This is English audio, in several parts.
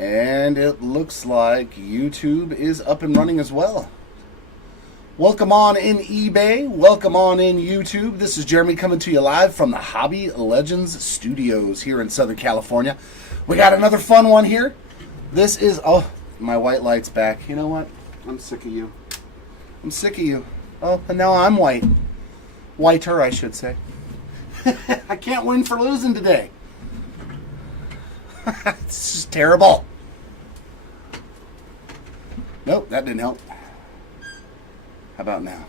And it looks like YouTube is up and running as well. Welcome on in eBay. Welcome on in YouTube. This is Jeremy coming to you live from the Hobby Legends Studios here in Southern California. We got another fun one here. This is, oh, my white light's back. You know what? I'm sick of you. I'm sick of you. Oh, and now I'm white. Whiter, I should say. I can't win for losing today. It's just terrible. Nope, that didn't help. How about now?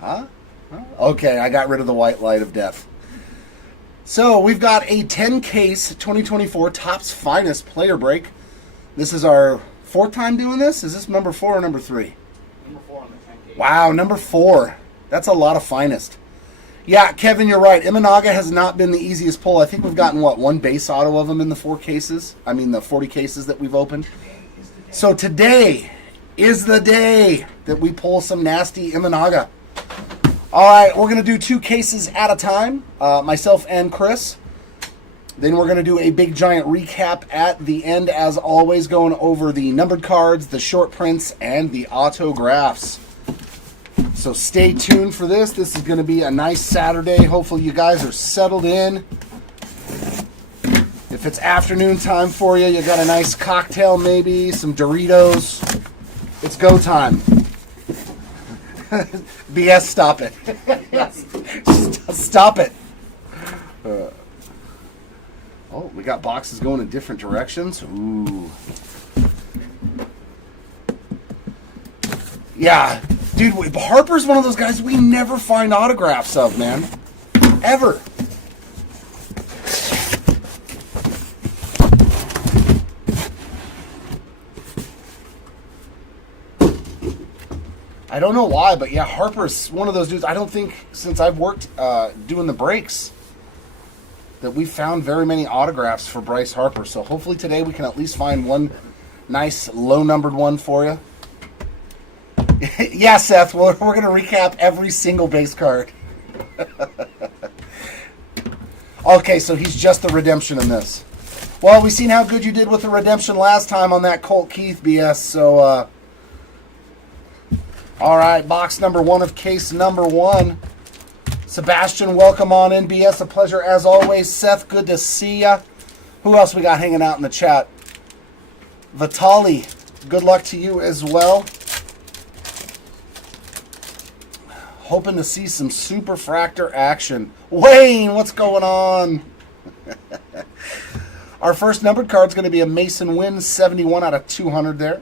Huh? Okay, I got rid of the white light of death. So we've got a 10-case 2024 Topps Finest player break. This is our fourth time doing this? Is this number 4 or number 3? Number 4 on the 10K. Wow, number 4. That's a lot of Finest. Yeah, Kevin, you're right. Imanaga has not been the easiest pull. I think we've gotten, what, one base auto of them in the 4 cases? I mean, the 40 cases that we've opened. So today is the day that we pull some nasty Imanaga. All right, we're going to do 2 cases at a time, myself and Chris. Then we're going to do a big giant recap at the end, as always, going over the numbered cards, the short prints, and the autographs. So stay tuned for this. This is going to be a nice Saturday. Hopefully you guys are settled in. If it's afternoon time for you, you got a nice cocktail maybe, some Doritos. It's go time. BS, stop it. Just stop it. Oh, we got boxes going in different directions. Ooh. Yeah, dude, Harper's one of those guys we never find autographs of, man. Ever. I don't know why, but yeah, Harper's one of those dudes. I don't think since I've worked doing the breaks that we've found very many autographs for Bryce Harper. So hopefully today we can at least find one nice low-numbered one for you. Yeah, Seth, we're going to recap every single base card. Okay, so he's just the redemption in this. Well, we've seen how good you did with the redemption last time on that Colt Keith BS, so... All right, box number 1 of case number 1. Sebastian, welcome on in, BS. A pleasure as always. Seth, good to see ya. Who else we got hanging out in the chat? Vitali, good luck to you as well. Hoping to see some Superfractor action. Wayne, what's going on? Our first numbered card is going to be a Mason Wynn, 71 out of 200 there.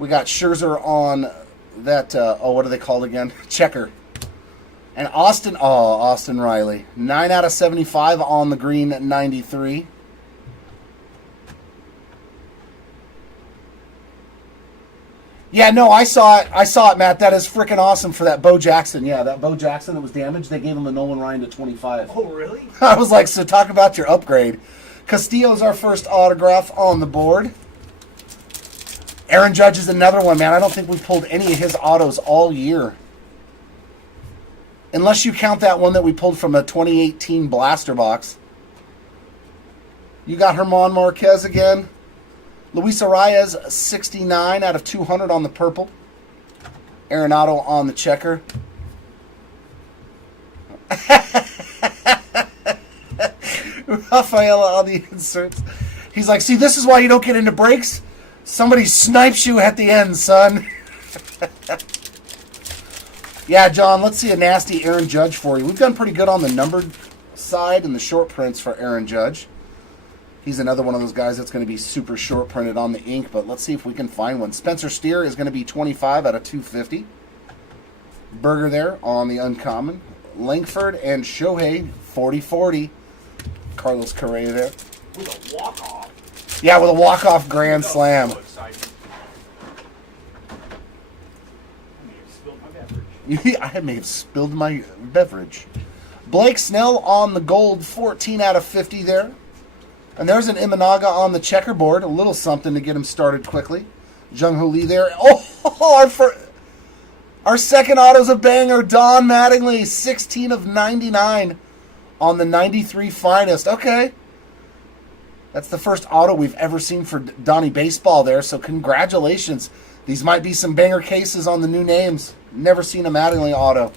We got Scherzer on that, what are they called again? Checker. And Austin Riley. 9 out of 75 on the green, 93. Yeah, no, I saw it, Matt. That is freaking awesome for that Bo Jackson. Yeah, that Bo Jackson that was damaged. They gave him a Nolan Ryan to 25. Oh, really? I was like, so talk about your upgrade. Castillo's our first autograph on the board. Aaron Judge is another one, man. I don't think we've pulled any of his autos all year. Unless you count that one that we pulled from a 2018 blaster box. You got Herman Marquez again. Luis Arias, 69 out of 200 on the purple. Arenado on the checker. Rafaela on the inserts. He's like, see, this is why you don't get into breaks. Somebody snipes you at the end, son. Yeah, John, let's see a nasty Aaron Judge for you. We've done pretty good on the numbered side and the short prints for Aaron Judge. He's another one of those guys that's going to be super short printed on the ink, but let's see if we can find one. Spencer Steer is going to be 25 out of 250. Berger there on the uncommon. Langford and Shohei, 40-40. Carlos Correa there. With a walk-off. Yeah, with a walk-off grand slam. So exciting. I may have spilled my beverage. Blake Snell on the gold, 14 out of 50 there. And there's an Imanaga on the checkerboard. A little something to get him started quickly. Jung-Hoo Lee there. Oh, our second auto's a banger. Don Mattingly, 16 of 99 on the 93 finest. Okay. That's the first auto we've ever seen for Donnie Baseball there, so congratulations. These might be some banger cases on the new names. Never seen a Mattingly auto.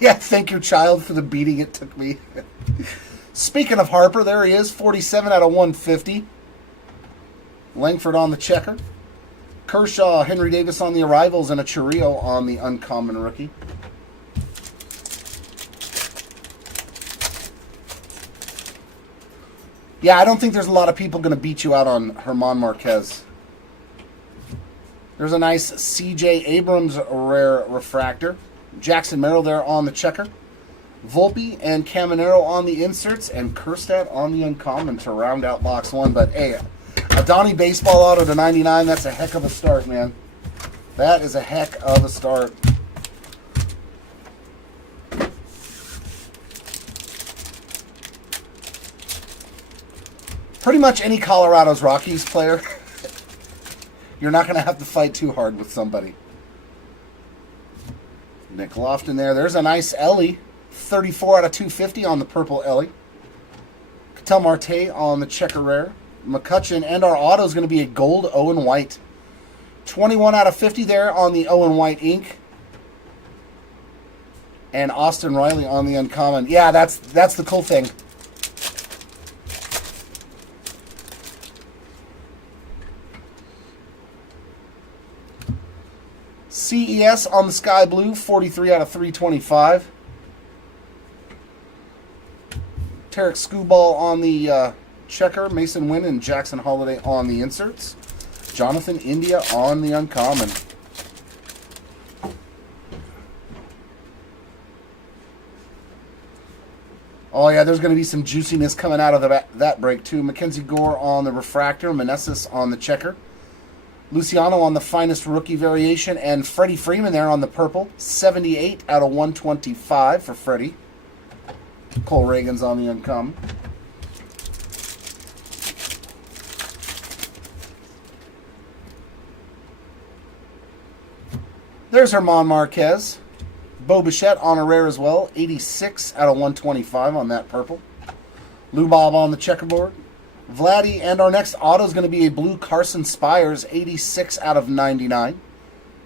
Yeah, thank your child for the beating it took me. Speaking of Harper, there he is, 47 out of 150. Langford on the checker. Kershaw, Henry Davis on the arrivals, and a Chirrillo on the uncommon rookie. Yeah, I don't think there's a lot of people going to beat you out on German Marquez. There's a nice C.J. Abrams rare refractor. Jackson Merrill there on the checker. Volpe and Caminero on the inserts, and Kerstad on the uncommon to round out box one. But hey, a Donnie Baseball auto to 99, that's a heck of a start, man. That is a heck of a start. Pretty much any Colorado's Rockies player, you're not going to have to fight too hard with somebody. Nick Lofton there. There's a nice Ellie. 34 out of 250 on the purple Ellie. Ketel Marte on the checker rare. McCutcheon, and our auto is going to be a gold Owen White. 21 out of 50 there on the Owen White ink. And Austin Riley on the uncommon. Yeah, that's the cool thing. CES on the Sky Blue, 43 out of 325. Tarek Skubal on the checker. Mason Wynn and Jackson Holiday on the inserts. Jonathan India on the uncommon. Oh, yeah, there's going to be some juiciness coming out of that break, too. Mackenzie Gore on the refractor. Meneses on the checker. Luciano on the finest rookie variation, and Freddie Freeman there on the purple. 78 out of 125 for Freddie. Cole Reagan's on the uncommon. There's German Marquez. Bo Bichette on a rare as well. 86 out of 125 on that purple. Lou Bob on the checkerboard. Vladdy, and our next auto is going to be a blue Carson Spires, 86 out of 99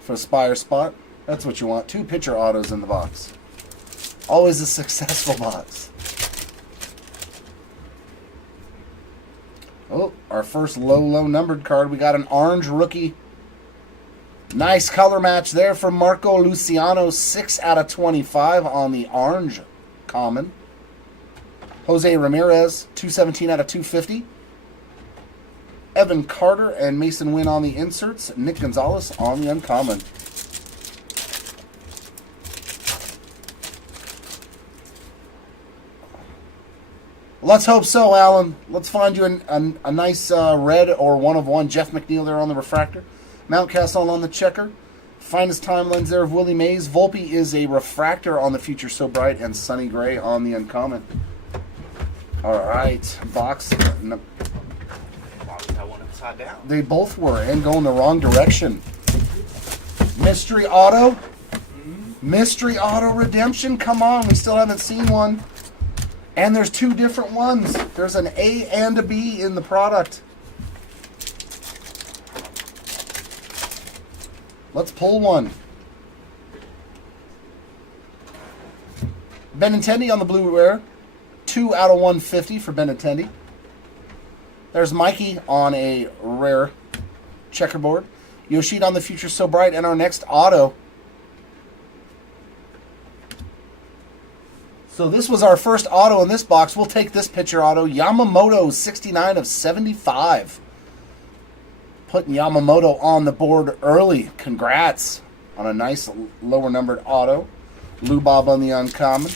for a Spire spot. That's what you want. 2 pitcher autos in the box. Always a successful box. Oh, our first low numbered card. We got an orange rookie. Nice color match there from Marco Luciano, 6 out of 25 on the orange common. Jose Ramirez, 217 out of 250. Evan Carter and Mason Wynn on the inserts. Nick Gonzalez on the uncommon. Let's hope so, Alan. Let's find you a nice red or one of one. Jeff McNeil there on the refractor. Mountcastle on the checker. Finest timelines there of Willie Mays. Volpe is a refractor on the Future So Bright, and Sonny Gray on the uncommon. All right, box. Why was that one upside down? They both were, and going the wrong direction. Mystery auto. Mystery auto redemption. Come on, we still haven't seen one. And there's 2 different ones. There's an A and a B in the product. Let's pull one. Benintendi on the blue rare. 2 out of 150 for Benintendi. There's Mikey on a rare checkerboard. Yoshida on the Future So Bright, and our next auto. So this was our first auto in this box. We'll take this pitcher auto. Yamamoto, 69 of 75. Putting Yamamoto on the board early. Congrats on a nice lower numbered auto. Lou Bob on the uncommon.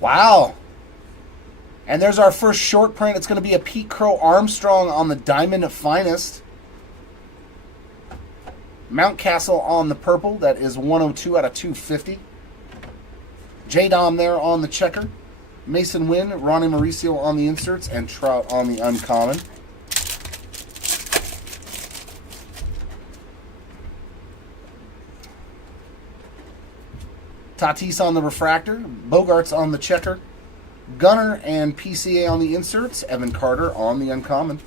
Wow. And there's our first short print. It's going to be a Pete Crow Armstrong on the Diamond Finest. Mountcastle on the purple. That is 102 out of 250. J-Dom there on the checker. Mason Wynn, Ronnie Mauricio on the inserts, and Trout on the uncommon. Tatis on the refractor. Bogarts on the checker. Gunner and PCA on the inserts. Evan Carter on the uncommon.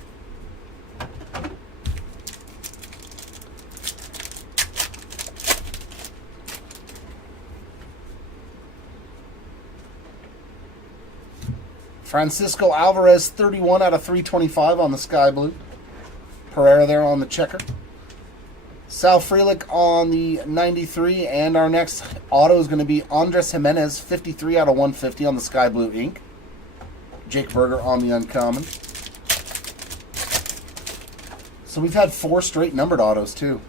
Francisco Alvarez, 31 out of 325 on the sky blue. Pereira there on the checker. Sal Frelick on the 93. And our next auto is going to be Andres Jimenez, 53 out of 150 on the sky blue ink. Jake Berger on the uncommon. So we've had 4 straight numbered autos too.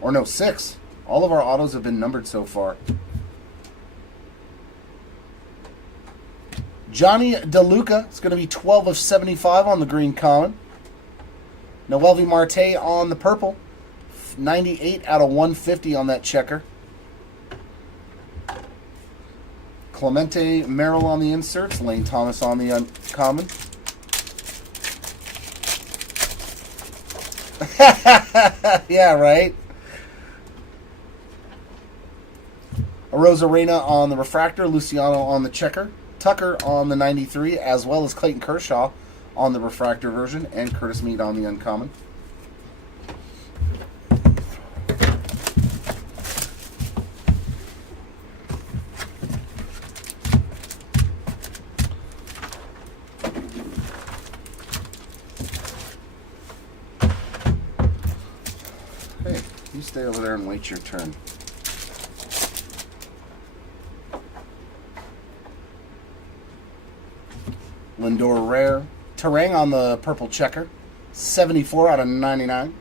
Or no, 6. All of our autos have been numbered so far. Johnny DeLuca, it's going to be 12 of 75 on the green common. Noelvi Marte on the purple. 98 out of 150 on that checker. Clemente Merrill on the inserts. Lane Thomas on the uncommon. Yeah, right? Arozarena on the refractor. Luciano on the checker. Tucker on the 93, as well as Clayton Kershaw on the refractor version, and Curtis Meade on the uncommon. Hey, you stay over there and wait your turn. Lindor rare. Terang on the purple checker. 74 out of 99.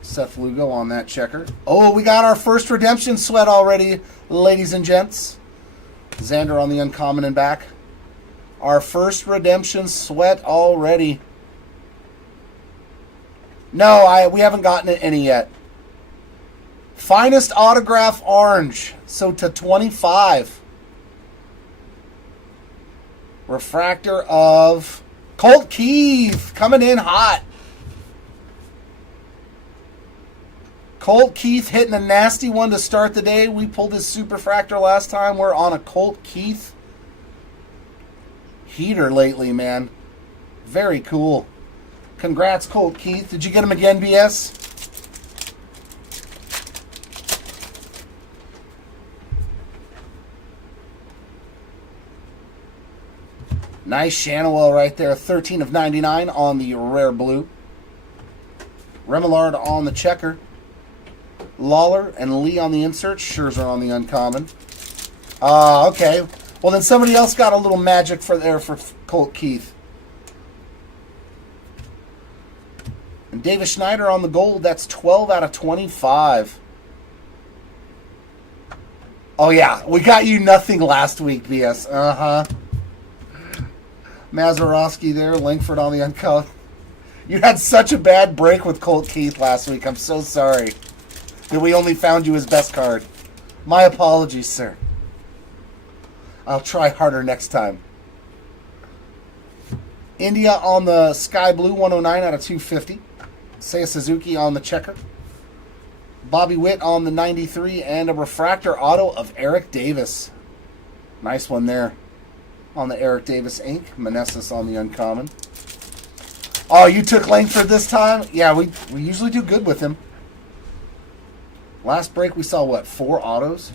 Seth Lugo on that checker. Oh, we got our first redemption sweat already, ladies and gents. Xander on the uncommon and back. Our first redemption sweat already. No, we haven't gotten any yet. Finest autograph orange. So to 25. Refractor of Colt Keith coming in hot. Colt Keith hitting a nasty one to start the day. We pulled his Superfractor last time. We're on a Colt Keith heater lately, man. Very cool. Congrats, Colt Keith. Did you get him again, BS? Nice Shanawell right there. 13 of 99 on the rare blue. Remillard on the checker. Lawler and Lee on the insert. Scherzer on the uncommon. Okay. Well, then somebody else got a little magic for Colt Keith. And Davis Schneider on the gold. That's 12 out of 25. Oh, yeah. We got you nothing last week, BS. Uh-huh. Mazeroski there, Langford on the uncut. You had such a bad break with Colt Keith last week. I'm so sorry that we only found you his best card. My apologies, sir. I'll try harder next time. India on the sky blue, 109 out of 250. Seiya Suzuki on the checker. Bobby Witt on the 93, and a refractor auto of Eric Davis. Nice one there. On the Eric Davis ink. Meneses on the uncommon. Oh, you took Langford this time? Yeah, we usually do good with him. Last break we saw, what, 4 autos?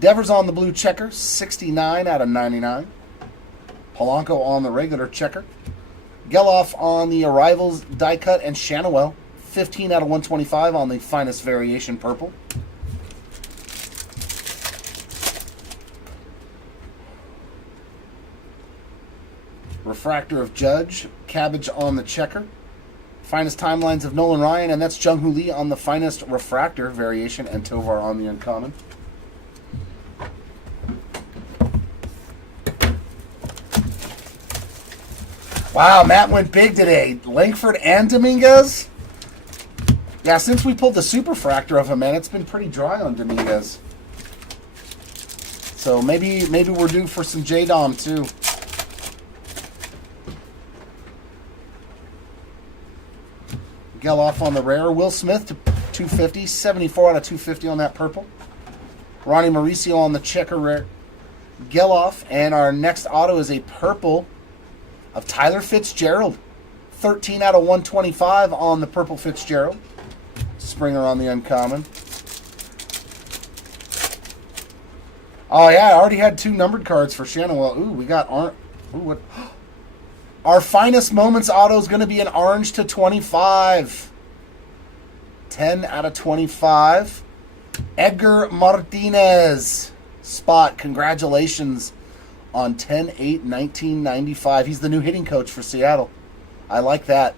Devers on the blue checker. 69 out of 99. Polanco on the regular checker. Geloff on the arrivals die cut. And Shanawell. 15 out of 125 on the finest variation purple. Refractor of Judge. Cabbage on the checker. Finest timelines of Nolan Ryan, and that's Jung Hoo Lee on the finest refractor variation, and Tovar on the uncommon. Wow, Matt went big today. Langford and Dominguez? Yeah, since we pulled the Superfractor of him, man, it's been pretty dry on Dominguez. So maybe we're due for some J-Dom too. Geloff on the rare. Will Smith to 250. 74 out of 250 on that purple. Ronnie Mauricio on the checker rare. Geloff. And our next auto is a purple of Tyler Fitzgerald. 13 out of 125 on the purple Fitzgerald. Springer on the uncommon. Oh, yeah, I already had 2 numbered cards for Shanawell. Ooh, we got what? Our finest moments auto is going to be an orange to 25. 10 out of 25. Edgar Martinez. Spot. Congratulations on 10/8/1995. He's the new hitting coach for Seattle. I like that.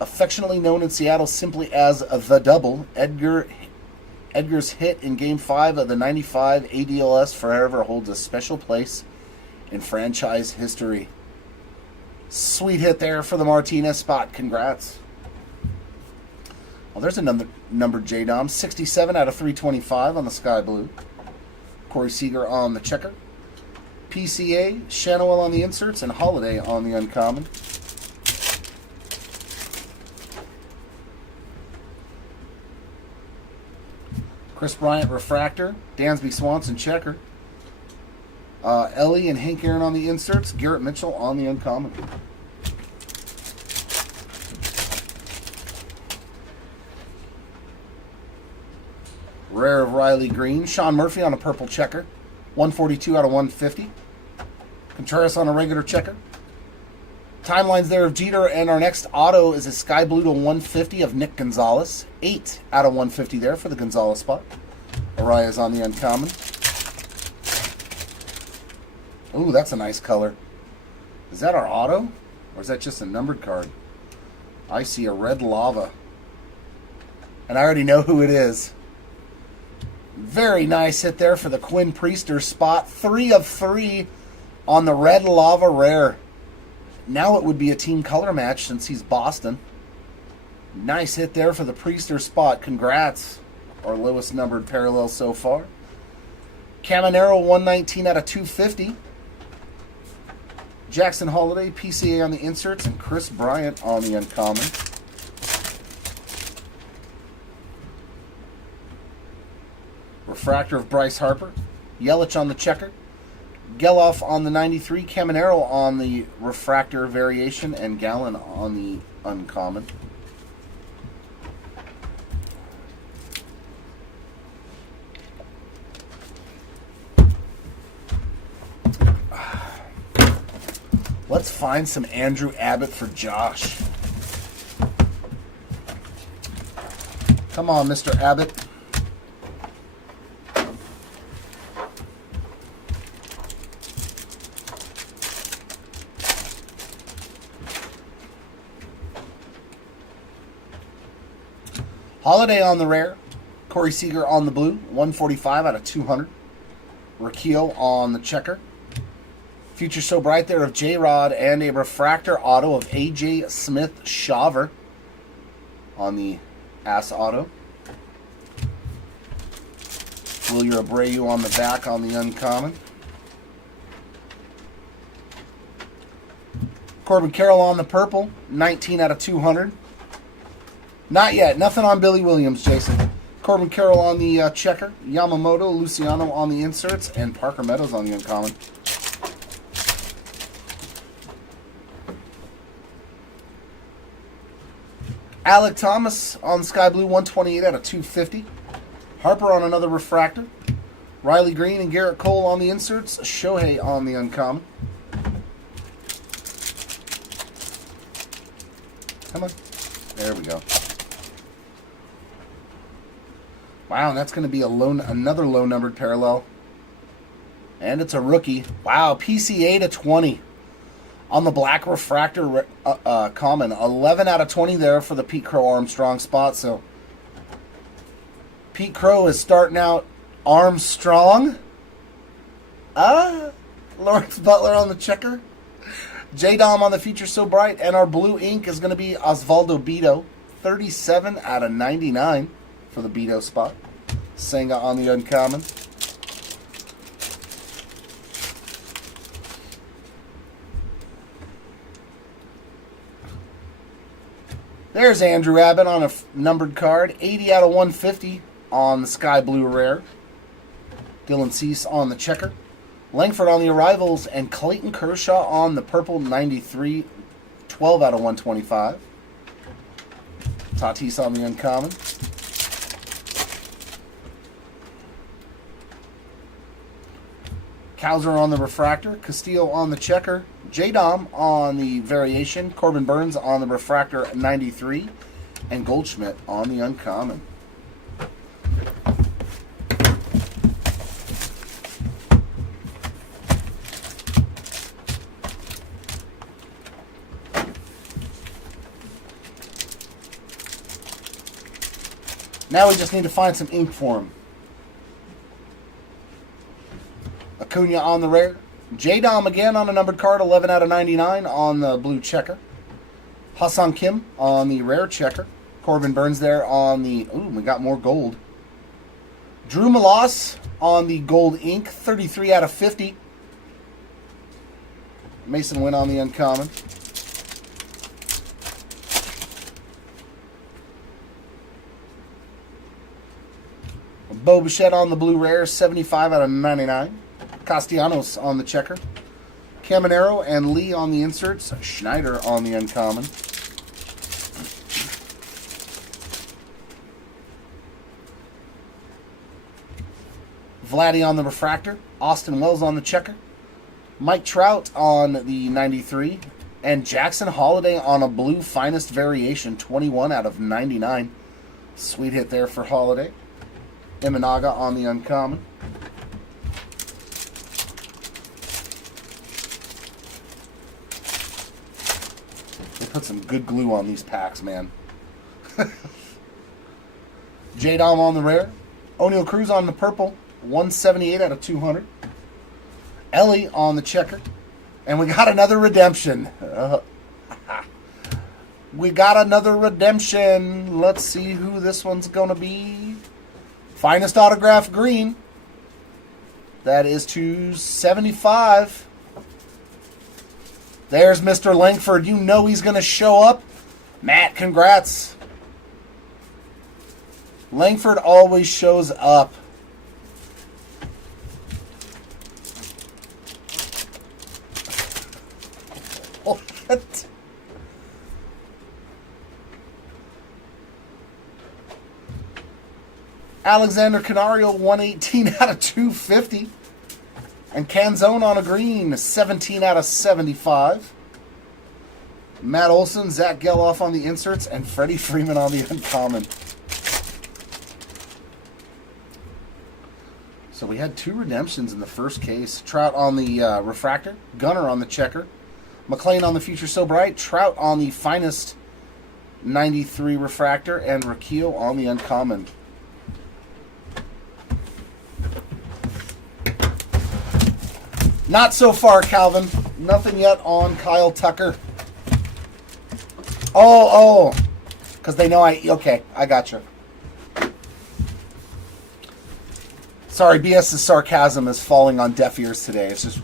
Affectionately known in Seattle simply as the Double, Edgar's hit in Game 5 of the 95 ADLS forever holds a special place in franchise history. Sweet hit there for the Martinez spot. Congrats. Well, there's another numbered J-Dom. 67 out of 325 on the Sky Blue. Corey Seager on the checker. PCA, Shanawell on the inserts, and Holiday on the uncommon. Chris Bryant refractor. Dansby Swanson checker. Ellie and Hank Aaron on the inserts. Garrett Mitchell on the uncommon. Rare of Riley Green. Sean Murphy on a purple checker. 142 out of 150. Contreras on a regular checker. Timelines there of Jeter, and our next auto is a Sky Blue to 150 of Nick Gonzalez. 8 out of 150 there for the Gonzalez spot. Arias on the uncommon. Ooh, that's a nice color. Is that our auto? Or is that just a numbered card? I see a red lava. And I already know who it is. Very nice hit there for the Quinn Priester spot. 3 of 3 on the red lava rare. Now it would be a team color match since he's Boston. Nice hit there for the Priester spot. Congrats. Our lowest numbered parallel so far. Caminero 119 out of 250. Jackson Holiday, PCA on the inserts, and Chris Bryant on the uncommon. Refractor of Bryce Harper. Yelich on the checker. Geloff on the 93. Caminero on the refractor variation. And Gallen on the uncommon. Let's find some Andrew Abbott for Josh. Come on, Mr. Abbott. Holiday on the rare. Corey Seager on the blue. 145 out of 200. Rakio on the checker. Future So Bright there of J-Rod, and a refractor auto of A.J. Smith-Shaver on the Ass auto. Wilyer Abreu on the back on the uncommon. Corbin Carroll on the purple. 19 out of 200. Not yet. Nothing on Billy Williams, Jason. Corbin Carroll on the checker. Yamamoto, Luciano on the inserts, and Parker Meadows on the uncommon. Alec Thomas on Sky Blue, 128 out of 250. Harper on another refractor. Riley Green and Garrett Cole on the inserts. Shohei on the uncommon. Come on. There we go. Wow, and that's going to be another low-numbered parallel. And it's a rookie. Wow, PCA to 20. On the black refractor common. 11 out of 20 there for the Pete Crow Armstrong spot. So Pete Crow is starting out Armstrong. Lawrence Butler on the checker. J-Dom on the Future So Bright. And our blue ink is going to be Osvaldo Bido. 37 out of 99 for the Bido spot. Senga on the uncommon. There's Andrew Abbott on a numbered card. 80 out of 150 on the Sky Blue Rare. Dylan Cease on the checker. Langford on the arrivals, and Clayton Kershaw on the purple 93, 12 out of 125. Tatis on the uncommon. Kowser on the refractor. Castillo on the checker. J-Dom on the variation. Corbin Burns on the refractor 93. And Goldschmidt on the uncommon. Now we just need to find some ink for him. Acuna on the rare. J-Dom again on a numbered card, 11 out of 99 on the blue checker. Hassan Kim on the rare checker. Corbin Burns there on the... Ooh, we got more gold. Drew Malas on the gold ink, 33 out of 50. Mason Wynn on the uncommon. Bo Bichette on the blue rare, 75 out of 99. Castellanos on the checker. Caminero and Lee on the inserts. Schneider on the uncommon. Vladdy on the refractor. Austin Wells on the checker. Mike Trout on the 93. And Jackson Holiday on a blue finest variation, 21 out of 99. Sweet hit there for Holiday. Imanaga on the uncommon. They put some good glue on these packs, man. J-Dom on the rare. O'Neal Cruz on the purple. 178 out of 200. Ellie on the checker. And we got another redemption. We got another redemption. Let's see who this one's going to be. Finest autograph green. That is $275. There's Mr. Langford. You know he's going to show up. Matt, congrats. Langford always shows up. What? Alexander Canario, 118 out of 250. And Canzone on a green, 17 out of 75. Matt Olson, Zach Geloff on the inserts, and Freddie Freeman on the uncommon. So we had two redemptions in the first case. Trout on the refractor, Gunner on the checker, McLean on the Future So Bright, Trout on the finest 93 refractor, and Rakio on the uncommon. Not so far, Calvin. Nothing yet on Kyle Tucker. Oh. Because they know okay, I got you. Sorry, BS's sarcasm is falling on deaf ears today. It's just...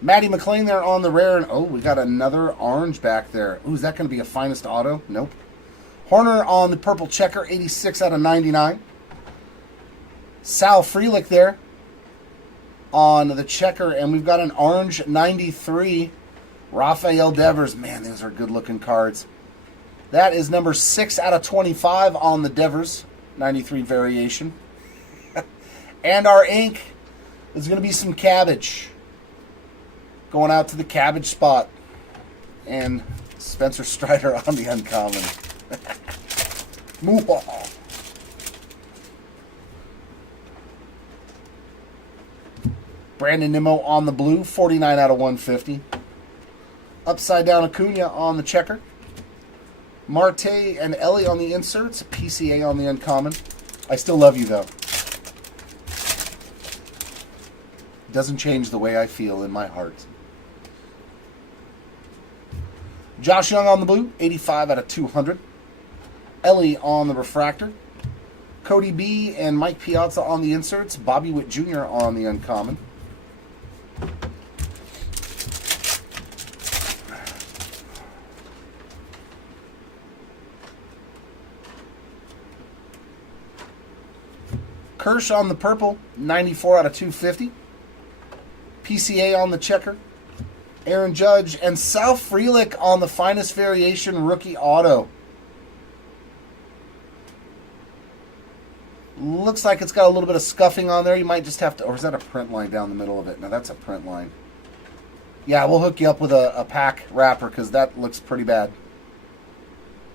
Matty McLean there on the rare. And we got another orange back there. Ooh, is that going to be a finest auto? Nope. Horner on the purple checker, 86 out of 99. Sal Frelick there on the checker. And we've got an orange 93. Rafael Devers. Man, those are good-looking cards. That is number 6 out of 25 on the Devers 93 variation. And our ink is going to be some cabbage. Going out to the cabbage spot. And Spencer Strider on the uncommon. Brandon Nimmo on the blue, 49 out of 150. Upside down Acuna on the checker. Marte and Ellie on the inserts. PCA on the uncommon. I still love you, though. Doesn't change the way I feel in my heart. Josh Young on the blue, 85 out of 200. Ellie on the refractor. Cody B and Mike Piazza on the inserts. Bobby Witt Jr. on the uncommon. Kirsch on the purple, 94 out of 250. PCA on the checker. Aaron Judge. And Sal Frelick on the finest variation rookie auto. Looks like it's got a little bit of scuffing on there. You might just have to... Or is that a print line down the middle of it? No, that's a print line. Yeah, we'll hook you up with a pack wrapper because that looks pretty bad.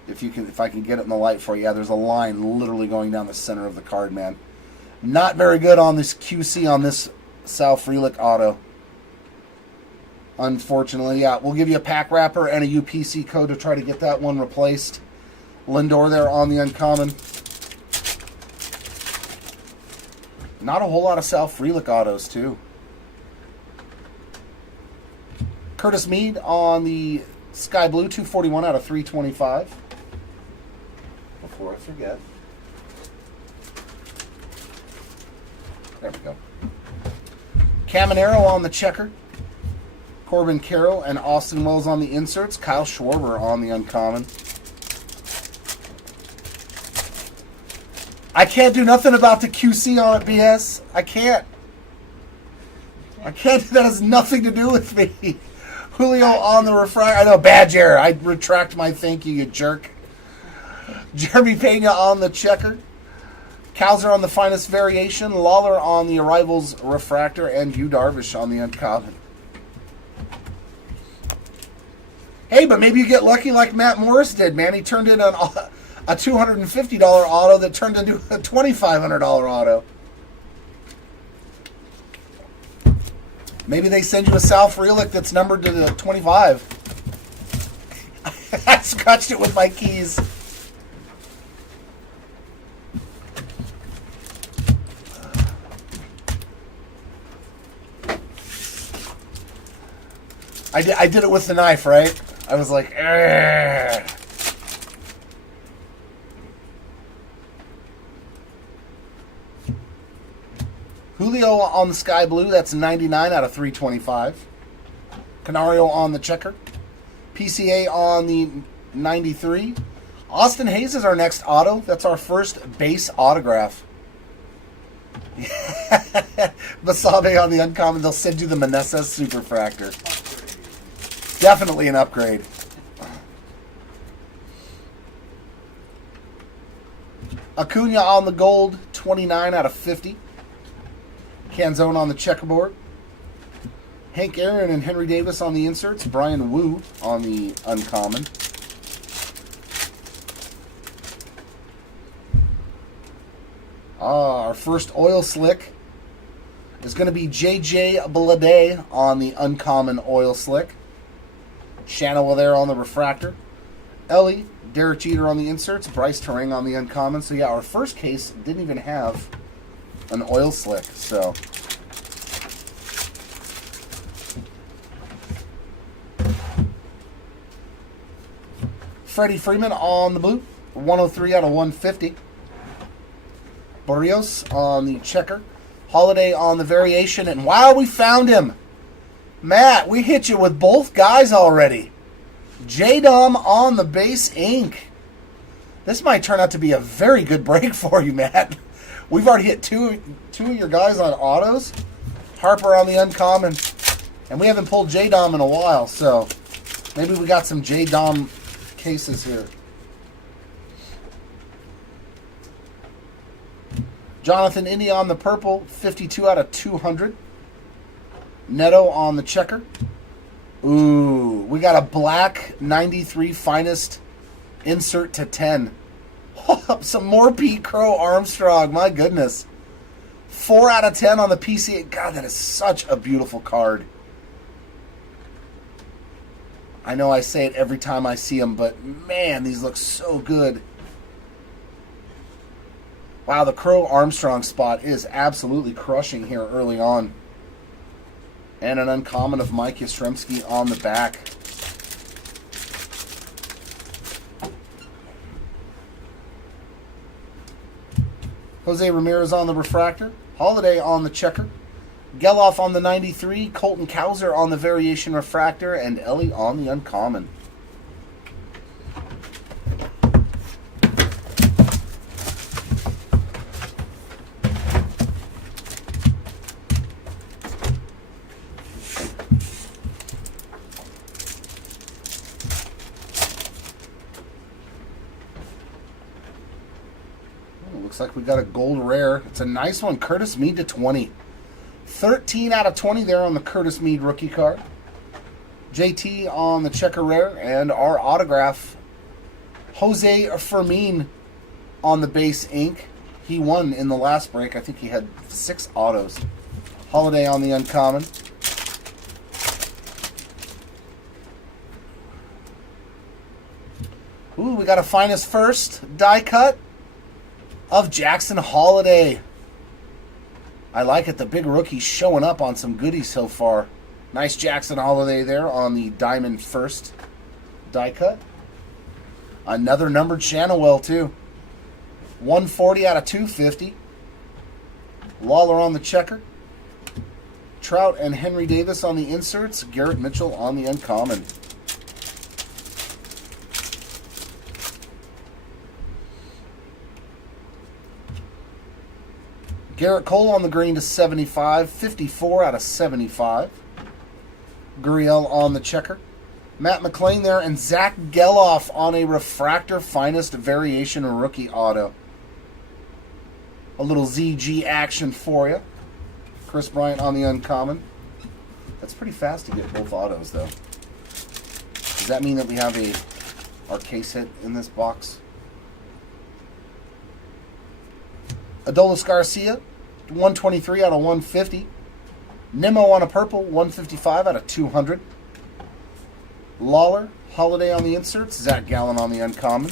If I can get it in the light for you. Yeah, there's a line literally going down the center of the card, man. Not very good on this QC on this Sal Frelick auto. Unfortunately, yeah. We'll give you a pack wrapper and a UPC code to try to get that one replaced. Lindor there on the uncommon. Not a whole lot of Sal Frelick autos, too. Curtis Mead on the Sky Blue, 241 out of 325. Before I forget. There we go. Caminero on the checker. Corbin Carroll and Austin Wells on the inserts. Kyle Schwarber on the uncommon. I can't do nothing about the QC on it, BS. I can't. That has nothing to do with me. Julio on the refractor. I know, Badger. I retract my thank you, you jerk. Jeremy Pena on the checker. Kowser on the finest variation. Lawler on the arrivals refractor. And Yu Darvish on the uncommon. Hey, but maybe you get lucky like Matt Morris did, man. He turned in a $250 auto that turned into a $2,500 auto. Maybe they send you a Sal Frelick that's numbered to the 25. I scratched it with my keys. I did it with the knife, right? I was like, "Ugh." Julio on the Sky Blue, that's 99 out of 325. Canario on the checker. PCA on the 93. Austin Hayes is our next auto. That's our first base autograph. Basabe on the uncommon. They'll send you the Meneses Superfractor. Definitely an upgrade. Acuna on the gold, 29 out of 50. Canzone on the checkerboard. Hank Aaron and Henry Davis on the inserts. Brian Wu on the uncommon. Our first oil slick is going to be J.J. Bleday on the uncommon oil slick. Shanoa there on the refractor. Ellie, Derek Jeter on the inserts. Bryce Terang on the uncommon. So yeah, our first case didn't even have an oil slick, so Freddie Freeman on the blue, 103 out of 150. Barrios on the checker. Holiday on the variation, and wow, we found him. Matt, we hit you with both guys already. J-Dom on the base ink. This might turn out to be a very good break for you, Matt. We've already hit two of your guys on autos. Harper on the uncommon. And we haven't pulled J-Dom in a while, so maybe we got some J-Dom cases here. Jonathan Indy on the purple, 52 out of 200. Neto on the checker. Ooh, we got a black 93 finest insert to 10. Some more Pete Crow Armstrong. My goodness. 4 out of 10 on the PCA. God, that is such a beautiful card. I know I say it every time I see them, but man, these look so good. Wow, the Crow Armstrong spot is absolutely crushing here early on. And an uncommon of Mike Yastrzemski on the back. Jose Ramirez on the refractor. Holiday on the checker. Geloff on the 93. Colton Cowser on the variation refractor. And Ellie on the uncommon. Looks like we got a gold rare. It's a nice one. Curtis Mead to 20. 13 out of 20 there on the Curtis Mead rookie card. JT on the checker rare. And our autograph, Jose Fermin on the base ink. He won in the last break. I think he had 6 autos. Holiday on the uncommon. Ooh, we got a finest first die cut of Jackson Holiday. I like it. The big rookie showing up on some goodies so far. Nice Jackson Holiday there on the diamond first die cut. Another numbered Shannowell too. 140 out of 250. Lawler on the checker. Trout and Henry Davis on the inserts. Garrett Mitchell on the uncommon. Garrett Cole on the green to 75. 54 out of 75. Gurriel on the checker. Matt McClain there. And Zach Geloff on a refractor finest variation rookie auto. A little ZG action for you. Chris Bryant on the uncommon. That's pretty fast to get both autos, though. Does that mean that we have our case hit in this box? Adolis Garcia, 123 out of 150. Nimmo on a purple, 155 out of 200. Lawler, Holiday on the inserts. Zach Gallen on the uncommon.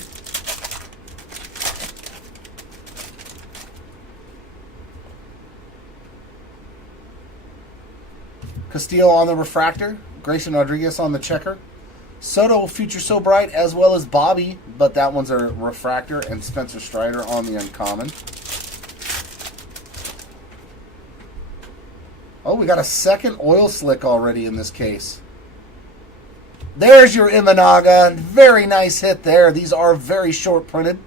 Castillo on the refractor. Grayson Rodriguez on the checker. Soto, Future So Bright, as well as Bobby, but that one's a refractor. And Spencer Strider on the uncommon. Oh, we got a second oil slick already in this case. There's your Imanaga. Very nice hit there. These are very short printed.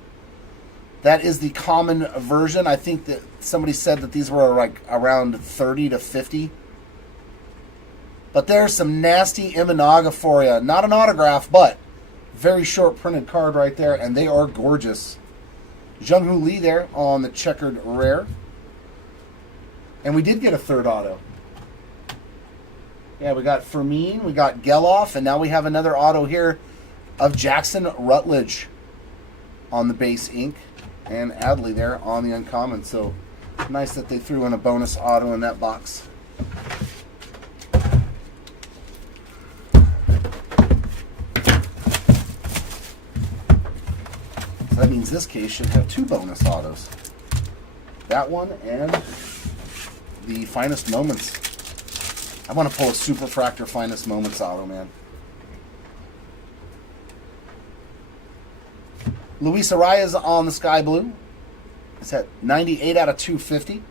That is the common version. I think that somebody said that these were like around 30 to 50. But there's some nasty Imanaga for you. Not an autograph, but very short printed card right there, and they are gorgeous. Jung-Hoo Lee there on the checkered rare. And we did get a third auto. Yeah, we got Fermin, we got Geloff, and now we have another auto here of Jackson Rutledge on the base ink. And Adley there on the uncommon. So nice that they threw in a bonus auto in that box. So that means this case should have 2 bonus autos. That one and the Finest Moments. I want to pull a Super Fractor Finest Moments auto, man. Luis Arias on the Sky Blue. It's at 98 out of 250.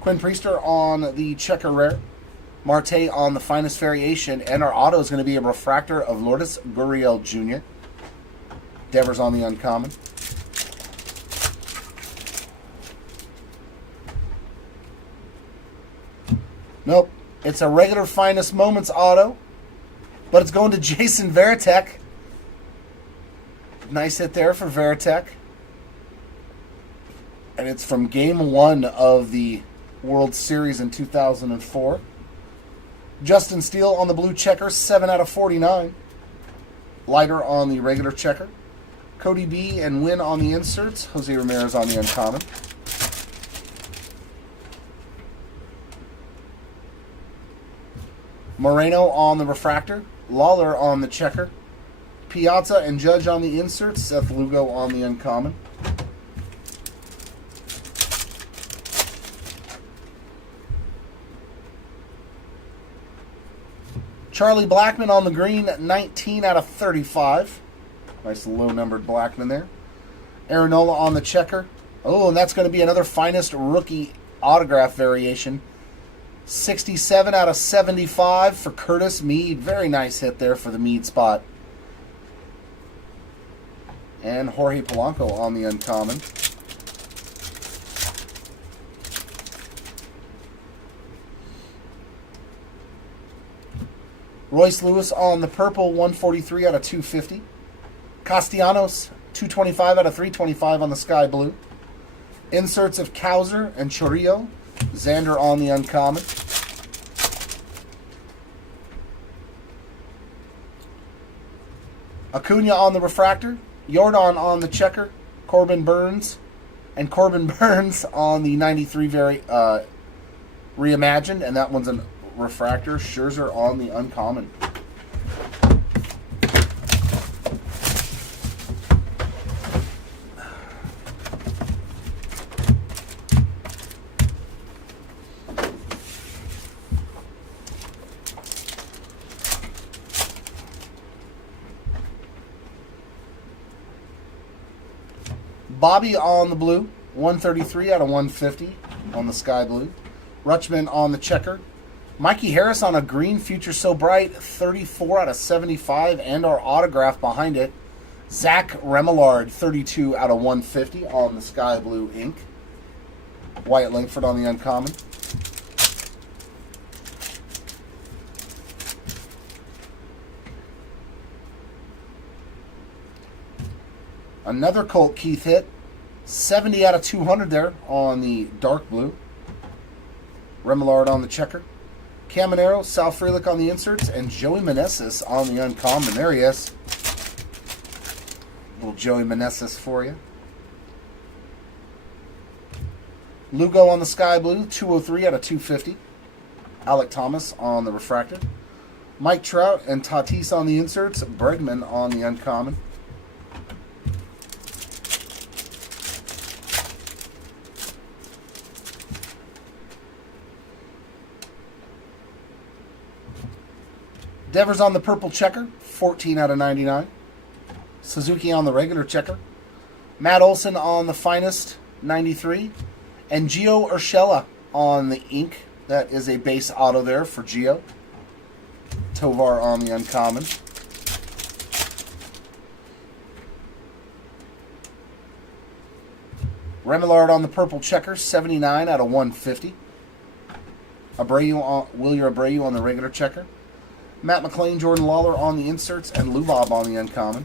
Quinn Priester on the Checker Rare. Marte on the Finest Variation. And our auto is going to be a refractor of Lourdes Gurriel Jr. Devers on the uncommon. Nope. It's a regular Finest Moments auto. But it's going to Jason Varitek. Nice hit there for Varitek. And it's from Game 1 of the World Series in 2004. Justin Steele on the blue checker, 7 out of 49. Lighter on the regular checker. Cody B and Wynn on the inserts. Jose Ramirez on the uncommon. Moreno on the refractor. Lawler on the checker. Piazza and Judge on the inserts. Seth Lugo on the uncommon. Charlie Blackmon on the green, 19 out of 35. Nice low-numbered Blackmon there. Aaron Nola on the checker. Oh, and that's going to be another Finest rookie autograph variation. 67 out of 75 for Curtis Mead. Very nice hit there for the Mead spot. And Jorge Polanco on the uncommon. Royce Lewis on the purple, 143 out of 250. Castellanos, 225 out of 325 on the Sky Blue. Inserts of Cowser and Chorillo. Xander on the uncommon. Acuna on the refractor. Jordan on the checker. Corbin Burns. And Corbin Burns on the 93 reimagined. And that one's a refractor. Scherzer on the uncommon. Bobby on the blue, 133 out of 150 on the sky blue. Rutschman on the checker. Mikey Harris on a green, Future So Bright, 34 out of 75, and our autograph behind it. Zach Remillard, 32 out of 150 on the sky blue ink. Wyatt Langford on the uncommon. Another Colt Keith hit. 70 out of 200 there on the dark blue. Remillard on the checker. Caminero, Sal Frelick on the inserts, and Joey Meneses on the uncommon. There he is. Little Joey Meneses for you. Lugo on the sky blue, 203 out of 250. Alec Thomas on the refractor. Mike Trout and Tatis on the inserts. Bregman on the uncommon. Devers on the purple checker, 14 out of 99. Suzuki on the regular checker. Matt Olson on the finest, 93. And Gio Urshela on the ink. That is a base auto there for Gio. Tovar on the uncommon. Remillard on the purple checker, 79 out of 150. Wilyer Abreu on the regular checker. Matt McClain, Jordan Lawler on the inserts, and Lou Bob on the uncommon.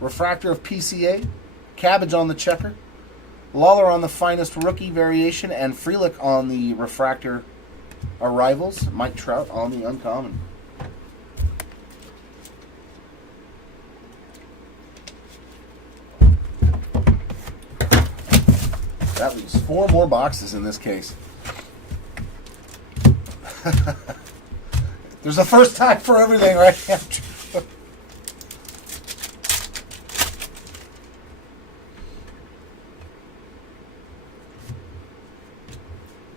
Refractor of PCA. Cabbage on the checker. Lawler on the finest rookie variation, and Frelick on the refractor arrivals. Mike Trout on the uncommon. That leaves 4 more boxes in this case. There's a first time for everything, right?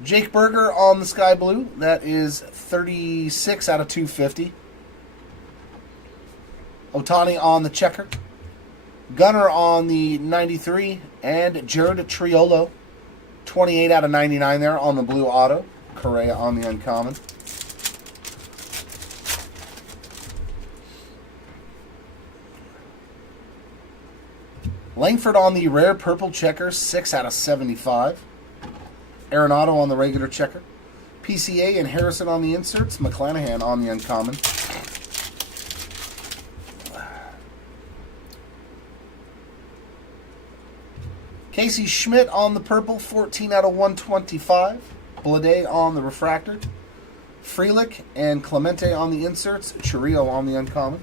Jake Berger on the sky blue. That is 36 out of 250. Otani on the checker. Gunner on the 93, and Jared Triolo, 28 out of 99 there on the blue auto. Correa on the uncommon. Langford on the rare purple checker, 6 out of 75. Arenado on the regular checker. PCA and Harrison on the inserts. McClanahan on the uncommon. Casey Schmidt on the purple, 14 out of 125. Blade on the refractor. Frelick and Clemente on the inserts. Chorillo on the uncommon.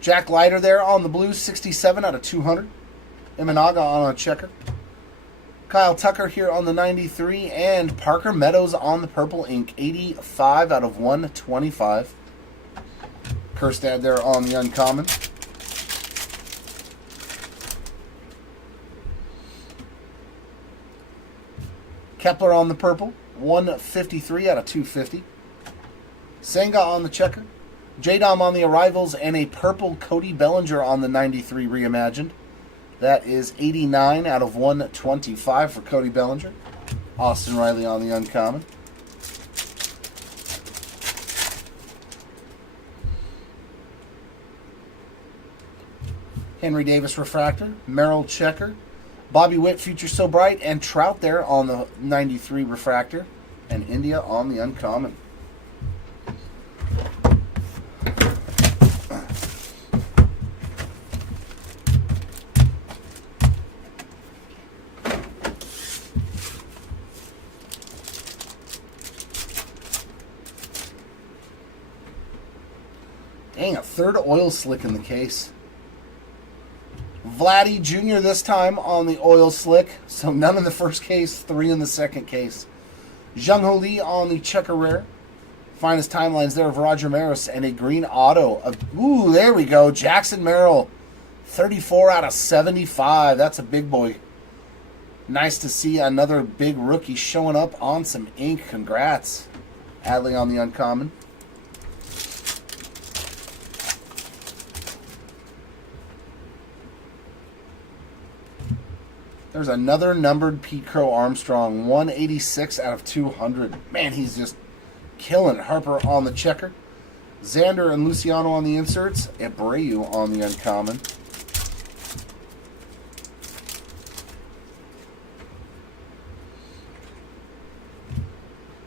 Jack Leiter there on the blue, 67 out of 200. Imanaga on a checker. Kyle Tucker here on the 93, and Parker Meadows on the purple ink, 85 out of 125. Kerstad there on the uncommon. Kepler on the purple, 153 out of 250. Senga on the checker. J-Dom on the arrivals, and a purple Cody Bellinger on the 93 reimagined. That is 89 out of 125 for Cody Bellinger. Austin Riley on the uncommon. Henry Davis refractor, Merrill checker, Bobby Witt Future So Bright, and Trout there on the 93 refractor, and India on the uncommon. Dang, a third oil slick in the case. Vladdy Jr. this time on the oil slick. So none in the first case, 3 in the second case. Jung Ho Lee on the checker rare. Finest timelines there of Roger Maris, and a green auto of, ooh, there we go, Jackson Merrill. 34 out of 75. That's a big boy. Nice to see another big rookie showing up on some ink. Congrats. Adley on the uncommon. There's another numbered Pete Crow Armstrong, 186 out of 200. Man, he's just killing it. Harper on the checker. Xander and Luciano on the inserts. Abreu on the uncommon.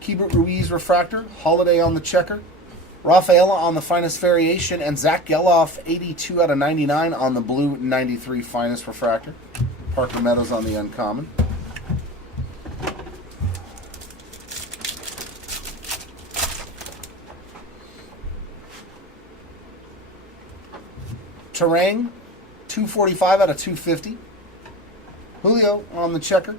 Keibert Ruiz refractor. Holiday on the checker. Rafaela on the finest variation. And Zach Geloff, 82 out of 99 on the blue 93 finest refractor. Parker Meadows on the uncommon. Terang, 245 out of 250. Julio on the checker.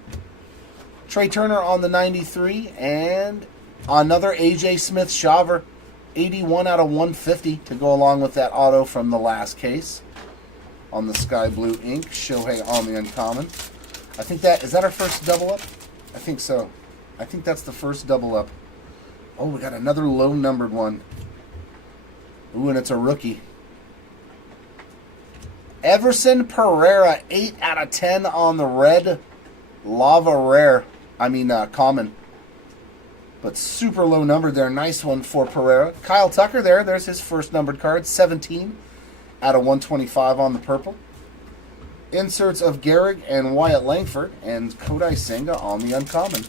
Trey Turner on the 93. And another A.J. Smith-Shaver, 81 out of 150 to go along with that auto from the last case. On the sky blue ink, Shohei on the uncommon. I think is that our first double up? I think so. I think that's the first double up. Oh, we got another low numbered one. Ooh, and it's a rookie. Everson Pereira, 8 out of 10 on the red lava rare. Common. But super low numbered there. Nice one for Pereira. Kyle Tucker there. There's his first numbered card, 17 out of 125 on the purple. Inserts of Gehrig and Wyatt Langford, and Kodai Senga on the uncommon.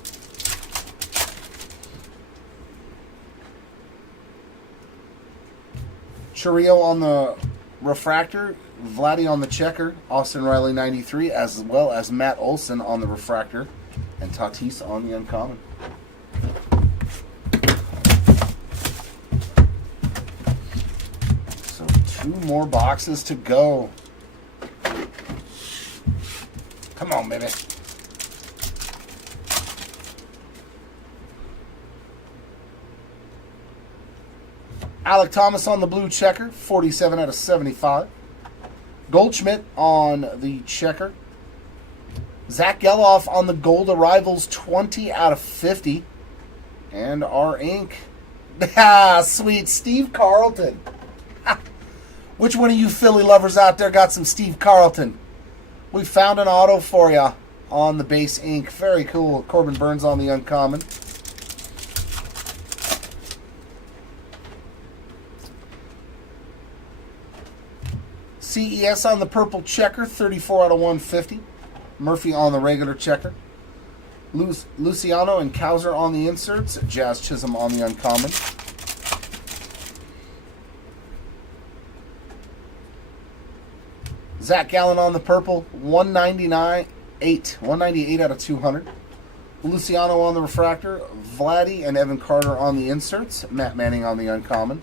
Churrillo on the refractor, Vladdy on the checker, Austin Riley 93, as well as Matt Olson on the refractor, and Tatis on the uncommon. So 2 more boxes to go. Come on, baby. Alec Thomas on the blue checker, 47 out of 75. Goldschmidt on the checker. Zach Geloff on the gold arrivals, 20 out of 50. And our ink. Sweet, Steve Carlton. Which one of you Philly lovers out there got some Steve Carlton? We found an auto for you on the base ink. Very cool. Corbin Burns on the uncommon. CES on the purple checker, 34 out of 150. Murphy on the regular checker. Luciano and Kowser on the inserts. Jazz Chisholm on the uncommon. Zach Gallen on the purple, 198 out of 200. Luciano on the refractor. Vladdy and Evan Carter on the inserts. Matt Manning on the uncommon.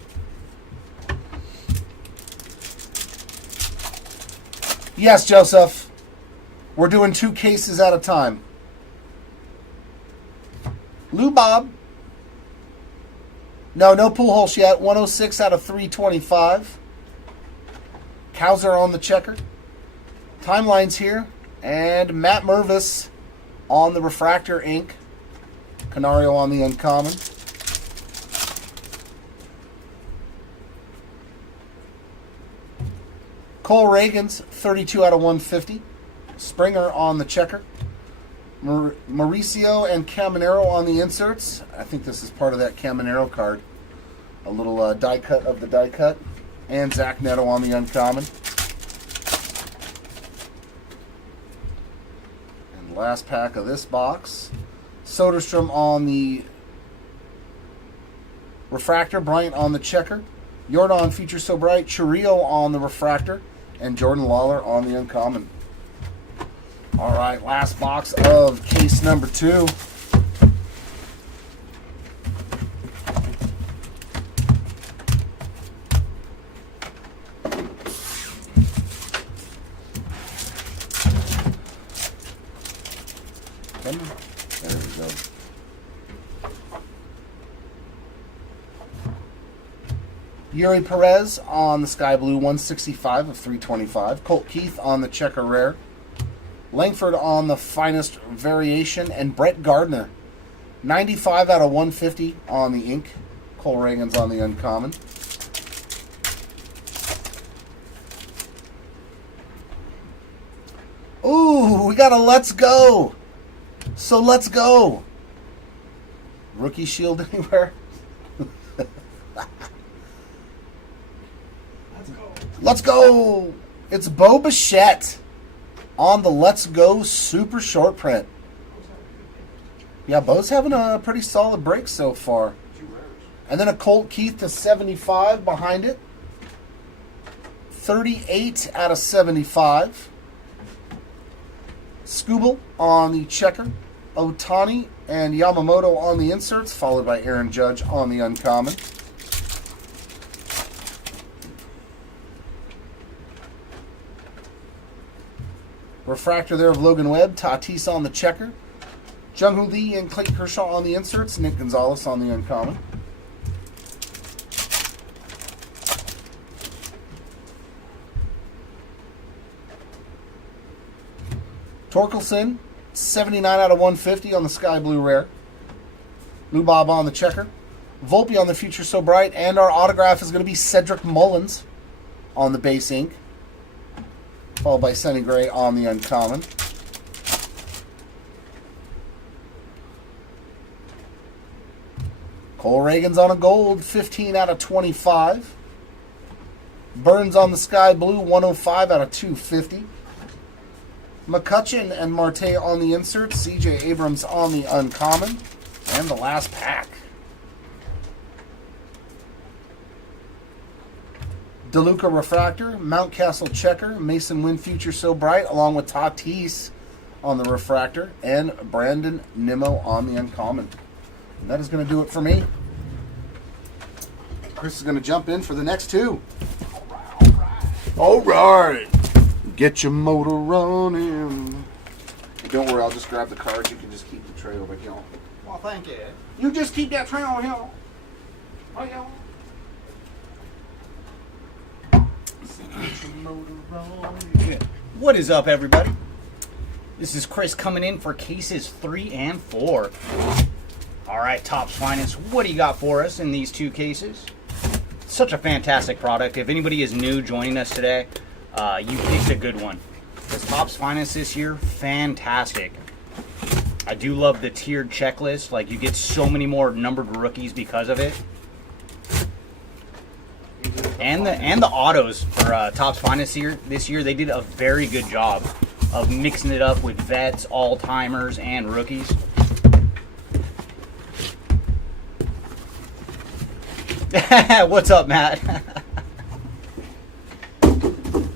Yes, Joseph. We're doing 2 cases at a time. Lou Bob. No Pujols yet. 106 out of 325. Kowser on the checker. Timelines here. And Matt Mervis on the refractor ink. Canario on the uncommon. Cole Reagans, 32 out of 150. Springer on the checker. Mauricio and Caminero on the inserts. I think this is part of that Caminero card. A little die cut of the die cut. And Zach Neto on the uncommon. Last pack of this box. Soderstrom on the refractor. Bryant on the checker. Jordan Future So Bright. Chiriot on the refractor. And Jordan Lawler on the uncommon. All right, last box of case number 2. There we go. Yuri Perez on the Sky Blue 165 of 325. Colt Keith on the Checker Rare. Langford on the Finest Variation. And Brett Gardner 95 out of 150 on the ink. Cole Reagan's on the uncommon. Ooh, we got a Let's Go. So let's go. Rookie Shield anywhere? Let's go. It's Bo Bichette on the Let's Go Super Short Print. Yeah, Bo's having a pretty solid break so far. And then a Colt Keith to 75 behind it. 38 out of 75. Scooble on the checker. Otani and Yamamoto on the inserts, followed by Aaron Judge on the uncommon. Refractor there of Logan Webb. Tatis on the checker. Jung-Hoo Lee and Clayton Kershaw on the inserts. Nick Gonzalez on the uncommon. Torkelson, 79 out of 150 on the Sky Blue Rare. Lou Bob on the checker. Volpe on the Future So Bright. And our autograph is going to be Cedric Mullins on the base ink. Followed by Sonny Gray on the uncommon. Cole Reagan's on a gold, 15 out of 25. Burns on the Sky Blue, 105 out of 250. McCutcheon and Marte on the insert. CJ Abrams on the uncommon. And the last pack. DeLuca Refractor, Mountcastle Checker, Mason Wynn Future So Bright, along with Tatis on the refractor, and Brandon Nimmo on the uncommon. And that is going to do it for me. Chris is going to jump in for the next 2. All right. Get your motor running. Don't worry, I'll just grab the cards. You can just keep the tray over here. Well, thank you. You just keep that tray over here. Right here. Get your motor running. What is up, everybody? This is Chris coming in for cases 3 and 4. All right, Topps Finest, what do you got for us in these 2 cases? Such a fantastic product. If anybody is new joining us today, you picked a good one. Because Topps Finest this year, fantastic. I do love the tiered checklist. Like, you get so many more numbered rookies because of it. And the autos for Topps Finest this year, they did a very good job of mixing it up with vets, all-timers, and rookies. What's up, Matt?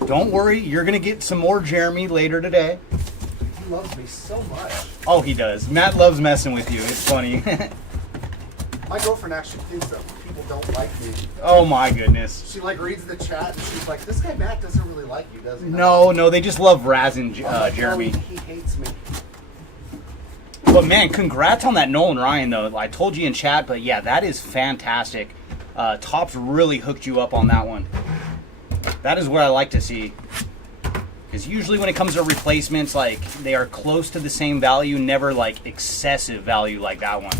Don't worry, you're going to get some more Jeremy later today. He loves me so much. Oh, he does. Matt loves messing with you. It's funny. My girlfriend actually thinks that people don't like me. Oh, my goodness. She reads the chat and she's like, this guy Matt doesn't really like you, does he? No, they just love razzing Jeremy. He hates me. But, man, congrats on that Nolan Ryan, though. I told you in chat, but, yeah, that is fantastic. Topps really hooked you up on that one. That is what I like to see. Because usually when it comes to replacements, like, they are close to the same value, never, like, excessive value like that one.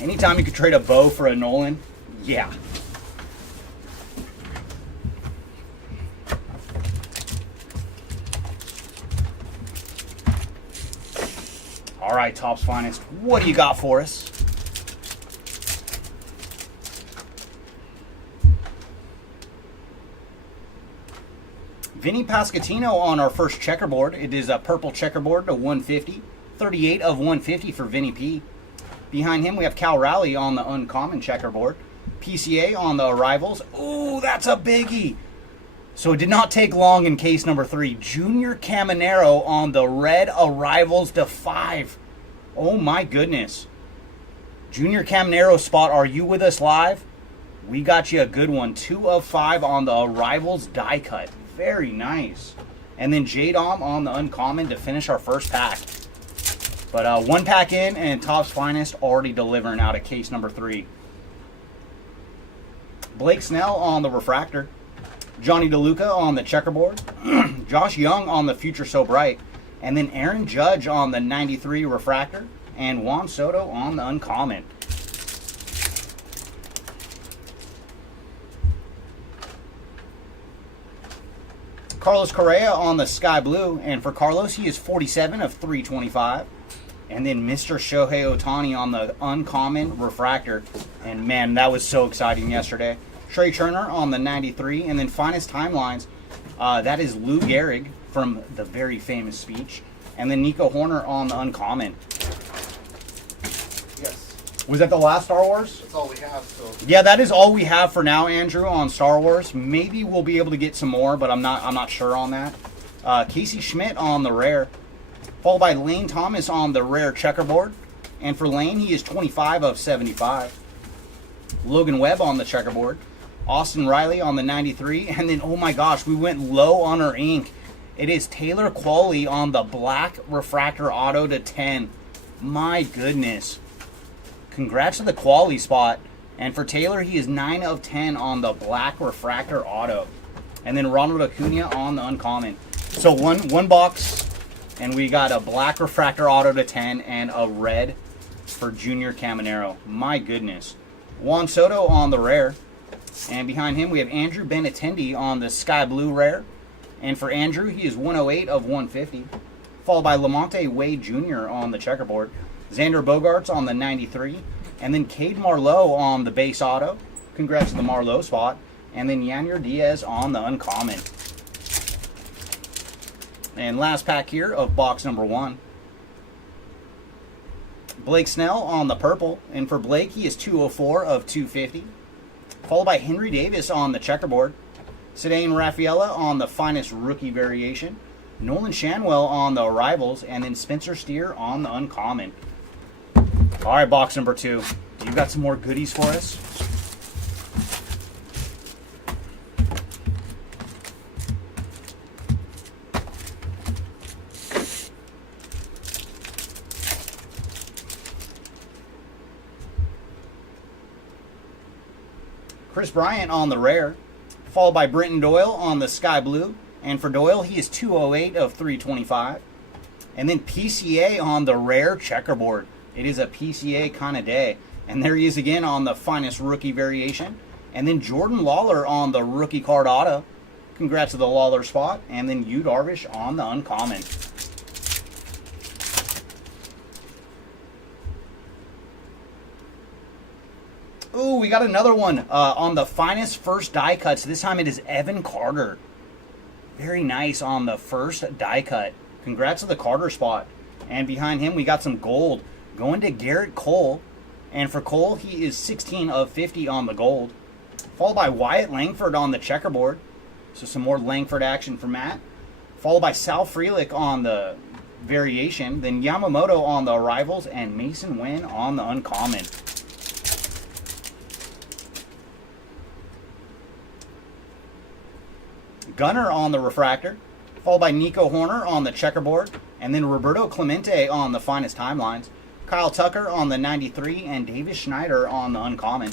Anytime you could trade a Bo for a Nolan, yeah. All right, Topps Finest, what do you got for us? Vinny Pasquantino on our first checkerboard. It is a purple checkerboard to 150. 38 of 150 for Vinny P. Behind him, we have Cal Raleigh on the uncommon checkerboard. PCA on the arrivals. Ooh, that's a biggie. So it did not take long in case number 3. Junior Caminero on the red arrivals to 5. Oh my goodness. Junior Caminero spot, are you with us live? We got you a good one. 2 of 5 on the arrivals die cut. Very nice. And then J-Dom on the uncommon to finish our first pack. But 1 pack in, and Topps Finest already delivering out of case number 3. Blake Snell on the refractor. Johnny DeLuca on the checkerboard. Josh Young on the Future So Bright. And then Aaron Judge on the 93 refractor. And Juan Soto on the uncommon. Carlos Correa on the sky blue. And for Carlos, he is 47 of 325. And then Mr. Shohei Ohtani on the uncommon refractor. And man, that was so exciting yesterday. Trey Turner on the 93. And then Finest Timelines, that is Lou Gehrig from the very famous speech. And then Nico Horner on the uncommon. Yes. Was that the last Star Wars? That's all we have, so. Yeah, that is all we have for now, Andrew, on Star Wars. Maybe we'll be able to get some more, but I'm not sure on that. Casey Schmidt on the rare. Followed by Lane Thomas on the rare checkerboard. And for Lane, he is 25 of 75. Logan Webb on the checkerboard. Austin Riley on the 93. And then, oh my gosh, we went low on our ink. It is Taylor Qualley on the black refractor auto to 10. My goodness. Congrats to the Qualley spot. And for Taylor, he is 9 of 10 on the black refractor auto. And then Ronald Acuna on the uncommon. So one box, and we got a black refractor auto to 10 and a red for Junior Caminero. My goodness. Juan Soto on the rare. And behind him, we have Andrew Benintendi on the sky blue rare. And for Andrew, he is 108 of 150. Followed by Lamonte Wade Jr. on the checkerboard. Xander Bogaerts on the 93. And then Cade Marlowe on the base auto. Congrats to the Marlowe spot. And then Yanyer Diaz on the uncommon. And last pack here of box number 1. Blake Snell on the purple. And for Blake, he is 204 of 250. Followed by Henry Davis on the checkerboard. Cedane Rafaela on the finest rookie variation. Nolan Shanwell on the arrivals. And then Spencer Steer on the uncommon. All right, box number 2. You got some more goodies for us? Chris Bryant on the rare, followed by Brenton Doyle on the sky blue. And for Doyle, he is 208 of 325. And then PCA on the rare checkerboard. It is a PCA kind of day. And there he is again on the finest rookie variation. And then Jordan Lawler on the rookie card auto. Congrats to the Lawler spot. And then Yu Darvish on the uncommon. Ooh, we got another one on the finest first die cuts. This time it is Evan Carter. Very nice on the first die cut. Congrats to the Carter spot. And behind him, we got some gold going to Garrett Cole. And for Cole, he is 16 of 50 on the gold. Followed by Wyatt Langford on the checkerboard. So some more Langford action for Matt. Followed by Sal Frelick on the variation. Then Yamamoto on the arrivals. And Mason Wynn on the uncommon. Gunner on the refractor, followed by Nico Horner on the checkerboard, and then Roberto Clemente on the finest timelines, Kyle Tucker on the 93, and Davis Schneider on the uncommon.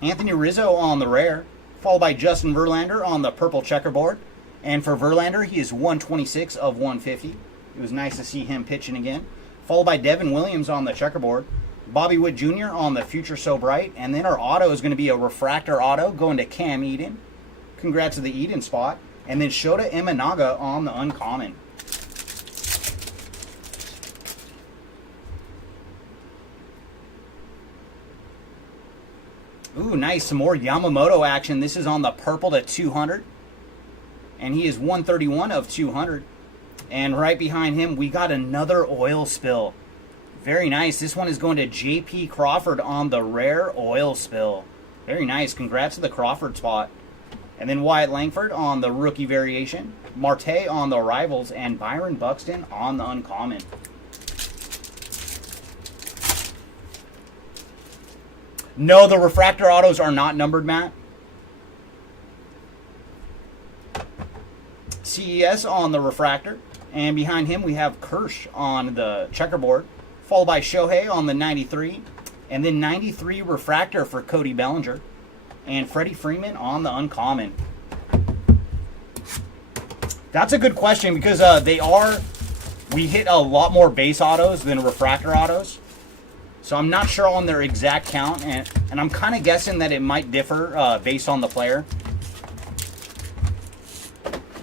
Anthony Rizzo on the rare, followed by Justin Verlander on the purple checkerboard, and for Verlander, he is 126 of 150. It was nice to see him pitching again. Followed by Devin Williams on the checkerboard, Bobby Witt Jr. on the Future So Bright. And then our auto is going to be a refractor auto going to Cam Eden. Congrats to the Eden spot. And then Shota Imanaga on the uncommon. Ooh, nice. Some more Yamamoto action. This is on the purple to 200. And he is 131 of 200. And right behind him, we got another oil spill. Very nice. This one is going to J.P. Crawford on the rare oil spill. Very nice. Congrats to the Crawford spot. And then Wyatt Langford on the rookie variation. Marte on the rivals. And Byron Buxton on the uncommon. No, the refractor autos are not numbered, Matt. CES on the refractor. And behind him, we have Kirsch on the checkerboard. Followed by Shohei on the 93. And then 93 refractor for Cody Bellinger. And Freddie Freeman on the uncommon. That's a good question because we hit a lot more base autos than refractor autos. So I'm not sure on their exact count, and I'm kind of guessing that it might differ based on the player.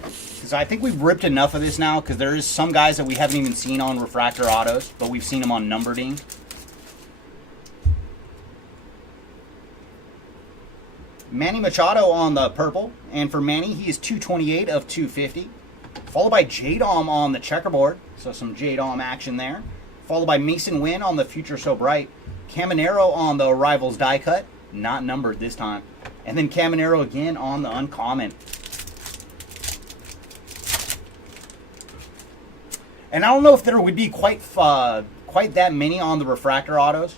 Because I think we've ripped enough of this now, because there is some guys that we haven't even seen on refractor autos, but we've seen them on numbered ink. Manny Machado on the purple, and for Manny, he is 228 of 250. Followed by J-Dom on the checkerboard, so some J-Dom action there. Followed by Mason Wynn on the Future So Bright. Caminero on the Rivals die cut. Not numbered this time. And then Caminero again on the uncommon. And I don't know if there would be quite that many on the refractor autos.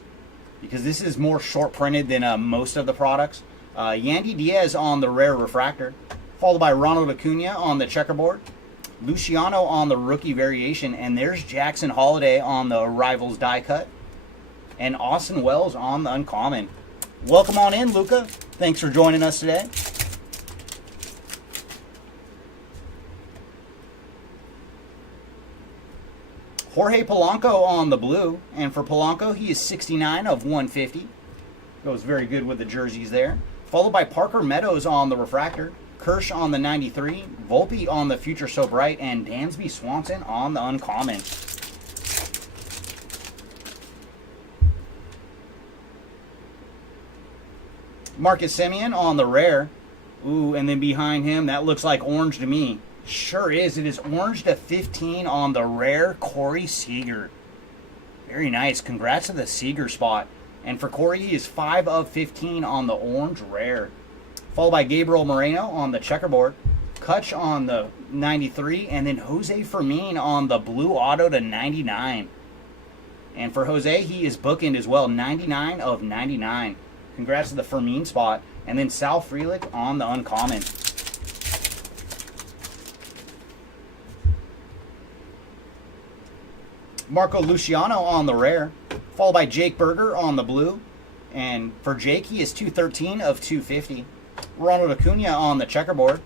Because this is more short printed than most of the products. Yandy Diaz on the rare refractor. Followed by Ronald Acuna on the checkerboard. Luciano on the rookie variation, and there's Jackson Holiday on the Rivals die cut, and Austin Wells on the uncommon. Welcome on in, Luca. Thanks for joining us today. Jorge Polanco on the blue, and for Polanco, he is 69 of 150. Goes very good with the jerseys there. Followed by Parker Meadows on the refractor. Kirsch on the 93, Volpe on the Future So Bright, and Dansby Swanson on the uncommon. Marcus Semien on the rare. Ooh, and then behind him, that looks like orange to me. Sure is. It is orange to 15 on the rare Corey Seager. Very nice. Congrats to the Seager spot. And for Corey, he is 5 of 15 on the orange rare. Followed by Gabriel Moreno on the checkerboard. Kutch on the 93. And then Jose Fermin on the blue auto to 99. And for Jose, he is bookend as well. 99 of 99. Congrats to the Fermin spot. And then Sal Frelick on the uncommon. Marco Luciano on the rare. Followed by Jake Berger on the blue. And for Jake, he is 213 of 250. Ronald Acuna on the checkerboard.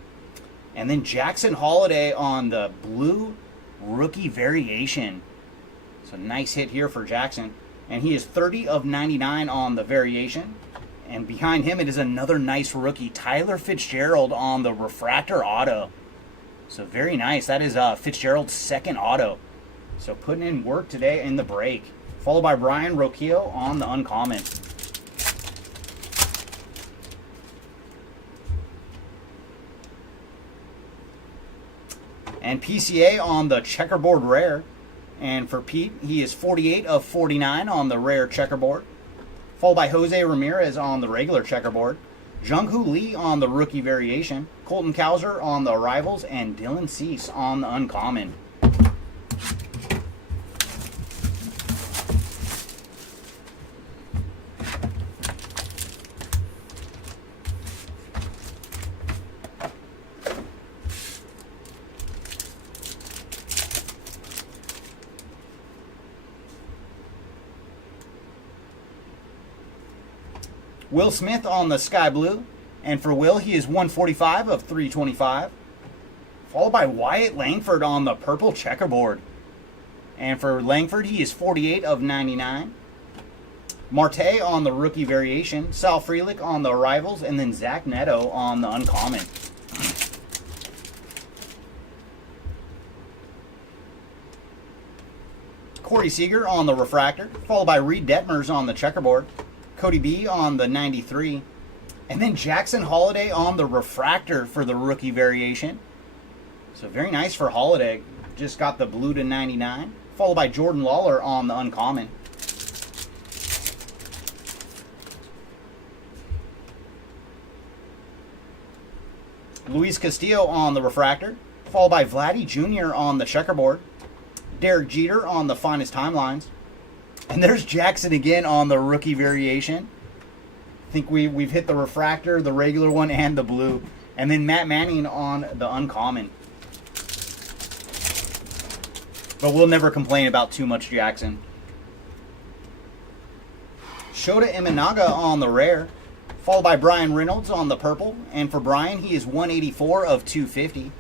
And then Jackson Holiday on the blue rookie variation. So nice hit here for Jackson. And he is 30 of 99 on the variation. And behind him, it is another nice rookie, Tyler Fitzgerald on the refractor auto. So very nice. That is Fitzgerald's second auto. So putting in work today in the break. Followed by Brian Roquillo on the uncommon. And PCA on the checkerboard rare. And for Pete, he is 48 of 49 on the rare checkerboard. Followed by Jose Ramirez on the regular checkerboard. Jung-Hoo Lee on the rookie variation. Colton Cowser on the rivals. And Dylan Cease on the uncommon. Will Smith on the sky blue. And for Will, he is 145 of 325. Followed by Wyatt Langford on the purple checkerboard. And for Langford, he is 48 of 99. Marte on the rookie variation. Sal Frelick on the rivals. And then Zach Neto on the uncommon. Corey Seager on the refractor. Followed by Reed Detmers on the checkerboard. Cody B on the 93. And then Jackson Holiday on the refractor for the rookie variation. So very nice for Holiday. Just got the blue to 99. Followed by Jordan Lawler on the uncommon. Luis Castillo on the refractor. Followed by Vladdy Jr. on the checkerboard. Derek Jeter on the finest timelines. And there's Jackson again on the rookie variation. I think we've hit the refractor, the regular one, and the blue. And then Matt Manning on the uncommon. But we'll never complain about too much Jackson. Shota Imanaga on the rare. Followed by Brian Reynolds on the purple. And for Brian, he is 184 of 250.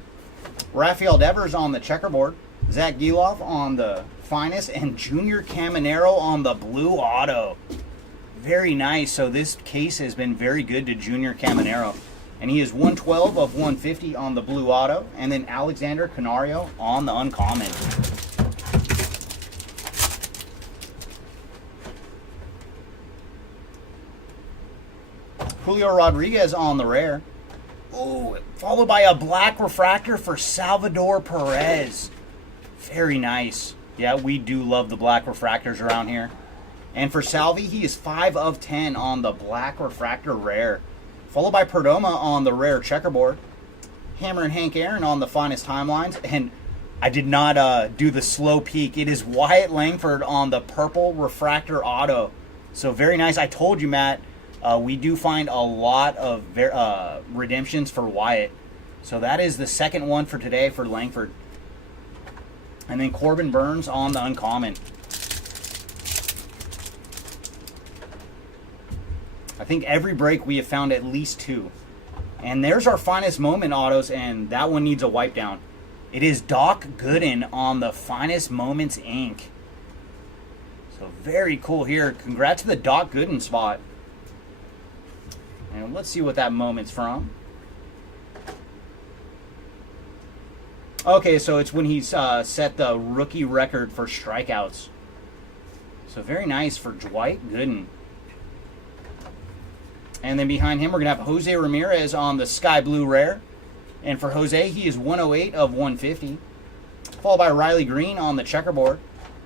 Rafael Devers on the checkerboard. Zach Geloff on the finest. And Junior Caminero on the blue auto. Very nice. So this case has been very good to Junior Caminero. And he is 112 of 150 on the blue auto. And then Alexander Canario on the uncommon. Julio Rodriguez on the rare. Ooh, followed by a black refractor for Salvador Perez. Very nice. Yeah, we do love the black refractors around here. And for Salvi, he is 5 of 10 on the black refractor rare. Followed by Perdomo on the rare checkerboard. Hammer and Hank Aaron on the finest timelines. And I did not do the slow peek. It is Wyatt Langford on the purple refractor auto. So very nice. I told you, Matt, we do find a lot of redemptions for Wyatt. So that is the second one for today for Langford. And then Corbin Burns on the uncommon. I think every break we have found at least 2. And there's our finest moment autos, and that one needs a wipe down. It is Doc Gooden on the Finest Moments Inc. So very cool here. Congrats to the Doc Gooden spot. And let's see what that moment's from. Okay, so it's when he's set the rookie record for strikeouts. So very nice for Dwight Gooden. And then behind him, we're going to have Jose Ramirez on the Sky Blue Rare. And for Jose, he is 108 of 150. Followed by Riley Green on the checkerboard.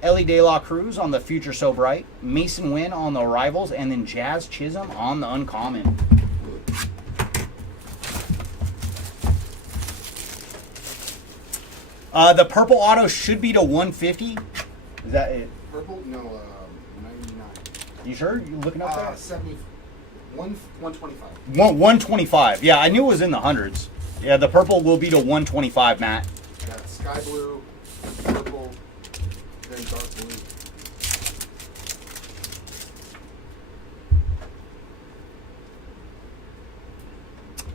Ellie De La Cruz on the Future So Bright. Mason Wynn on the Arrivals. And then Jazz Chisholm on the uncommon. The purple auto should be to 150. Is that it? Purple? No, 99. You sure? You looking up there? 125. 125. Yeah, I knew it was in the hundreds. Yeah, the purple will be to 125, Matt. Got sky blue, purple, then dark blue.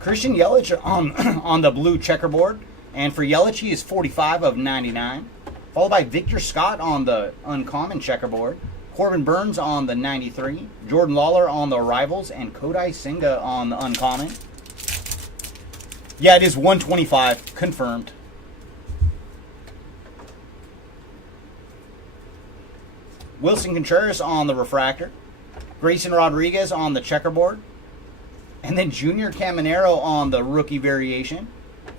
Christian Yelich on the blue checkerboard. And for Yelich, he is 45 of 99. Followed by Victor Scott on the uncommon checkerboard. Corbin Burns on the 93. Jordan Lawler on the Arrivals. And Kodai Senga on the uncommon. Yeah, it is 125. Confirmed. Wilson Contreras on the refractor. Grayson Rodriguez on the checkerboard. And then Junior Caminero on the rookie variation.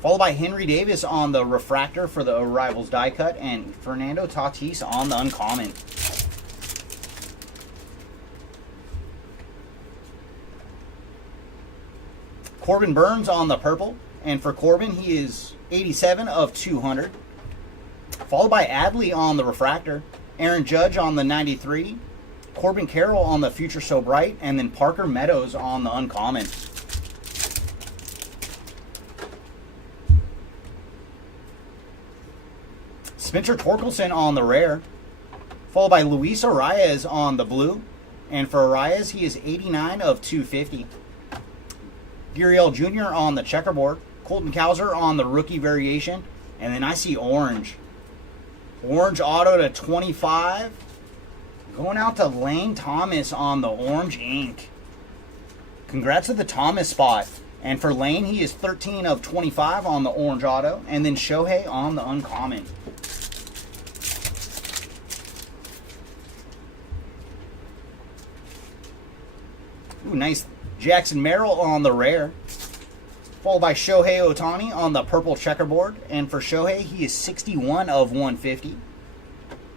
Followed by Henry Davis on the refractor for the Arrivals die cut. And Fernando Tatis on the uncommon. Corbin Burns on the purple. And for Corbin, he is 87 of 200. Followed by Adley on the refractor. Aaron Judge on the 93. Corbin Carroll on the Future So Bright. And then Parker Meadows on the uncommon. Spencer Torkelson on the rare. Followed by Luis Arias on the blue. And for Arias, he is 89 of 250. Gurriel Jr. on the checkerboard. Colton Cowser on the rookie variation. And then I see orange. Orange auto to 25. Going out to Lane Thomas on the orange ink. Congrats to the Thomas spot. And for Lane, he is 13 of 25 on the orange auto. And then Shohei on the uncommon. Ooh, nice Jackson Merrill on the rare. Followed by Shohei Ohtani on the purple checkerboard. And for Shohei, he is 61 of 150.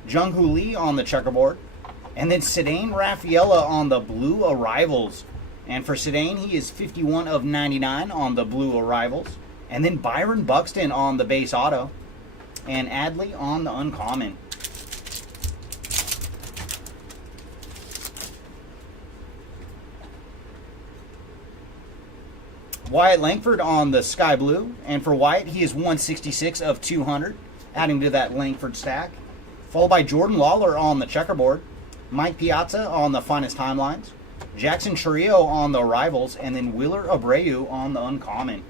Jung-Hoo Lee on the checkerboard. And then Cedane Rafaela on the blue arrivals. And for Cedane, he is 51 of 99 on the blue arrivals. And then Byron Buxton on the base auto. And Adley on the uncommon. Wyatt Langford on the sky blue. And for Wyatt, he is 166 of 200, adding to that Langford stack. Followed by Jordan Lawler on the checkerboard. Mike Piazza on the finest timelines. Jackson Chourio on the arrivals. And then Wheeler Abreu on the uncommon.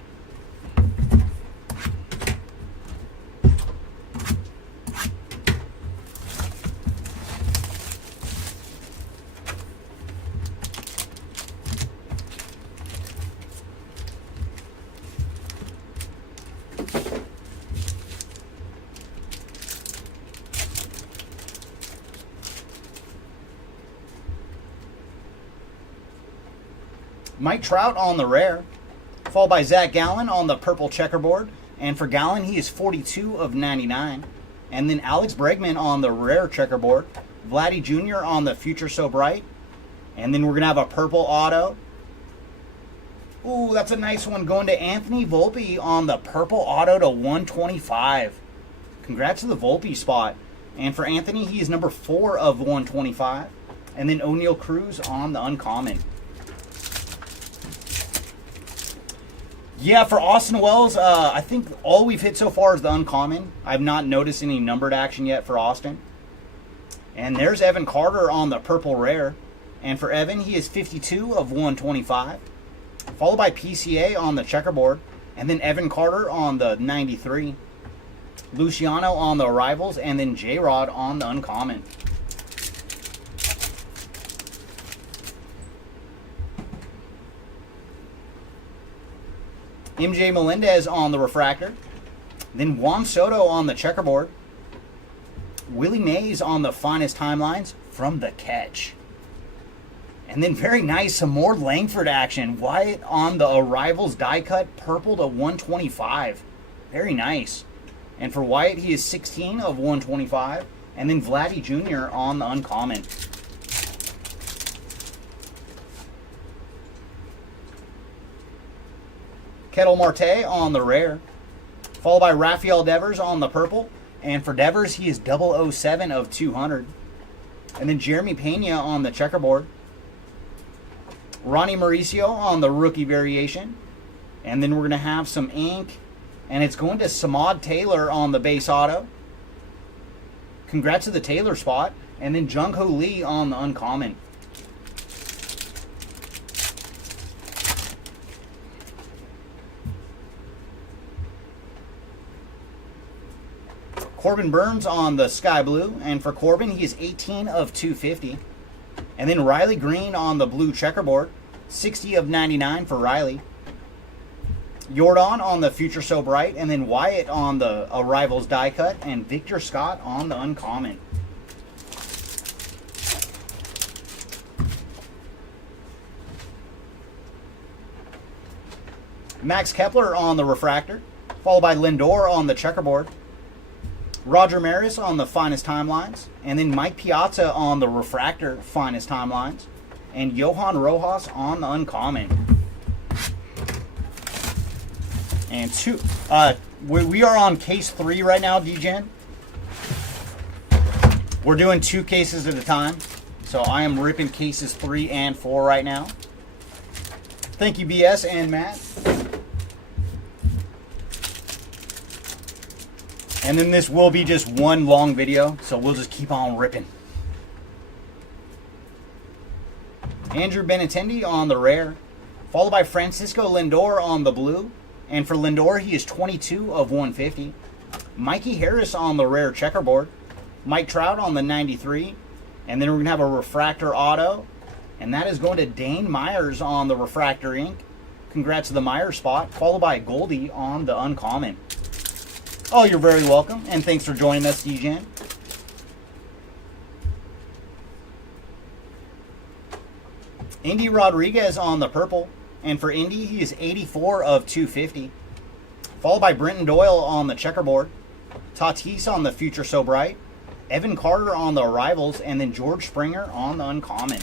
Mike Trout on the rare, followed by Zach Gallen on the purple checkerboard. And for Gallen, he is 42 of 99. And then Alex Bregman on the rare checkerboard. Vladdy Jr. on the Future So Bright. And then we're going to have a purple auto. Ooh, that's a nice one going to Anthony Volpe on the purple auto to 125. Congrats to the Volpe spot. And for Anthony, he is number 4 of 125. And then O'Neal Cruz on the uncommon. Yeah, for Austin Wells, I think all we've hit so far is the uncommon. I've not noticed any numbered action yet for Austin. And there's Evan Carter on the purple rare. And for Evan, he is 52 of 125. Followed by PCA on the checkerboard. And then Evan Carter on the 93. Luciano on the arrivals. And then J-Rod on the uncommon. MJ Melendez on the refractor. Then Juan Soto on the checkerboard. Willie Mays on the finest timelines from the catch. And then very nice, some more Langford action. Wyatt on the arrivals die cut, purple to 125. Very nice. And for Wyatt, he is 16 of 125. And then Vladdy Jr. on the uncommon. Kettle Marte on the rare. Followed by Rafael Devers on the purple. And for Devers, he is 007 of 200. And then Jeremy Pena on the checkerboard. Ronnie Mauricio on the rookie variation. And then we're going to have some ink. And it's going to Samad Taylor on the base auto. Congrats to the Taylor spot. And then Jung-Hoo Lee on the uncommon. Corbin Burns on the sky blue. And for Corbin, he is 18 of 250. And then Riley Green on the blue checkerboard. 60 of 99 for Riley. Jordan on the Future So Bright. And then Wyatt on the arrivals die cut. And Victor Scott on the uncommon. Max Kepler on the refractor. Followed by Lindor on the checkerboard. Roger Maris on the finest timelines. And then Mike Piazza on the refractor finest timelines. And Johan Rojas on the uncommon. And we are on case 3 right now, DGen. We're doing 2 cases at a time. So I am ripping cases 3 and 4 right now. Thank you, BS and Matt. And then this will be just one long video, so we'll just keep on ripping. Andrew Benintendi on the rare, followed by Francisco Lindor on the blue. And for Lindor, he is 22 of 150. Mikey Harris on the rare checkerboard. Mike Trout on the 93. And then we're going to have a refractor auto. And that is going to Dane Myers on the refractor ink. Congrats to the Myers spot, followed by Goldie on the uncommon. Oh, you're very welcome, and thanks for joining us, DGen. Indy Rodriguez on the purple. And for Indy, he is 84 of 250. Followed by Brenton Doyle on the checkerboard. Tatis on the Future So Bright. Evan Carter on the Arrivals. And then George Springer on the uncommon.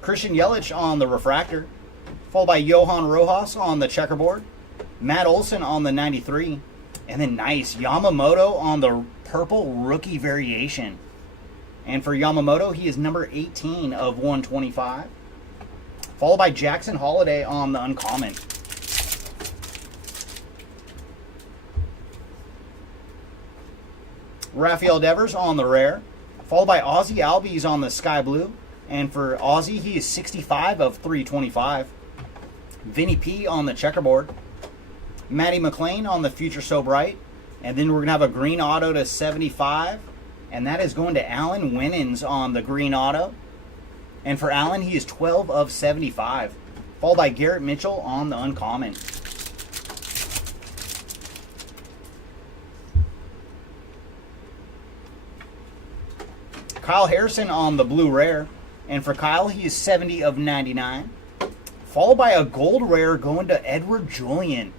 Christian Yelich on the refractor. Followed by Johan Rojas on the checkerboard. Matt Olson on the 93. And then nice Yamamoto on the purple rookie variation. And for Yamamoto, he is number 18 of 125. Followed by Jackson Holiday on the uncommon. Rafael Devers on the rare. Followed by Ozzie Albies on the sky blue. And for Ozzie, he is 65 of 325. Vinny P on the checkerboard. Matty McLean on the Future So Bright. And then we're going to have a green auto to 75. And that is going to Alan Winans on the green auto. And for Alan, he is 12 of 75. Followed by Garrett Mitchell on the uncommon. Kyle Harrison on the blue rare. And for Kyle, he is 70 of 99. Followed by a gold rare going to Edward Julian.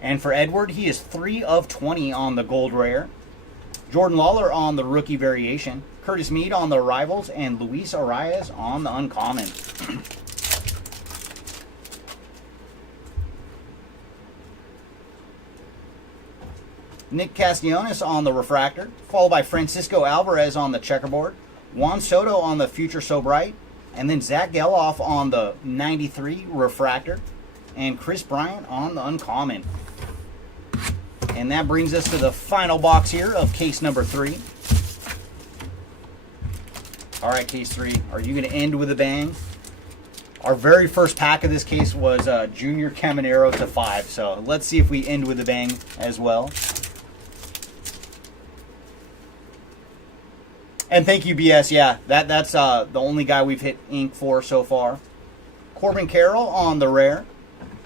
And for Edward, he is 3 of 20 on the gold rare. Jordan Lawler on the rookie variation. Curtis Mead on the Arrivals. And Luis Arias on the uncommon. Nick Castellanos on the refractor. Followed by Francisco Alvarez on the checkerboard. Juan Soto on the Future So Bright. And then Zach Geloff on the 93 refractor. And Chris Bryant on the uncommon. And that brings us to the final box here of case number 3. All right, case 3. Are you going to end with a bang? Our very first pack of this case was Junior Caminero to 5. So let's see if we end with a bang as well. And thank you, BS. Yeah, that's the only guy we've hit ink for so far. Corbin Carroll on the rare.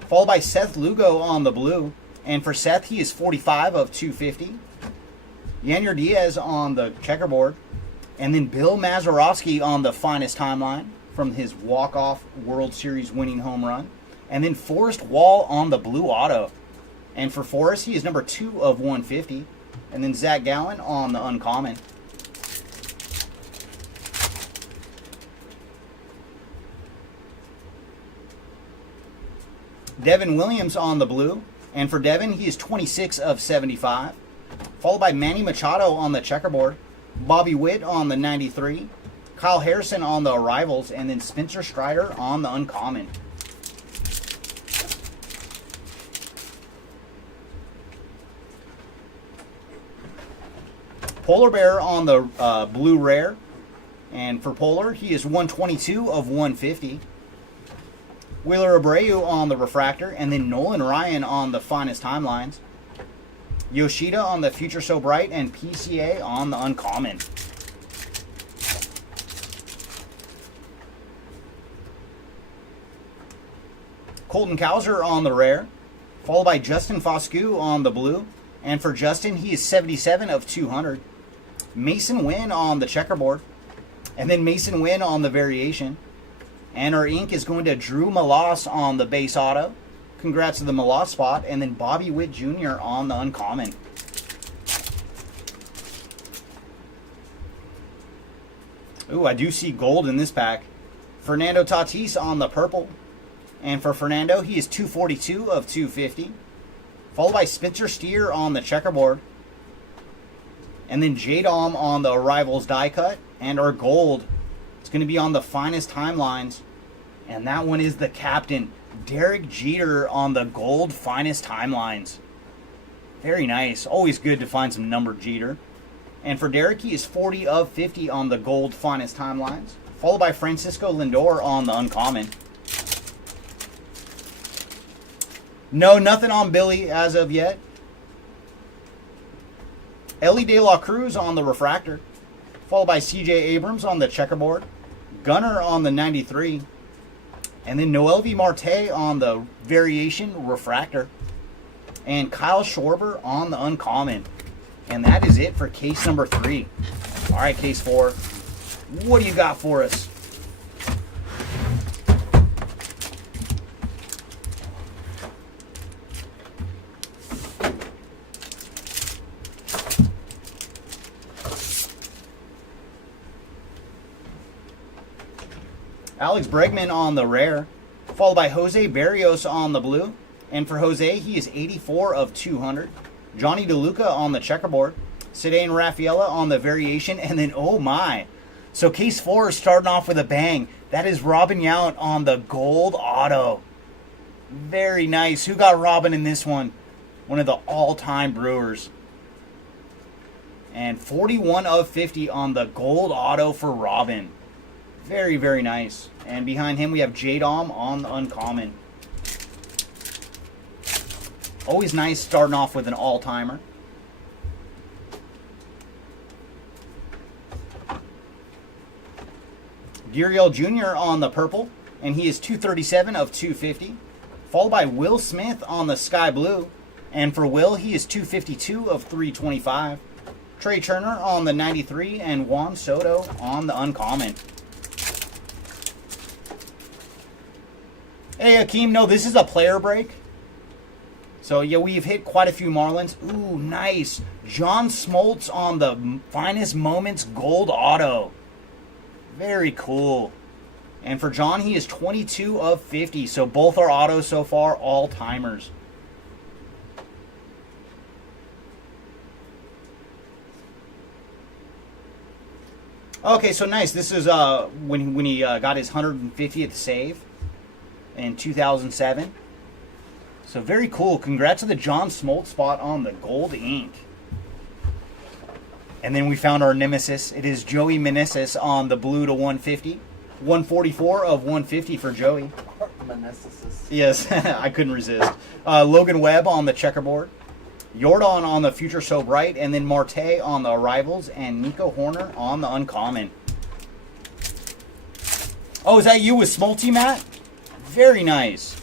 Followed by Seth Lugo on the blue. And for Seth, he is 45 of 250. Yanyer Diaz on the checkerboard. And then Bill Mazeroski on the finest timeline from his walk-off World Series winning home run. And then Forrest Wall on the blue auto. And for Forrest, he is number 2 of 150. And then Zach Gallen on the uncommon. Devin Williams on the blue. And for Devin, he is 26 of 75. Followed by Manny Machado on the checkerboard. Bobby Witt on the 93. Kyle Harrison on the Arrivals. And then Spencer Strider on the uncommon. Polar Bear on the blue rare. And for Polar, he is 122 of 150. Wheeler Abreu on the refractor, and then Nolan Ryan on the finest timelines. Yoshida on the Future So Bright, and PCA on the uncommon. Colton Cowser on the rare, followed by Justin Foscue on the blue, and for Justin, he is 77 of 200. Mason Wynn on the checkerboard, and then Mason Wynn on the variation. And our ink is going to Drew Malas on the base auto. Congrats to the Malas spot. And then Bobby Witt Jr. on the uncommon. Ooh, I do see gold in this pack. Fernando Tatis on the purple. And for Fernando, he is 242 of 250. Followed by Spencer Steer on the checkerboard. And then J-Dom on the Arrivals die cut. And our gold, it's going to be on the finest timelines. And that one is the captain, Derek Jeter on the gold finest timelines. Very nice. Always good to find some numbered Jeter. And for Derek, he is 40 of 50 on the gold finest timelines. Followed by Francisco Lindor on the uncommon. No, nothing on Billy as of yet. Ellie De La Cruz on the refractor. Followed by CJ Abrams on the checkerboard. Gunner on the 93. And then Noelvi Marte on the variation refractor. And Kyle Schwarber on the uncommon. And that is it for case number 3. All right, case 4. What do you got for us? Alex Bregman on the rare, followed by Jose Barrios on the blue. And for Jose, he is 84 of 200. Johnny DeLuca on the checkerboard. Cedane Rafaela on the variation. And then, oh my. So case 4 is starting off with a bang. That is Robin Yount on the gold auto. Very nice. Who got Robin in this one? One of the all-time Brewers. And 41 of 50 on the gold auto for Robin. Very, very nice. And behind him we have J-Dom on the uncommon. Always nice starting off with an all-timer. Gurriel Jr. on the purple, and he is 237 of 250. Followed by Will Smith on the sky blue, and for Will, he is 252 of 325. Trey Turner on the 93, and Juan Soto on the uncommon. Hey, Akeem, no, this is a player break. So, yeah, we've hit quite a few Marlins. Ooh, nice. John Smoltz on the Finest Moments Gold Auto. Very cool. And for John, he is 22 of 50. So, both our autos so far, all-timers. Okay, so nice. This is when he got his 150th save in 2007. So very cool. Congrats to the John Smoltz spot on the gold ink. And then we found our nemesis. It is Joey Meneses on the blue to 150. 144 of 150 for Joey. Meneses. Yes, I couldn't resist. Logan Webb on the checkerboard. Jordan on the Future So Bright. And then Marte on the arrivals. And Nico Horner on the uncommon. Oh, is that you with Smolty, Matt? Very nice.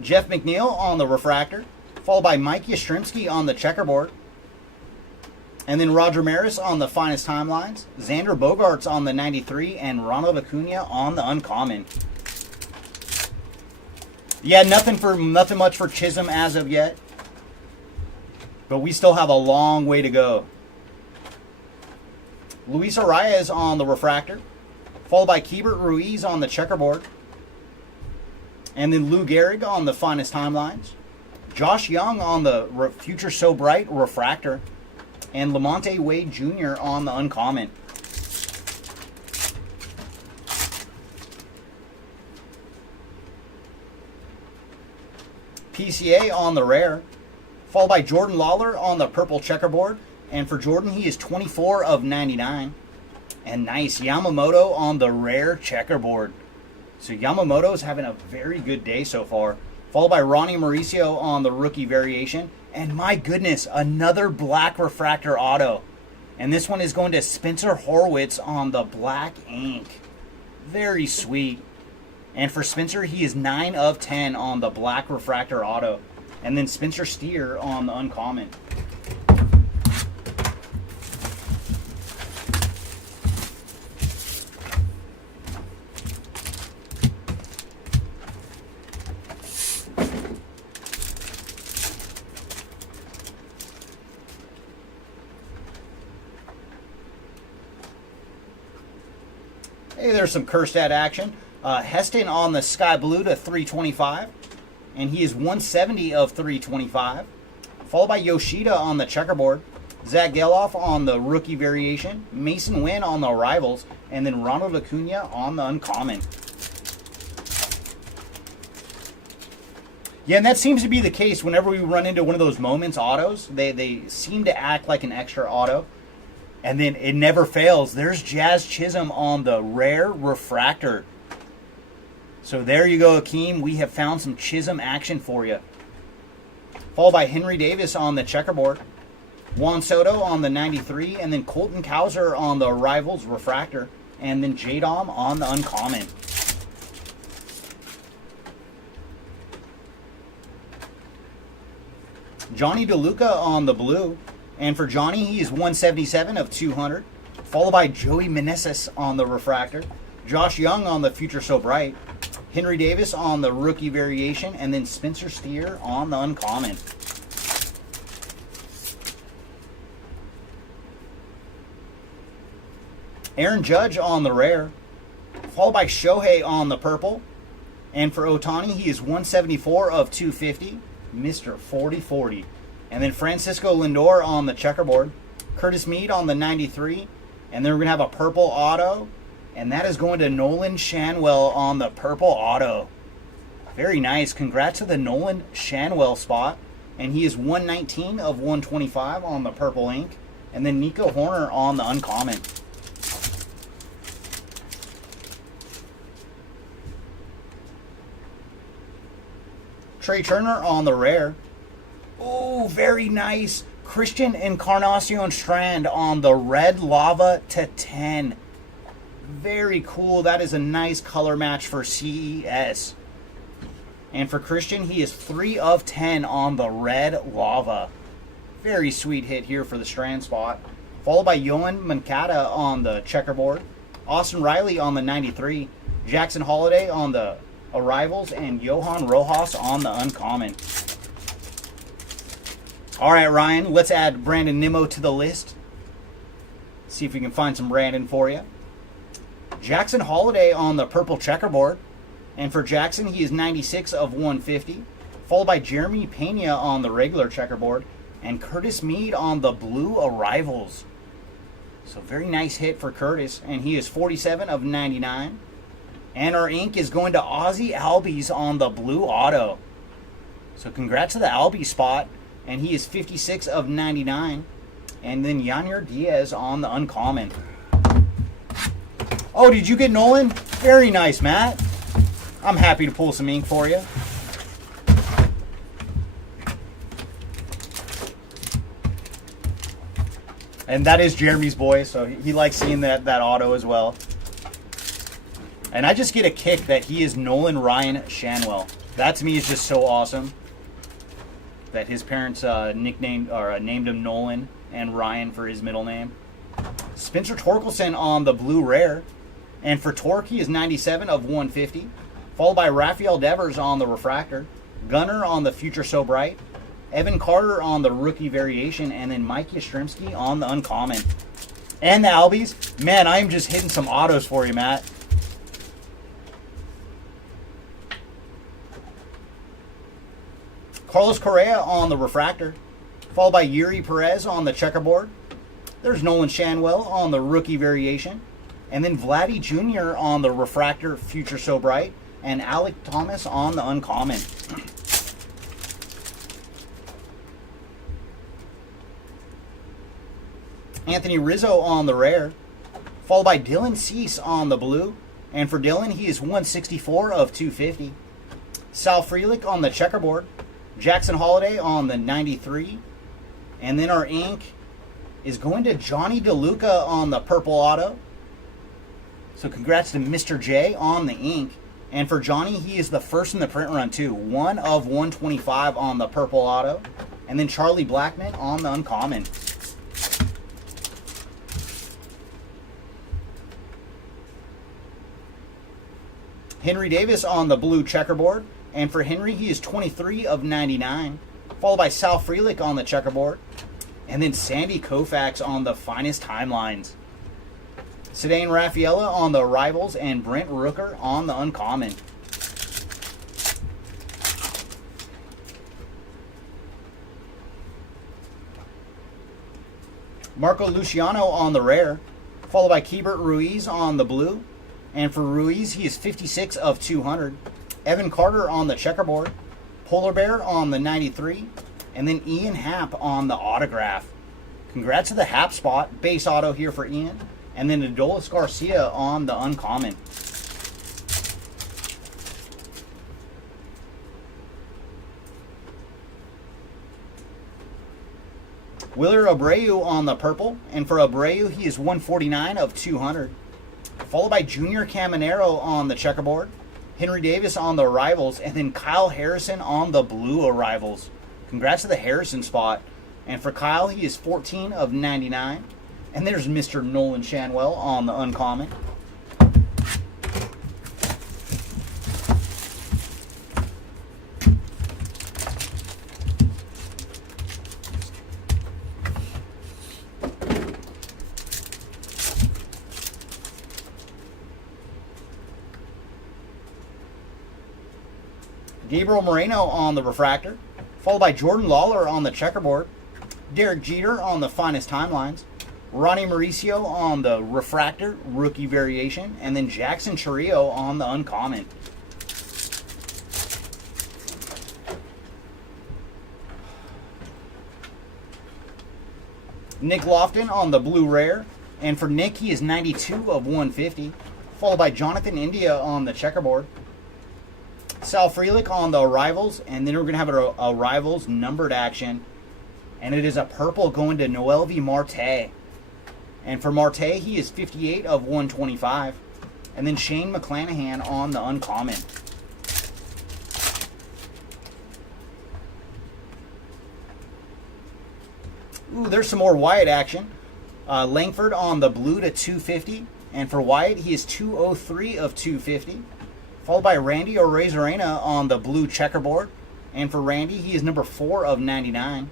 Jeff McNeil on the refractor, followed by Mike Yastrzemski on the checkerboard. And then Roger Maris on the Finest Timelines, Xander Bogaerts on the 93, and Ronald Acuna on the uncommon. Yeah, nothing much for Chisholm as of yet. But we still have a long way to go. Luis Arias on the refractor, followed by Keibert Ruiz on the checkerboard. And then Lou Gehrig on the Finest Timelines. Josh Young on the Future So Bright refractor. And Lamonte Wade Jr. on the uncommon. PCA on the rare, followed by Jordan Lawler on the purple checkerboard. And for Jordan, he is 24 of 99. And nice, Yamamoto on the rare checkerboard. So Yamamoto is having a very good day so far. Followed by Ronnie Mauricio on the rookie variation. And my goodness, another black refractor auto. And this one is going to Spencer Horwitz on the black ink. Very sweet. And for Spencer, he is 9 of 10 on the black refractor auto. And then Spencer Steer on the uncommon. Hey, there's some Kerstad action. Heston on the sky blue to 325. And he is 170 of 325. Followed by Yoshida on the checkerboard. Zach Geloff on the rookie variation. Mason Wynn on the arrivals. And then Ronald Acuna on the uncommon. Yeah, and that seems to be the case whenever we run into one of those moments autos. They seem to act like an extra auto. And then it never fails. There's Jazz Chisholm on the rare refractor. So there you go, Akeem. We have found some Chisholm action for you. Followed by Henry Davis on the checkerboard. Juan Soto on the 93. And then Colton Cowser on the arrivals refractor. And then J-Dom on the uncommon. Johnny DeLuca on the blue. And for Johnny, he is 177 of 200. Followed by Joey Meneses on the refractor. Josh Young on the Future So Bright. Henry Davis on the rookie variation. And then Spencer Steer on the uncommon. Aaron Judge on the rare. Followed by Shohei on the purple. And for Ohtani, he is 174 of 250. Mr. 40-40. And then Francisco Lindor on the checkerboard. Curtis Mead on the 93. And then we're going to have a purple auto. And that is going to Nolan Shanwell on the purple auto. Very nice. Congrats to the Nolan Shanwell spot. And he is 119 of 125 on the purple ink. And then Nico Horner on the uncommon. Trey Turner on the rare. Oh, very nice. Christian Encarnacion Strand on the red lava to 10. Very cool. That is a nice color match for CES. And for Christian, he is 3 of 10 on the red lava. Very sweet hit here for the Strand spot. Followed by Yohan Moncada on the checkerboard. Austin Riley on the 93. Jackson Holiday on the arrivals. And Johan Rojas on the uncommon. All right, Ryan, let's add Brandon Nimmo to the list. See if we can find some Brandon for you. Jackson Holiday on the purple checkerboard. And for Jackson, he is 96 of 150. Followed by Jeremy Pena on the regular checkerboard. And Curtis Mead on the blue arrivals. So very nice hit for Curtis. And he is 47 of 99. And our ink is going to Ozzie Albies on the blue auto. So congrats to the Albie spot. And he is 56 of 99. And then Yanyer Diaz on the uncommon. Oh, did you get Nolan? Very nice, Matt. I'm happy to pull some ink for you. And that is Jeremy's boy, so he likes seeing that auto as well. And I just get a kick that he is Nolan Ryan Shanwell. That to me is just so awesome. That his parents named him Nolan and Ryan for his middle name. Spencer Torkelson on the blue rare. And for Torque, he is 97 of 150. Followed by Rafael Devers on the refractor. Gunnar on the Future So Bright. Evan Carter on the rookie variation. And then Mike Yastrzemski on the uncommon. And the Albies. Man, I am just hitting some autos for you, Matt. Carlos Correa on the refractor, followed by Yuri Perez on the checkerboard. There's Nolan Shanwell on the rookie variation. And then Vladdy Jr. on the refractor Future So Bright. And Alec Thomas on the uncommon. Anthony Rizzo on the rare, followed by Dylan Cease on the blue. And for Dylan, he is 164 of 250. Sal Frelick on the checkerboard. Jackson Holiday on the 93. And then our ink is going to Johnny DeLuca on the purple auto. So congrats to Mr. J on the ink. And for Johnny, he is the first in the print run too. 1 of 125 on the purple auto. And then Charlie Blackmon on the uncommon. Henry Davis on the blue checkerboard. And for Henry, he is 23 of 99. Followed by Sal Frelick on the checkerboard. And then Sandy Koufax on the finest timelines. Cedane Rafaela on the arrivals. And Brent Rooker on the uncommon. Marco Luciano on the rare. Followed by Keibert Ruiz on the blue. And for Ruiz, he is 56 of 200. Evan Carter on the checkerboard. Polar Bear on the 93. And then Ian Happ on the autograph. Congrats to the Happ spot. Base auto here for Ian. And then Adolis Garcia on the uncommon. Willer Abreu on the purple. And for Abreu, he is 149 of 200. Followed by Junior Caminero on the checkerboard. Henry Davis on the arrivals. And then Kyle Harrison on the blue arrivals. Congrats to the Harrison spot. And for Kyle, he is 14 of 99. And there's Mr. Nolan Shanwell on the uncommon. Gabriel Moreno on the refractor, followed by Jordan Lawler on the checkerboard, Derek Jeter on the finest timelines, Ronnie Mauricio on the refractor, rookie variation, and then Jackson Chourio on the uncommon. Nick Lofton on the blue rare, and for Nick, he is 92 of 150, followed by Jonathan India on the checkerboard. Sal Frelick on the arrivals, and then we're going to have a arrivals numbered action. And it is a purple going to Noelvi Marte. And for Marte, he is 58 of 125. And then Shane McClanahan on the uncommon. Ooh, there's some more Wyatt action. Langford on the blue to 250. And for Wyatt, he is 203 of 250. Followed by Randy Arozarena on the blue checkerboard. And for Randy, he is number 4 of 99.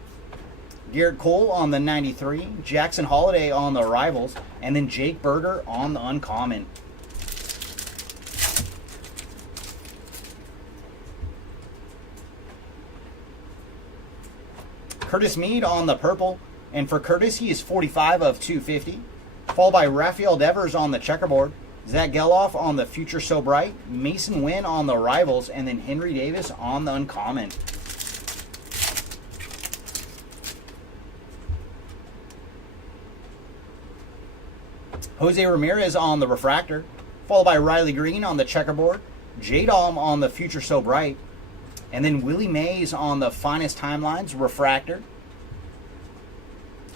Garrett Cole on the 93. Jackson Holiday on the arrivals. And then Jake Berger on the uncommon. Curtis Mead on the purple. And for Curtis, he is 45 of 250. Followed by Rafael Devers on the checkerboard. Zach Geloff on the Future So Bright, Mason Wynn on the arrivals, and then Henry Davis on the uncommon. Jose Ramirez on the refractor, followed by Riley Green on the checkerboard, J-Dom on the Future So Bright, and then Willie Mays on the finest timelines refractor,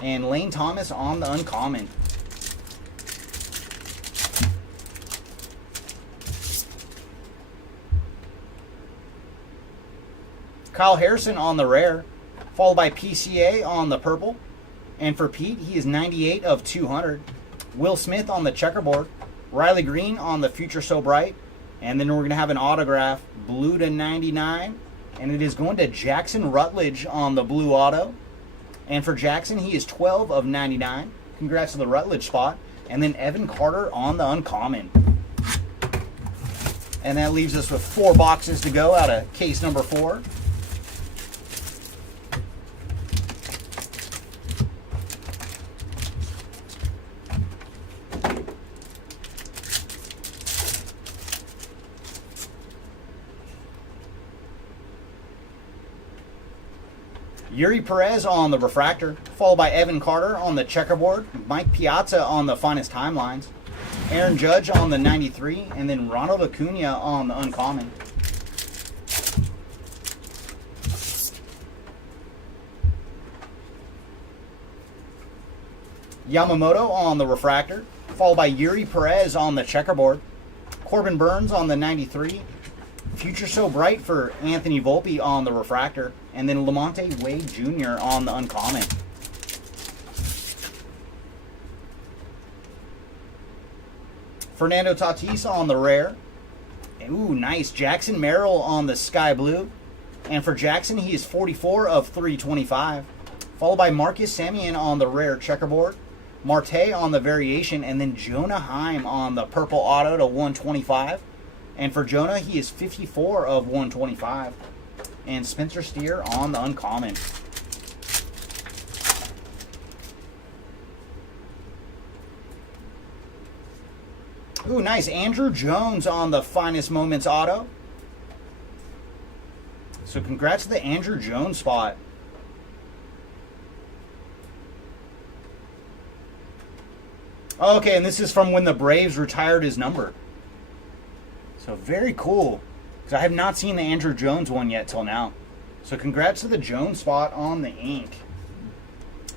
and Lane Thomas on the uncommon. Kyle Harrison on the rare, followed by PCA on the purple. And for Pete, he is 98 of 200. Will Smith on the checkerboard. Riley Green on the Future So Bright. And then we're going to have an autograph, blue to 99. And it is going to Jackson Rutledge on the blue auto. And for Jackson, he is 12 of 99. Congrats to the Rutledge spot. And then Evan Carter on the uncommon. And that leaves us with 4 boxes to go out of case number 4. Yuri Perez on the refractor, followed by Evan Carter on the checkerboard, Mike Piazza on the finest timelines, Aaron Judge on the 93, and then Ronald Acuna on the uncommon. Yamamoto on the refractor, followed by Yuri Perez on the checkerboard, Corbin Burns on the 93, Future So Bright for Anthony Volpe on the refractor, and then Lamonte Wade Jr. on the uncommon. Fernando Tatis on the rare. Ooh, nice. Jackson Merrill on the sky blue. And for Jackson, he is 44 of 325. Followed by Marcus Semien on the rare checkerboard. Marte on the variation, and then Jonah Heim on the purple auto to 125. And for Jonah, he is 54 of 125. And Spencer Steer on the uncommon. Ooh, nice. Andrew Jones on the finest moments auto. So congrats to the Andrew Jones spot. Okay, and this is from when the Braves retired his number. So very cool. Because I have not seen the Andrew Jones one yet till now. So congrats to the Jones spot on the ink.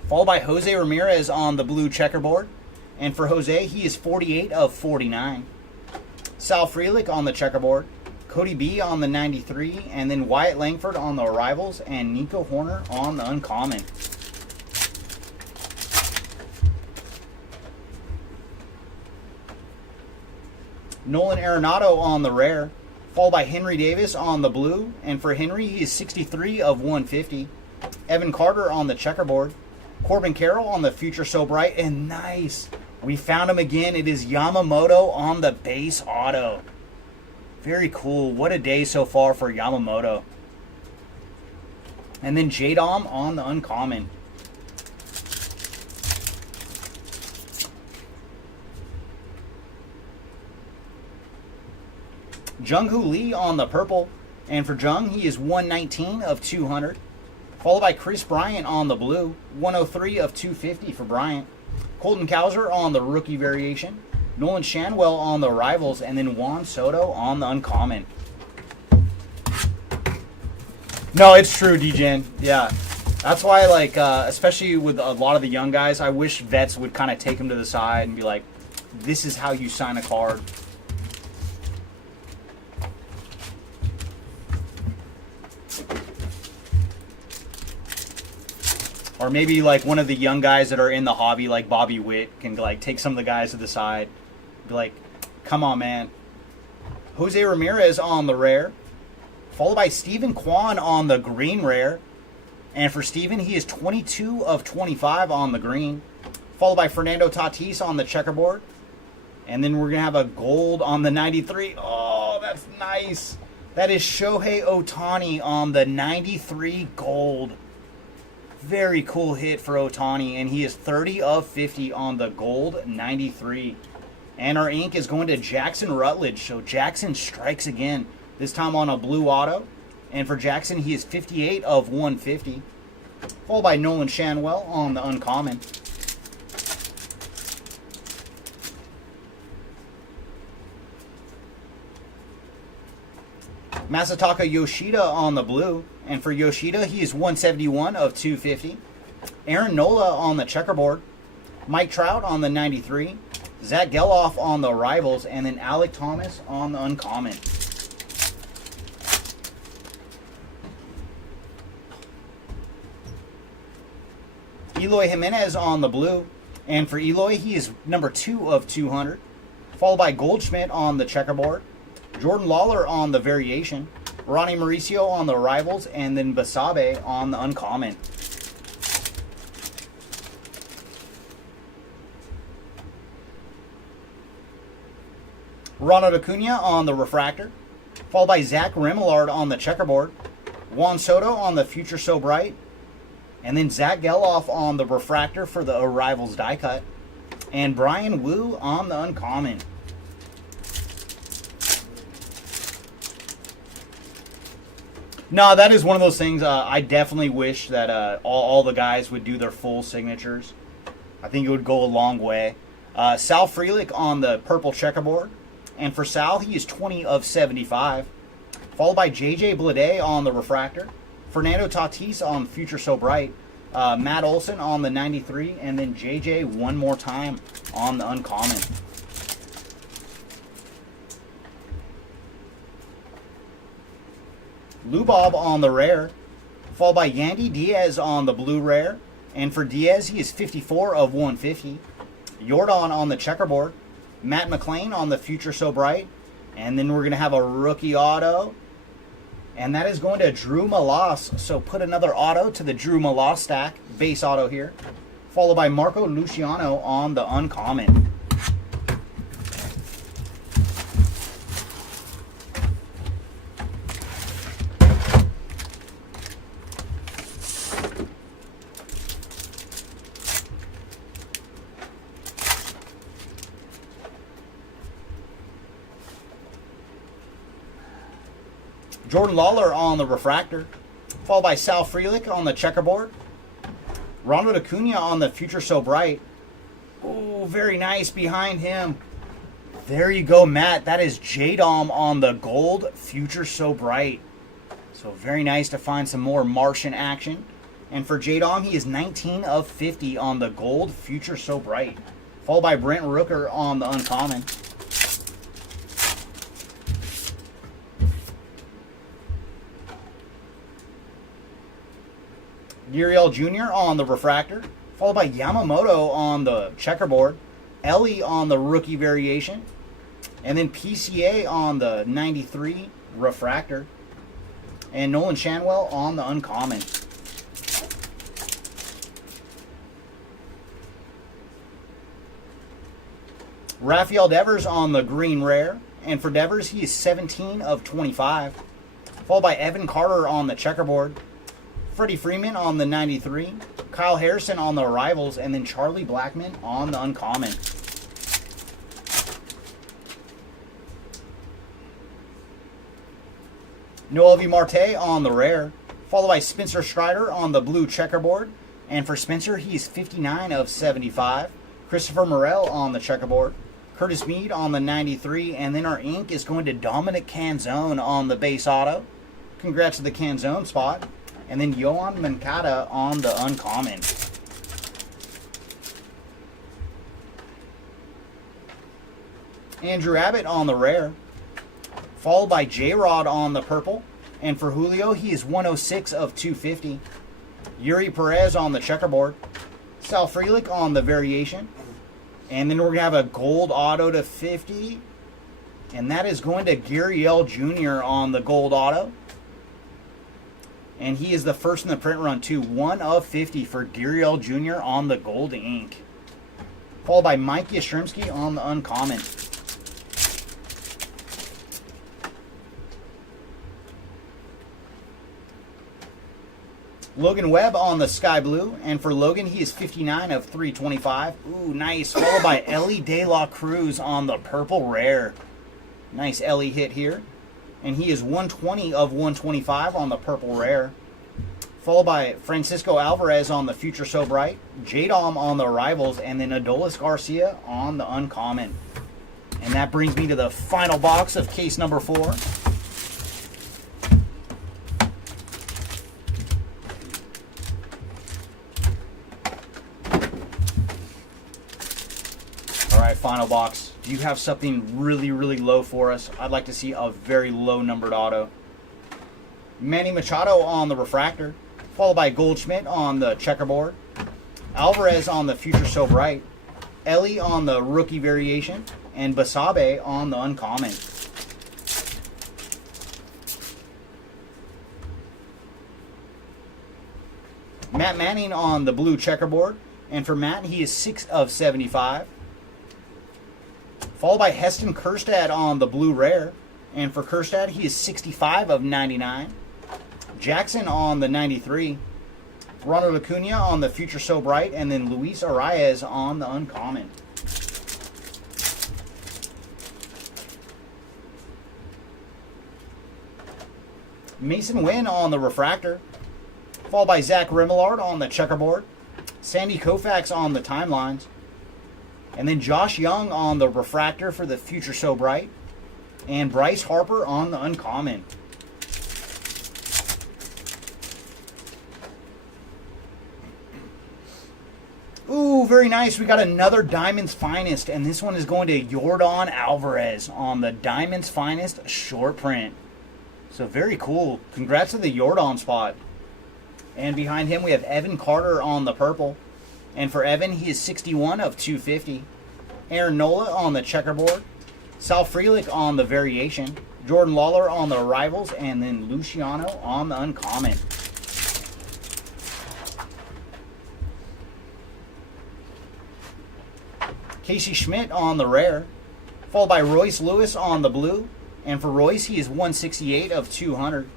Followed by Jose Ramirez on the blue checkerboard. And for Jose, he is 48 of 49. Sal Frelick on the checkerboard. Cody B on the 93, and then Wyatt Langford on the Arrivals, and Nico Horner on the Uncommon. Nolan Arenado on the Rare, followed by Henry Davis on the Blue, and for Henry, he is 63 of 150. Evan Carter on the Checkerboard. Corbin Carroll on the Future So Bright, and nice, we found him again. It is Yamamoto on the base auto. Very cool. What a day so far for Yamamoto. And then J-Dom on the Uncommon. Jung-Hoo Lee on the purple. And for Jung, he is 119 of 200. Followed by Chris Bryant on the blue. 103 of 250 for Bryant. Colton Cowser on the rookie variation. Nolan Shanwell on the Rivals. And then Juan Soto on the Uncommon. No, it's true, D-Gen. Yeah. That's why, like, especially with a lot of the young guys, I wish vets would kind of take them to the side and be like, this is how you sign a card. Or maybe like one of the young guys that are in the hobby, like Bobby Witt, can like take some of the guys to the side, be like, "Come on, man." Jose Ramirez on the rare, followed by Steven Kwan on the green rare, and for Steven, he is 22 of 25 on the green, followed by Fernando Tatis on the checkerboard, and then we're gonna have a gold on the 93. Oh, that's nice. That is Shohei Ohtani on the 93 gold. Very cool hit for Ohtani, and he is 30 of 50 on the gold 93. And our ink is going to Jackson Rutledge, so Jackson strikes again, this time on a blue auto. And for Jackson, he is 58 of 150. Followed by Nolan Shanwell on the Uncommon. Masataka Yoshida on the blue. And for Yoshida, he is 171 of 250. Aaron Nola on the checkerboard. Mike Trout on the 93. Zach Geloff on the Rivals. And then Alec Thomas on the Uncommon. Eloy Jimenez on the blue. And for Eloy, he is number 2 of 200. Followed by Goldschmidt on the checkerboard. Jordan Lawler on the variation. Ronnie Mauricio on the Rivals, and then Basabe on the Uncommon. Ronald Acuna on the Refractor, followed by Zach Remillard on the checkerboard. Juan Soto on the Future So Bright, and then Zach Geloff on the Refractor for the Arrivals die cut, and Brian Wu on the Uncommon. No, that is one of those things. I definitely wish that all the guys would do their full signatures. I think it would go a long way. Sal Frelick on the purple checkerboard. And for Sal, he is 20 of 75. Followed by JJ Bleday on the Refractor. Fernando Tatis on Future So Bright. Matt Olson on the 93. And then JJ one more time on the Uncommon. Lou Bob on the rare, followed by Yandy Diaz on the blue rare, and for Diaz, he is 54 of 150. Jordan on the checkerboard, Matt McClain on the Future So Bright, and then we're going to have a rookie auto, and that is going to Drew Malas, so put another auto to the Drew Malas stack, base auto here, followed by Marco Luciano on the Uncommon. Jordan Lawler on the Refractor, followed by Sal Frelick on the checkerboard. Ronald Acuna on the Future So Bright. Oh, very nice behind him. There you go, Matt. That is J-Dom on the gold Future So Bright. So very nice to find some more Martian action. And for J-Dom, he is 19 of 50 on the gold Future So Bright. Followed by Brent Rooker on the Uncommon. Guriel Jr. on the refractor, followed by Yamamoto on the checkerboard, Ellie on the rookie variation, and then PCA on the 93 refractor, and Nolan Shanwell on the uncommon. Rafael Devers on the green rare, and for Devers, he is 17 of 25. Followed by Evan Carter on the checkerboard, Freddie Freeman on the 93, Kyle Harrison on the arrivals, and then Charlie Blackmon on the uncommon. Noelvi Marte on the rare, followed by Spencer Strider on the blue checkerboard, and for Spencer, he's 59 of 75. Christopher Morel on the checkerboard, Curtis Mead on the 93, and then our ink is going to Dominic Canzone on the base auto. Congrats to the Canzone spot. And then Yohan Moncada on the uncommon. Andrew Abbott on the rare, followed by J-Rod on the purple. And for Julio, he is 106 of 250. Yuri Perez on the checkerboard, Sal Frelick on the variation. And then we're going to have a gold auto to 50. And that is going to Guriel Jr. on the gold auto. And he is the first in the print run too. 1 of 50 for Guriel Jr. on the gold ink. Followed by Mike Yastrzemski on the uncommon. Logan Webb on the sky blue, and for Logan, he is 59 of 325. Ooh, nice. Followed by Ellie De La Cruz on the purple rare. Nice Ellie hit here. And he is 120 of 125 on the purple rare. Followed by Francisco Alvarez on the Future So Bright, J-Dom on the arrivals, and then Adolis Garcia on the uncommon. And that brings me to the final box of case number 4. Final box. Do you have something really, really low for us? I'd like to see a very low numbered auto. Manny Machado on the refractor, followed by Goldschmidt on the checkerboard, Alvarez on the Future So Bright, Ellie on the rookie variation, and Basabe on the uncommon. Matt Manning on the blue checkerboard, and for Matt, he is 6 of 75. Followed by Heston Kjerstad on the blue rare. And for Kjerstad, he is 65 of 99. Jackson on the 93. Ronald Acuna on the Future So Bright. And then Luis Arias on the uncommon. Mason Wynn on the refractor. Followed by Zach Remillard on the checkerboard. Sandy Koufax on the timelines. And then Josh Young on the refractor for the Future So Bright. And Bryce Harper on the uncommon. Ooh, very nice. We got another Diamond's Finest. And this one is going to Yordan Alvarez on the Diamond's Finest short print. So very cool. Congrats to the Yordan spot. And behind him we have Evan Carter on the purple. And for Evan, he is 61 of 250. Aaron Nola on the checkerboard. Sal Frelick on the variation. Jordan Lawler on the arrivals. And then Luciano on the uncommon. Casey Schmidt on the rare. Followed by Royce Lewis on the blue. And for Royce, he is 168 of 200.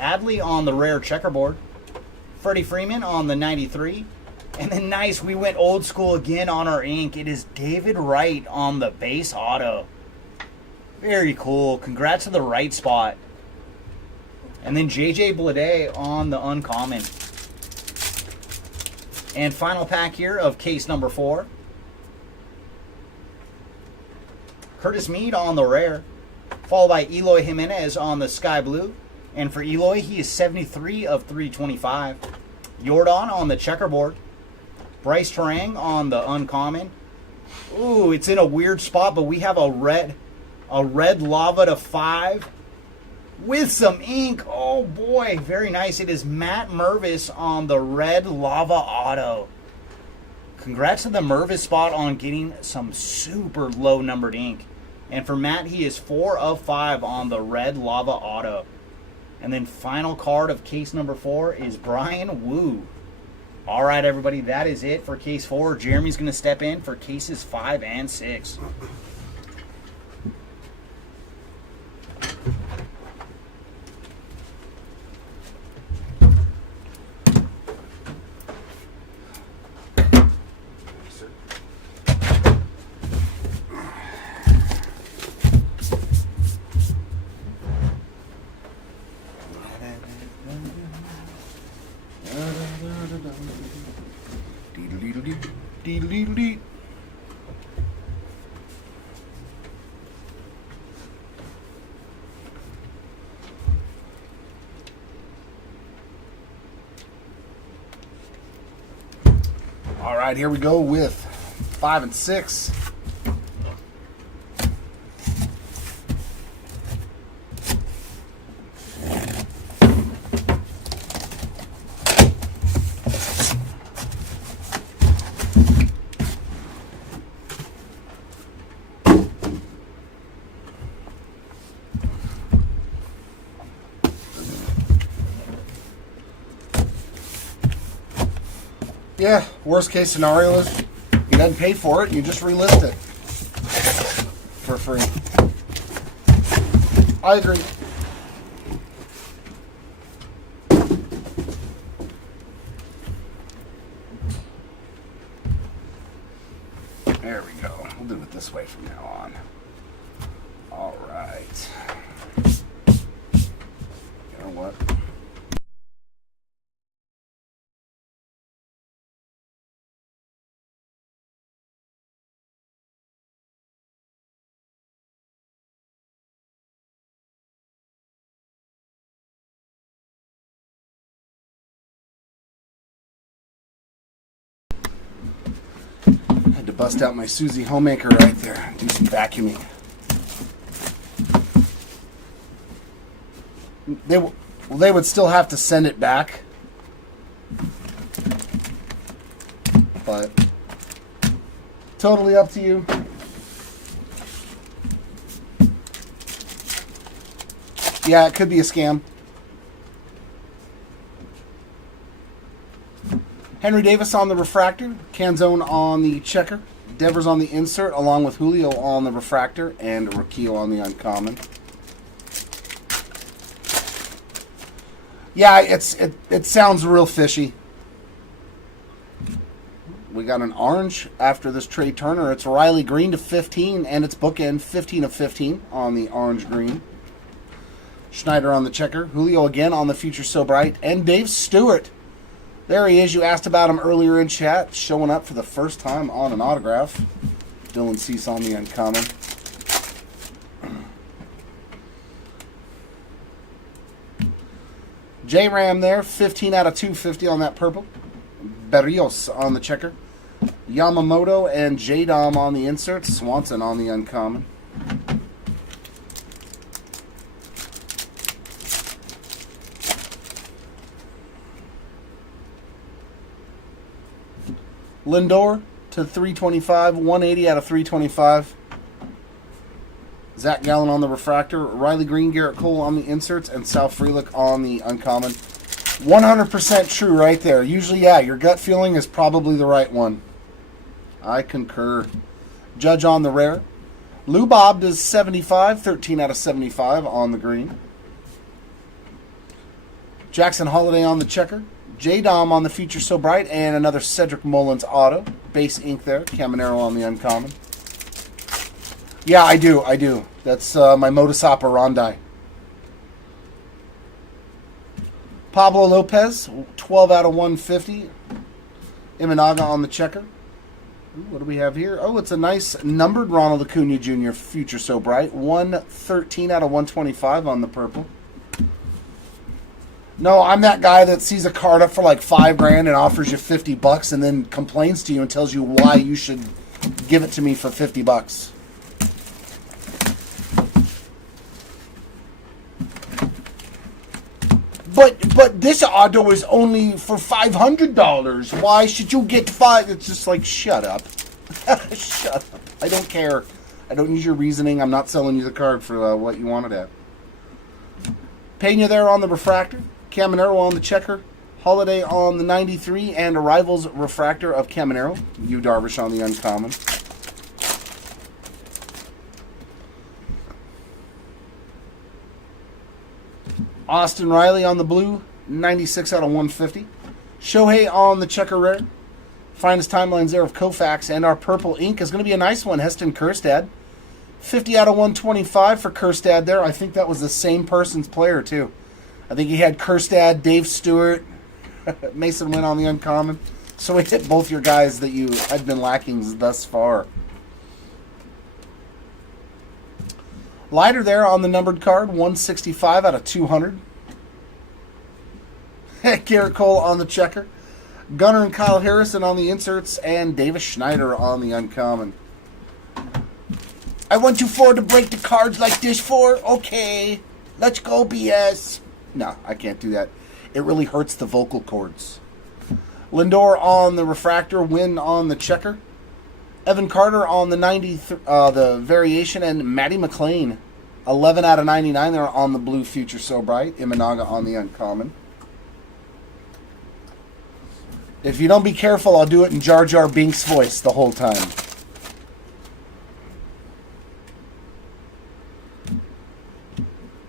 Adley on the rare checkerboard. Freddie Freeman on the 93. And then nice, we went old school again on our ink. It is David Wright on the base auto. Very cool. Congrats to the right spot. And then JJ Bleday on the uncommon. And final pack here of case number 4. Curtis Mead on the rare. Followed by Eloy Jimenez on the sky blue. And for Eloy, he is 73 of 325. Yordan on the checkerboard. Bryce Terang on the uncommon. Ooh, it's in a weird spot, but we have a red lava to 5 with some ink. Oh boy, very nice. It is Matt Mervis on the red lava auto. Congrats to the Mervis spot on getting some super low numbered ink. And for Matt, he is 4 of 5 on the red lava auto. And then final card of case number 4 is Brian Wu. All right, everybody, that is it for case 4. Jeremy's going to step in for cases 5 and 6. All right, here we go with 5 and 6. Yeah, worst case scenario is you didn't pay for it, you just relist it for free. I agree. There we go. We'll do it this way from now on. All right. You know what? Had to bust out my Susie Homemaker right there. Do some vacuuming. They would still have to send it back, but totally up to you. Yeah, it could be a scam. Henry Davis on the refractor, Canzone on the checker, Devers on the insert, along with Julio on the refractor, and Raquel on the uncommon. Yeah, it sounds real fishy. We got an orange after this Trey Turner. It's Riley Green to 15, and it's bookend 15 of 15 on the orange green. Schneider on the checker, Julio again on the Future So Bright, and Dave Stewart. There he is. You asked about him earlier in chat, showing up for the first time on an autograph. Dylan Cease on the uncommon. J-Ram there, 15 out of 250 on that purple. Berrios on the checker. Yamamoto and J-Dom on the insert. Swanson on the uncommon. Lindor to 325, 180 out of 325. Zach Gallen on the refractor, Riley Green, Garrett Cole on the inserts, and Sal Frelick on the uncommon. 100% true right there. Usually, yeah, your gut feeling is probably the right one. I concur. Judge on the rare. Lou Bob does 75, 13 out of 75 on the green. Jackson Holiday on the checker. J-Dom on the Future So Bright, and another Cedric Mullins auto. Base ink there. Caminero on the uncommon. Yeah, I do. That's my modus operandi. Pablo Lopez, 12 out of 150. Imanaga on the checker. Ooh, what do we have here? Oh, it's a nice numbered Ronald Acuna Jr. Future So Bright. 113 out of 125 on the purple. No, I'm that guy that sees a card up for like $5,000 and offers you $50 and then complains to you and tells you why you should give it to me for $50. but this auto is only for $500. Why should you get five? It's just like, shut up. Shut up. I don't care. I don't use your reasoning. I'm not selling you the card for what you wanted at. Pena there on the refractor. Caminero on the checker. Holiday on the 93. And Arrivals refractor of Caminero. Yu Darvish on the uncommon. Austin Riley on the blue. 96 out of 150. Shohei on the checker rare. Finest timelines there of Koufax. And our purple ink is going to be a nice one. Heston Kjerstad. 50 out of 125 for Kjerstad there. I think that was the same person's player, too. I think he had Kjerstad, Dave Stewart, Mason Wynn on the uncommon. So we hit both your guys that you had been lacking thus far. Lighter there on the numbered card. 165 out of 200. Garrett Cole on the checker. Gunnar and Kyle Harrison on the inserts, and Davis Schneider on the uncommon. I went too far to break the cards like this for. Okay, let's go, BS. No, I can't do that. It really hurts the vocal cords. Lindor on the refractor, Wynn on the checker. Evan Carter on the 90, the variation, and Matty McLean, 11 out of 99 there on the blue Future So Bright. Imanaga on the uncommon. If you don't be careful, I'll do it in Jar Jar Binks' voice the whole time.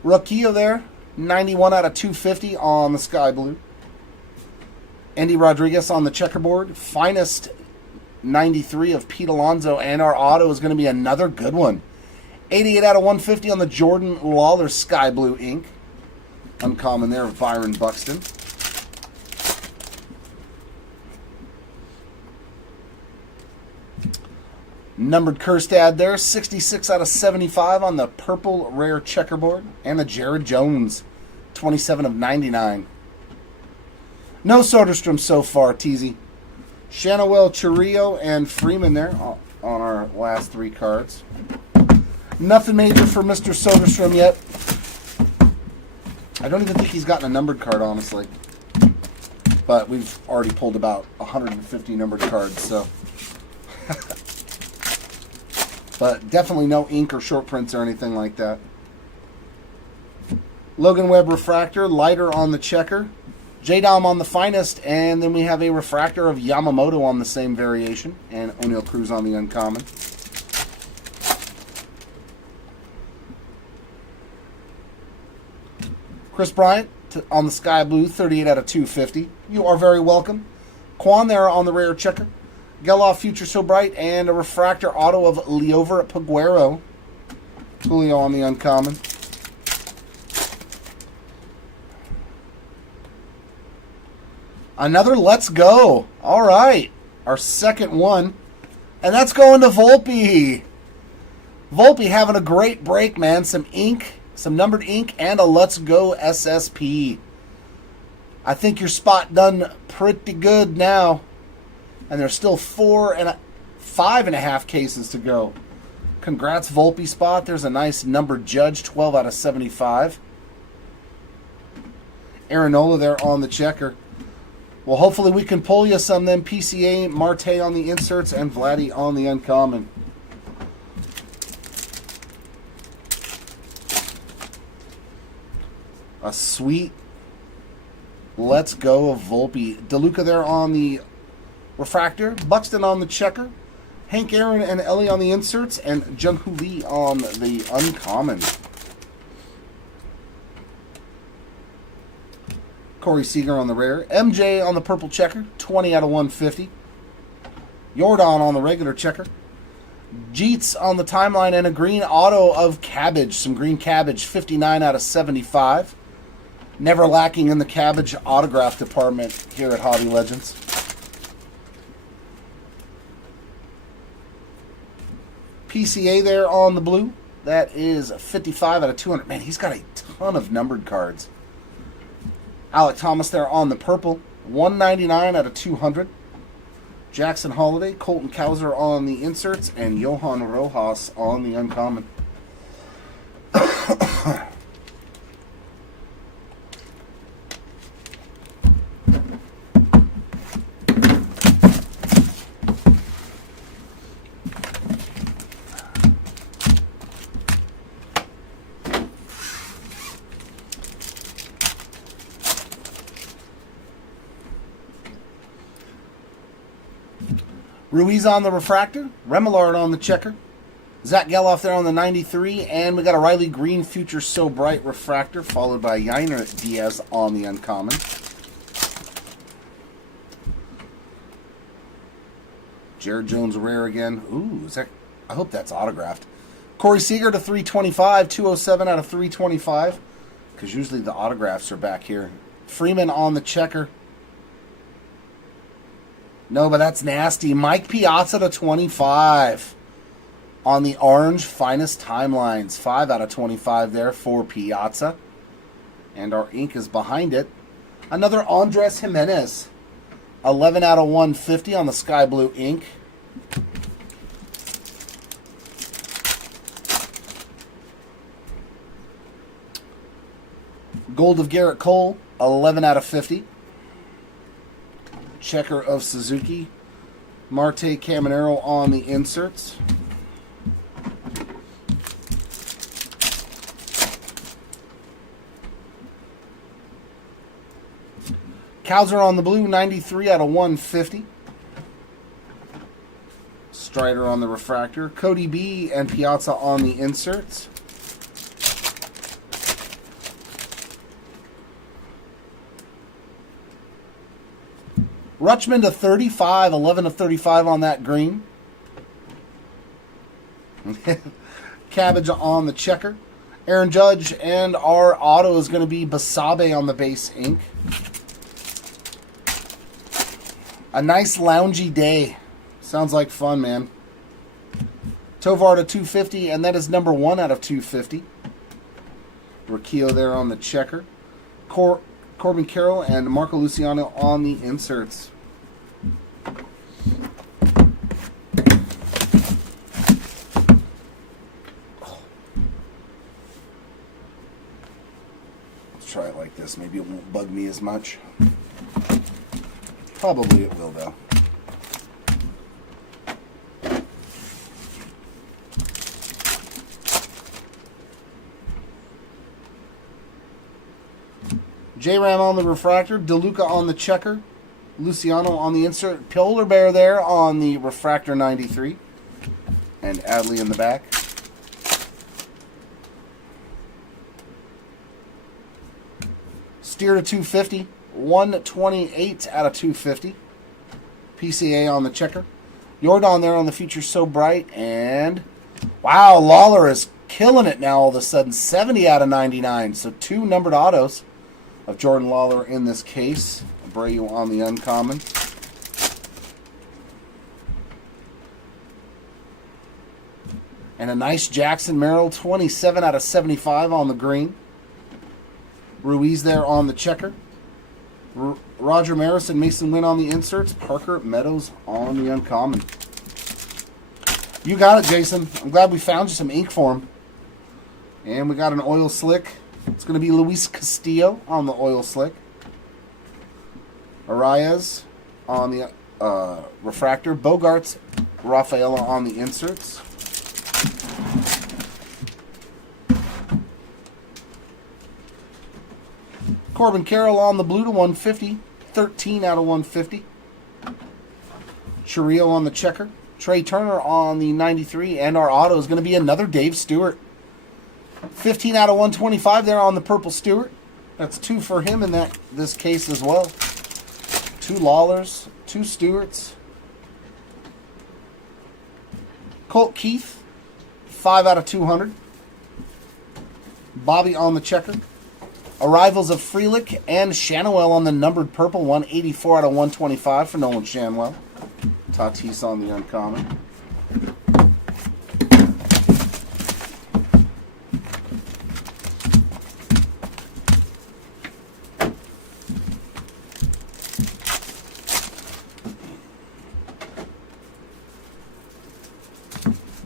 Rookie there, 91 out of 250 on the sky blue. Andy Rodriguez on the checkerboard. Finest 93 of Pete Alonso, and our auto is going to be another good one. 88 out of 150 on the Jordan Lawler sky blue ink. Uncommon there of Byron Buxton. Numbered Kjerstad there, 66 out of 75 on the purple rare checkerboard. And the Jared Jones, 27 of 99. No Soderstrom so far, TZ. Shanoel Chiriot and Freeman there on our last three cards. Nothing major for Mr. Soderstrom yet. I don't even think he's gotten a numbered card, honestly. But we've already pulled about 150 numbered cards, so... But definitely no ink or short prints or anything like that. Logan Webb refractor, lighter on the checker. J-Dom on the finest, and then we have a refractor of Yamamoto on the same variation, and O'Neal Cruz on the uncommon. Chris Bryant on the sky blue, 38 out of 250. You are very welcome. Quan there on the rare checker. Geloff Future So Bright, and a refractor auto of Liover Peguero. Julio on the uncommon. Another Let's Go. All right. Our second one. And that's going to Volpe. Volpe having a great break, man. Some ink, some numbered ink, and a Let's Go SSP. I think your spot done pretty good now. And there's still 5.5 cases to go. Congrats, Volpe spot. There's a nice numbered judge, 12 out of 75. Aaron Nola there on the checker. Well, hopefully we can pull you some then. PCA, Marte on the inserts, and Vladdy on the uncommon. A sweet Let's Go of Volpe. DeLuca there on the refractor. Buxton on the checker. Hank Aaron and Ellie on the inserts, and Jung-Hoo Lee on the uncommon. Corey Seager on the rare. MJ on the purple checker, 20 out of 150. Jordan on the regular checker. Jeets on the timeline, and a green auto of Cabbage. Some green Cabbage, 59 out of 75. Never lacking in the Cabbage autograph department here at Hobby Legends. PCA there on the blue. That is 55 out of 200. Man, he's got a ton of numbered cards. Alec Thomas there on the purple. 199 out of 200. Jackson Holiday, Colton Cowser on the inserts, and Johan Rojas on the uncommon. Ruiz on the refractor. Remillard on the checker. Zach Geloff there on the 93. And we got a Riley Green Future So Bright refractor, followed by Yainer Diaz on the uncommon. Jared Jones rare again. Ooh, is that? I hope that's autographed. Corey Seager to 325, 207 out of 325. Because usually the autographs are back here. Freeman on the checker. No, but that's nasty. Mike Piazza to 25. On the orange, Finest Timelines. 5 out of 25 there for Piazza. And our ink is behind it. Another Andres Jimenez. 11 out of 150 on the sky blue ink. Gold of Garrett Cole, 11 out of 50. Checker of Suzuki. Marte Caminero on the inserts. Cowser on the blue, 93 out of 150. Strider on the refractor. Cody B and Piazza on the inserts. Rutschman to 35, 11 of 35 on that green. Cabbage on the checker. Aaron Judge, and our auto is going to be Basabe on the base ink. A nice loungy day. Sounds like fun, man. Tovar to 250, and that is number 1 out of 250. Riccio there on the checker. Corbin Carroll and Marco Luciano on the inserts. Let's try it like this. Maybe it won't bug me as much. Probably it will, though. J-Ram on the refractor, DeLuca on the checker, Luciano on the insert, Polar Bear there on the refractor 93, and Adley in the back. Steer to 250, 128 out of 250. PCA on the checker. Jordan there on the Future So Bright, and wow, Lawler is killing it now all of a sudden, 70 out of 99, so 2 numbered autos of Jordan Lawler in this case. Abreu on the uncommon. And a nice Jackson Merrill, 27 out of 75 on the green. Ruiz there on the checker. Roger Maris and Mason Wynn on the inserts. Parker Meadows on the uncommon. You got it, Jason. I'm glad we found you some ink for him. And we got an oil slick. It's going to be Luis Castillo on the oil slick. Arias on the refractor. Bogarts, Rafaela on the inserts. Corbin Carroll on the blue to 150. 13 out of 150. Chirrillo on the checker. Trey Turner on the 93. And our auto is going to be another Dave Stewart. 15 out of 125 there on the purple Stewart. That's 2 for him in this case as well. 2 Lawlers, 2 Stewarts. Colt Keith, 5 out of 200. Bobby on the checker. Arrivals of Freelick and Shanwell on the numbered purple, 184 out of 125 for Nolan Shanwell. Tatis on the uncommon.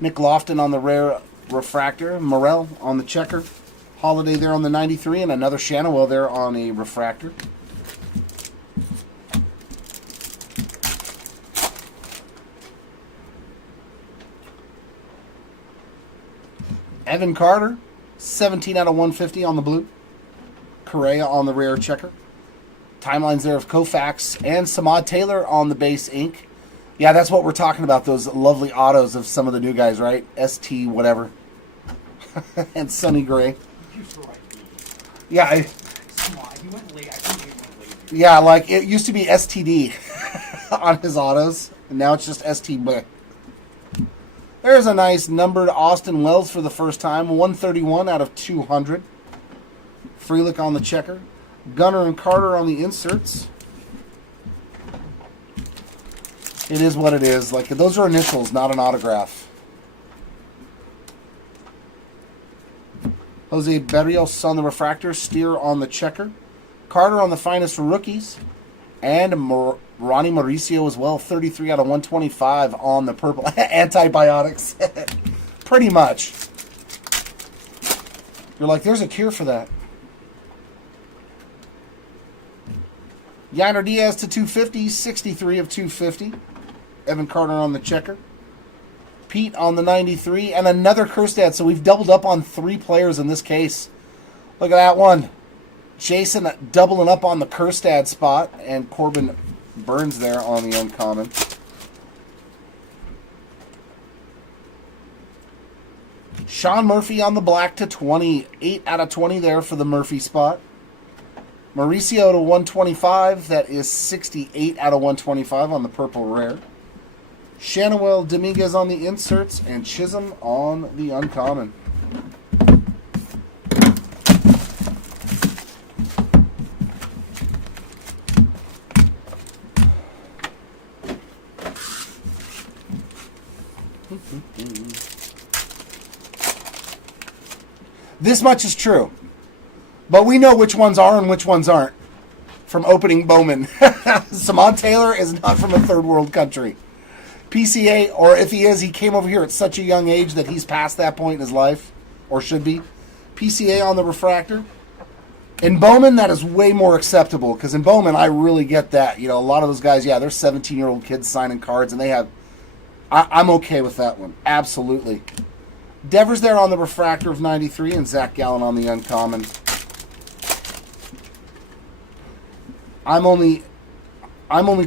Nick Lofton on the rare refractor. Morel on the checker. Holiday there on the 93, and another Shanwell there on a refractor. Evan Carter, 17 out of 150 on the blue. Correa on the rare checker. Timelines there of Koufax and Samad Taylor on the base ink. Yeah, that's what we're talking about. Those lovely autos of some of the new guys, right? ST whatever. And Sunny Gray. You're right. Yeah, Come on, he went late. I think he went late. yeah, like it used to be STD on his autos, and now it's just ST. There's a nice numbered Austin Wells for the first time, 131 out of 200. Freelick on the checker. Gunner and Carter on the inserts. It is what it is. Like, those are initials, not an autograph. Jose Berrios on the refractor. Steer on the checker. Carter on the finest rookies. And Ronnie Mauricio as well. 33 out of 125 on the purple. Antibiotics. Pretty much. You're like, there's a cure for that. Yainer Diaz to 250. 63 of 250. Evan Carter on the checker. Pete on the 93. And another Kerstad. So we've doubled up on 3 players in this case. Look at that one. Jason doubling up on the Kerstad spot. And Corbin Burns there on the uncommon. Sean Murphy on the black to 20. 8 out of 20 there for the Murphy spot. Mauricio to 125. That is 68 out of 125 on the purple rare. Shanuel Dominguez on the inserts. And Chisholm on the uncommon. This much is true. But we know which ones are and which ones aren't. From opening Bowman. Samon Taylor is not from a third world country. PCA, or if he is, he came over here at such a young age that he's past that point in his life. Or should be. PCA on the refractor. In Bowman, that is way more acceptable. Because in Bowman, I really get that. You know, a lot of those guys, yeah, they're 17-year-old kids signing cards. And they have... I'm okay with that one. Absolutely. Devers there on the refractor of 93. And Zach Gallen on the uncommon. I'm only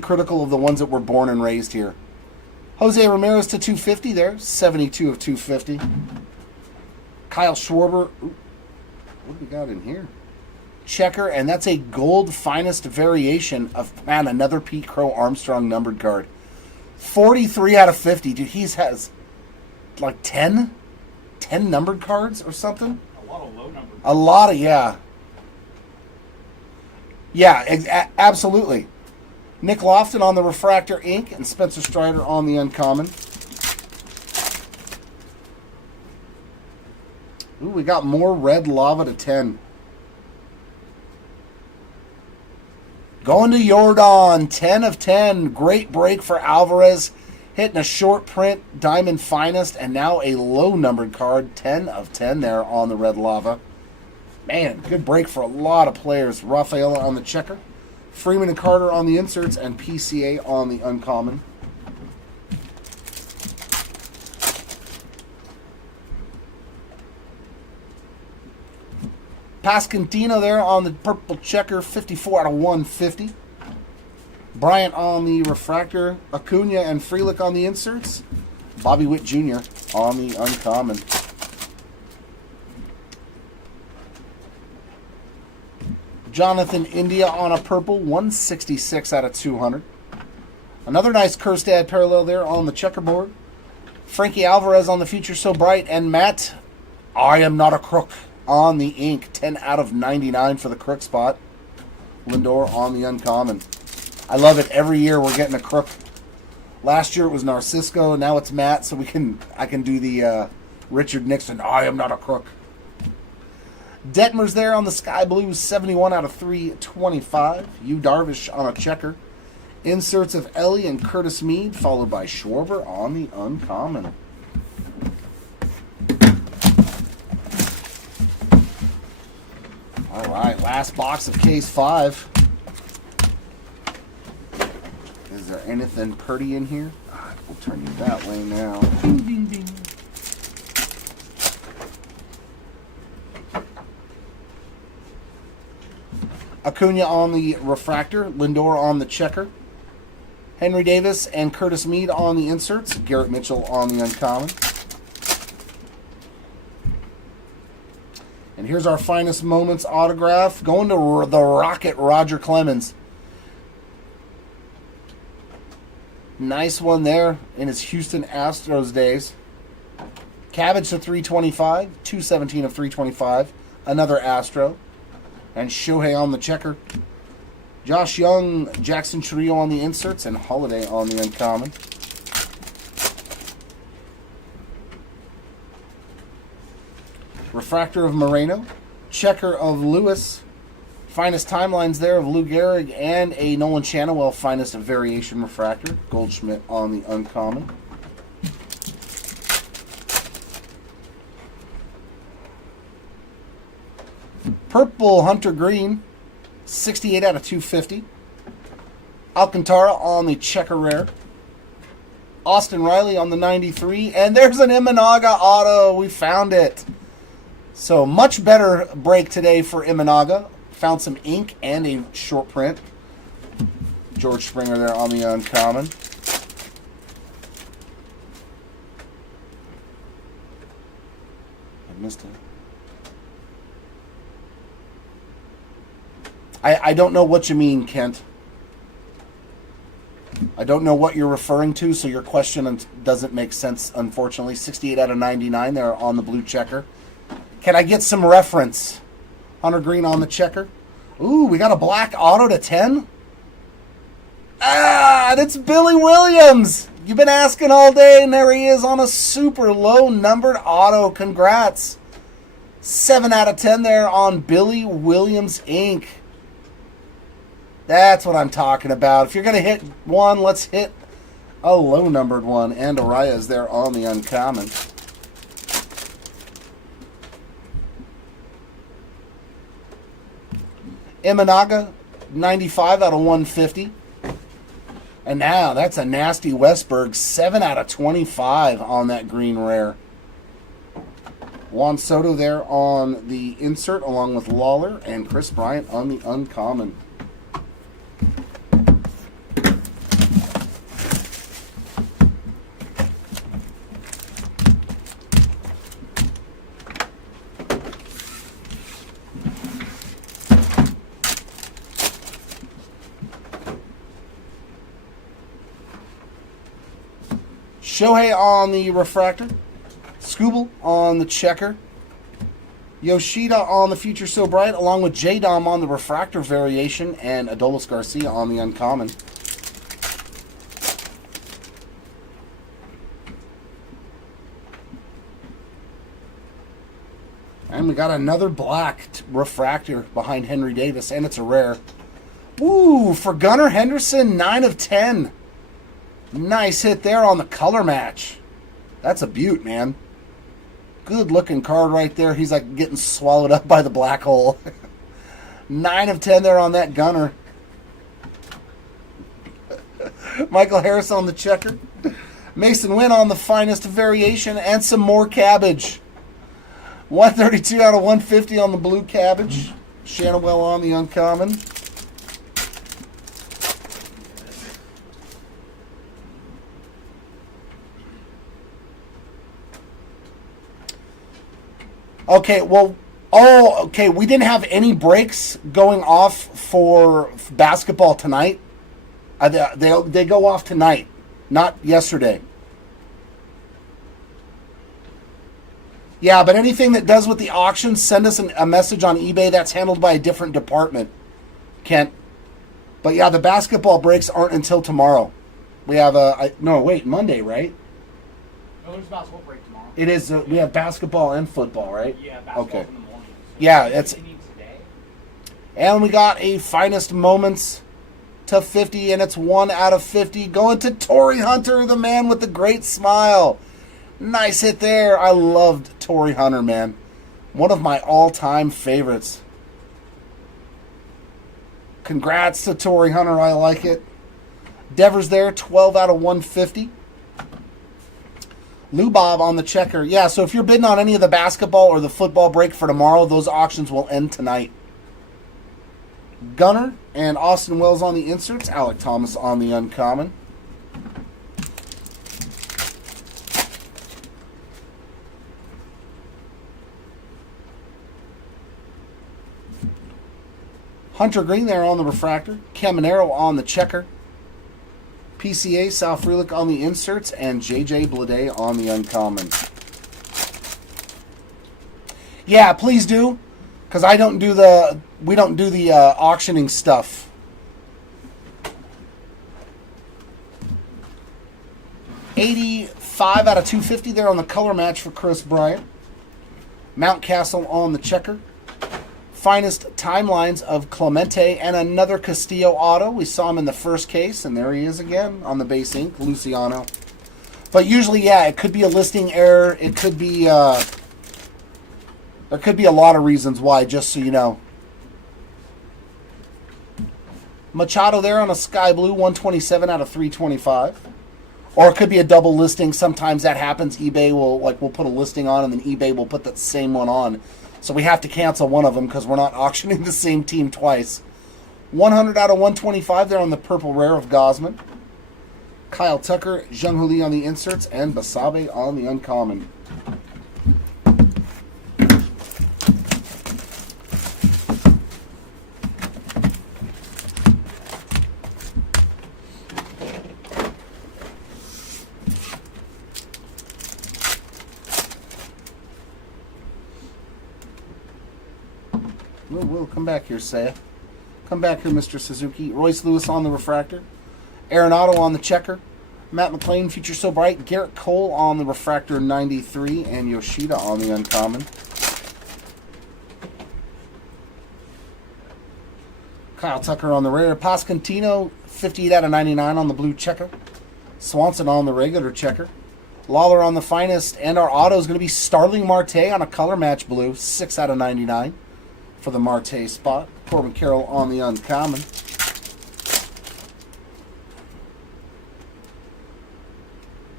critical of the ones that were born and raised here. Jose Ramirez to 250 there, 72 of 250. Kyle Schwarber, what do we got in here? Checker, and that's a gold finest variation of, man, another Pete Crow Armstrong numbered card. 43 out of 50. Dude, he has like 10 numbered cards or something. A lot of low numbers. A lot of, yeah. Yeah, absolutely. Nick Lofton on the refractor ink and Spencer Strider on the uncommon. Ooh, we got more red lava to 10. Going to Jordan, 10 of 10. Great break for Alvarez. Hitting a short print, diamond finest, and now a low numbered card. 10 of 10 there on the red lava. Man, good break for a lot of players. Rafaela on the checker. Freeman and Carter on the inserts, and PCA on the uncommon. Pascantino there on the purple checker, 54 out of 150. Bryant on the refractor. Acuna and Freelick on the inserts. Bobby Witt Jr. on the uncommon. Jonathan India on a purple, 166 out of 200. Another nice Kerstad parallel there on the checkerboard. Frankie Alvarez on the Future So Bright. And Matt, I am not a crook on the ink. 10 out of 99 for the crook spot. Lindor on the uncommon. I love it. Every year we're getting a crook. Last year it was Narcisco. Now it's Matt, so I can do the Richard Nixon, I am not a crook. Detmer's there on the Sky Blues, 71 out of 325. Yu Darvish on a checker. Inserts of Ellie and Curtis Mead, followed by Schwarber on the uncommon. All right, last box of case 5. Is there anything pretty in here? We'll turn you that way now. Ding, ding, ding. Acuna on the refractor. Lindor on the checker. Henry Davis and Curtis Mead on the inserts. Garrett Mitchell on the uncommon. And here's our finest moments autograph. Going to the Rocket, Roger Clemens. Nice one there in his Houston Astros days. Cabbage to 325. 217 of 325. Another Astro. And Shohei on the checker. Josh Young, Jackson Chourio on the inserts, and Holiday on the uncommon. Refractor of Moreno. Checker of Lewis. Finest timelines there of Lou Gehrig, and a Nolan Channowell finest variation refractor. Goldschmidt on the uncommon. Purple Hunter Green. 68 out of 250. Alcantara on the checker rare. Austin Riley on the 93. And there's an Imanaga auto. We found it. So much better break today for Imanaga. Found some ink and a short print. George Springer there on the uncommon. I missed it. I don't know what you mean, Kent. I don't know what you're referring to, so your question doesn't make sense, unfortunately. 68 out of 99 there on the blue checker. Can I get some reference? Hunter Green on the checker. Ooh, we got a black auto to 10. Ah, that's Billy Williams. You've been asking all day, and there he is on a super low numbered auto. Congrats. 7 out of 10 there on Billy Williams Inc. That's what I'm talking about. If you're going to hit one, let's hit a low-numbered one. And Araya is there on the uncommon. Imanaga, 95 out of 150. And now that's a nasty Westberg, 7 out of 25 on that green rare. Juan Soto there on the insert, along with Lawler, and Chris Bryant on the uncommon. Shohei on the refractor. Scooble on the checker. Yoshida on the Future So Bright, along with J-Dom on the refractor variation, and Adolis Garcia on the uncommon. And we got another black refractor behind Henry Davis, and it's a rare. Ooh, for Gunnar Henderson, 9 of 10. Nice hit there on the color match. That's a beaut, man. Good looking card right there. He's like getting swallowed up by the black hole. 9 of 10 there on that Gunner. Michael Harris on the checker. Mason Wynn on the finest variation, and some more cabbage. 132 out of 150 on the blue cabbage. Shannawell on the uncommon. Okay, well, okay, we didn't have any breaks going off for basketball tonight. They go off tonight, not yesterday. Yeah, but anything that does with the auction, send us a message on eBay. That's handled by a different department, Kent. But yeah, the basketball breaks aren't until tomorrow. We have Monday, right? No, there's a basketball break tomorrow. It is. We have basketball and football, right? Yeah, basketball's okay. in the morning. So yeah, it's. Today. And we got a finest moments to 50, and it's 1 out of 50 going to Torrey Hunter, the man with the great smile. Nice hit there. I loved Torrey Hunter, man. One of my all-time favorites. Congrats to Torrey Hunter. I like it. Devers there, 12 out of 150. Lou Bob on the checker. Yeah, so if you're bidding on any of the basketball or the football break for tomorrow, those auctions will end tonight. Gunner and Austin Wells on the inserts. Alec Thomas on the uncommon. Hunter Green there on the refractor. Caminero on the checker. PCA, Sal Frelick on the inserts, and JJ Bleday on the uncommon. Yeah, please do, because we don't do the auctioning stuff. $85 out of $250 there on the color match for Chris Bryant. Mountcastle on the checker. Finest timelines of Clemente and another Castillo auto. We saw him in the first case, and there he is again on the base ink, Luciano. But usually, yeah, it could be a listing error. It could be, there could be a lot of reasons why, just so you know. Machado there on a sky blue, 127 out of 325. Or it could be a double listing. Sometimes that happens. eBay we'll put a listing on, and then eBay will put that same one on. So we have to cancel one of them because we're not auctioning the same team twice. 100 out of 125 there on the purple rare of Gosman. Kyle Tucker, Jung Hoo Lee on the inserts, and Basabe on the uncommon. We'll come back here, Saya. Come back here, Mr. Suzuki. Royce Lewis on the refractor. Arenado on the checker. Matt McLean, Future So Bright. Garrett Cole on the refractor, 93. And Yoshida on the uncommon. Kyle Tucker on the rare. Pasquantino, 58 out of 99 on the blue checker. Swanson on the regular checker. Lawler on the finest. And our auto is going to be Starling Marte on a color match blue, 6 out of 99. For the Marte spot. Corbin Carroll on the uncommon.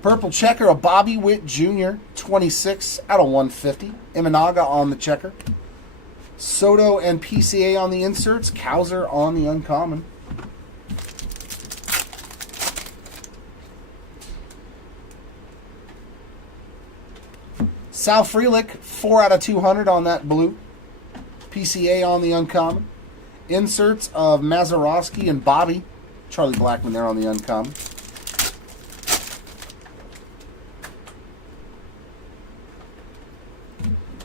Purple checker, a Bobby Witt Jr., 26 out of 150. Imanaga on the checker. Soto and PCA on the inserts. Kowser on the uncommon. Sal Frelick, 4 out of 200 on that blue. PCA on the uncommon. Inserts of Mazeroski and Bobby. Charlie Blackmon there on the uncommon.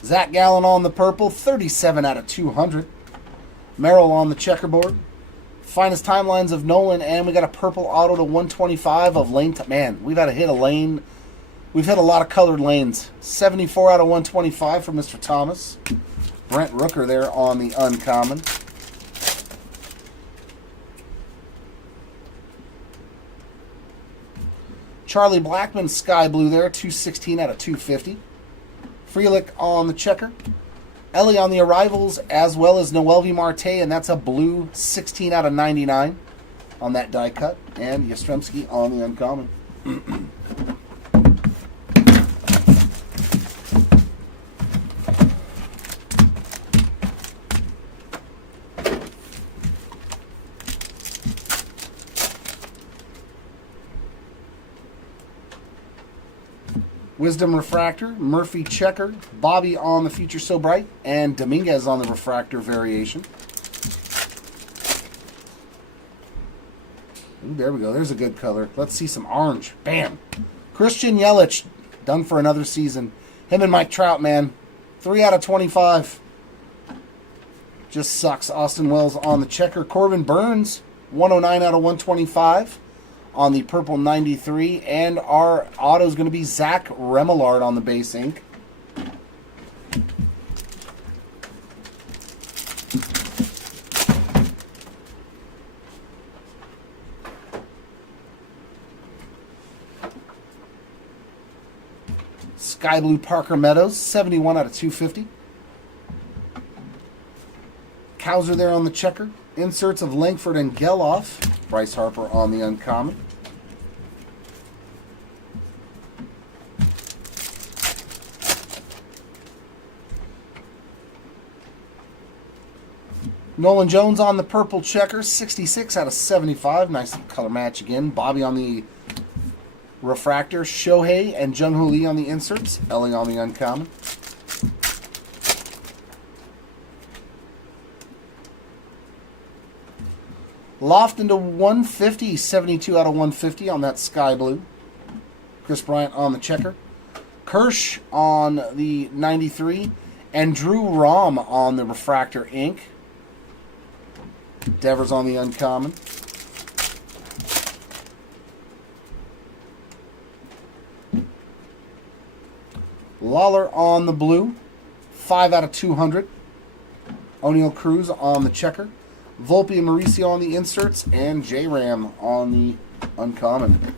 Zach Gallen on the purple. 37 out of 200. Merrill on the checkerboard. Finest timelines of Nolan. And we got a purple auto to 125 of Lane. Man, we've had to hit a lane. We've hit a lot of colored lanes. 74 out of 125 for Mr. Thomas. Brent Rooker there on the uncommon. Charlie Blackmon, sky blue there, 216 out of 250. Frelick on the checker. Ellie on the arrivals, as well as Noelvi Marte, and that's a blue, 16 out of 99 on that die cut. And Yastrzemski on the uncommon. Wisdom Refractor, Murphy Checker, Bobby on the Future So Bright, and Dominguez on the Refractor variation. Ooh, there we go. There's a good color. Let's see some orange. Bam. Christian Yelich, done for another season. Him and Mike Trout, man. 3 out of 25. Just sucks. Austin Wells on the checker. Corbin Burns, 109 out of 125. On the purple 93, and our auto is going to be Zach Remillard on the base ink. Sky blue Parker Meadows, 71 out of 250. Kowser there on the checker. Inserts of Langford and Geloff. Bryce Harper on the uncommon. Nolan Jones on the purple checker, 66 out of 75. Nice color match again. Bobby on the refractor. Shohei and Jung Hoo Lee on the inserts. Ellie on the uncommon. Lofton to 150, 72 out of 150 on that sky blue. Chris Bryant on the checker. Kirsch on the 93. And Drew Rom on the refractor ink. Devers on the uncommon. Lawler on the blue. 5 out of 200. O'Neal Cruz on the checker. Volpe and Mauricio on the inserts. And J-Ram on the uncommon.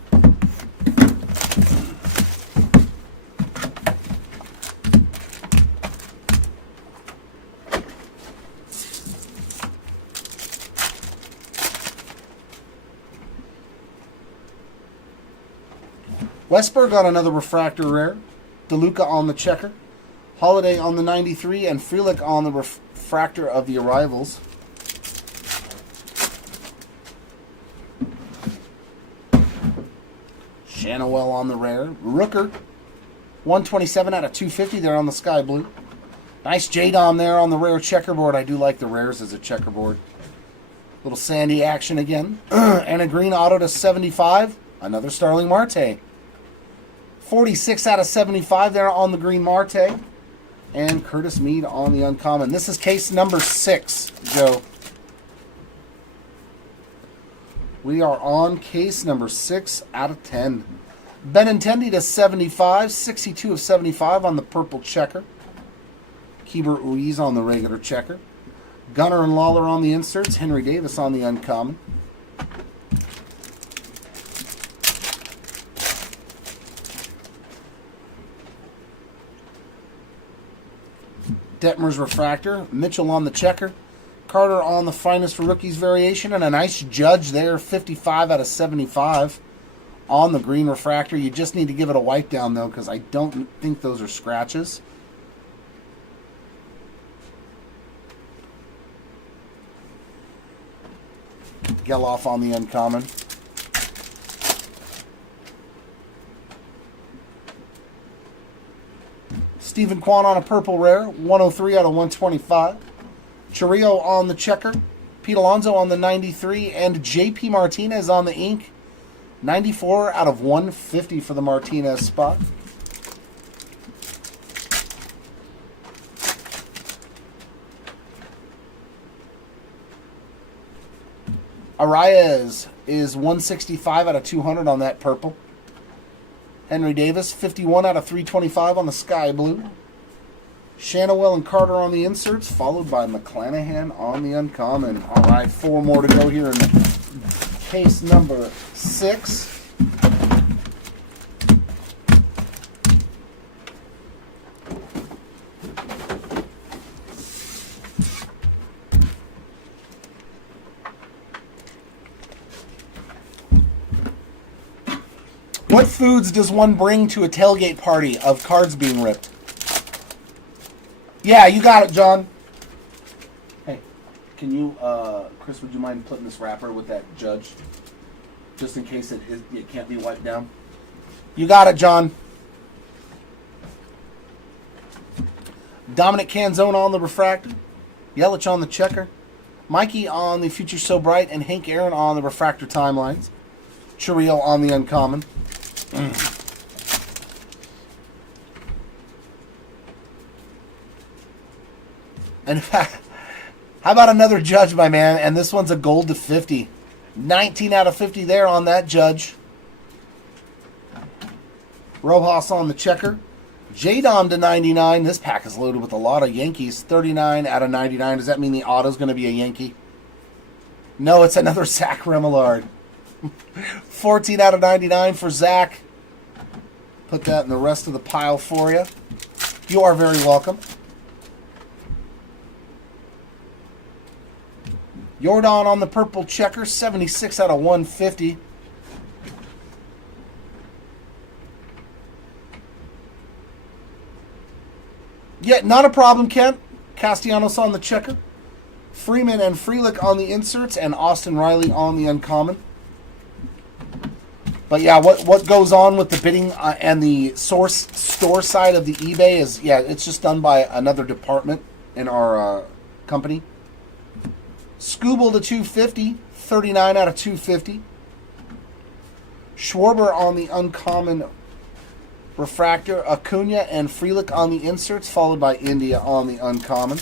Westberg on another refractor rare. DeLuca on the checker. Holiday on the 93. And Frelick on the refractor of the arrivals. Shanawell on the rare. Rooker. 127 out of 250 there on the sky blue. Nice J-Dom there on the rare checkerboard. I do like the rares as a checkerboard. Little Sandy action again. And a green auto to 75. Another Starling Marte. 46 out of 75 there on the green Marte. And Curtis Mead on the uncommon. This is case number 6, Joe. We are on case number 6 out of 10. Benintendi to 75. 62 of 75 on the purple checker. Keeber Ruiz on the regular checker. Gunner and Lawler on the inserts. Henry Davis on the uncommon. Detmer's refractor. Mitchell on the checker. Carter on the finest for rookies variation. And a nice Judge there. 55 out of 75 on the green refractor. You just need to give it a wipe down, though, because I don't think those are scratches. Geloff on the uncommon. Stephen Kwan on a purple rare, 103 out of 125. Chirrillo on the checker. Pete Alonso on the 93. And JP Martinez on the ink. 94 out of 150 for the Martinez spot. Arraez is 165 out of 200 on that purple. Henry Davis, 51 out of 325 on the sky blue. Shanawell and Carter on the inserts, followed by McClanahan on the uncommon. All right, 4 more to go here in case number 6. What foods does one bring to a tailgate party of cards being ripped? Yeah, you got it, John. Hey, can you, Chris, would you mind putting this wrapper with that Judge? Just in case it can't be wiped down. You got it, John. Dominic Canzone on the refractor. Yelich on the checker. Mikey on the Future So Bright. And Hank Aaron on the refractor timelines. Chirrillo on the uncommon. In fact, how about another Judge, my man? And this one's a gold to 50. 19 out of 50 there on that Judge. Rojas on the checker. J-Dom to 99. This pack is loaded with a lot of Yankees. 39 out of 99. Does that mean the auto's going to be a Yankee? No, it's another Zach Remillard. 14 out of 99 for Zach. Put that in the rest of the pile for you. You are very welcome. Jordan on the purple checker, 76 out of 150. Yeah, not a problem, Kent. Castellanos on the checker. Freeman and Frelick on the inserts, and Austin Riley on the uncommon. But yeah, what goes on with the bidding and the source store side of the eBay is, yeah, it's just done by another department in our company. Scooble to 250, 39 out of 250. Schwarber on the uncommon refractor. Acuna and Frelick on the inserts, followed by India on the uncommon.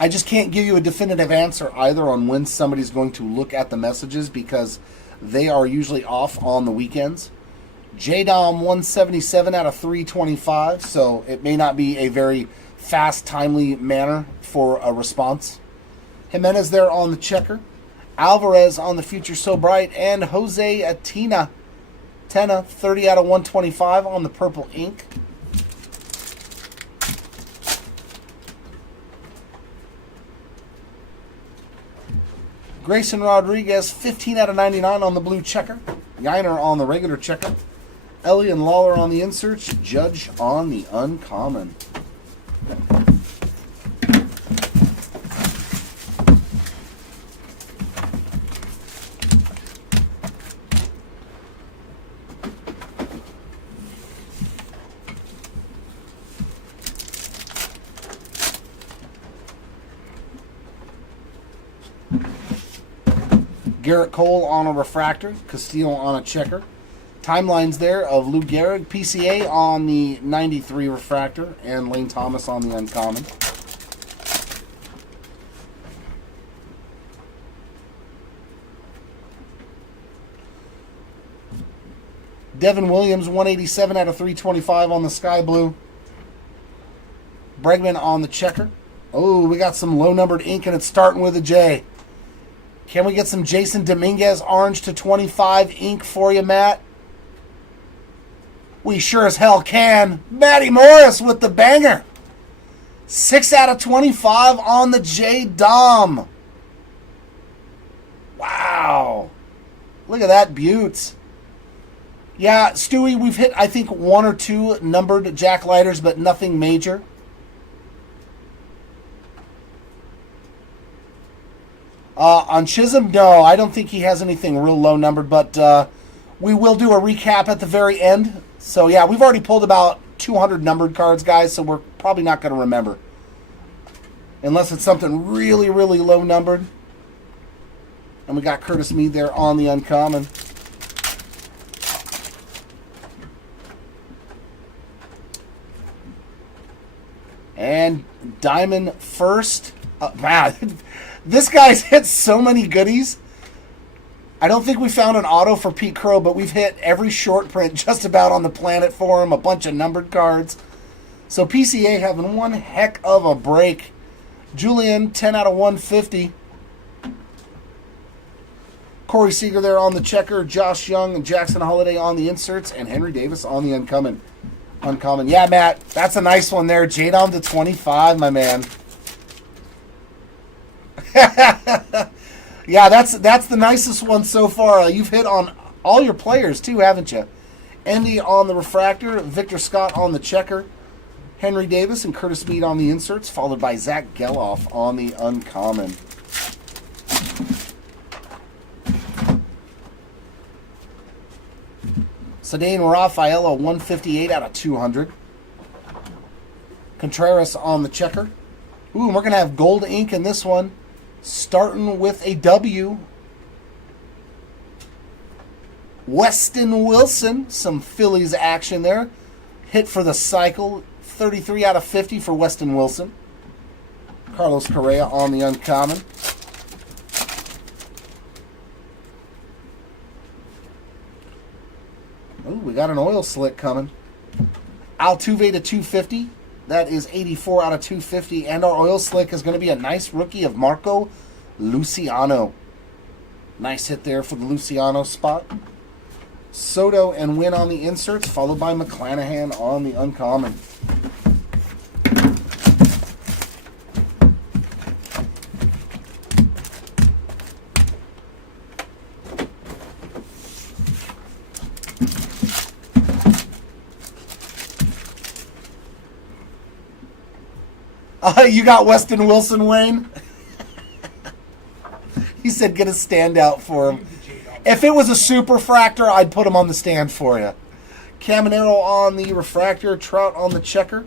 I just can't give you a definitive answer either on when somebody's going to look at the messages because they are usually off on the weekends. J-Dom 177 out of 325, so it may not be a very fast, timely manner for a response. Jimenez there on the checker. Alvarez on the Future So Bright. And Jose Tena, 30 out of 125 on the purple ink. Grayson Rodriguez, 15 out of 99 on the blue checker. Yiner on the regular checker. Ellie and Lawler on the inserts. Judge on the uncommon. Garrett Cole on a refractor. Castillo on a checker. Timelines there of Lou Gehrig. PCA on the 93 refractor. And Lane Thomas on the uncommon. Devin Williams, 187 out of 325 on the sky blue. Bregman on the checker. Oh, we got some low-numbered ink, and it's starting with a J. Can we get some Jason Dominguez orange to 25 ink for you, Matt? We sure as hell can. Matty Morris with the banger. 6 out of 25 on the J Dom. Wow. Look at that beaut. Yeah, Stewie, we've hit, I think, 1 or 2 numbered Jack Lighters, but nothing major. On Chisholm, no, I don't think he has anything real low numbered, but we will do a recap at the very end. So, yeah, we've already pulled about 200 numbered cards, guys, so we're probably not going to remember. Unless it's something really, really low numbered. And we got Curtis Mead there on the uncommon. And Diamond first. Wow, this guy's hit so many goodies. I don't think we found an auto for Pete Crow, but we've hit every short print just about on the planet for him, a bunch of numbered cards. So PCA having one heck of a break. Julian, 10 out of 150. Corey Seager there on the checker. Josh Young and Jackson Holiday on the inserts. And Henry Davis on the uncommon. Yeah, Matt, that's a nice one there. J-Dom to 25, my man. Yeah, that's the nicest one so far. You've hit on all your players, too, haven't you? Andy on the refractor. Victor Scott on the checker. Henry Davis and Curtis Mead on the inserts, followed by Zach Geloff on the uncommon. Cedane Rafaela, 158 out of 200. Contreras on the checker. Ooh, and we're going to have gold ink in this one. Starting with a W. Weston Wilson, some Phillies action there. Hit for the cycle. 33 out of 50 for Weston Wilson. Carlos Correa on the uncommon. Ooh, we got an oil slick coming. Altuve to 250. That is 84 out of 250. And our oil slick is going to be a nice rookie of Marco Luciano. Nice hit there for the Luciano spot. Soto and Wynn on the inserts, followed by McClanahan on the uncommon. You got Weston Wilson, Wayne? He said get a standout for him. If it was a superfractor, I'd put him on the stand for you. Caminero on the refractor. Trout on the checker.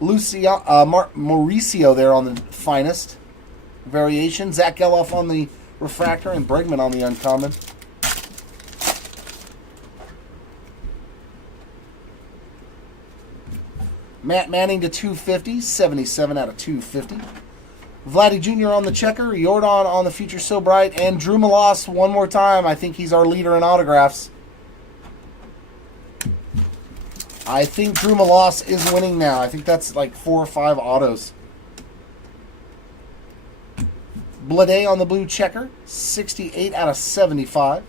Mauricio there on the finest. variation. Zach Geloff on the refractor and Bregman on the uncommon. Matt Manning to 250, 77 out of 250. Vladdy Jr. on the checker, Jordan on the Future So Bright, and Drew Malas one more time. I think he's our leader in autographs. I think Drew Malas is winning now. I think that's like 4 or 5 autos. Blade on the blue checker, 68 out of 75.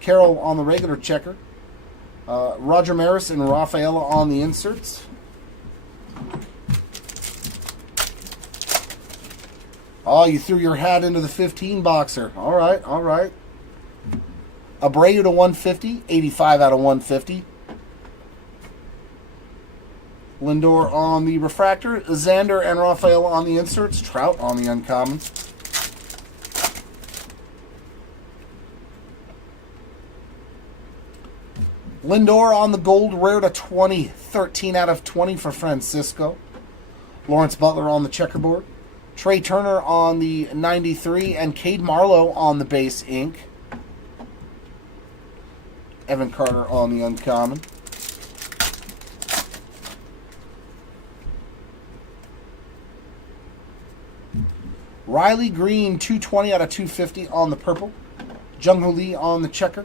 Carroll on the regular checker. Roger Maris and Rafaela on the inserts. Oh, you threw your hat into the 15 boxer. All right, all right. Abreu to 150, 85 out of 150. Lindor on the refractor. Xander and Rafael on the inserts. Trout on the uncommon. Lindor on the gold, rare to 20, 13 out of 20 for Francisco. Lawrence Butler on the checkerboard. Trey Turner on the 93, and Cade Marlowe on the base ink. Evan Carter on the uncommon. Riley Green, 220 out of 250 on the purple. Jung-Hoo Lee on the checker.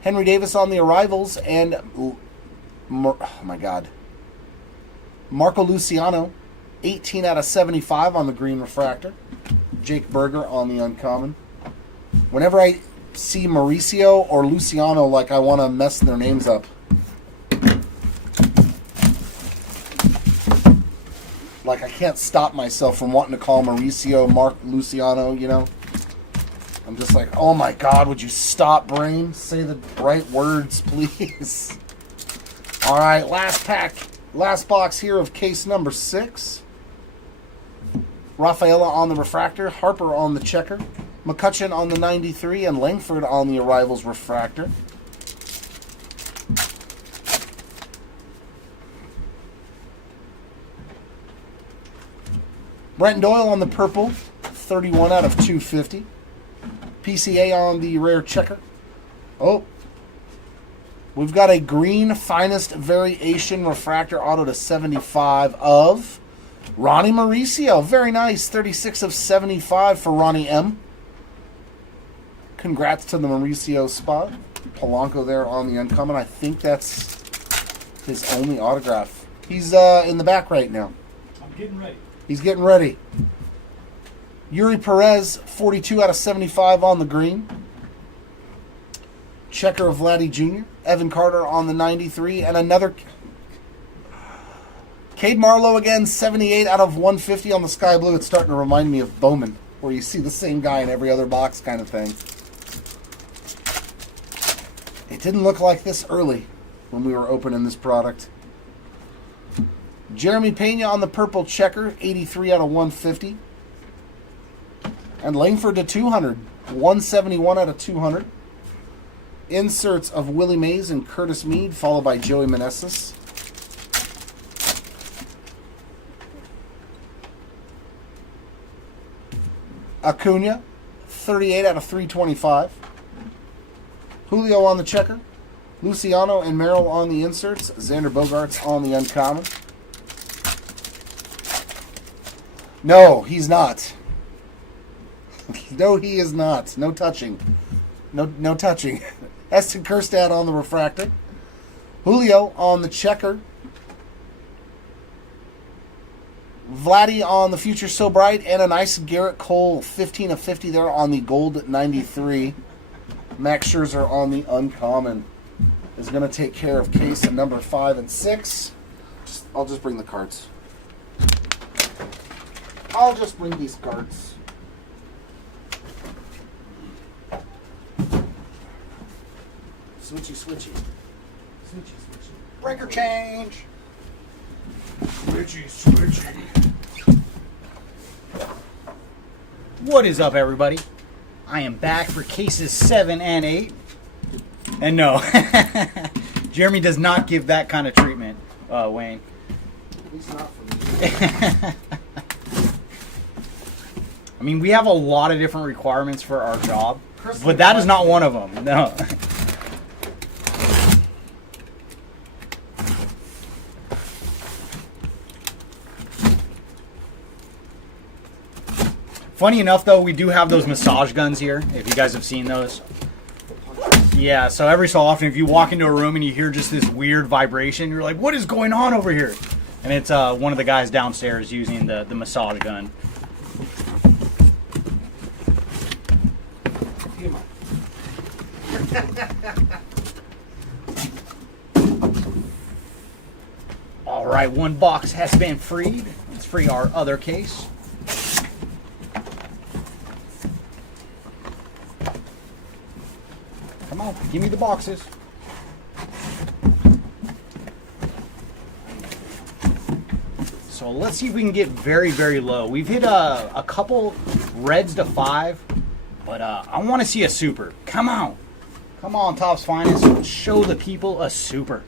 Henry Davis on the arrivals, and oh my God, Marco Luciano, 18 out of 75 on the green refractor. Jake Berger on the uncommon. Whenever I see Mauricio or Luciano, like I want to mess their names up. Like I can't stop myself from wanting to call Mauricio Mark Luciano, you know. I'm just like, oh my God, would you stop, brain? Say the right words, please. All right, last pack, last box here of case number 6. Rafaela on the refractor, Harper on the checker, McCutcheon on the 93, and Langford on the arrivals refractor. Brent Doyle on the purple, 31 out of 250. PCA on the rare checker. Oh, we've got a green finest variation refractor auto to 75 of Ronnie Mauricio. Very nice. 36 of 75 for Ronnie M. Congrats to the Mauricio spot. Polanco there on the uncommon. I think that's his only autograph. He's in the back right now. I'm getting ready. He's getting ready. Yuri Perez, 42 out of 75 on the green. Checker of Vladdy Jr. Evan Carter on the 93. And another Cade Marlowe again, 78 out of 150 on the sky blue. It's starting to remind me of Bowman, where you see the same guy in every other box kind of thing. It didn't look like this early when we were opening this product. Jeremy Pena on the purple checker, 83 out of 150. And Langford to 200, 171 out of 200. Inserts of Willie Mays and Curtis Mead, followed by Joey Meneses. Acuna, 38 out of 325. Julio on the checker. Luciano and Merrill on the inserts. Xander Bogaerts on the uncommon. No, he's not. No, he is not. No touching. No touching. Eston Kjerstad on the refractor. Julio on the checker. Vladdy on the Future So Bright, and a nice Garrett Cole 15 of 50 there on the gold 93. Max Scherzer on the uncommon is going to take care of case number 5 and 6. I'll just bring the cards. I'll just bring these cards. Switchy, switchy. Switchy, switchy. Breaker change. Switchy, switchy. What is up, everybody? I am back for cases 7 and 8. And no, Jeremy does not give that kind of treatment, Wayne. At least not for me. I mean, we have a lot of different requirements for our job, Chris but that is not one of them. No. Funny enough, though, we do have those massage guns here, if you guys have seen those. Yeah, so every so often, if you walk into a room and you hear just this weird vibration, you're like, what is going on over here? And it's one of the guys downstairs using the massage gun. All right, one box has been freed. Let's free our other case. Come on, give me the boxes. So let's see if we can get very, very low. We've hit a couple reds to 5, but I want to see a super. Come on. Come on, Topps Finest. Show the people a super.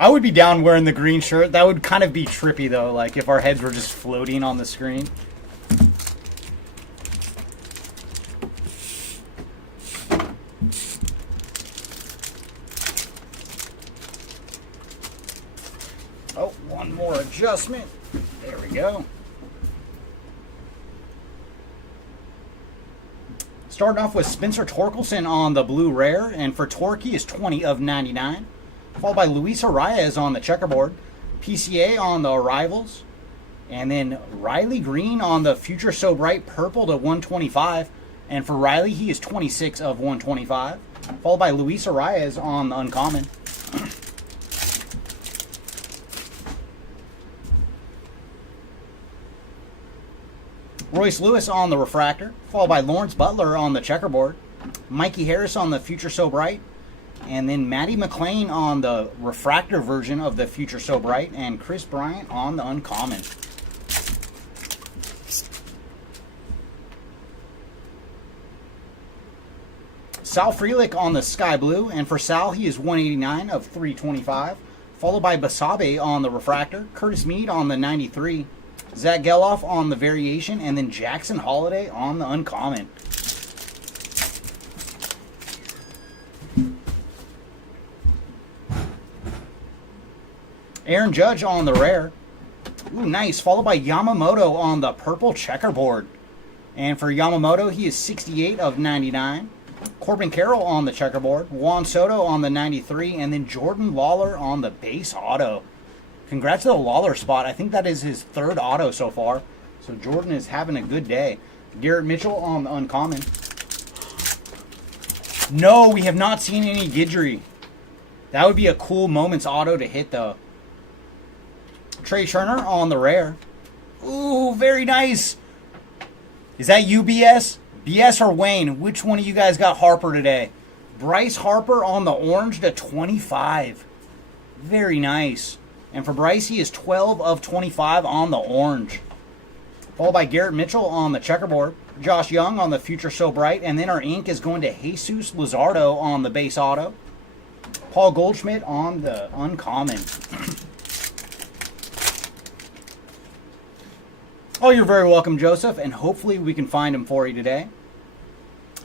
I would be down wearing the green shirt. That would kind of be trippy, though, like if our heads were just floating on the screen. Oh, one more adjustment. There we go. Starting off with Spencer Torkelson on the blue rare, and for Torque, he is 20 of 99. Followed by Luis Arias on the checkerboard, PCA on the arrivals, and then Riley Green on the Future So Bright purple to 125. And for Riley, he is 26 of 125. Followed by Luis Arias on the uncommon. Royce Lewis on the refractor, followed by Lawrence Butler on the checkerboard, Mikey Harris on the Future So Bright, and then Matty McLean on the refractor version of the Future So Bright, and Chris Bryant on the uncommon. Sal Frelick on the sky blue, and for Sal, he is 189 of 325, followed by Basabe on the refractor, Curtis Mead on the 93, Zach Geloff on the variation, and then Jackson Holiday on the uncommon. Aaron Judge on the rare. Ooh, nice. Followed by Yamamoto on the purple checkerboard. And for Yamamoto, he is 68 of 99. Corbin Carroll on the checkerboard. Juan Soto on the 93. And then Jordan Lawler on the base auto. Congrats to the Lawler spot. I think that is his 3rd auto so far. So Jordan is having a good day. Garrett Mitchell on the uncommon. No, we have not seen any Guidry. That would be a cool moments auto to hit, though. Trey Turner on the rare. Ooh, very nice. Is that you, BS? BS or Wayne? Which one of you guys got Harper today? Bryce Harper on the orange to 25. Very nice. And for Bryce, he is 12 of 25 on the orange. Followed by Garrett Mitchell on the checkerboard. Josh Young on the Future So Bright. And then our ink is going to Jesus Luzardo on the base auto. Paul Goldschmidt on the uncommon. Oh, you're very welcome, Joseph, and hopefully we can find him for you today.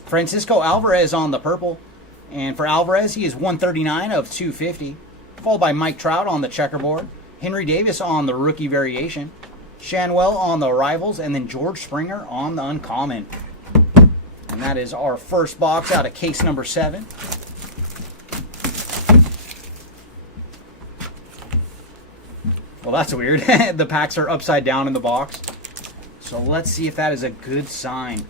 Francisco Alvarez on the purple, and for Alvarez, he is 139 of 250, followed by Mike Trout on the checkerboard, Henry Davis on the rookie variation, Shanwell on the arrivals, and then George Springer on the uncommon. And that is our first box out of case number 7. Well, that's weird. The packs are upside down in the box. So let's see if that is a good sign.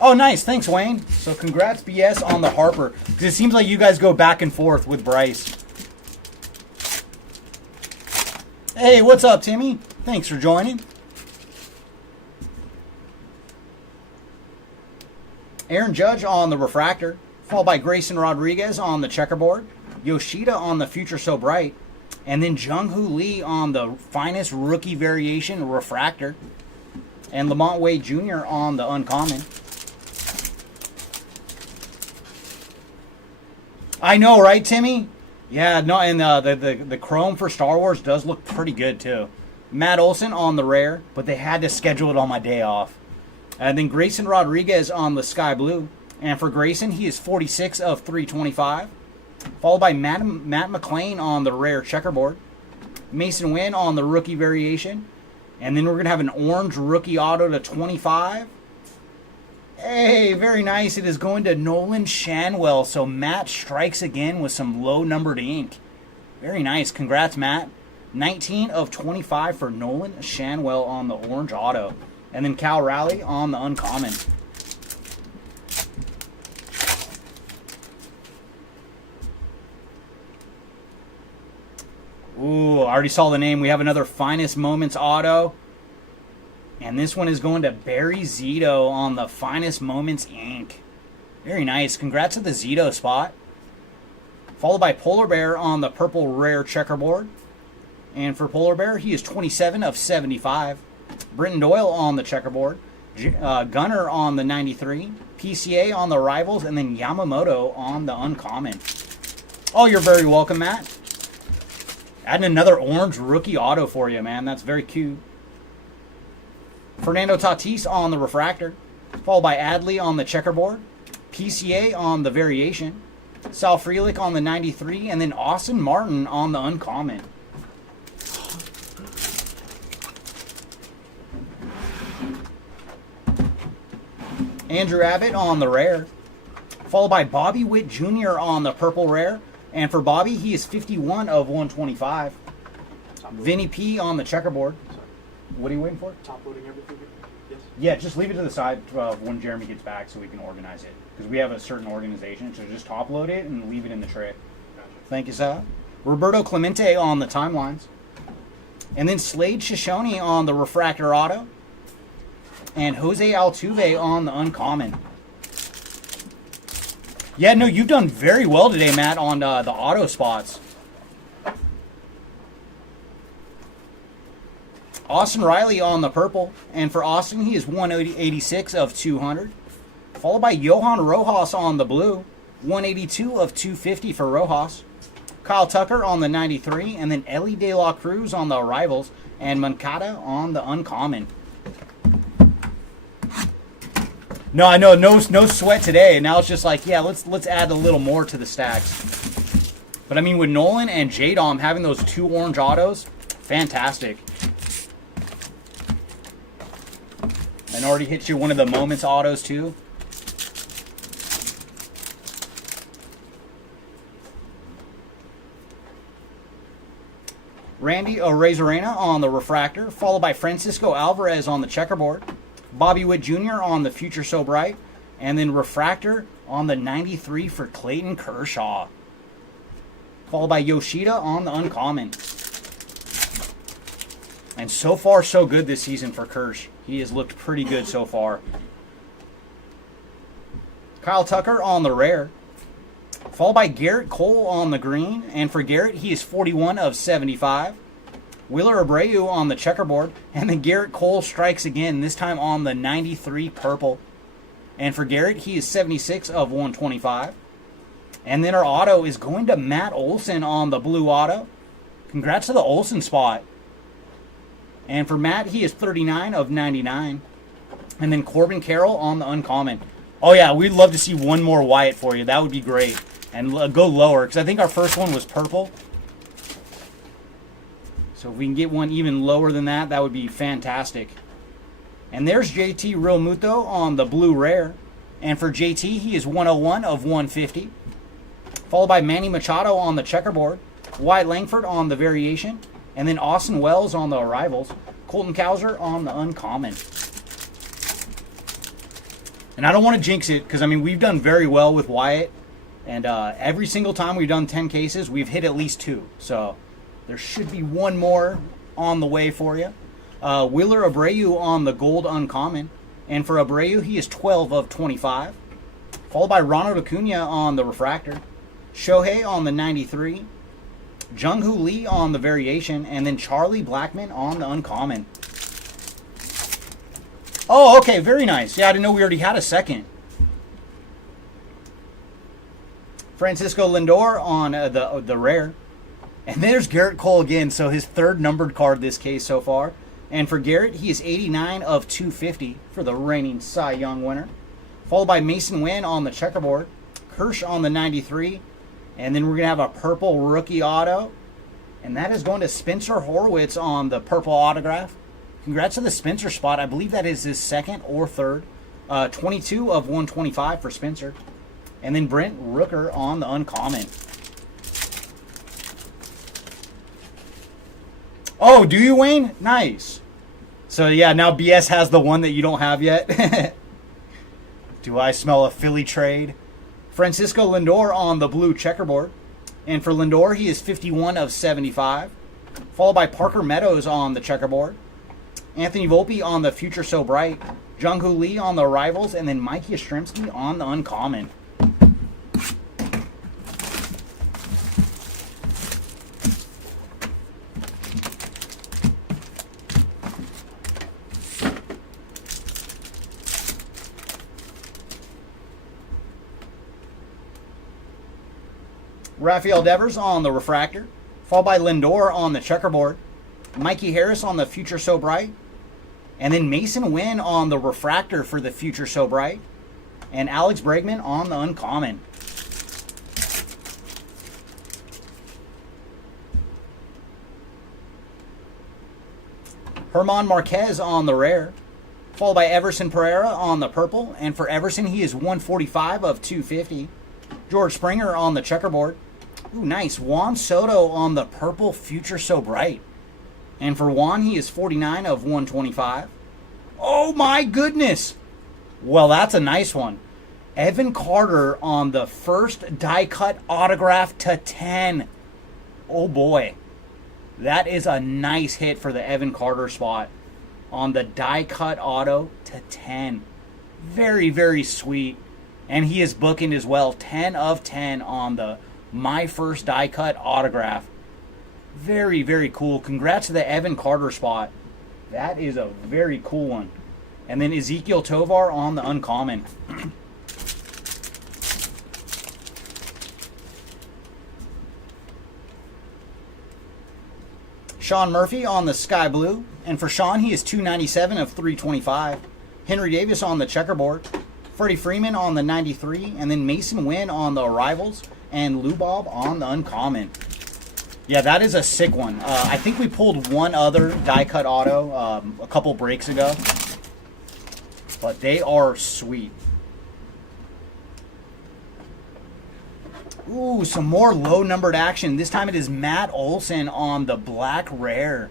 Oh, nice. Thanks, Wayne. So congrats, BS, on the Harper. Because it seems like you guys go back and forth with Bryce. Hey, what's up, Timmy? Thanks for joining. Aaron Judge on the refractor, followed by Grayson Rodriguez on the checkerboard, Yoshida on the Future So Bright, and then Jung-Hoo Lee on the finest rookie variation refractor, and Lamont Wade Jr. on the uncommon. I know, right, Timmy? Yeah, no, and the chrome for Star Wars does look pretty good too. Matt Olson on the rare, but they had to schedule it on my day off. And then Grayson Rodriguez on the sky blue. And for Grayson, he is 46 of 325. Followed by Matt McClain on the rare checkerboard. Mason Wynn on the rookie variation. And then we're going to have an orange rookie auto to 25. Hey, very nice. It is going to Nolan Shanwell. So Matt strikes again with some low-numbered ink. Very nice. Congrats, Matt. 19 of 25 for Nolan Shanwell on the orange auto. And then Cal Raleigh on the uncommon. Ooh, I already saw the name. We have another Finest Moments auto. And this one is going to Barry Zito on the Finest Moments ink. Very nice. Congrats to the Zito spot. Followed by Polar Bear on the purple rare checkerboard. And for Polar Bear, he is 27 of 75. Brenton Doyle on the checkerboard. Gunner on the 93. PCA on the Rivals. And then Yamamoto on the uncommon. Oh, you're very welcome, Matt. Adding another orange rookie auto for you, man. That's very cute. Fernando Tatis on the refractor. Followed by Adley on the checkerboard. PCA on the variation. Sal Frelick on the 93. And then Austin Martin on the uncommon. Andrew Abbott on the rare. Followed by Bobby Witt Jr. on the purple rare. And for Bobby, he is 51 of 125. Vinny P on the checkerboard. What are you waiting for? Top loading everything. Yes. Yeah, just leave it to the side when Jeremy gets back so we can organize it. Because we have a certain organization, so just top load it and leave it in the tray. Gotcha. Thank you, sir. Roberto Clemente on the timelines. And then Slade Shoshone on the refractor auto. And Jose Altuve on the uncommon. Yeah, no, you've done very well today, Matt, on the auto spots. Austin Riley on the purple. And for Austin, he is 186 of 200. Followed by Johan Rojas on the blue. 182 of 250 for Rojas. Kyle Tucker on the 93. And then Ellie De La Cruz on the arrivals. And Moncada on the uncommon. No, I know, no sweat today. Now it's just like, yeah, let's add a little more to the stacks. But I mean, with Nolan and J-Dom having those two orange autos, fantastic. And already hit you one of the Moments autos too. Randy Arozarena on the refractor, followed by Francisco Alvarez on the checkerboard. Bobby Witt Jr. on the Future So Bright. And then refractor on the 93 for Clayton Kershaw. Followed by Yoshida on the uncommon. And so far, so good this season for Kersh. He has looked pretty good so far. Kyle Tucker on the rare. Followed by Garrett Cole on the green. And for Garrett, he is 41 of 75. Wheeler Abreu on the checkerboard. And then Garrett Cole strikes again, this time on the 93 purple. And for Garrett, he is 76 of 125. And then our auto is going to Matt Olson on the blue auto. Congrats to the Olson spot. And for Matt, he is 39 of 99. And then Corbin Carroll on the uncommon. Oh yeah, we'd love to see one more Wyatt for you. That would be great. And go lower, because I think our first one was purple. So if we can get one even lower than that, that would be fantastic. And there's JT Realmuto on the blue rare. And for JT, he is 101 of 150. Followed by Manny Machado on the checkerboard. Wyatt Langford on the variation. And then Austin Wells on the arrivals. Colton Cowser on the uncommon. And I don't want to jinx it, because, I mean, we've done very well with Wyatt. And every single time we've done 10 cases, we've hit at least 2. So there should be one more on the way for you. Wheeler Abreu on the gold uncommon. And for Abreu, he is 12 of 25. Followed by Ronald Acuna on the refractor. Shohei on the 93. Jung-Hoo Lee on the variation. And then Charlie Blackmon on the uncommon. Oh, okay, very nice. Yeah, I didn't know we already had a second. Francisco Lindor on the rare. And there's Garrett Cole again, so his third numbered card this case so far. And for Garrett, he is 89 of 250 for the reigning Cy Young winner. Followed by Mason Wynn on the checkerboard. Kirsch on the 93. And then we're going to have a purple rookie auto. And that is going to Spencer Horwitz on the purple autograph. Congrats to the Spencer spot. I believe that is his second or third. 22 of 125 for Spencer. And then Brent Rooker on the uncommon. Oh, do you, Wayne? Nice. So, yeah, now BS has the one that you don't have yet. Do I smell a Philly trade? Francisco Lindor on the blue checkerboard. And for Lindor, he is 51 of 75. Followed by Parker Meadows on the checkerboard. Anthony Volpe on the Future So Bright. Jung-Hoo Lee on the Rivals. And then Mike Yastrzemski on the uncommon. Rafael Devers on the refractor, followed by Lindor on the checkerboard, Mikey Harris on the Future So Bright, and then Mason Wynn on the refractor for the Future So Bright, and Alex Bregman on the uncommon. Herman Marquez on the rare, followed by Everson Pereira on the purple, and for Everson he is 145 of 250. George Springer on the checkerboard. Ooh, nice. Juan Soto on the purple Future So Bright. And for Juan, he is 49 of 125. Oh, my goodness. Well, that's a nice one. Evan Carter on the first die-cut autograph to 10. Oh, boy. That is a nice hit for the Evan Carter spot on the die-cut auto to 10. Very, very sweet. And he is bookend as well. 10 of 10 on the My First Die Cut autograph. Very, very cool. Congrats to the Evan Carter spot. That is a very cool one. And then Ezekiel Tovar on the uncommon. Sean Murphy on the sky blue. And for Sean, he is 297 of 325. Henry Davis on the checkerboard. Freddie Freeman on the 93, and then Mason Wynn on the Arrivals, and Lou Bob on the uncommon. Yeah, that is a sick one. I think we pulled one other die-cut auto a couple breaks ago, but they are sweet. Ooh, some more low-numbered action. This time it is Matt Olson on the black rare.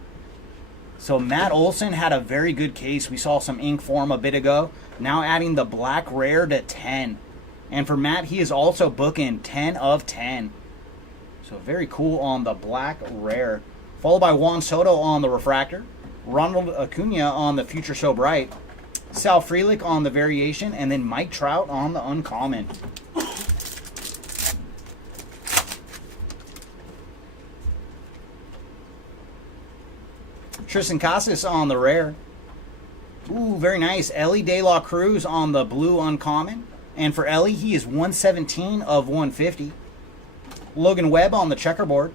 So Matt Olson had a very good case. We saw some ink form a bit ago. Now adding the black rare to 10. And for Matt, he is also booking 10 of 10. So very cool on the black rare. Followed by Juan Soto on the refractor. Ronald Acuna on the Future So Bright. Sal Frelick on the variation. And then Mike Trout on the uncommon. Tristan Casas on the rare. Ooh, very nice. Ellie De La Cruz on the blue uncommon. And for Ellie, he is 117 of 150. Logan Webb on the checkerboard.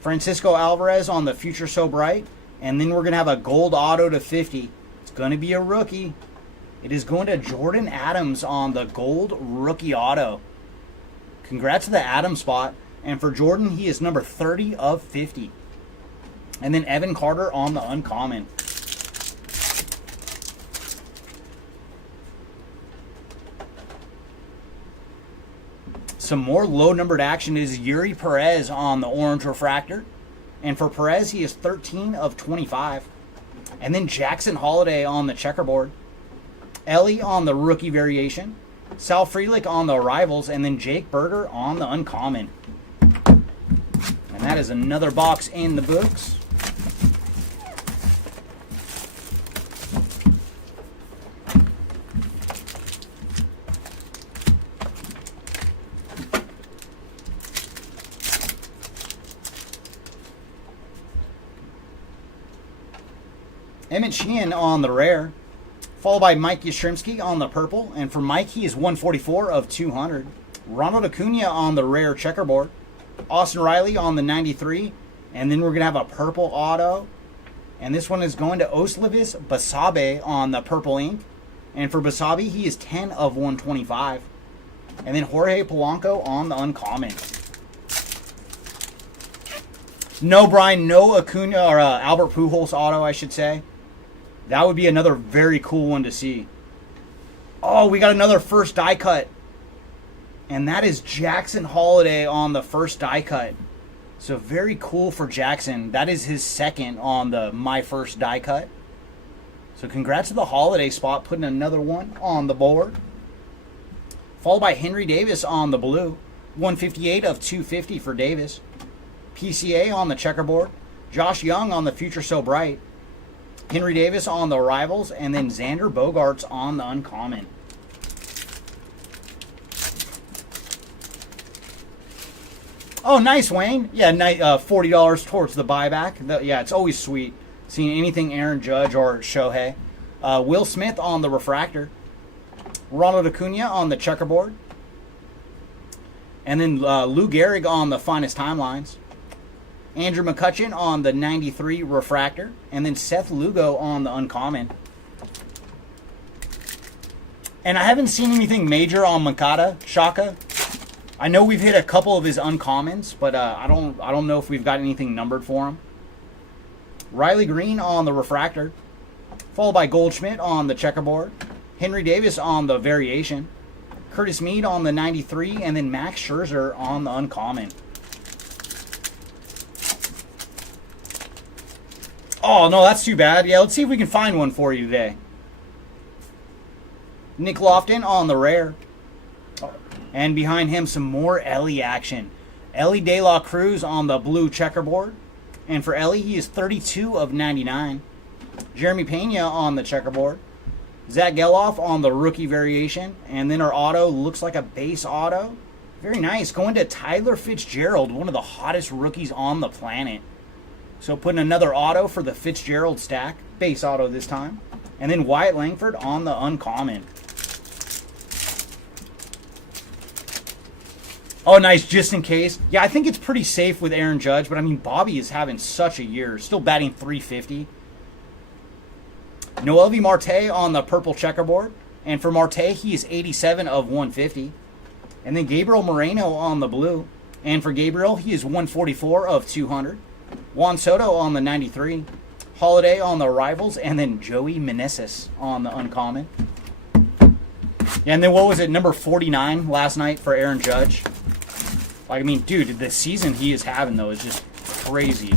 Francisco Alvarez on the Future So Bright. And then we're going to have a gold auto to 50. It's going to be a rookie. It is going to Jordan Adams on the gold rookie auto. Congrats to the Adams spot. And for Jordan, he is number 30 of 50. And then Evan Carter on the uncommon. Some more low-numbered action is Yuri Perez on the orange refractor. And for Perez, he is 13 of 25. And then Jackson Holiday on the checkerboard. Ellie on the rookie variation. Sal Frelick on the Arrivals. And then Jake Berger on the uncommon. And that is another box in the books. Emmett Sheehan on the rare, followed by Mike Yastrzemski on the purple. And for Mike, he is 144 of 200. Ronald Acuna on the rare checkerboard. Austin Riley on the 93. And then we're going to have a purple auto. And this one is going to Oslevis Basabe on the purple ink. And for Basabe, he is 10 of 125. And then Jorge Polanco on the uncommon. No, Brian, no Acuna, or Albert Pujols auto, I should say. That would be another very cool one to see. Oh, we got another first die cut. And that is Jackson Holiday on the first die cut. So very cool for Jackson. That is his second on the My First Die Cut. So congrats to the Holiday spot, putting another one on the board. Followed by Henry Davis on the blue. 158 of 250 for Davis. PCA on the checkerboard. Josh Young on the Future So Bright. Henry Davis on the Rivals. And then Xander Bogaerts on the uncommon. Oh, nice, Wayne. Yeah, $40 towards the buyback. Yeah, it's always sweet seeing anything Aaron Judge or Shohei. Will Smith on the refractor. Ronald Acuna on the checkerboard. And then Lou Gehrig on the finest timelines. Andrew McCutchen on the 93 refractor. And then Seth Lugo on the uncommon. And I haven't seen anything major on Makata, Shaka. I know we've hit a couple of his uncommons, but I don't know if we've got anything numbered for him. Riley Green on the refractor, followed by Goldschmidt on the checkerboard. Henry Davis on the variation. Curtis Mead on the 93, and then Max Scherzer on the uncommon. Oh, no, that's too bad. Yeah, let's see if we can find one for you today. Nick Lofton on the rare. And behind him, some more Ellie action. Ellie De La Cruz on the blue checkerboard. And for Ellie, he is 32 of 99. Jeremy Pena on the checkerboard. Zach Geloff on the rookie variation. And then our auto looks like a base auto. Very nice. Going to Tyler Fitzgerald, one of the hottest rookies on the planet. So putting another auto for the Fitzgerald stack. Base auto this time. And then Wyatt Langford on the uncommon. Oh, nice, just in case. Yeah, I think it's pretty safe with Aaron Judge, but I mean, Bobby is having such a year. Still batting .350. Noelvi Marte on the purple checkerboard. And for Marte, he is 87 of 150. And then Gabriel Moreno on the blue. And for Gabriel, he is 144 of 200. Juan Soto on the 93. Holiday on the Rivals. And then Joey Meneses on the uncommon. And then what was it, number 49 last night for Aaron Judge? Like, I mean, dude, the season he is having, though, is just crazy.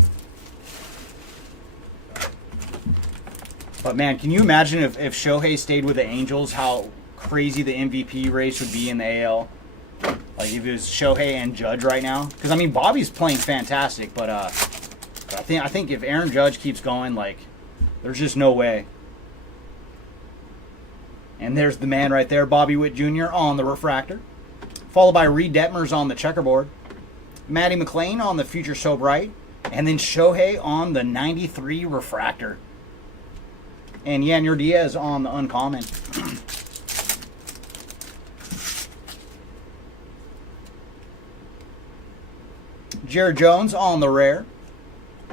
But, man, can you imagine if Shohei stayed with the Angels, how crazy the MVP race would be in the AL? Like, if it was Shohei and Judge right now? Because, I mean, Bobby's playing fantastic, but I think if Aaron Judge keeps going, like, there's just no way. And there's the man right there, Bobby Witt Jr. on the refractor. Followed by Reed Detmers on the checkerboard. Matty McLean on the Future So Bright. And then Shohei on the 93 refractor. And Yanyer Diaz on the uncommon. Jared Jones on the rare.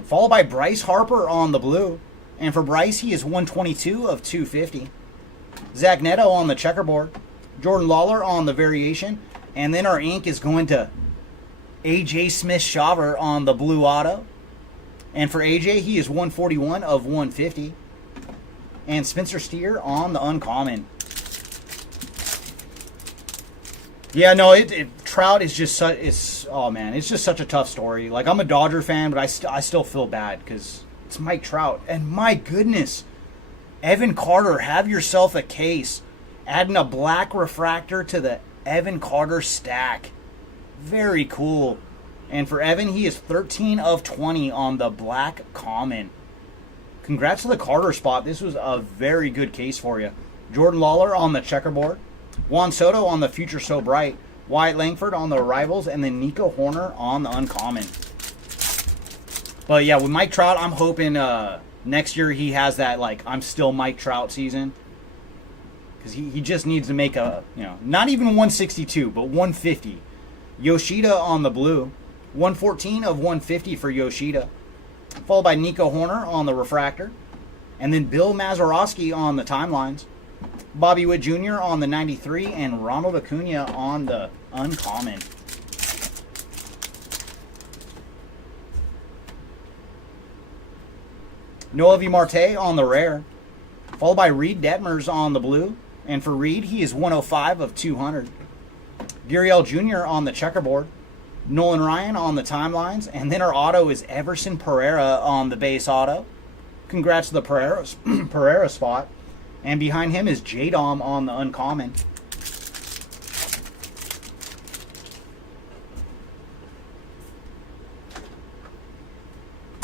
Followed by Bryce Harper on the blue. And for Bryce, he is 122 of 250. Zach Neto on the checkerboard. Jordan Lawler on the variation. And then our ink is going to A.J. Smith-Shawver on the blue auto. And for A.J., he is 141 of 150. And Spencer Steer on the uncommon. Yeah, no, Trout is just such, it's just such a tough story. Like, I'm a Dodger fan, but I still feel bad because it's Mike Trout. And my goodness, Evan Carter, have yourself a case. Adding a black refractor to the Evan Carter stack. Very cool. And for Evan, he is 13 of 20 on the black common. Congrats to the Carter spot. This was a very good case for you. Jordan Lawler on the checkerboard. Juan Soto on the Future So Bright. Wyatt Langford on the Rivals. And then Nico Horner on the uncommon. But yeah, with Mike Trout, I'm hoping next year he has that, like, I'm still Mike Trout season. because he just needs to make a, not even 162, but 150. Yoshida on the blue. 114 of 150 for Yoshida. Followed by Nico Horner on the refractor. And then Bill Mazeroski on the timelines. Bobby Witt Jr. on the 93. And Ronald Acuna on the uncommon. Noelvi Marte on the rare. Followed by Reed Detmers on the blue. And for Reed, he is 105 of 200. Gurriel Jr. on the checkerboard. Nolan Ryan on the timelines. And then our auto is Everson Pereira on the base auto. Congrats to the Pereira spot. And behind him is J-Dom on the uncommon.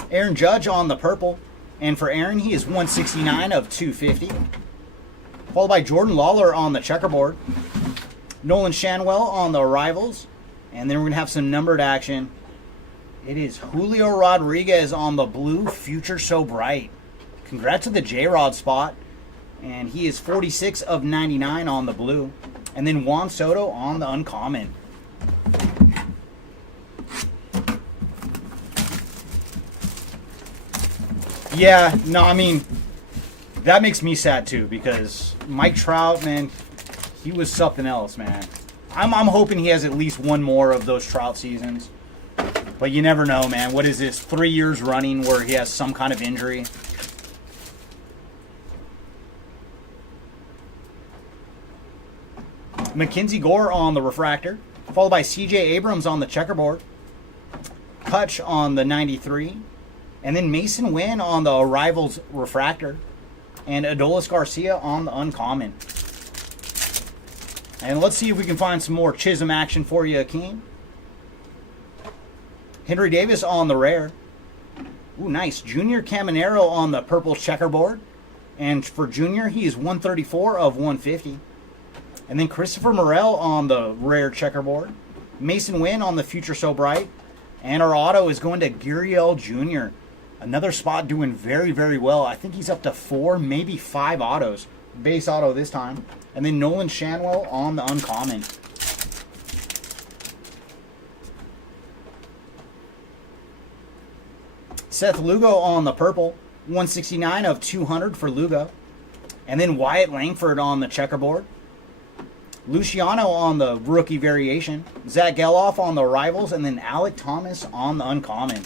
Aaron Judge on the purple. And for Aaron, he is 169 of 250. Followed by Jordan Lawler on the checkerboard. Nolan Shanwell on the arrivals. And then we're going to have some numbered action. It is Julio Rodriguez on the blue, Future So Bright. Congrats to the J-Rod spot. And he is 46 of 99 on the blue. And then Juan Soto on the uncommon. Yeah, no, I mean, that makes me sad too, because Mike Trout, man, he was something else, man. I'm hoping he has at least one more of those Trout seasons. But you never know, man. What is this, 3 years running where he has some kind of injury? Mackenzie Gore on the refractor, followed by CJ Abrams on the checkerboard. Hutch on the 93. And then Mason Wynn on the arrivals refractor. And Adolis Garcia on the uncommon. And let's see if we can find some more Chisholm action for you, Akeem. Henry Davis on the rare. Ooh, nice. Junior Caminero on the purple checkerboard. And for Junior, he is 134 of 150. And then Christopher Morel on the rare checkerboard. Mason Wynn on the Future So Bright. And our auto is going to Gurriel Jr. Another spot doing very, very well. I think he's up to 4, maybe 5 autos. Base auto this time. And then Nolan Shanwell on the uncommon. Seth Lugo on the purple. 169 of 200 for Lugo. And then Wyatt Langford on the checkerboard. Luciano on the rookie variation. Zach Geloff on the arrivals. And then Alec Thomas on the uncommon.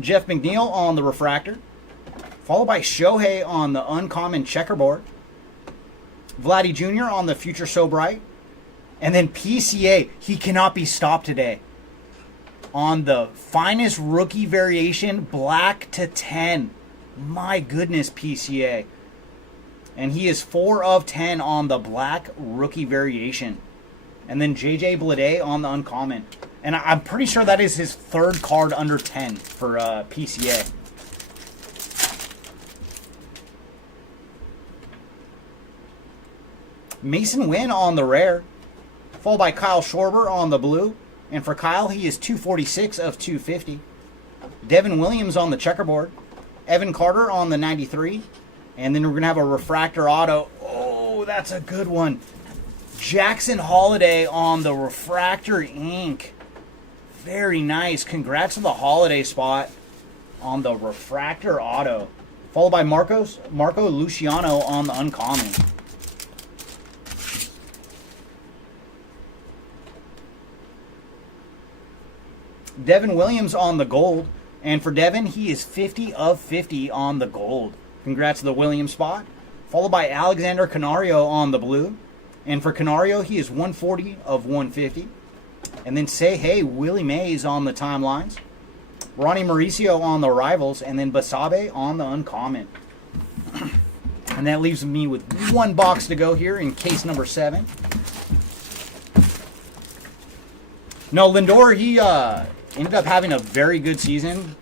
Jeff McNeil on the refractor. Followed by Shohei on the uncommon checkerboard. Vladdy Jr. on the Future So Bright. And then PCA, he cannot be stopped today. On the finest rookie variation, black to 10. My goodness, PCA. And he is 4 of 10 on the black rookie variation. And then JJ Bleday on the uncommon. And I'm pretty sure that is his 3rd card under 10 for PCA. Mason Wynn on the rare. Followed by Kyle Schwarber on the blue. And for Kyle, he is 246 of 250. Devin Williams on the checkerboard. Evan Carter on the 93. And then we're going to have a refractor auto. Oh, that's a good one. Jackson Holiday on the refractor ink. Very nice. Congrats to the Holiday spot on the refractor auto. Followed by Marco Luciano on the uncommon. Devin Williams on the gold. And for Devin, he is 50 of 50 on the gold. Congrats to the Williams spot. Followed by Alexander Canario on the blue. And for Canario, he is 140 of 150. And then Say Hey, Willie Mays on the timelines. Ronnie Mauricio on the arrivals. And then Basabe on the uncommon. And that leaves me with 1 box to go here in case number 7. No, Lindor, he ended up having a very good season.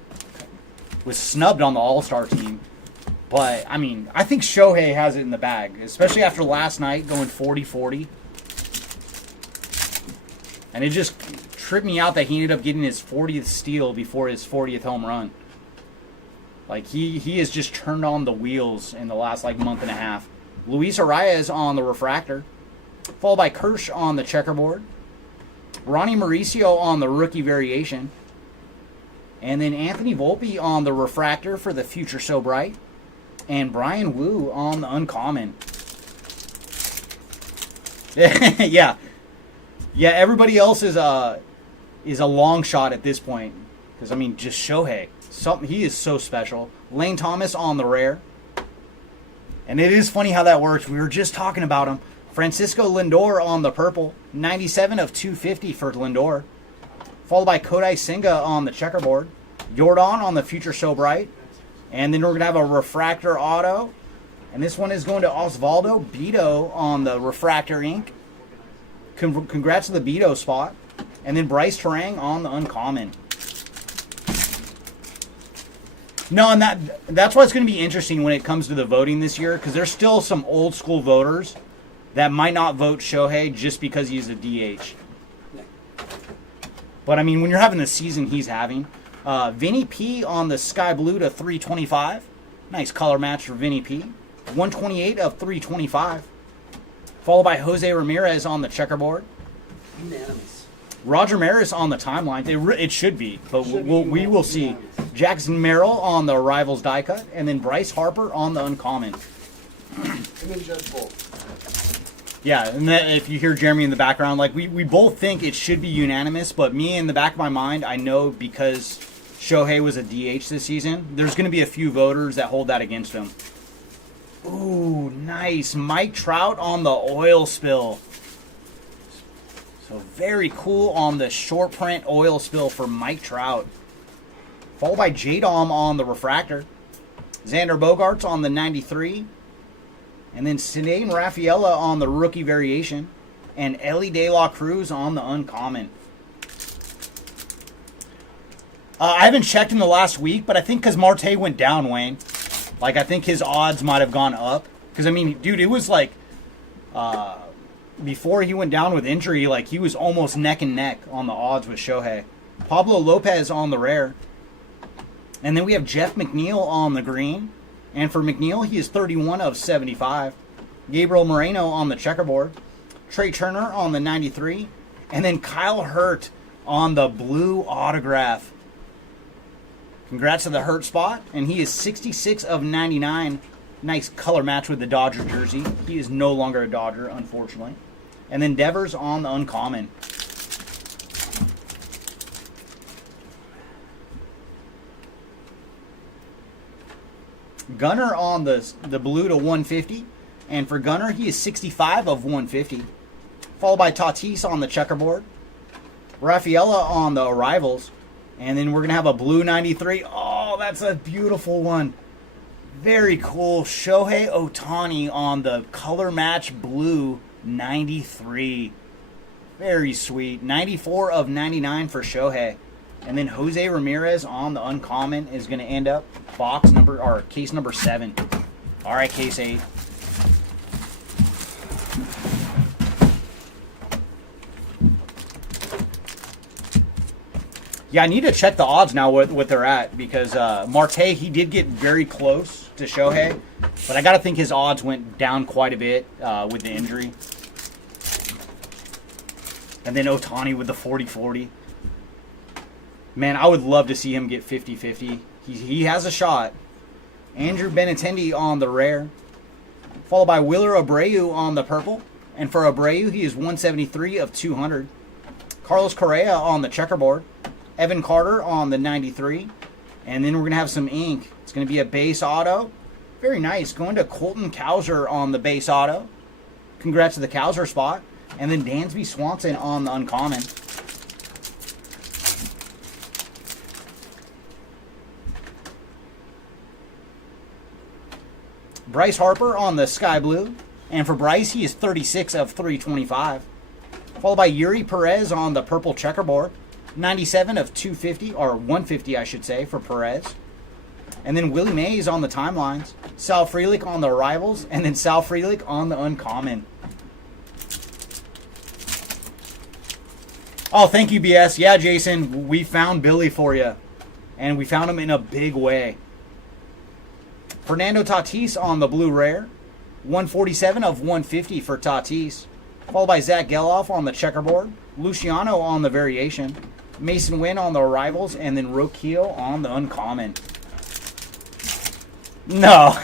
Was snubbed on the All-Star team. But, I mean, I think Shohei has it in the bag. Especially after last night going 40-40. And it just tripped me out that he ended up getting his 40th steal before his 40th home run. Like, he has just turned on the wheels in the last, like, month and a half. Luis Arias on the refractor, followed by Kirsch on the checkerboard. Ronnie Mauricio on the rookie variation. And then Anthony Volpe on the refractor for the Future So Bright. And Brian Wu on the uncommon. Yeah. Yeah, everybody else is a long shot at this point. Because, I mean, just Shohei. He is so special. Lane Thomas on the rare. And it is funny how that works. We were just talking about him. Francisco Lindor on the purple. 97 of 250 for Lindor. Followed by Kodai Senga on the checkerboard. Jordan on the Future So Bright. And then we're going to have a refractor auto. And this one is going to Osvaldo Beto on the refractor ink. Congrats to the Beto spot. And then Bryce Terang on the uncommon. No, and that's why it's going to be interesting when it comes to the voting this year, because there's still some old school voters that might not vote Shohei just because he's a DH. But, I mean, when you're having the season he's having, Vinny P on the Sky Blue to 325. Nice color match for Vinny P. 128 of 325. Followed by Jose Ramirez on the checkerboard. Unanimous. Roger Maris on the timeline. It should be, but we will see. Jackson Merrill on the Rivals die cut, and then Bryce Harper on the uncommon. And then Judge Bolt. Yeah, and then if you hear Jeremy in the background, like we both think it should be unanimous, but me in the back of my mind, I know because Shohei was a DH this season, there's going to be a few voters that hold that against him. Ooh, nice. Mike Trout on the oil spill. So very cool on the short print oil spill for Mike Trout. Followed by J-Dom on the refractor. Xander Bogaerts on the 93. And then Sidney Rafaela on the rookie variation. And Ellie De La Cruz on the uncommon. I haven't checked in the last week, but I think because Marte went down, Wayne. Like, I think his odds might have gone up. Because, I mean, dude, it was like... before he went down with injury, like, he was almost neck and neck on the odds with Shohei. Pablo Lopez on the rare. And then we have Jeff McNeil on the green. And for McNeil, he is 31 of 75. Gabriel Moreno on the checkerboard. Trey Turner on the 93. And then Kyle Hurt on the blue autograph. Congrats to the Hurt spot. And he is 66 of 99. Nice color match with the Dodger jersey. He is no longer a Dodger, unfortunately. And then Devers on the uncommon. Gunnar on the blue to 150. And for Gunnar, he is 65 of 150. Followed by Tatis on the checkerboard. Rafaela on the arrivals. And then we're going to have a blue 93. Oh, that's a beautiful one. Very cool. Shohei Ohtani on the color match blue 93. Very sweet. 94 of 99 for Shohei. And then Jose Ramirez on the uncommon is going to end up case number 7. All right, case 8. Yeah, I need to check the odds now what they're at because Marte, he did get very close to Shohei, but I got to think his odds went down quite a bit with the injury. And then Ohtani with the 40-40. Man, I would love to see him get 50-50. He has a shot. Andrew Benintendi on the rare. Followed by Willer Abreu on the purple. And for Abreu, he is 173 of 200. Carlos Correa on the checkerboard. Evan Carter on the 93. And then we're going to have some ink. It's going to be a base auto. Very nice. Going to Colton Cowser on the base auto. Congrats to the Cowser spot. And then Dansby Swanson on the uncommon. Bryce Harper on the sky blue. And for Bryce, he is 36 of 325. Followed by Yuri Perez on the purple checkerboard. 97 of 250, or 150, I should say, for Perez. And then Willie Mays on the timelines. Sal Frelick on the arrivals. And then Sal Frelick on the uncommon. Oh, thank you, BS. Yeah, Jason, we found Billy for you. And we found him in a big way. Fernando Tatis on the blue rare. 147 of 150 for Tatis. Followed by Zach Geloff on the checkerboard. Luciano on the variation. Mason Wynn on the arrivals. And then Rokio on the uncommon. No.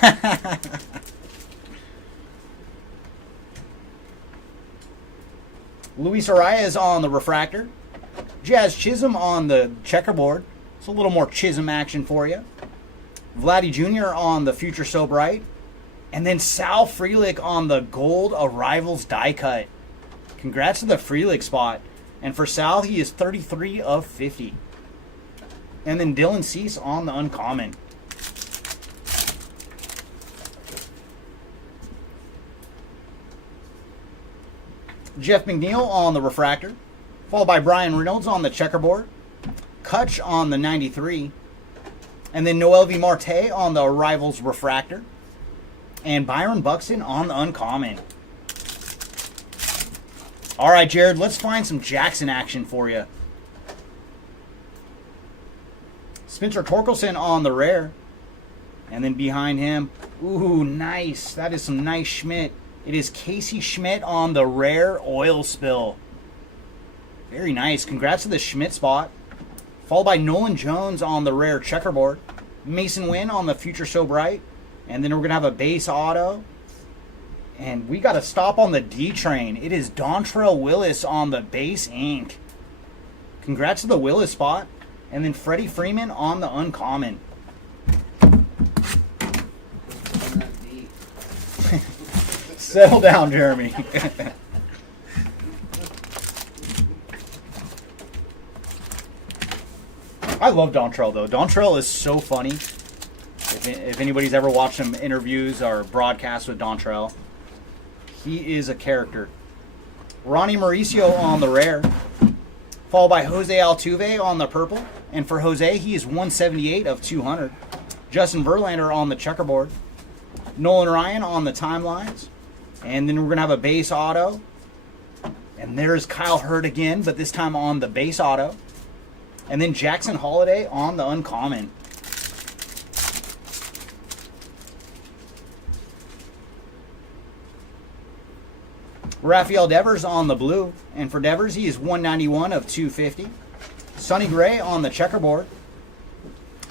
Luis Arias on the refractor. Jazz Chisholm on the checkerboard. It's a little more Chisholm action for you. Vladdy Jr. on the Future So Bright. And then Sal Frelick on the gold arrivals die cut. Congrats to the Frelick spot. And for Sal, he is 33 of 50. And then Dylan Cease on the uncommon. Jeff McNeil on the refractor. Followed by Brian Reynolds on the checkerboard. Kutch on the 93. And then Noel V. Marte on the arrivals refractor. And Byron Buxton on the uncommon. All right, Jared, let's find some Jackson action for you. Spencer Torkelson on the rare. And then behind him, ooh, nice. That is some nice Schmidt. It is Casey Schmidt on the rare oil spill. Very nice. Congrats to the Schmidt spot. Followed by Nolan Jones on the rare checkerboard. Mason Wynn on the Future So Bright. And then we're going to have a base auto. And we got to stop on the D train. It is Dontrell Willis on the base ink. Congrats to the Willis spot. And then Freddie Freeman on the uncommon. Settle down, Jeremy. I love Dontrell, though. Dontrell is so funny. If anybody's ever watched some interviews or broadcasts with Dontrell, he is a character. Ronnie Mauricio on the rare. Followed by Jose Altuve on the purple. And for Jose, he is 178 of 200. Justin Verlander on the checkerboard. Nolan Ryan on the timelines. And then we're going to have a base auto. And there's Kyle Hurd again, but this time on the base auto. And then Jackson Holiday on the uncommon. Rafael Devers on the blue. And for Devers, he is 191 of 250. Sonny Gray on the checkerboard.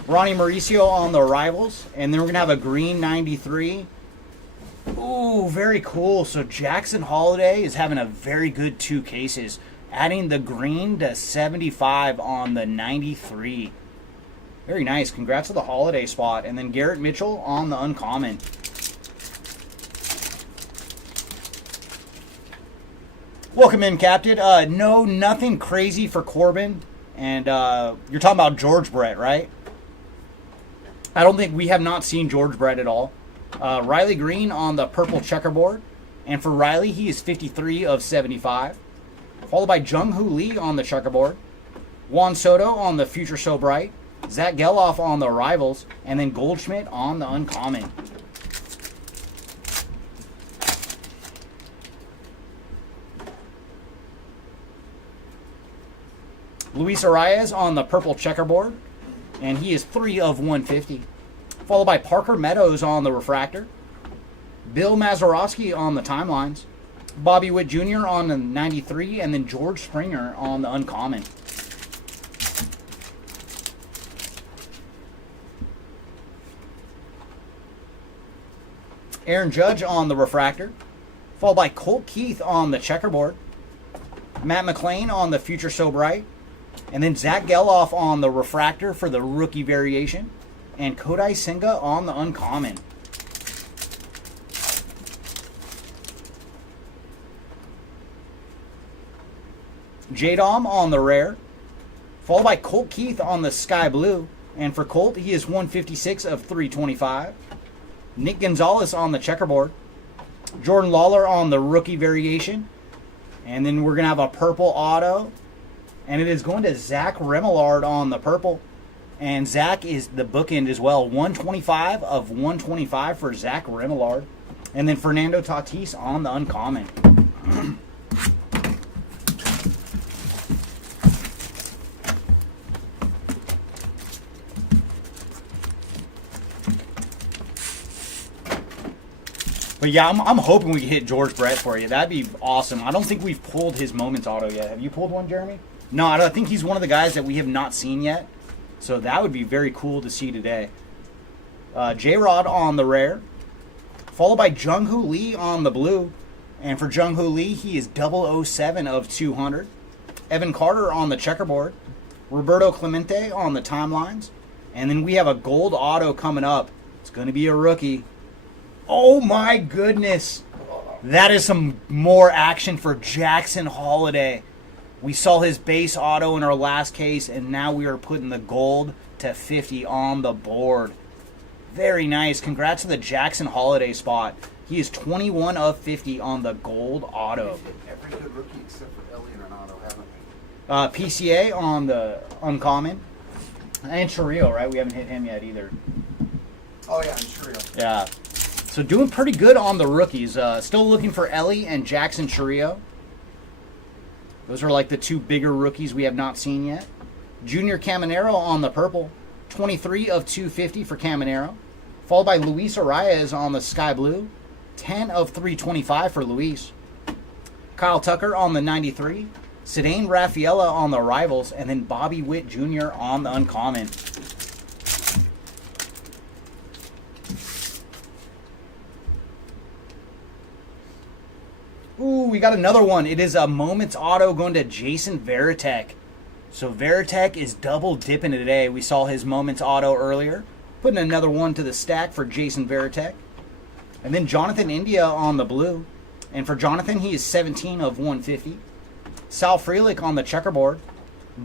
Ronnie Mauricio on the arrivals. And then we're going to have a green 93. Ooh, very cool. So Jackson Holiday is having a very good two cases. Adding the green to 75 on the 93. Very nice. Congrats to the Holiday spot. And then Garrett Mitchell on the uncommon. Welcome in, Captain. No, nothing crazy for Corbin. And you're talking about George Brett, right? I don't think we have not seen George Brett at all. Riley Green on the purple checkerboard. And for Riley, he is 53 of 75. Followed by Jung-Hoo Lee on the checkerboard. Juan Soto on the Future So Bright. Zach Geloff on the arrivals. And then Goldschmidt on the uncommon. Luis Arias on the purple checkerboard. And he is 3 of 150. Followed by Parker Meadows on the refractor. Bill Mazeroski on the timelines. Bobby Witt Jr. on the 93. And then George Springer on the uncommon. Aaron Judge on the refractor. Followed by Colt Keith on the checkerboard. Matt McClain on the Future So Bright. And then Zach Geloff on the refractor for the rookie variation. And Kodai Senga on the uncommon. J-Dom on the rare. Followed by Colt Keith on the sky blue. And for Colt, he is 156 of 325. Nick Gonzalez on the checkerboard. Jordan Lawler on the rookie variation. And then we're going to have a purple auto. And it is going to Zach Remillard on the purple. And Zach is the bookend as well. 125 of 125 for Zach Remillard. And then Fernando Tatis on the uncommon. But yeah, I'm hoping we can hit George Brett for you. That'd be awesome. I don't think we've pulled his Moments auto yet. Have you pulled one, Jeremy? No, I think he's one of the guys that we have not seen yet. So that would be very cool to see today. J-Rod on the rare. Followed by Jung-Hoo Lee on the blue. And for Jung-Hoo Lee, he is 007 of 200. Evan Carter on the checkerboard. Roberto Clemente on the timelines. And then we have a gold auto coming up. It's going to be a rookie. Oh my goodness. That is some more action for Jackson Holiday. We saw his base auto in our last case, and now we are putting the gold to 50 on the board. Very nice. Congrats to the Jackson Holiday spot. He is 21 of 50 on the gold auto. Every good rookie except for Ellie and Renato, haven't we? PCA on the uncommon. And Chirrillo, right? We haven't hit him yet either. Oh, yeah, and Chirrillo. Yeah. So doing pretty good on the rookies. Still looking for Ellie and Jackson Chirrillo. Those are like the two bigger rookies we have not seen yet. Junior Caminero on the purple. 23 of 250 for Caminero. Followed by Luis Arias on the sky blue. 10 of 325 for Luis. Kyle Tucker on the 93. Sedane Raffaella on the Rivals. And then Bobby Witt Jr. on the uncommon. Ooh, we got another one. It is a Moments auto going to Jason Varitek. So Varitek is double dipping today. We saw his Moments auto earlier. Putting another one to the stack for Jason Varitek. And then Jonathan India on the blue. And for Jonathan, he is 17 of 150. Sal Frelick on the checkerboard.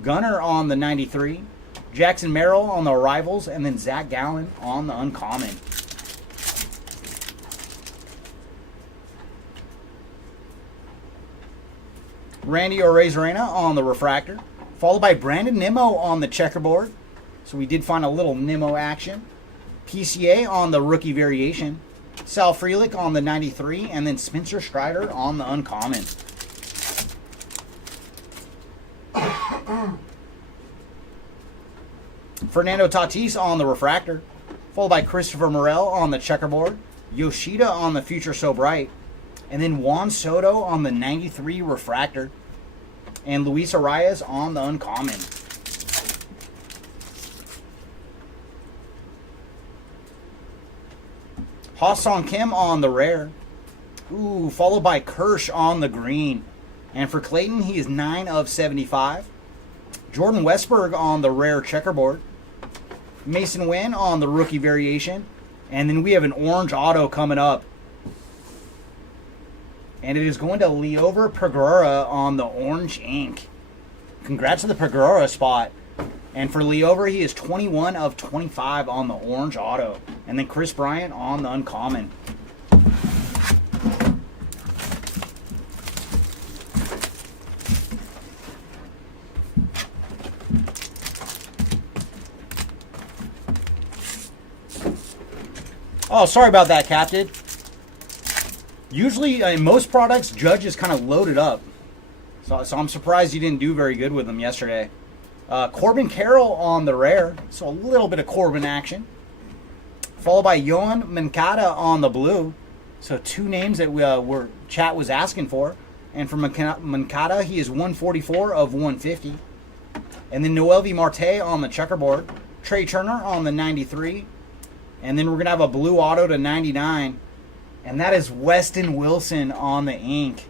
Gunner on the 93. Jackson Merrill on the Rivals. And then Zach Gallen on the uncommon. Randy Orezarena on the refractor, followed by Brandon Nimmo on the checkerboard. So we did find a little Nimmo action. PCA on the rookie variation. Sal Frelick on the 93, and then Spencer Strider on the uncommon. Fernando Tatis on the refractor, followed by Christopher Morel on the checkerboard. Yoshida on the Future So Bright. And then Juan Soto on the 93 refractor. And Luis Arias on the uncommon. Ha-Sung Kim on the rare. Ooh, followed by Kirsch on the green. And for Clayton, he is 9 of 75. Jordan Westberg on the rare checkerboard. Mason Wynn on the rookie variation. And then we have an orange auto coming up. And it is going to Leover Pergora on the orange ink. Congrats to the Pergora spot. And for Leover, he is 21 of 25 on the orange auto. And then Chris Bryant on the uncommon. Oh, sorry about that, Captain. Usually, in most products, Judge is kind of loaded up. So I'm surprised you didn't do very good with them yesterday. Corbin Carroll on the rare. So a little bit of Corbin action. Followed by Yohan Moncada on the blue. So two names that chat was asking for. And for Moncada, he is 144 of 150. And then Noelvi Marte on the checkerboard. Trey Turner on the 93. And then we're going to have a blue auto to 99. And that is Weston Wilson on the ink.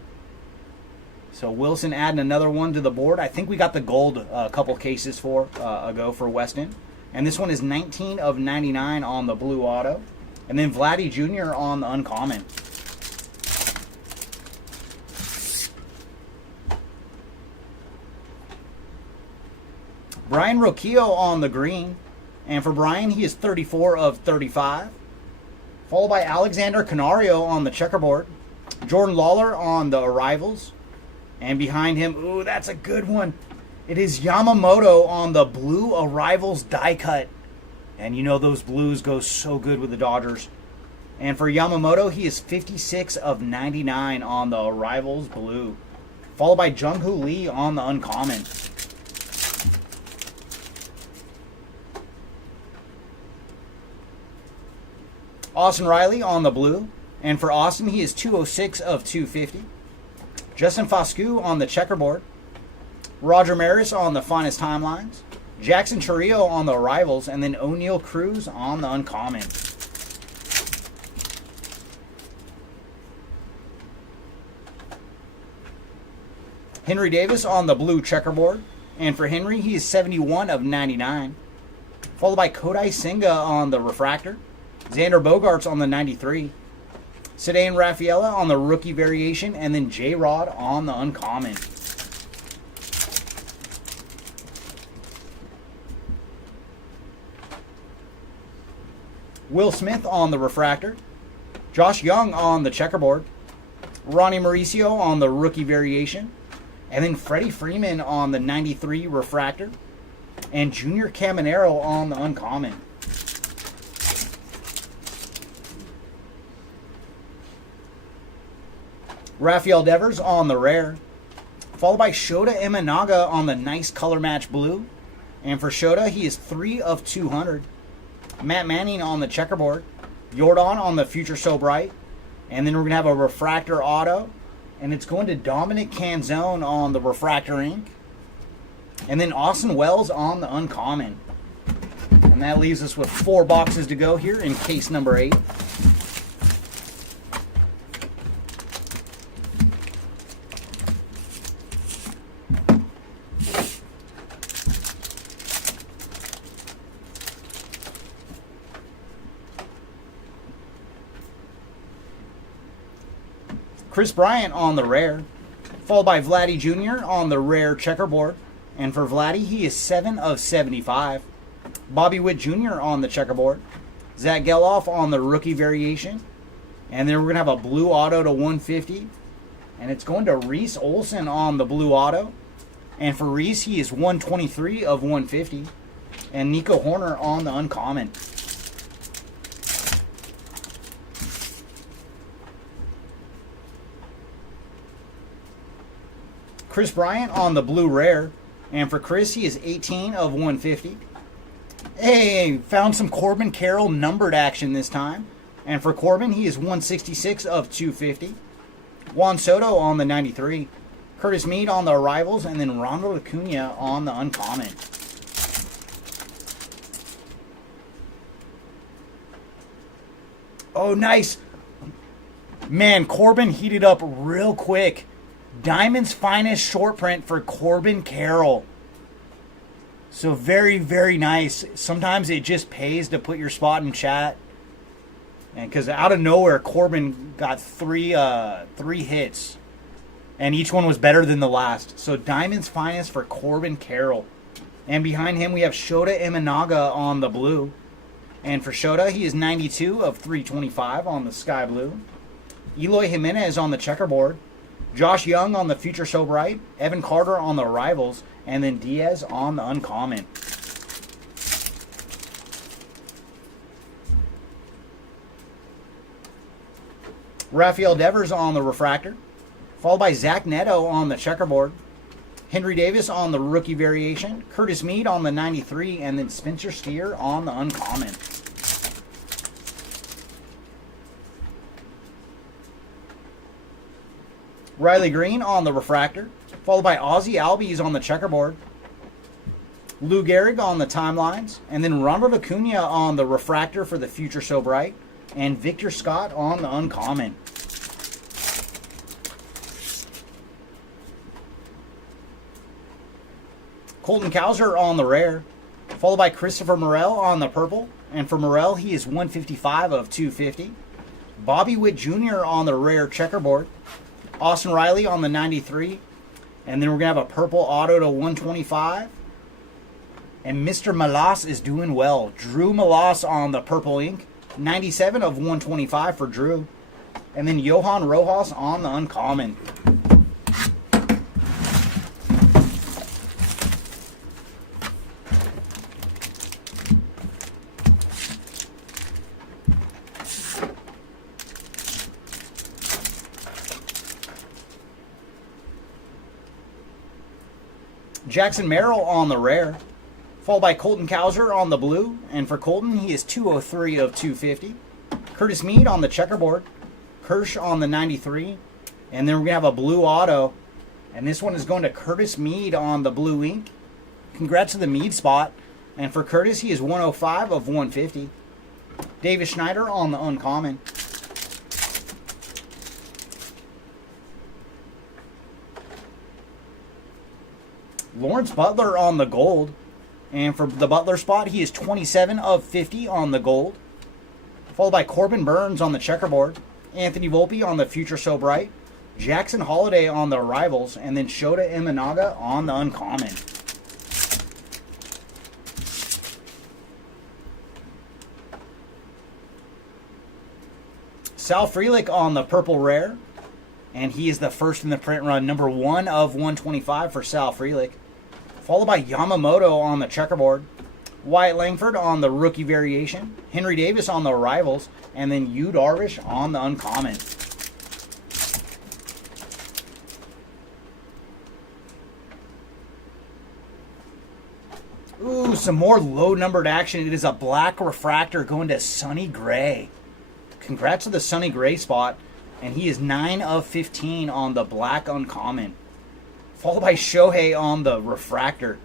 So Wilson adding another one to the board. I think we got the gold a couple cases ago for Weston. And this one is 19 of 99 on the blue auto. And then Vladdy Jr. on the uncommon. Brian Roquillo on the green. And for Brian, he is 34 of 35. Followed by Alexander Canario on the checkerboard. Jordan Lawler on the arrivals. And behind him, ooh, that's a good one. It is Yamamoto on the blue arrivals die cut. And you know those blues go so good with the Dodgers. And for Yamamoto, he is 56 of 99 on the arrivals blue. Followed by Jung-Hoo Lee on the uncommon. Austin Riley on the blue. And for Austin, he is 206 of 250. Justin Foscue on the checkerboard. Roger Maris on the finest timelines. Jackson Chourio on the arrivals. And then O'Neal Cruz on the uncommon. Henry Davis on the blue checkerboard. And for Henry, he is 71 of 99. Followed by Kodai Senga on the refractor. Xander Bogaerts on the 93. Ceddanne Rafaela on the rookie variation. And then J-Rod on the uncommon. Will Smith on the refractor. Josh Young on the checkerboard. Ronnie Mauricio on the rookie variation. And then Freddie Freeman on the 93 refractor. And Junior Caminero on the uncommon. Rafael Devers on the rare. Followed by Shota Imanaga on the nice color match blue. And for Shota, he is 3 of 200. Matt Manning on the checkerboard. Jordan on the Future So Bright. And then we're going to have a refractor auto. And it's going to Dominic Canzone on the refractor ink. And then Austin Wells on the uncommon. And that leaves us with 4 boxes to go here in case number 8. Chris Bryant on the rare, followed by Vladdy Jr. on the rare checkerboard. And for Vladdy, he is 7 of 75. Bobby Witt Jr. on the checkerboard. Zach Geloff on the rookie variation. And then we're going to have a blue auto to 150. And it's going to Reese Olson on the blue auto. And for Reese, he is 123 of 150. And Nico Horner on the uncommon. Chris Bryant on the blue rare. And for Chris, he is 18 of 150. Hey, found some Corbin Carroll numbered action this time. And for Corbin, he is 166 of 250. Juan Soto on the 93. Curtis Mead on the arrivals. And then Ronald Acuna on the uncommon. Oh, nice. Man, Corbin heated up real quick. Diamond's finest short print for Corbin Carroll. So very, very nice. Sometimes it just pays to put your spot in chat. And because out of nowhere, Corbin got three hits. And each one was better than the last. So Diamond's finest for Corbin Carroll. And behind him, we have Shota Imanaga on the blue. And for Shota, he is 92 of 325 on the sky blue. Eloy Jimenez on the checkerboard. Josh Young on the Future So Bright. Evan Carter on the arrivals. And then Diaz on the uncommon. Rafael Devers on the refractor. Followed by Zach Neto on the checkerboard. Henry Davis on the rookie variation. Curtis Mead on the 93. And then Spencer Steer on the uncommon. Riley Green on the refractor, followed by Ozzie Albies on the checkerboard. Lou Gehrig on the timelines, and then Ronald Acuna on the refractor for the Future So Bright, and Victor Scott on the uncommon. Colton Cowser on the rare, followed by Christopher Morel on the purple, and for Morel, he is 155 of 250. Bobby Witt Jr. on the rare checkerboard. Austin Riley on the 93. And then we're going to have a purple auto to 125. And Mr. Malas is doing well. Drew Malas on the purple ink. 97 of 125 for Drew. And then Johan Rojas on the uncommon. Jackson Merrill on the rare, followed by Colton Cowser on the blue, and for Colton, he is 203 of 250. Curtis Mead on the checkerboard, Kersh on the 93. And then we're going to have a blue auto. And this one is going to Curtis Mead on the blue ink. Congrats to the Mead spot. And for Curtis, he is 105 of 150. Davis Schneider on the uncommon. Lawrence Butler on the gold. And for the Butler spot, he is 27 of 50 on the gold. Followed by Corbin Burns on the checkerboard. Anthony Volpe on the Future So Bright. Jackson Holiday on the arrivals. And then Shota Imanaga on the uncommon. Sal Frelick on the purple rare. And he is the first in the print run. Number 1 of 125 for Sal Frelick. Followed by Yamamoto on the checkerboard. Wyatt Langford on the rookie variation. Henry Davis on the arrivals. And then Yu Darvish on the uncommon. Ooh, some more low-numbered action. It is a black refractor going to Sonny Gray. Congrats to the Sonny Gray spot. And he is 9 of 15 on the black uncommon. Followed by Shohei on the refractor.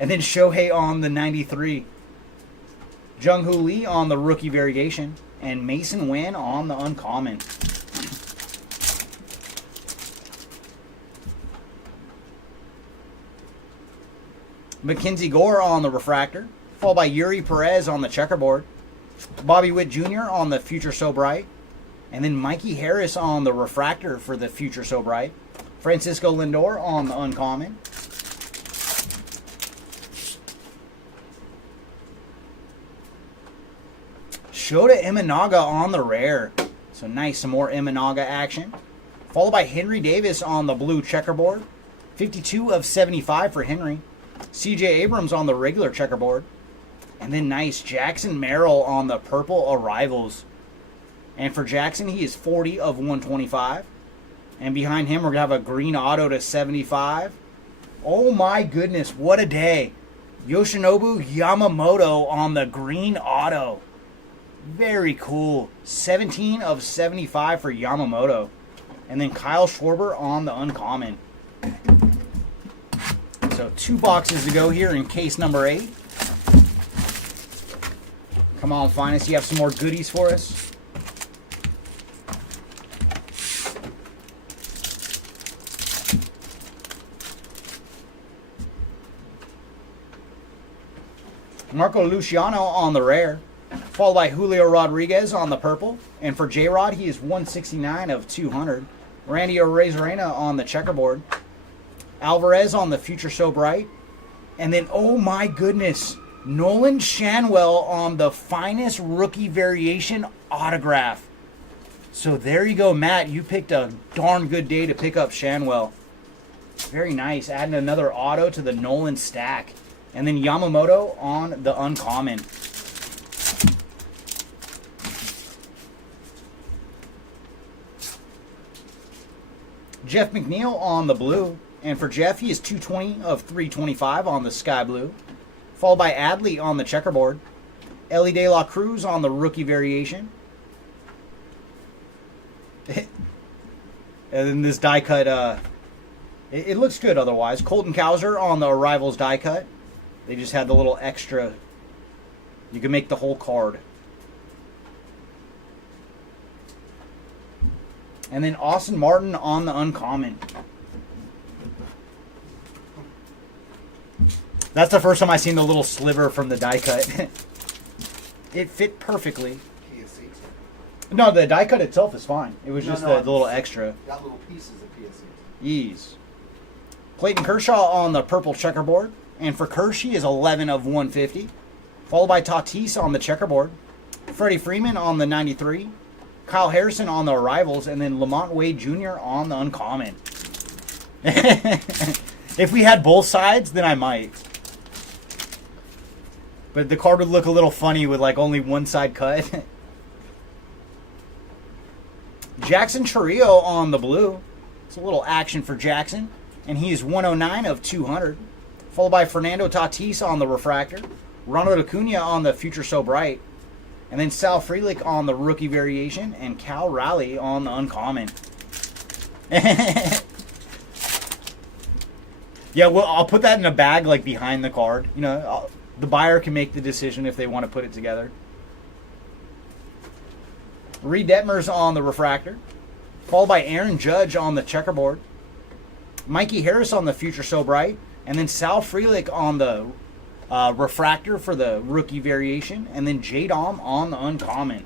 And then Shohei on the 93. Jung Hoo Lee on the rookie variation. And Mason Wynn on the uncommon. Mackenzie Gore on the refractor. Followed by Yuri Perez on the checkerboard. Bobby Witt Jr. on the Future So Bright. And then Mikey Harris on the refractor for the Future So Bright. Francisco Lindor on the uncommon. Shota Imanaga on the rare. So nice, some more Imanaga action. Followed by Henry Davis on the blue checkerboard. 52 of 75 for Henry. CJ Abrams on the regular checkerboard. And then nice Jackson Merrill on the purple arrivals. And for Jackson, he is 40 of 125. And behind him, we're going to have a green auto to 75. Oh my goodness, what a day. Yoshinobu Yamamoto on the green auto. Very cool. 17 of 75 for Yamamoto. And then Kyle Schwarber on the uncommon. So 2 boxes to go here in case number 8. Come on, Finest, you have some more goodies for us? Marco Luciano on the rare, followed by Julio Rodriguez on the purple. And for J-Rod, he is 169 of 200. Randy Arozarena on the checkerboard. Alvarez on the Future So Bright. And then, oh my goodness, Nolan Shanwell on the Finest rookie variation autograph. So there you go, Matt. You picked a darn good day to pick up Shanwell. Very nice. Adding another auto to the Nolan stack. And then Yamamoto on the uncommon. Jeff McNeil on the blue. And for Jeff, he is 220 of 325 on the sky blue. Followed by Adley on the checkerboard. Ellie De La Cruz on the rookie variation. And then this die cut, it looks good otherwise. Colton Cowser on the Arrivals die cut. They just had the little extra. You can make the whole card. And then Austin Martin on the uncommon. That's the first time I've seen the little sliver from the die cut. It fit perfectly. PSC. No, the die cut itself is fine. It was just No, the little extra. Got little pieces of PSC. Ease. Clayton Kershaw on the purple checkerboard. And for Kersh, he is 11 of 150. Followed by Tatis on the checkerboard. Freddie Freeman on the 93. Kyle Harrison on the arrivals. And then Lamont Wade Jr. on the uncommon. If we had both sides, then I might. But the card would look a little funny with like only one side cut. Jackson Chourio on the blue. It's a little action for Jackson. And he is 109 of 200. Followed by Fernando Tatis on the refractor. Ronald Acuna on the Future So Bright. And then Sal Frelick on the rookie variation, and Cal Raleigh on the uncommon. Yeah, well, I'll put that in a bag like behind the card. You know, the buyer can make the decision if they want to put it together. Reed Detmers on the refractor, followed by Aaron Judge on the checkerboard, Mikey Harris on the Future So Bright, and then Sal Frelick on the refractor for the rookie variation, and then J-Dom on the uncommon.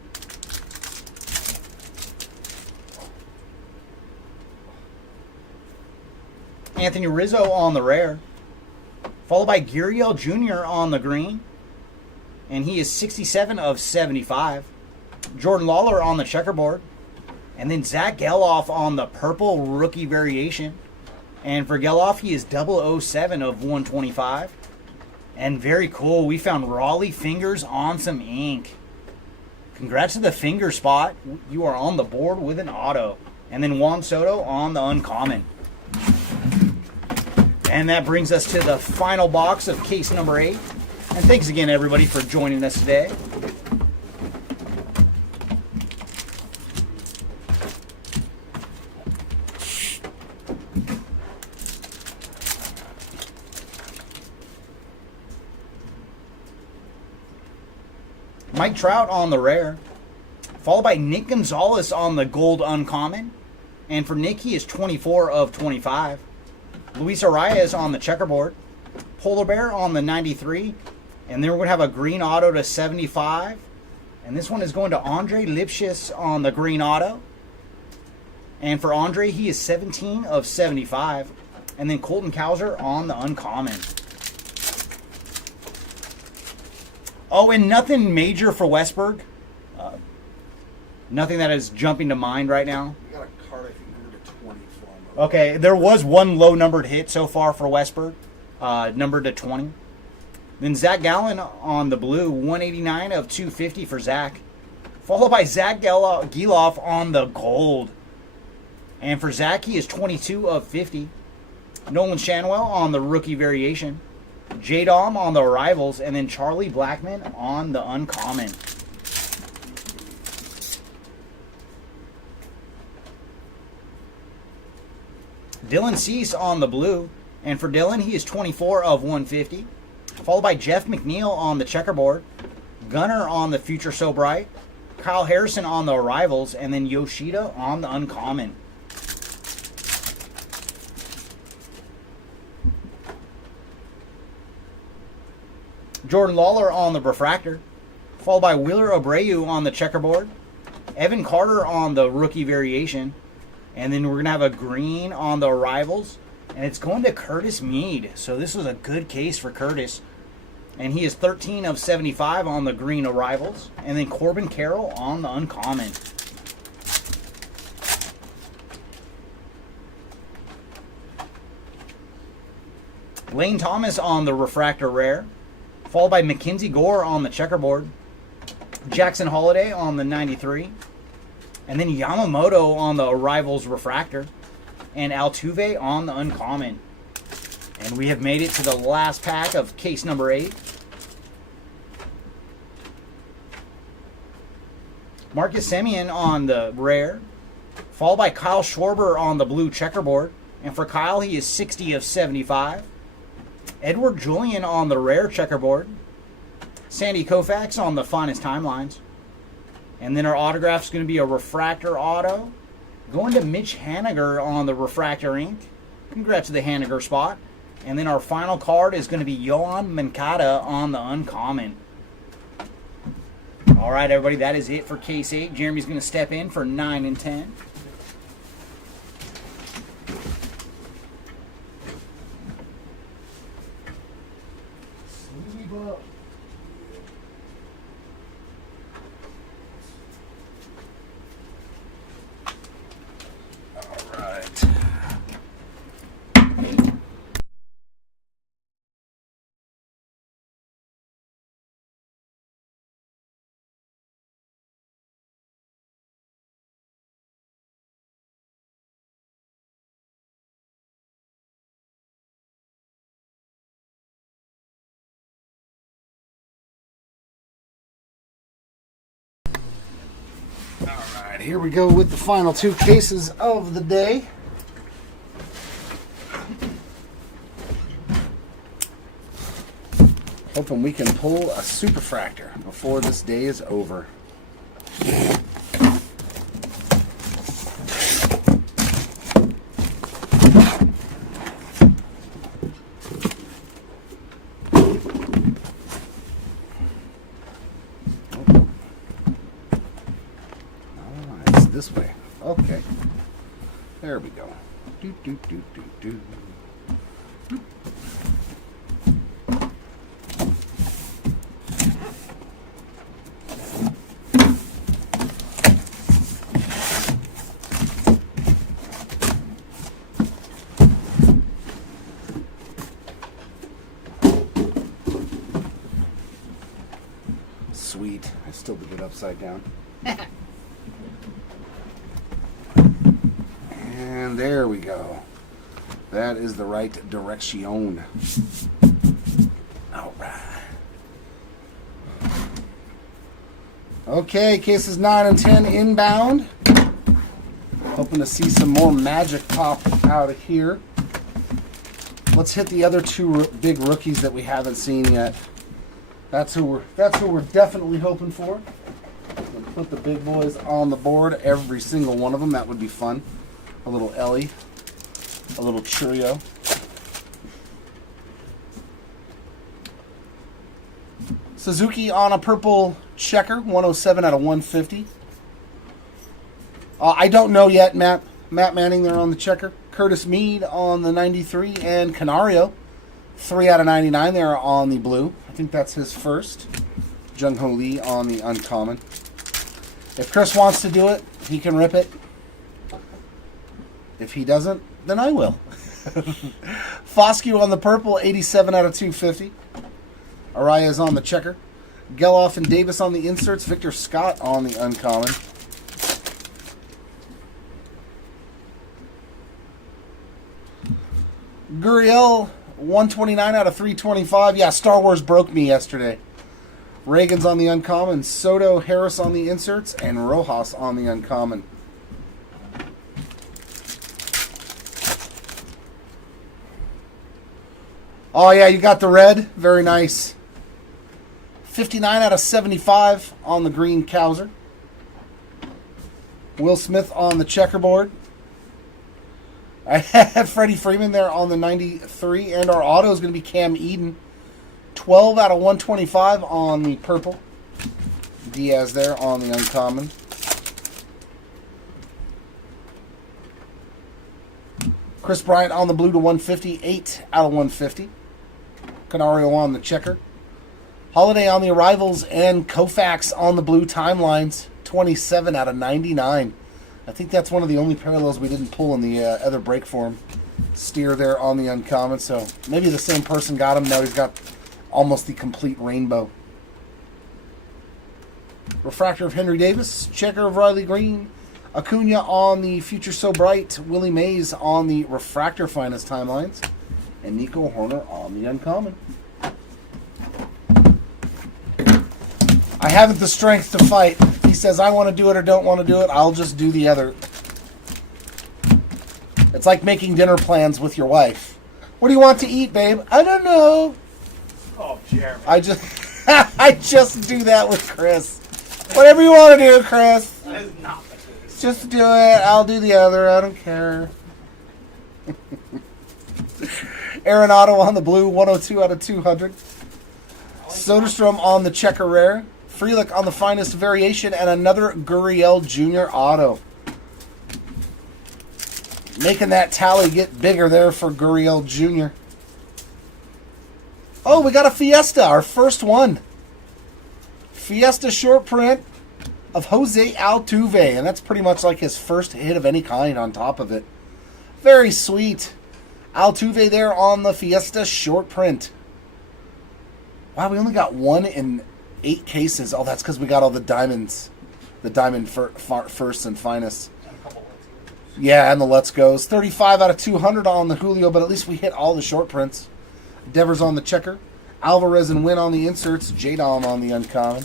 Anthony Rizzo on the rare, followed by Gurriel Jr. on the green, and he is 67 of 75. Jordan Lawler on the checkerboard, and then Zach Geloff on the purple rookie variation. And for Geloff, he is 007 of 125. And very cool, we found Raleigh Fingers on some ink. Congrats to the finger spot. You are on the board with an auto. And then Juan Soto on the uncommon. And that brings us to the final box of case number 8. And thanks again, everybody, for joining us today. Mike Trout on the rare, followed by Nick Gonzalez on the gold uncommon. And for Nick, he is 24 of 25. Luis Arias on the checkerboard, Polar Bear on the 93, and then we're going to have a green auto to 75. And this one is going to Andre Lipschitz on the green auto. And for Andre, he is 17 of 75. And then Colton Cowser on the uncommon. Oh, and nothing major for Westberg. Nothing that is jumping to mind right now. We got a card, I think, numbered to 20 for him. Okay, there was one low-numbered hit so far for Westberg, numbered to 20. Then Zach Gallen on the blue, 189 of 250 for Zach. Followed by Zach Geloff on the gold. And for Zach, he is 22 of 50. Nolan Shanwell on the rookie variation. J-Dom on the arrivals, and then Charlie Blackman on the uncommon. Dylan Cease on the blue, and for Dylan, he is 24 of 150. Followed by Jeff McNeil on the checkerboard, Gunner on the Future So Bright, Kyle Harrison on the arrivals, and then Yoshida on the uncommon. Jordan Lawler on the refractor, followed by Wheeler Abreu on the checkerboard, Evan Carter on the rookie variation, and then we're going to have a green on the arrivals, and it's going to Curtis Mead. So this was a good case for Curtis, and he is 13 of 75 on the green arrivals, and then Corbin Carroll on the uncommon. Lane Thomas on the refractor rare, followed by Mackenzie Gore on the checkerboard, Jackson Holiday on the 93, and then Yamamoto on the arrivals refractor, and Altuve on the uncommon. And we have made it to the last pack of case number 8. Marcus Semien on the rare, followed by Kyle Schwarber on the blue checkerboard, and for Kyle, he is 60 of 75. Edward Julian on the rare checkerboard. Sandy Koufax on the finest timelines. And then our autograph is going to be a refractor auto. Going to Mitch Haniger on the refractor ink. Congrats to the Haniger spot. And then our final card is going to be Yohan Moncada on the uncommon. All right, everybody, that is it for case 8. Jeremy's going to step in for 9 and 10. right, here we go with the final 2 cases of the day. Hoping we can pull a superfractor before this day is over. This way. Okay. There we go. Do, do, do, do, do. Sweet. I still did it upside down. And there we go. That is the right direction. All right. Okay, cases 9 and 10 inbound. Hoping to see some more magic pop out of here. Let's hit the other 2 big rookies that we haven't seen yet. That's who we're definitely hoping for. We'll put the big boys on the board, every single one of them. That would be fun. A little Ellie, a little Churio. Suzuki on a purple checker, 107 out of 150. I don't know yet, Matt Manning there on the checker. Curtis Mead on the 93, and Canario, 3 out of 99 there on the blue. I think that's his first. Jung Ho Lee on the uncommon. If Chris wants to do it, he can rip it. If he doesn't, then I will. Foscue on the purple, 87 out of 250. Araya's on the checker. Geloff and Davis on the inserts. Victor Scott on the uncommon. Gurriel, 129 out of 325. Yeah, Star Wars broke me yesterday. Reagan's on the uncommon. Soto, Harris on the inserts. And Rojas on the uncommon. Oh, yeah, you got the red. Very nice. 59 out of 75 on the green Cowser. Will Smith on the checkerboard. I have Freddie Freeman there on the 93. And our auto is going to be Cam Eden. 12 out of 125 on the purple. Diaz there on the uncommon. Chris Bryant on the blue to 150. 8 out of 150. Canario on the checker. Holiday on the arrivals, and Koufax on the blue timelines. 27 out of 99. I think that's one of the only parallels we didn't pull in the other break form. Steer there on the uncommon, so maybe the same person got him. Now he's got almost the complete rainbow. Refractor of Henry Davis. Checker of Riley Green. Acuna on the Future So Bright. Willie Mays on the Refractor Finest timelines. And Nico Horner on the uncommon. I haven't the strength to fight. He says I want to do it or don't want to do it. I'll just do the other. It's like making dinner plans with your wife. What do you want to eat, babe? I don't know. Oh, Jeremy. I just do that with Chris. Whatever you want to do, Chris. That is not the case. Just do it. I'll do the other. I don't care. Arenado on the blue, 102 out of 200. Soderstrom on the checker rare. Frelick on the finest variation, and another Gurriel Jr. auto. Making that tally get bigger there for Gurriel Jr. Oh, we got a Fiesta, our first one. Fiesta short print of Jose Altuve, and that's pretty much like his first hit of any kind on top of it. Very sweet. Altuve there on the Fiesta short print. Wow, we only got 1 in 8 cases. Oh, that's because we got all the diamonds. The diamond first and finest. Yeah, and the Let's Goes. 35 out of 200 on the Julio, but at least we hit all the short prints. Devers on the checker. Alvarez and Wynn on the inserts. J-Dom on the uncommon.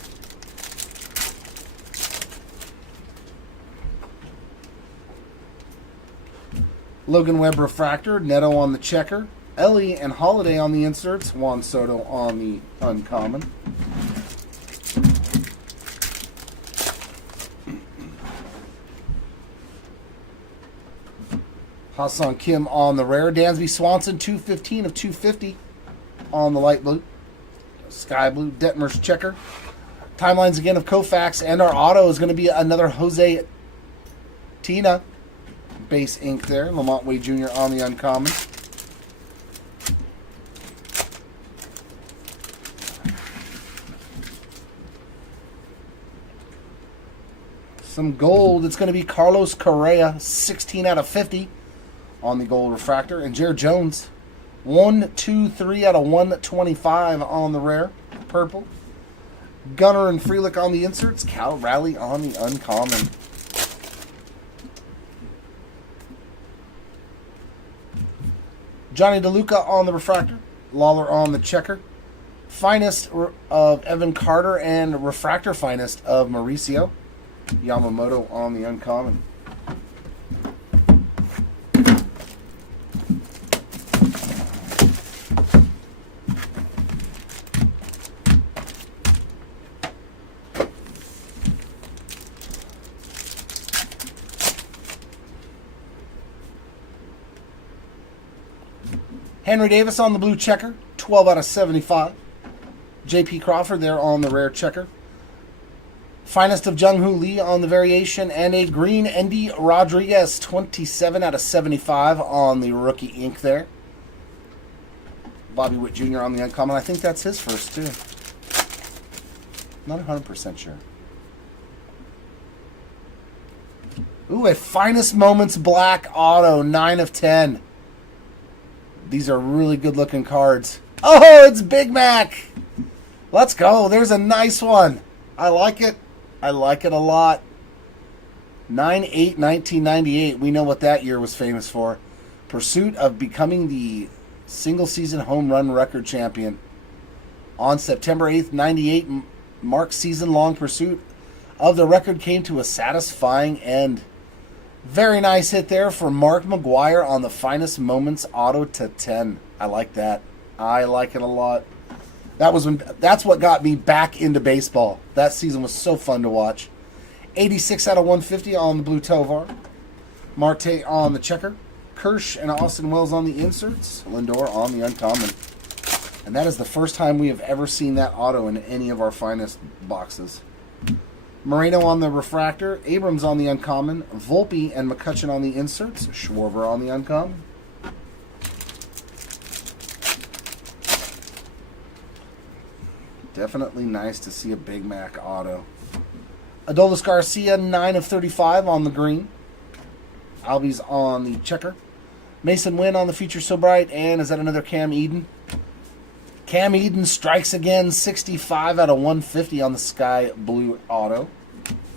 Logan Webb refractor, Neto on the checker, Ellie and Holiday on the inserts, Juan Soto on the uncommon. Hassan Kim on the rare, Dansby Swanson 215 of 250 on the light blue, sky blue, Detmer's checker. Timelines again of Koufax, and our auto is going to be another Jose Tina base ink there. Lamont Wade Jr. on the uncommon. Some gold. It's going to be Carlos Correa, 16 out of 50 on the gold refractor. And Jared Jones, 1, 2, 3 out of 125 on the rare, purple. Gunner and Frelick on the inserts. Cal Raleigh on the uncommon. Johnny DeLuca on the refractor. Lawler on the checker. Finest of Evan Carter and refractor finest of Mauricio Yamamoto on the uncommon. Henry Davis on the blue checker, 12 out of 75. J.P. Crawford there on the rare checker. Finest of Jung Hoo Lee on the variation, and a green Endy Rodriguez, 27 out of 75 on the rookie ink there. Bobby Witt Jr. on the uncommon. I think that's his first, too. Not 100% sure. Ooh, a Finest Moments Black Auto, 9 of 10. These are really good-looking cards. Oh, it's Big Mac! Let's go. There's a nice one. I like it. I like it a lot. 9/8/1998. We know what that year was famous for. Pursuit of becoming the single-season home run record champion. On September 8th, 98, Mark's season-long pursuit of the record came to a satisfying end. Very nice hit there for Mark McGuire on the Finest Moments Auto to 10. I like that. I like it a lot. That's what got me back into baseball. That season was so fun to watch. 86 out of 150 on the blue Tovar. Marte on the checker. Kirsch and Austin Wells on the inserts. Lindor on the uncommon. And that is the first time we have ever seen that auto in any of our Finest boxes. Moreno on the refractor, Abrams on the uncommon, Volpe and McCutcheon on the inserts, Schwarber on the uncommon. Definitely nice to see a Big Mac auto. Adolis Garcia, 9 of 35 on the green. Albies on the checker. Mason Wynn on the Future So Bright, and is that another Cam Eden? Cam Eden strikes again, 65 out of 150 on the sky blue auto.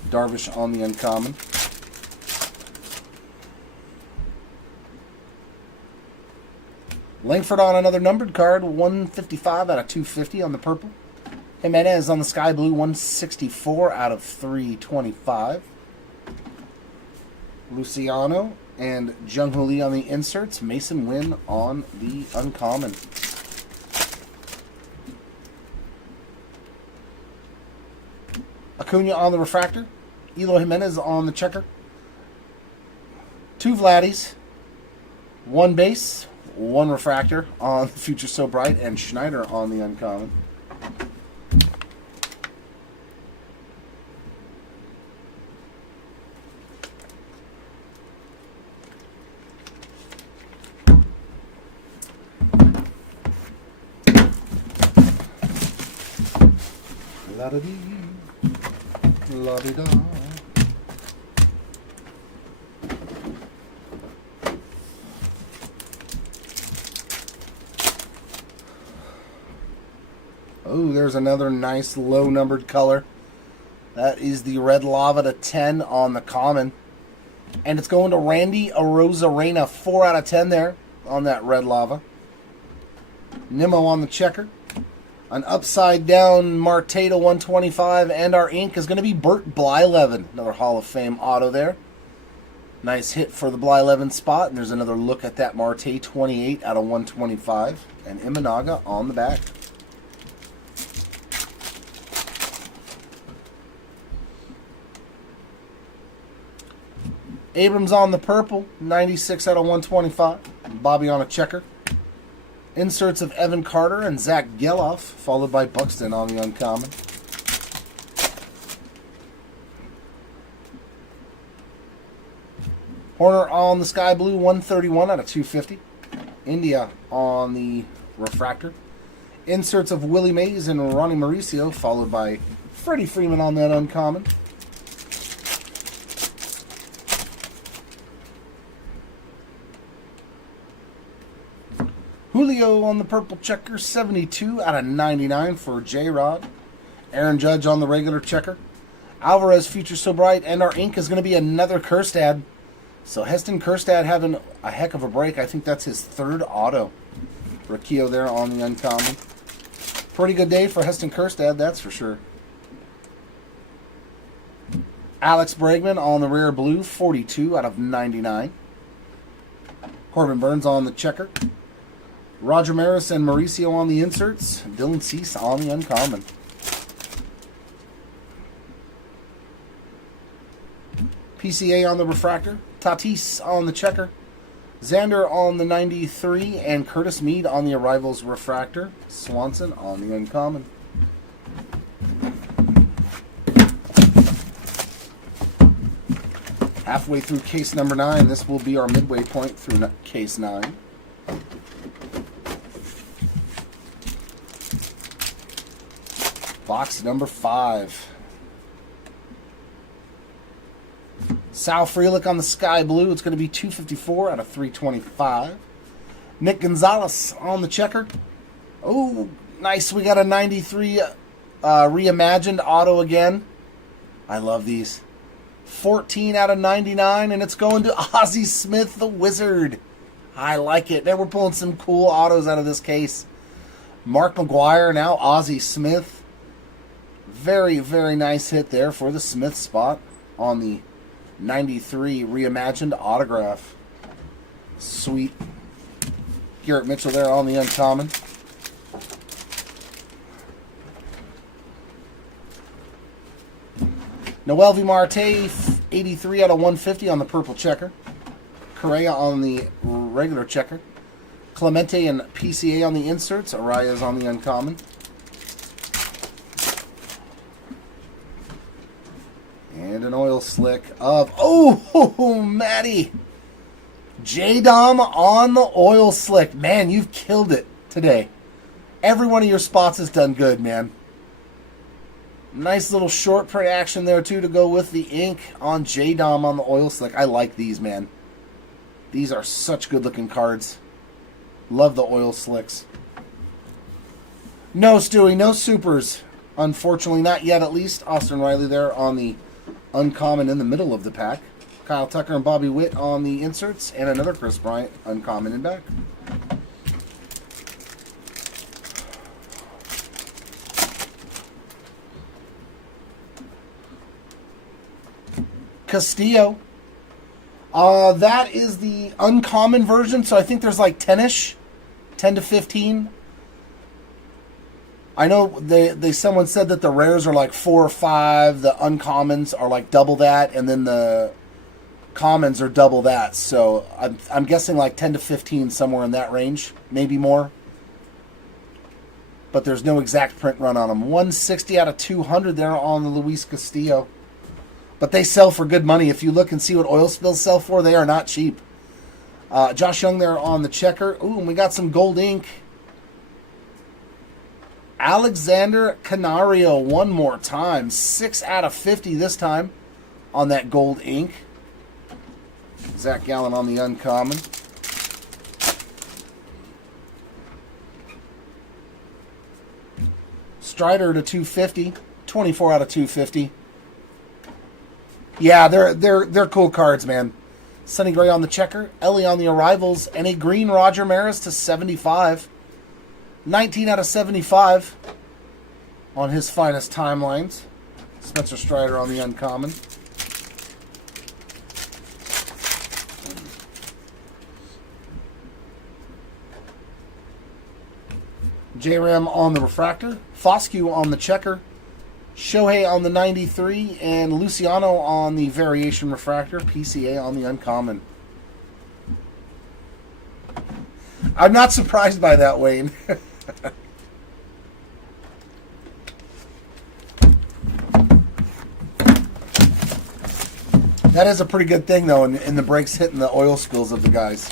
Darvish on the uncommon. Langford on another numbered card, 155 out of 250 on the purple. Jimenez on the sky blue, 164 out of 325. Luciano and Jung Hoo Lee on the inserts. Mason Wynn on the uncommon. Acuna on the refractor. Eloy Jimenez on the checker. 2 Vladdies. 1 base. 1 refractor on the Future So Bright. And Schneider on the uncommon. La-da-dee. La-di-da. Oh, there's another nice low-numbered color. That is the Red Lava to 10 on the common. And it's going to Randy Arozarena, 4 out of 10 there on that Red Lava. Nimmo on the checker. An upside-down Marte to 125, and our ink is going to be Bert Blyleven, another Hall of Fame auto there. Nice hit for the Bly 11 spot. And there's another look at that Marte 28 out of 125. And Imanaga on the back. Abrams on the purple, 96 out of 125. Bobby on a checker. Inserts of Evan Carter and Zach Geloff, followed by Buxton on the uncommon. Horner on the sky blue, 131 out of 250. India on the refractor. Inserts of Willie Mays and Ronnie Mauricio, followed by Freddie Freeman on that uncommon. Julio on the purple checker, 72 out of 99 for J-Rod. Aaron Judge on the regular checker. Alvarez, Future So Bright, and our ink is going to be another Kjerstad. So Heston Kjerstad having a heck of a break. I think that's his third auto. Riccio there on the uncommon. Pretty good day for Heston Kjerstad, that's for sure. Alex Bregman on the rare blue, 42 out of 99. Corbin Burns on the checker. Roger Maris and Mauricio on the inserts. Dylan Cease on the uncommon. PCA on the refractor. Tatis on the checker. Xander on the 93. And Curtis Mead on the arrivals refractor. Swanson on the uncommon. Halfway through case number 9. This will be our midway point through case 9. Box number 5. Sal Frelick on the sky blue. It's going to be 254 out of 325. Nick Gonzalez on the checker. Oh, nice. We got a 93 reimagined auto again. I love these. 14 out of 99, and it's going to Ozzie Smith, the Wizard. I like it. Now we're pulling some cool autos out of this case. Mark McGuire, now Ozzie Smith. Very, very nice hit there for the Smith spot on the 93 reimagined autograph. Sweet. Garrett Mitchell there on the uncommon. Noelvi Marte, 83 out of 150 on the purple checker. Correa on the regular checker. Clemente and PCA on the inserts. Arias on the uncommon. And an oil slick of, oh, Matty. J-Dom on the oil slick. Man, you've killed it today. Every one of your spots has done good, man. Nice little short print action there, too, to go with the ink on J-Dom on the oil slick. I like these, man. These are such good-looking cards. Love the oil slicks. No, Stewie, no supers. Unfortunately, not yet, at least. Austin Riley there on the uncommon in the middle of the pack. Kyle Tucker and Bobby Witt on the inserts. And another Chris Bryant uncommon in back. Castillo. That is the uncommon version, so I think there's like 10-ish. 10 to 15. I know someone said that the rares are like 4 or 5, the uncommons are like double that, and then the commons are double that. So I'm guessing like 10 to 15, somewhere in that range, maybe more. But there's no exact print run on them. 160 out of 200 there on the Luis Castillo. But they sell for good money. If you look and see what oil spills sell for, they are not cheap. Josh Young there on the checker. Ooh, and we got some gold ink. Alexander Canario one more time. 6 out of 50 this time on that gold ink. Zach Gallen on the uncommon. Strider to 250. 24 out of 250. Yeah, they're cool cards, man. Sonny Gray on the checker, Ellie on the arrivals, and a green Roger Maris to 75. 19 out of 75 on his finest timelines. Spencer Strider on the uncommon. J-Ram on the refractor, Foscue on the checker, Shohei on the 93, and Luciano on the variation refractor, PCA on the uncommon. I'm not surprised by that, Wayne. That is a pretty good thing, though, in the breaks hitting the oil skills of the guys.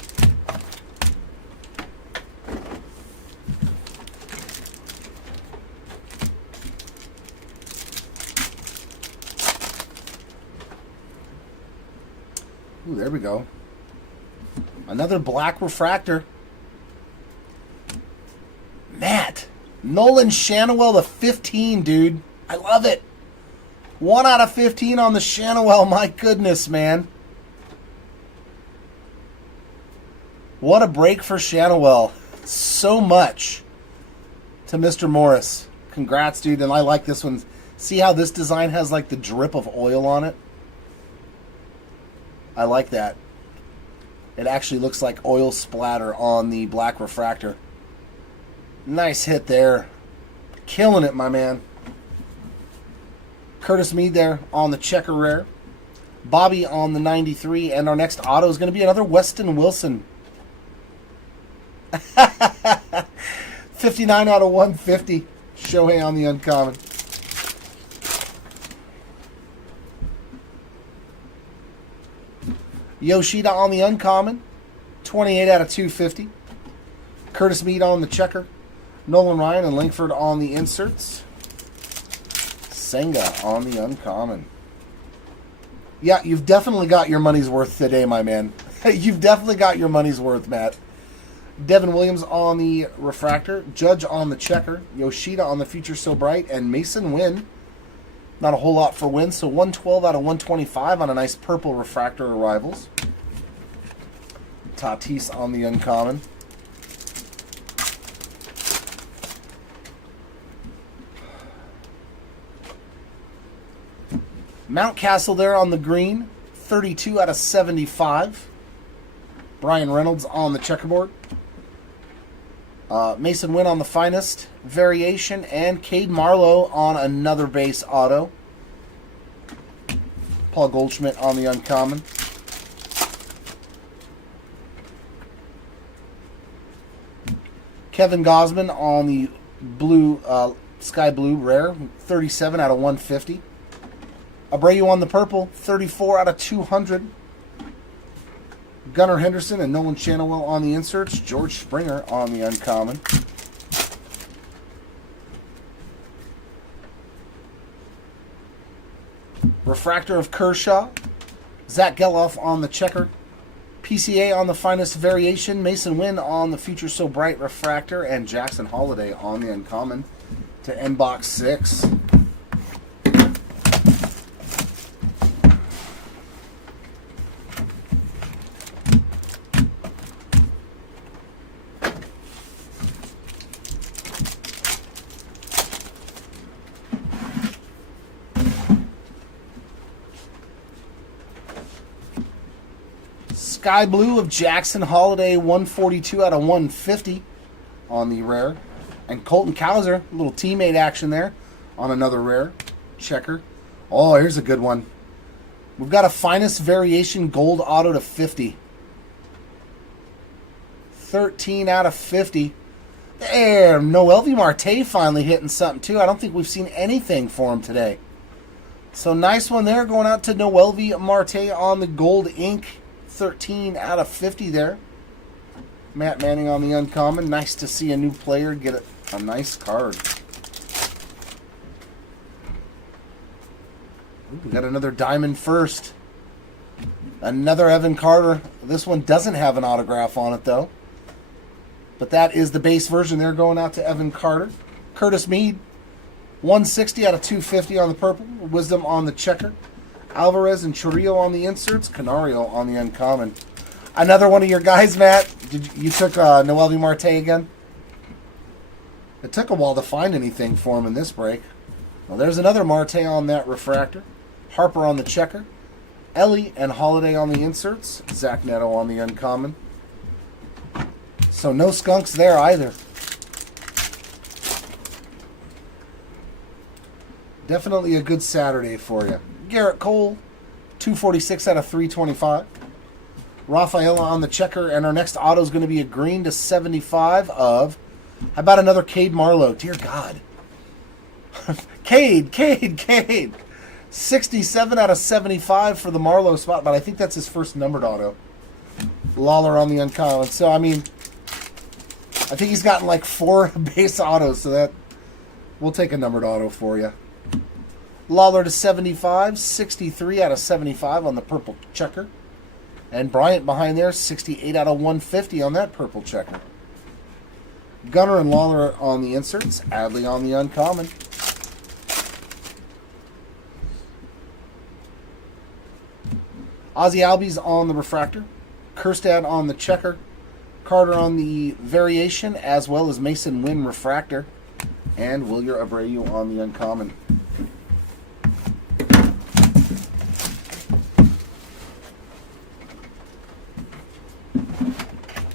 Ooh, there we go. Another black refractor. Matt, Nolan Shanawell to 15, dude. I love it. 1 out of 15 on the Shanawell. My goodness, man. What a break for Shanawell. So much to Mr. Morris. Congrats, dude. And I like this one. See how this design has like the drip of oil on it? I like that. It actually looks like oil splatter on the black refractor. Nice hit there. Killing it, my man. Curtis Mead there on the checker rare. Bobby on the 93. And our next auto is going to be another Weston Wilson. 59 out of 150. Shohei on the uncommon. Yoshida on the uncommon. 28 out of 250. Curtis Mead on the checker. Nolan Ryan and Langford on the inserts. Senga on the uncommon. Yeah, you've definitely got your money's worth today, my man. You've definitely got your money's worth, Matt. Devin Williams on the refractor. Judge on the checker. Yoshida on the future so bright. And Mason Wynn. Not a whole lot for Wynn. So 112 out of 125 on a nice purple refractor arrivals. Tatis on the uncommon. Mountcastle there on the green, 32 out of 75. Brian Reynolds on the checkerboard. Mason Wynn on the finest variation, and Cade Marlowe on another base auto. Paul Goldschmidt on the uncommon. Kevin Gosman on the blue, sky blue rare, 37 out of 150. Abreu on the purple, 34 out of 200. Gunnar Henderson and Nolan Shanawell on the inserts. George Springer on the uncommon. Refractor of Kershaw. Zach Geloff on the checker. PCA on the finest variation. Mason Wynn on the future so bright refractor. And Jackson Holiday on the uncommon to end box 6. Sky Blue of Jackson Holiday, 142 out of 150 on the rare. And Colton Cowser, a little teammate action there on another rare. Checker. Oh, here's a good one. We've got a finest variation gold auto to 50. 13 out of 50. There, Noelvi Marte finally hitting something too. I don't think we've seen anything for him today. So nice one there going out to Noelvi Marte on the gold ink. 13 out of 50 there. Matt Manning on the uncommon. Nice to see a new player get a nice card. Ooh, we got another diamond first. Another Evan Carter. This one doesn't have an autograph on it though. But that is the base version there going out to Evan Carter. Curtis Mead. 160 out of 250 on the purple. Wisdom on the checker. Alvarez and Churrillo on the inserts. Canario on the uncommon. Another one of your guys, Matt. You took Noelvi Marte again? It took a while to find anything for him in this break. Well, there's another Marte on that refractor. Harper on the checker. Ellie and Holiday on the inserts. Zach Neto on the uncommon. So no skunks there either. Definitely a good Saturday for you. Garrett Cole, 246 out of 325. Rafaela on the checker, and our next auto is going to be a green to 75 of, how about another Cade Marlowe? Dear God. Cade. 67 out of 75 for the Marlowe spot, but I think that's his first numbered auto. Lawler on the uncommon. So, I mean, I think he's gotten like 4 base autos, so that we'll take a numbered auto for you. Lawler to 75, 63 out of 75 on the purple checker. And Bryant behind there, 68 out of 150 on that purple checker. Gunner and Lawler on the inserts. Adley on the uncommon. Ozzy Albies on the refractor. Kerstad on the checker. Carter on the variation, as well as Mason Wynn refractor. And Wilyer Abreu on the uncommon.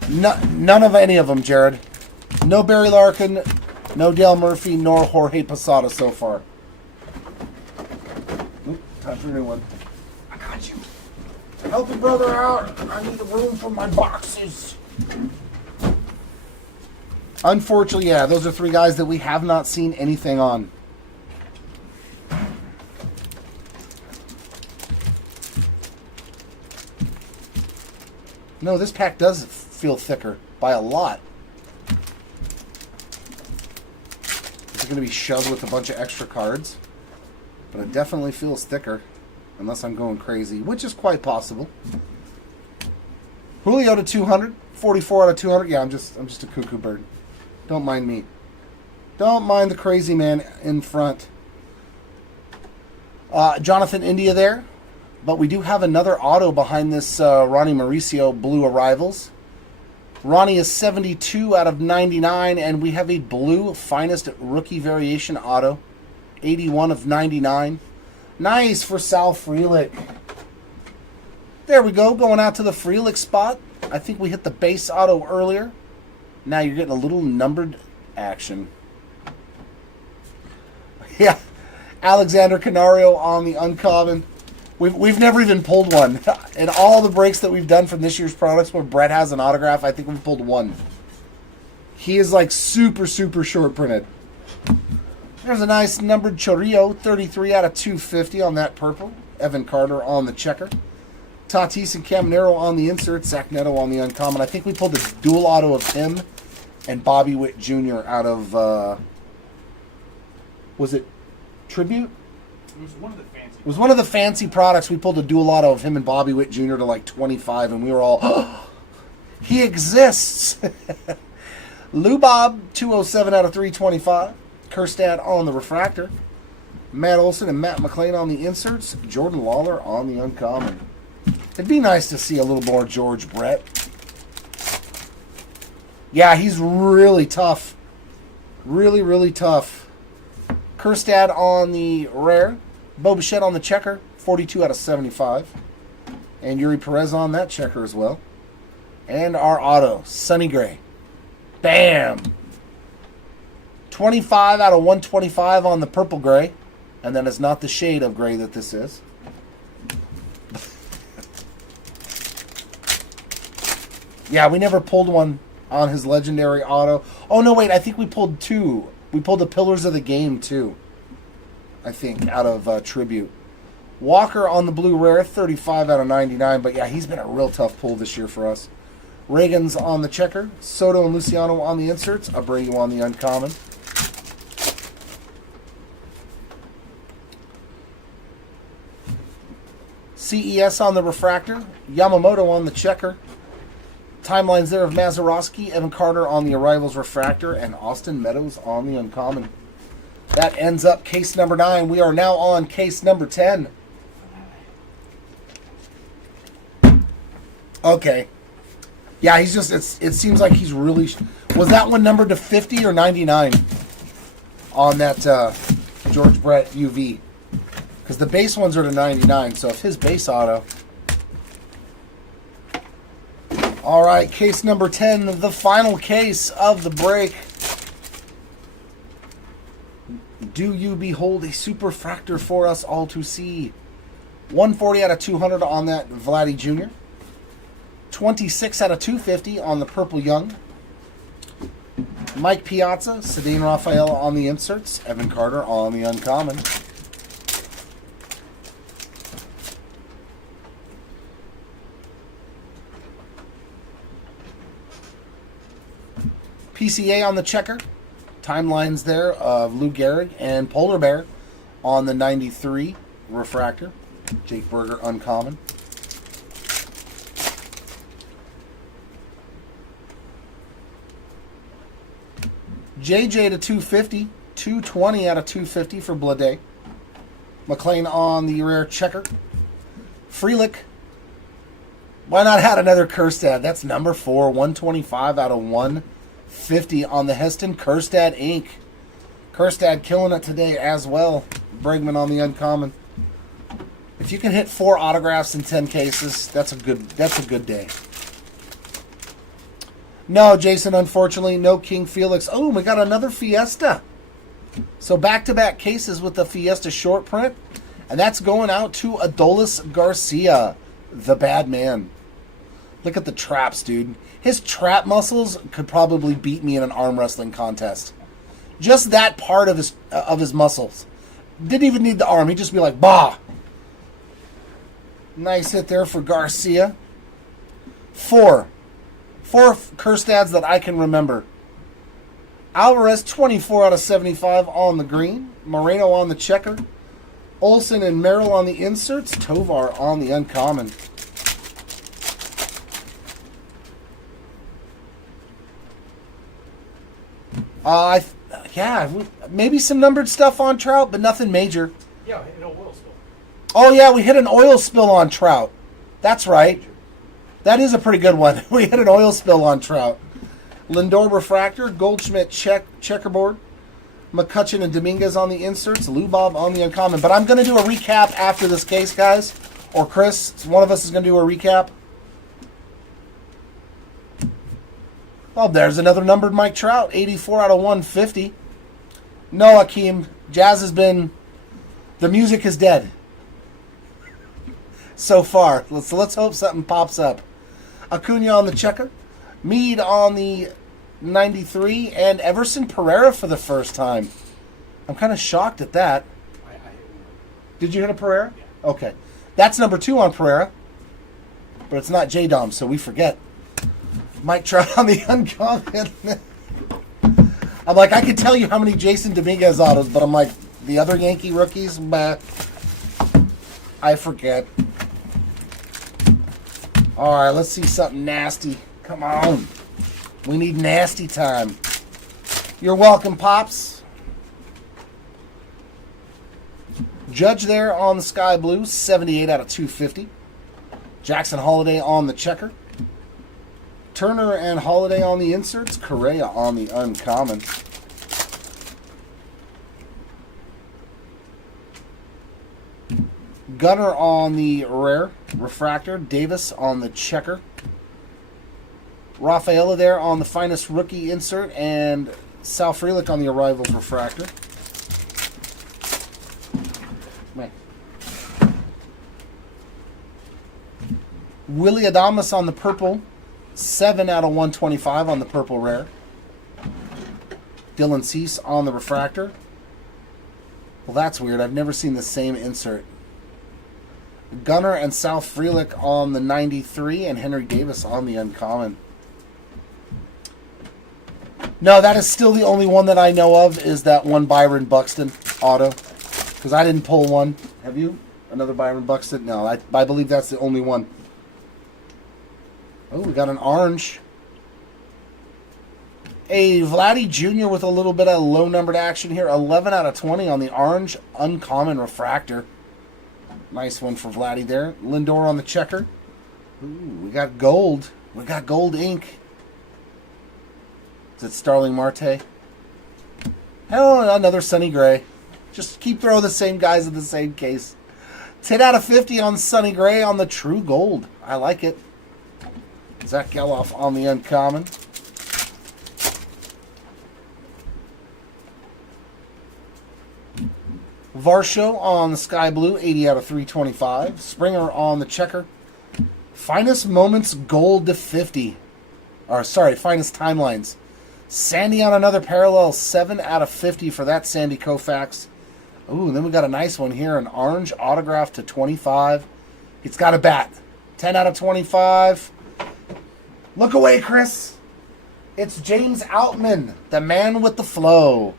None of any of them, Jared. No Barry Larkin, no Dale Murphy, nor Jorge Posada so far. Oop, time for a new one. I got you. Help your brother out. I need a room for my boxes. Unfortunately, yeah, those are 3 guys that we have not seen anything on. No, this pack does feel thicker by a lot. It's going to be shoved with a bunch of extra cards, but it definitely feels thicker, unless I'm going crazy, which is quite possible. Julio to 200, 44 out of 200. Yeah, I'm just a cuckoo bird. Don't mind me. Don't mind the crazy man in front. Jonathan India there. But we do have another auto behind this Ronnie Mauricio Blue Arrivals. Ronnie is 72 out of 99, and we have a blue finest rookie variation auto. 81 of 99. Nice for Sal Frelick. There we go, going out to the Frelick spot. I think we hit the base auto earlier. Now you're getting a little numbered action. Yeah, Alexander Canario on the uncommon. We've never even pulled one. In all the breaks that we've done from this year's products where Brett has an autograph, I think we've pulled one. He is like super, super short printed. There's a nice numbered Chorillo, 33 out of 250 on that purple. Evan Carter on the checker. Tatis and Caminero on the insert. Zach Neto on the uncommon. I think we pulled a dual auto of him and Bobby Witt Jr. out of, was it Tribute? It was one of the fancy. It was one of the fancy products. We pulled a dual auto of him and Bobby Witt Jr. to like 25, and we were all, oh, he exists. Lou Bob, 207 out of 325. Kerstad on the refractor. Matt Olson and Matt McLean on the inserts. Jordan Lawler on the uncommon. It'd be nice to see a little more George Brett. Yeah, he's really tough. Really, really tough. Kerstad on the rare. Bo Bichette on the checker, 42 out of 75. And Yuri Perez on that checker as well. And our auto, Sonny Gray. Bam! 25 out of 125 on the purple gray. And that is not the shade of gray that this is. Yeah, we never pulled one on his legendary auto. Oh, no, wait, I think we pulled 2. We pulled the Pillars of the Game, too. I think, out of Tribute. Walker on the blue rare, 35 out of 99. But, yeah, he's been a real tough pull this year for us. Reagan's on the checker. Soto and Luciano on the inserts. Abreu on the uncommon. CES on the refractor. Yamamoto on the checker. Timelines there of Mazeroski, Evan Carter on the Arrivals refractor, and Austin Meadows on the uncommon. That ends up case number 9. We are now on case number 10. Okay. Yeah, he's just, it seems like he's really, was that one numbered to 50 or 99 on that George Brett UV? Because the base ones are to 99, so if his base auto. All right, case number 10, the final case of the break. Do you behold a superfractor for us all to see? 140 out of 200 on that Vladdy Jr. 26 out of 250 on the Purple Young. Mike Piazza, Sedane Raphael on the inserts. Evan Carter on the uncommon. PCA on the checker. Timelines there of Lou Gehrig and Polar Bear on the 93 refractor. Jake Berger uncommon. JJ to 250. 220 out of 250 for Blade. McLean on the rare checker. Freelick. Why not add another Kerstad? That's number 4. 125 out of 150 on the Heston Kerstad Inc. Kerstad killing it today as well. Bregman on the uncommon. If you can hit 4 autographs in 10 cases, that's a good day. No, Jason, unfortunately, no King Felix. Oh, we got another Fiesta. So back-to-back cases with the Fiesta short print. And that's going out to Adolis Garcia, the bad man. Look at the traps, dude. His trap muscles could probably beat me in an arm wrestling contest. Just that part of his muscles. Didn't even need the arm. He'd just be like, bah. Nice hit there for Garcia. 4 Kerstads that I can remember. Alvarez, 24 out of 75 on the green. Moreno on the checker. Olsen and Merrill on the inserts. Tovar on the uncommon. Maybe some numbered stuff on Trout, but nothing major. Yeah, an oil spill. Oh, yeah, we hit an oil spill on Trout. That's right. That is a pretty good one. We hit an oil spill on Trout. Lindor refractor, Goldschmidt checkerboard, McCutcheon and Dominguez on the inserts, Lubob on the uncommon. But I'm going to do a recap after this case, guys. Or Chris, one of us is going to do a recap. Oh, there's another numbered Mike Trout, 84 out of 150. No, Akeem, Jazz has been... The music is dead. So far. Let's hope something pops up. Acuna on the checker. Meade on the 93. And Everson Pereira for the first time. I'm kind of shocked at that. I hit one. Did you hit a Pereira? Yeah. Okay. That's number 2 on Pereira. But it's not J-Dom, so we forget. Mike Trout on the uncommon. I'm like, I could tell you how many Jason Dominguez autos, but I'm like, the other Yankee rookies, I forget. All right, let's see something nasty. Come on. We need nasty time. You're welcome, Pops. Judge there on the sky blue, 78 out of 250. Jackson Holiday on the checker. Turner and Holiday on the inserts. Correa on the uncommon. Gunner on the rare refractor. Davis on the checker. Rafaela there on the finest rookie insert. And Sal Frelick on the arrival refractor. Man. Willie Adames on the purple. 7 out of 125 on the purple rare. Dylan Cease on the refractor. Well, that's weird. I've never seen the same insert. Gunner and Sal Frelick on the 93 and Henry Davis on the uncommon. No, that is still the only one that I know of is that one Byron Buxton auto. Because I didn't pull one. Have you? Another Byron Buxton? No, I believe that's the only one. Oh, we got an orange. A Vladdy Jr. with a little bit of low-numbered action here. 11 out of 20 on the orange uncommon refractor. Nice one for Vladdy there. Lindor on the checker. Ooh, we got gold. We got gold ink. Is it Starling Marte? Oh, another Sonny Gray. Just keep throwing the same guys in the same case. 10 out of 50 on Sonny Gray on the true gold. I like it. Zach Geloff on the uncommon. Varsho on the sky blue, 80 out of 325. Springer on the checker. Finest Moments gold to 50. Or, sorry, Finest Timelines. Sandy on another parallel, 7 out of 50 for that Sandy Koufax. Ooh, and then we got a nice one here, an orange autograph to 25. It's got a bat. 10 out of 25. Look away, Chris. It's James Outman, the man with the flow.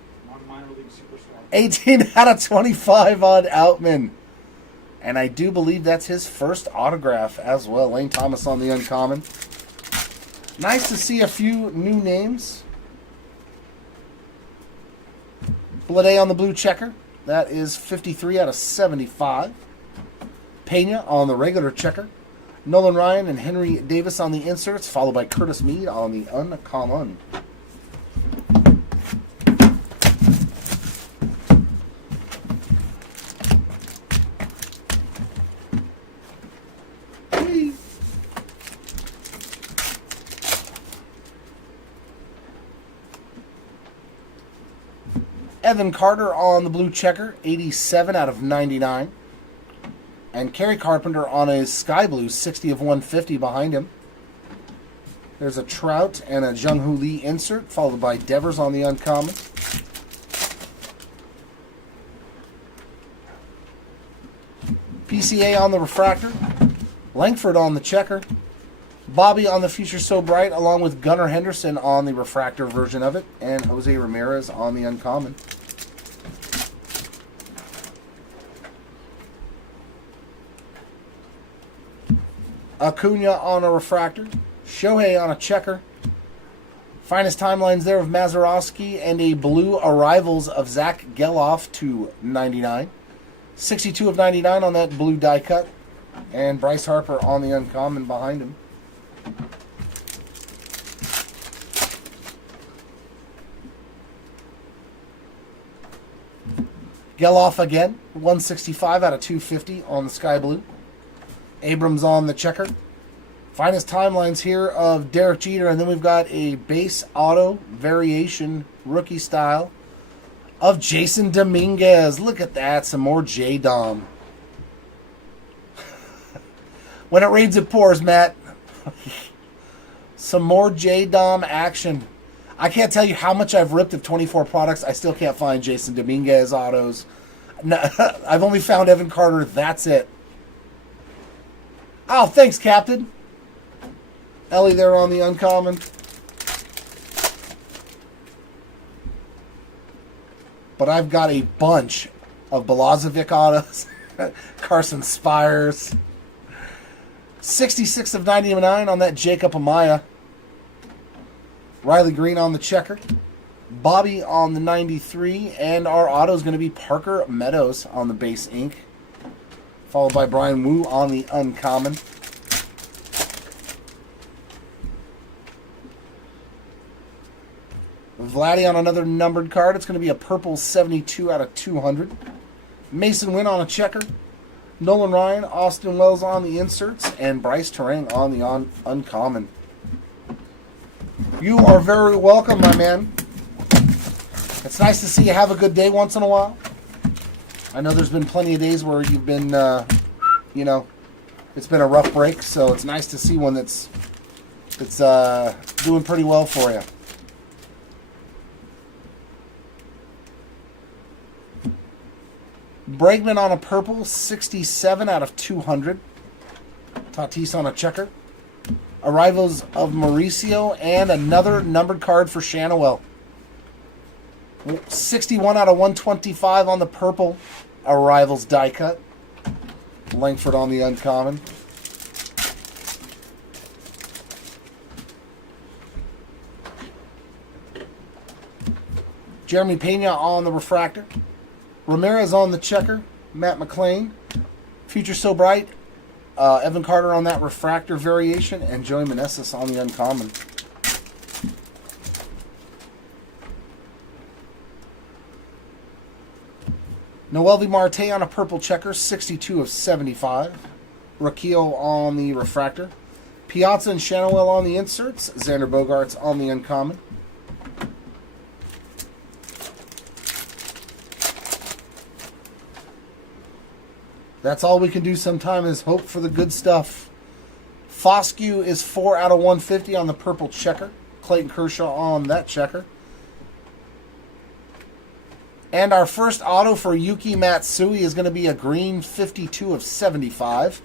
18 out of 25 on Outman. And I do believe that's his first autograph as well. Lane Thomas on the uncommon. Nice to see a few new names. Blade on the blue checker. That is 53 out of 75. Pena on the regular checker. Nolan Ryan and Henry Davis on the inserts, followed by Curtis Mead on the uncommon. Evan Carter on the blue checker, 87 out of 99. And Kerry Carpenter on a sky blue, 60 of 150 behind him. There's a Trout and a Jung-Hoo Lee insert, followed by Devers on the uncommon. PCA on the refractor. Langford on the checker. Bobby on the Future So Bright, along with Gunnar Henderson on the refractor version of it. And Jose Ramirez on the uncommon. Acuna on a refractor. Shohei on a checker. Finest timelines there of Mazeroski and a blue arrivals of Zach Geloff to 99. 62 of 99 on that blue die cut. And Bryce Harper on the uncommon behind him. Geloff again. 165 out of 250 on the sky blue. Abrams on the checker. Finest timelines here of Derek Jeter, and then we've got a base auto variation rookie style of Jason Dominguez. Look at that, some more J-Dom. When it rains, it pours, Matt. Some more J-Dom action. I can't tell you how much I've ripped of 24 products. I still can't find Jason Dominguez autos. No, I've only found Evan Carter. That's it. Oh, thanks, Captain. Ellie there on the uncommon. But I've got a bunch of Balazovic autos. Carson Spires. 66 of 99 on that Jacob Amaya. Riley Green on the checker. Bobby on the 93. And our auto is going to be Parker Meadows on the base ink. Followed by Brian Wu on the uncommon. Vladdy on another numbered card. It's going to be a purple 72 out of 200. Mason Wynn on a checker. Nolan Ryan, Austin Wells on the inserts, and Bryce Terang on the uncommon. You are very welcome, my man. It's nice to see you have a good day once in a while. I know there's been plenty of days where you've been, it's been a rough break, so it's nice to see one that's doing pretty well for you. Bregman on a purple, 67 out of 200. Tatis on a checker. Arrivals of Mauricio and another numbered card for Shanawell. 61 out of 125 on the purple. Arrivals die cut. Langford on the uncommon. Jeremy Pena on the refractor. Ramirez on the checker. Matt McClain. Future So Bright. Evan Carter on that refractor variation. And Joey Meneses on the uncommon. Noelvi Marte on a purple checker. 62 of 75. Rakio on the refractor. Piazza and Shanawell on the inserts. Xander Bogaerts on the uncommon. That's all we can do sometime is hope for the good stuff. Foscue is 4 out of 150 on the purple checker. Clayton Kershaw on that checker. And our first auto for Yuki Matsui is going to be a green 52 of 75.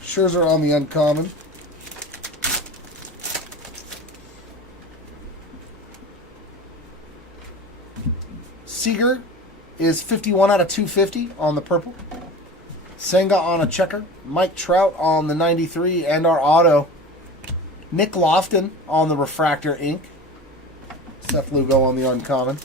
Scherzer on the uncommon. Seager is 51 out of 250 on the purple. Senga on a checker. Mike Trout on the 93. And our auto, Nick Lofton on the refractor ink. Seth Lugo on the uncommon.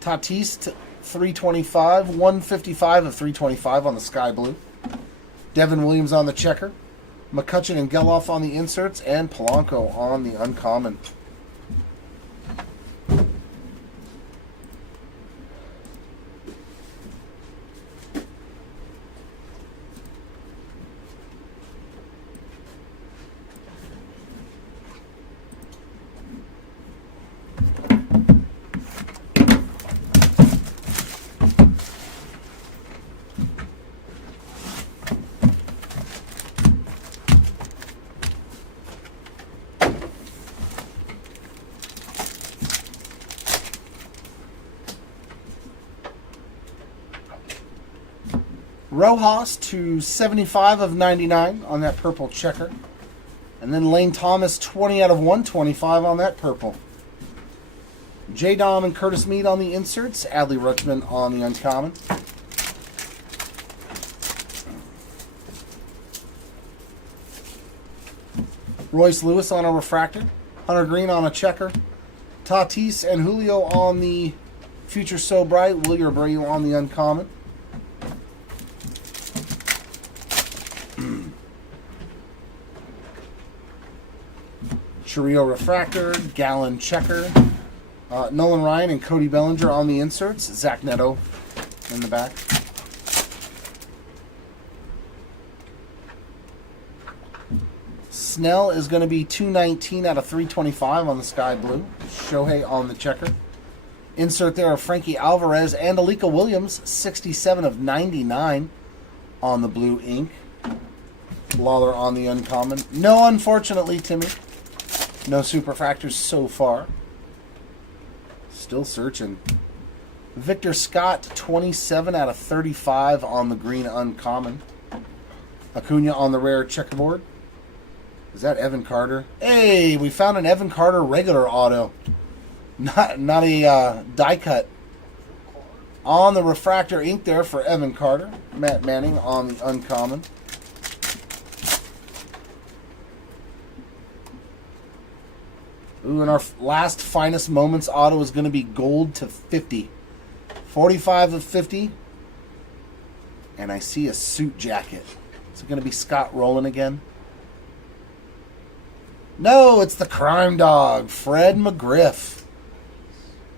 Tatis, 325. 155 of 325 on the sky blue. Devin Williams on the checker. McCutchen and Geloff on the inserts. And Polanco on the uncommon. Rojas to 75 of 99 on that purple checker. And then Lane Thomas, 20 out of 125 on that purple. J. Dom and Curtis Mead on the inserts. Adley Rutschman on the uncommon. Royce Lewis on a refractor. Hunter Green on a checker. Tatis and Julio on the Future So Bright. Willie Abreu on the uncommon. Chiriot refractor, Gallon checker, Nolan Ryan and Cody Bellinger on the inserts, Zach Neto in the back. Snell is going to be 219 out of 325 on the sky blue. Shohei on the checker. Insert there of Frankie Alvarez and Alika Williams, 67 of 99 on the blue ink. Lawler on the uncommon. No, unfortunately, Timmy. No super factors so far. Still searching. Victor Scott, 27 out of 35 on the green uncommon. Acuna on the rare checkerboard. Is that Evan Carter? Hey, we found an Evan Carter regular auto. Not a die cut. On the refractor ink there for Evan Carter. Matt Manning on the uncommon. Ooh, and our last finest moments auto is going to be gold to 50. 45 of 50. And I see a suit jacket. Is it going to be Scott Rowland again? No, it's the crime dog, Fred McGriff.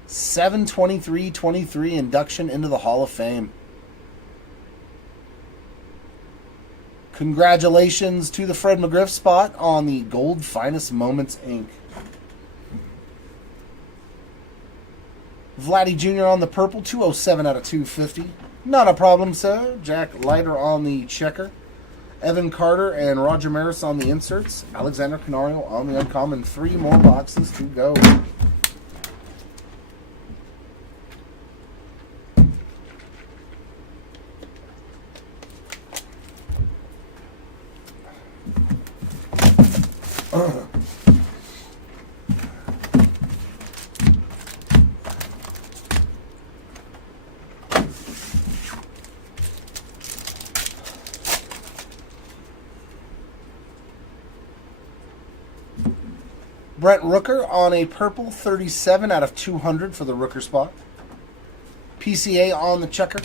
7/23/23 induction into the Hall of Fame. Congratulations to the Fred McGriff spot on the Gold Finest Moments ink. Vladdy Jr. on the purple, 207 out of 250. Not a problem, sir. Jack Leiter on the checker. Evan Carter and Roger Maris on the inserts. Alexander Canario on the uncommon. 3 more boxes to go. Brent Rooker on a purple, 37 out of 200 for the Rooker spot. PCA on the checker.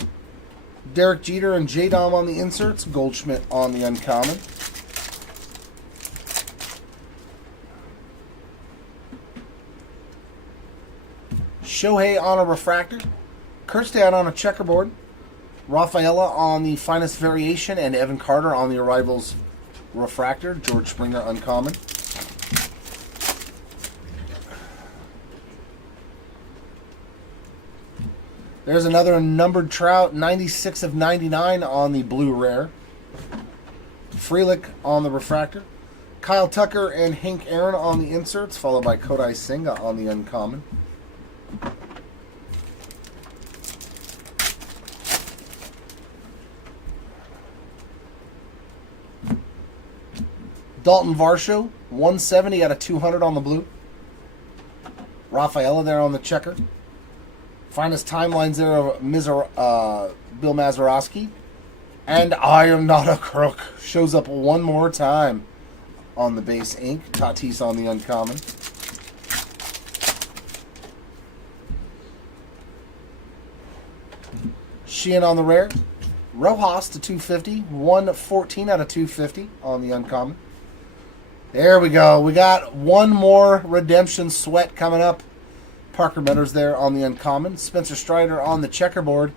Derek Jeter and J-Dom on the inserts. Goldschmidt on the uncommon. Shohei on a refractor. Kurtzstad on a checkerboard. Rafaela on the finest variation. And Evan Carter on the arrivals refractor. George Springer uncommon. There's another numbered Trout, 96 of 99 on the blue rare. Frelick on the refractor. Kyle Tucker and Hank Aaron on the inserts, followed by Kodai Senga on the uncommon. Dalton Varsho, 170 out of 200 on the blue. Rafaela there on the checker. Finest timelines there of Bill Mazeroski. And I Am Not a Crook shows up one more time on the base ink. Tatis on the uncommon. Sheehan on the rare. Rojas to 250. 114 out of 250 on the uncommon. There we go. We got one more redemption sweat coming up. Parker Meadows there on the uncommon. Spencer Strider on the checkerboard.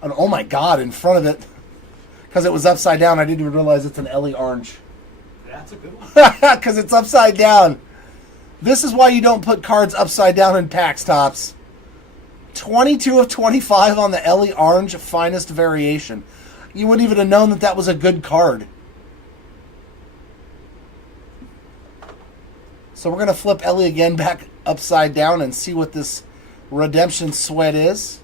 And oh my God, in front of it. Because it was upside down, I didn't even realize it's an Ellie orange. That's a good one. Because it's upside down. This is why you don't put cards upside down in packs, Tops. 22 of 25 on the Ellie orange finest variation. You wouldn't even have known that that was a good card. So we're going to flip Ellie again back upside down and see what this redemption sweat is.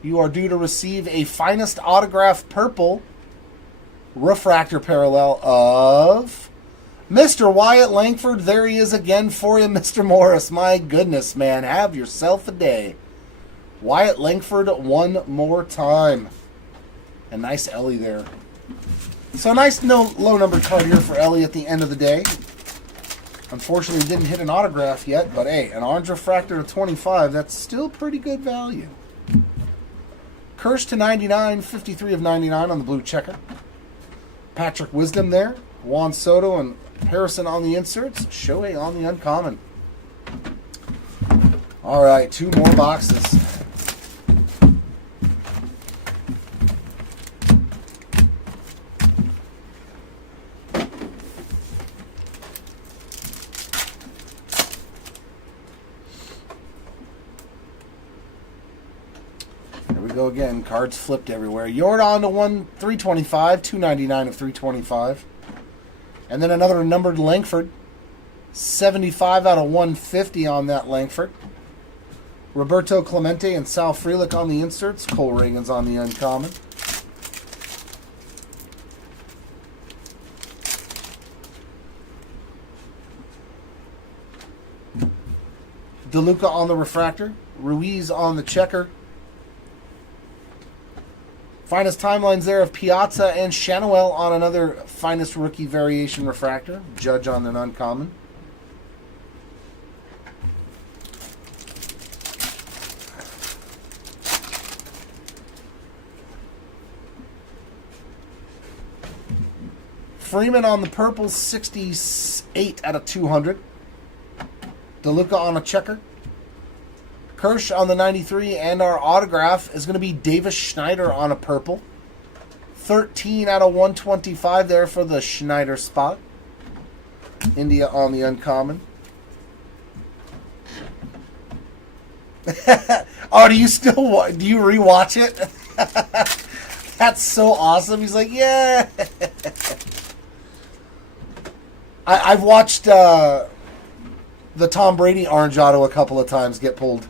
You are due to receive a finest autograph purple refractor parallel of Mr. Wyatt Langford. There he is again for you, Mr. Morris. My goodness, man. Have yourself a day. Wyatt Langford one more time. A nice Ellie there. So a nice low number card here for Ellie at the end of the day. Unfortunately, didn't hit an autograph yet, but hey, an orange refractor to 25, that's still pretty good value. Kirsch to 99, 53 of 99 on the blue checker. Patrick Wisdom there. Juan Soto and Harrison on the inserts. Shohei on the uncommon. All right, two more boxes. Go again. Cards flipped everywhere. Jordan to 325, 299 of 325. And then another numbered Langford. 75 out of 150 on that Langford. Roberto Clemente and Sal Frelick on the inserts. Cole Reagan's on the uncommon. DeLuca on the refractor. Ruiz on the checker. Finest timelines there of Piazza and Shanuel on another finest rookie variation refractor. Judge on an uncommon. Freeman on the purple, 68 out of 200. DeLuca on a checker. Kirsch on the 93, and our autograph is going to be Davis Schneider on a purple. 13 out of 125 there for the Schneider spot. India on the uncommon. Oh, do you rewatch it? That's so awesome. He's like, yeah. I've watched the Tom Brady orange auto a couple of times get pulled.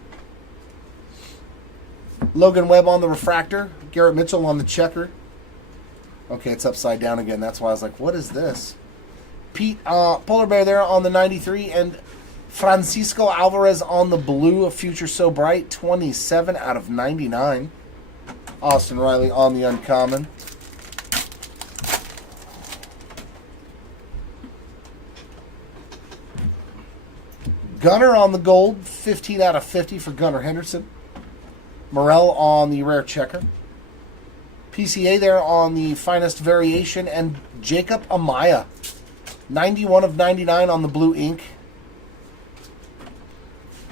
Logan Webb on the refractor. Garrett Mitchell on the checker. Okay, it's upside down again. That's why I was like, what is this? Pete Polar Bear there on the 93. And Francisco Alvarez on the blue. A future so bright. 27 out of 99. Austin Riley on the uncommon. Gunner on the gold. 15 out of 50 for Gunnar Henderson. Morel on the rare checker. PCA there on the finest variation. And Jacob Amaya. 91 of 99 on the blue ink.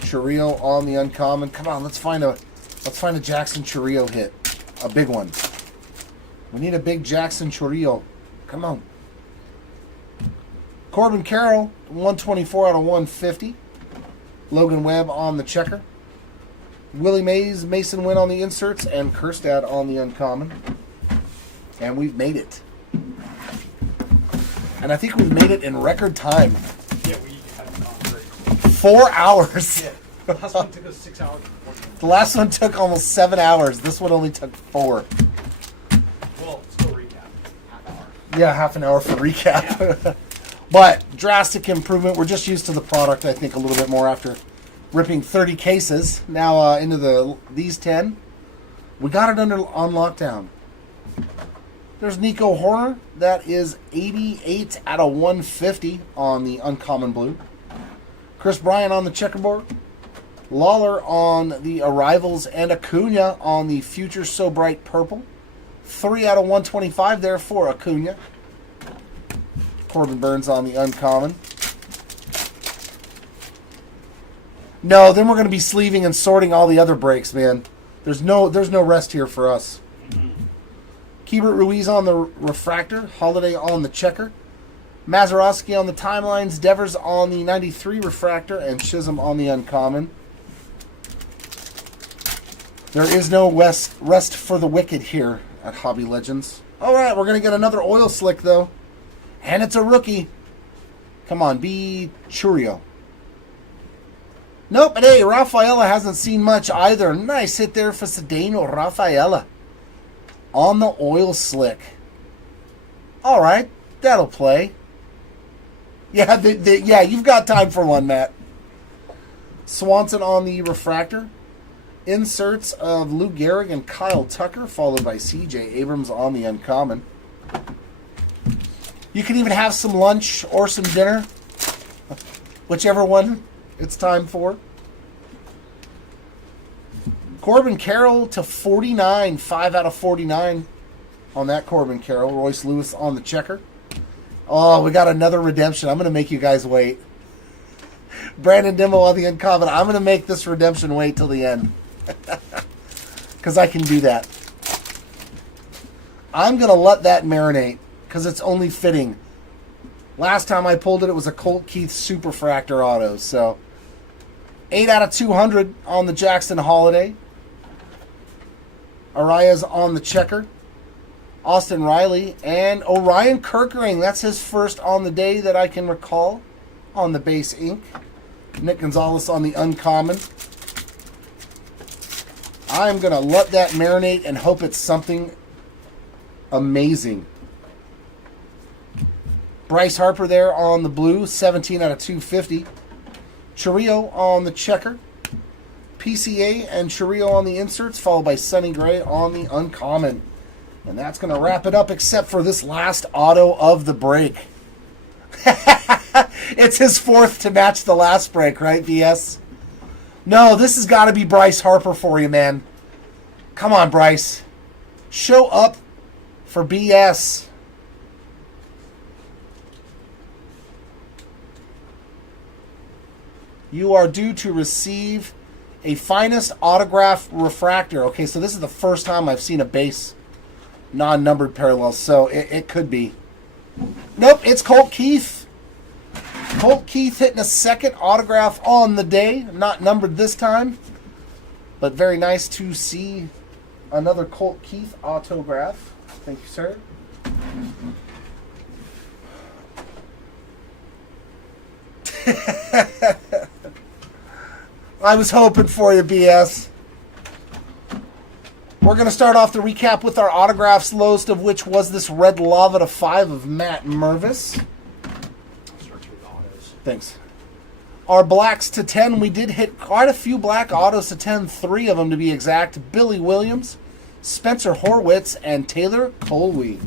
Churrillo on the uncommon. Come on, let's find a Jackson Churrillo hit. A big one. We need a big Jackson Churrillo. Come on. Corbin Carroll, 124 out of 150. Logan Webb on the checker. Willie Mays, Mason Wynn on the inserts, and Kerstad on the uncommon. And we've made it. And I think we've made it in record time. Yeah, we have gone very 4 hours. Yeah. The last one took us 6 hours. The last one took almost 7 hours. This one only took 4. Well, still recap. Half hour. Yeah, half an hour for recap. But drastic improvement. We're just used to the product, I think, a little bit more after ripping 30 cases. Now into these 10. We got it on lockdown. There's Nico Horner. That is 88 out of 150 on the uncommon blue. Chris Bryant on the checkerboard. Lawler on the arrivals, and Acuna on the Future So Bright purple. 3 out of 125 there for Acuna. Corbin Burns on the uncommon. No, then we're going to be sleeving and sorting all the other breaks, man. There's no rest here for us. Keibert Ruiz on the refractor. Holiday on the checker. Mazeroski on the timelines. Devers on the 93 refractor. And Chisholm on the uncommon. There is no rest for the wicked here at Hobby Legends. All right, we're going to get another oil slick, though. And it's a rookie. Come on, be Churio. Nope, but hey, Rafaela hasn't seen much either. Nice hit there for Cedeno Rafaela. On the oil slick. All right, that'll play. Yeah, yeah, you've got time for one, Matt. Swanson on the refractor. Inserts of Lou Gehrig and Kyle Tucker, followed by C.J. Abrams on the uncommon. You can even have some lunch or some dinner, whichever one it's time for. Corbin Carroll to 49, 5 out of 49 on that Corbin Carroll. Royce Lewis on the checker. Oh, we got another redemption. I'm going to make you guys wait. Brandon Dimmo on the uncommon. I'm going to make this redemption wait till the end. Because I can do that. I'm going to let that marinate because it's only fitting. Last time I pulled it, it was a Colt Keith Superfractor auto. So 8 out of 200 on the Jackson Holiday. Arias on the checker. Austin Riley and Orion Kirkering. That's his first on the day that I can recall on the base ink. Nick Gonzalez on the uncommon. I'm going to let that marinate and hope it's something amazing. Bryce Harper there on the blue, 17 out of 250. Chiriot on the checker. PCA and Chiriot on the inserts, followed by Sonny Gray on the uncommon. And that's going to wrap it up, except for this last auto of the break. It's his fourth to match the last break, right, BS? No, this has got to be Bryce Harper for you, man. Come on, Bryce. Show up for BS. You are due to receive a finest autograph refractor. Okay, so this is the first time I've seen a base non-numbered parallel, so it could be. Nope, it's Colt Keith. Colt Keith hitting a second autograph on the day. Not numbered this time, but very nice to see another Colt Keith autograph. Thank you, sir. I was hoping for you, BS. We're going to start off the recap with our autographs, lowest of which was this red lava to 5 of Matt Mervis. Thanks. Our blacks to 10, we did hit quite a few black autos to 10, 3 of them to be exact. Billy Williams, Spencer Horwitz, and Taylor Colwey.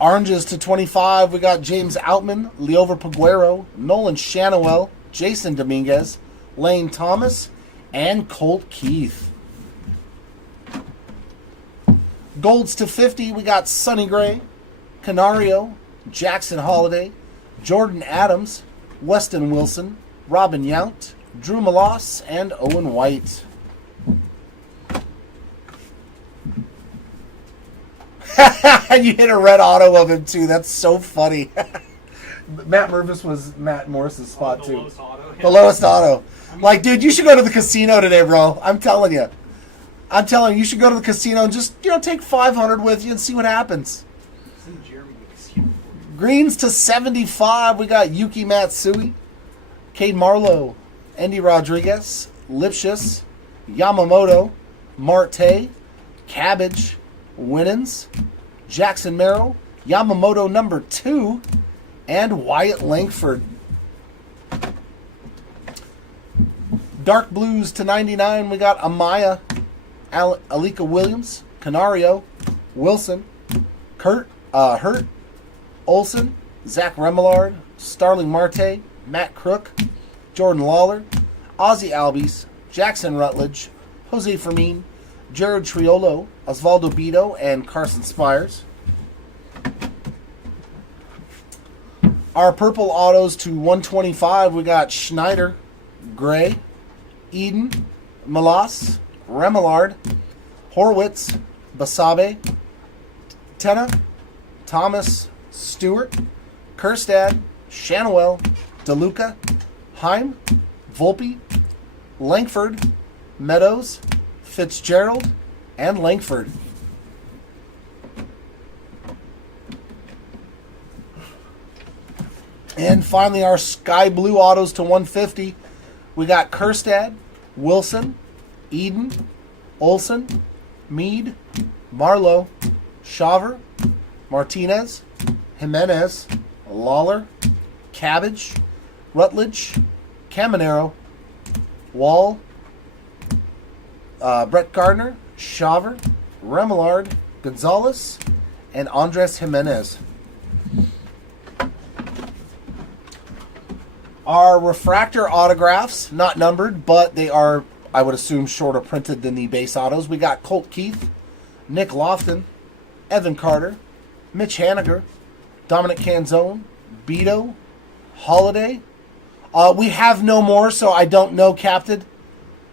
Oranges to 25, we got James Outman, Leover Paguero, Nolan Shanawell, Jason Dominguez, Lane Thomas, and Colt Keith. Golds to 50, we got Sonny Gray, Canario, Jackson Holiday, Jordan Adams, Weston Wilson, Robin Yount, Drew Malas, and Owen White. You hit a red auto of him too. That's so funny. Matt Mervis was Matt Morris's spot the too. lowest auto. The lowest auto. Like, dude, you should go to the casino today, bro. I'm telling you. You should go to the casino and just, take 500 with you and see what happens. Send Jeremy to the casino. Greens to 75. We got Yuki Matsui, Cade Marlowe, Andy Rodriguez, Lipschitz, Yamamoto, Marte, Cabbage, Winans, Jackson Merrill, Yamamoto number 2, and Wyatt Langford. Dark Blues to 99. We got Amaya, Alika Williams, Canario, Wilson, Hurt, Olson, Zach Remillard, Starling Marte, Matt Crook, Jordan Lawler, Ozzy Albies, Jackson Rutledge, Jose Fermin, Jared Triolo, Osvaldo Bido, and Carson Spires. Our purple autos to 125, we got Schneider, Gray, Eden, Malas, Remillard, Horwitz, Basabe, Tenna, Thomas, Stewart, Kerstad, Shanwell, DeLuca, Heim, Volpe, Langford, Meadows, Fitzgerald, and Langford. And finally, our sky blue autos to 150. We got Kerstad, Wilson, Eden, Olson, Mead, Marlowe, Shaver, Martinez, Jimenez, Lawler, Cabbage, Rutledge, Caminero, Wall, Brett Gardner, Shaver, Remillard, Gonzalez, and Andres Jimenez. Our refractor autographs, not numbered, but they are, I would assume, shorter printed than the base autos. We got Colt Keith, Nick Lofton, Evan Carter, Mitch Haniger, Dominic Canzone, Beto, Holiday. We have no more, so I don't know, Captain.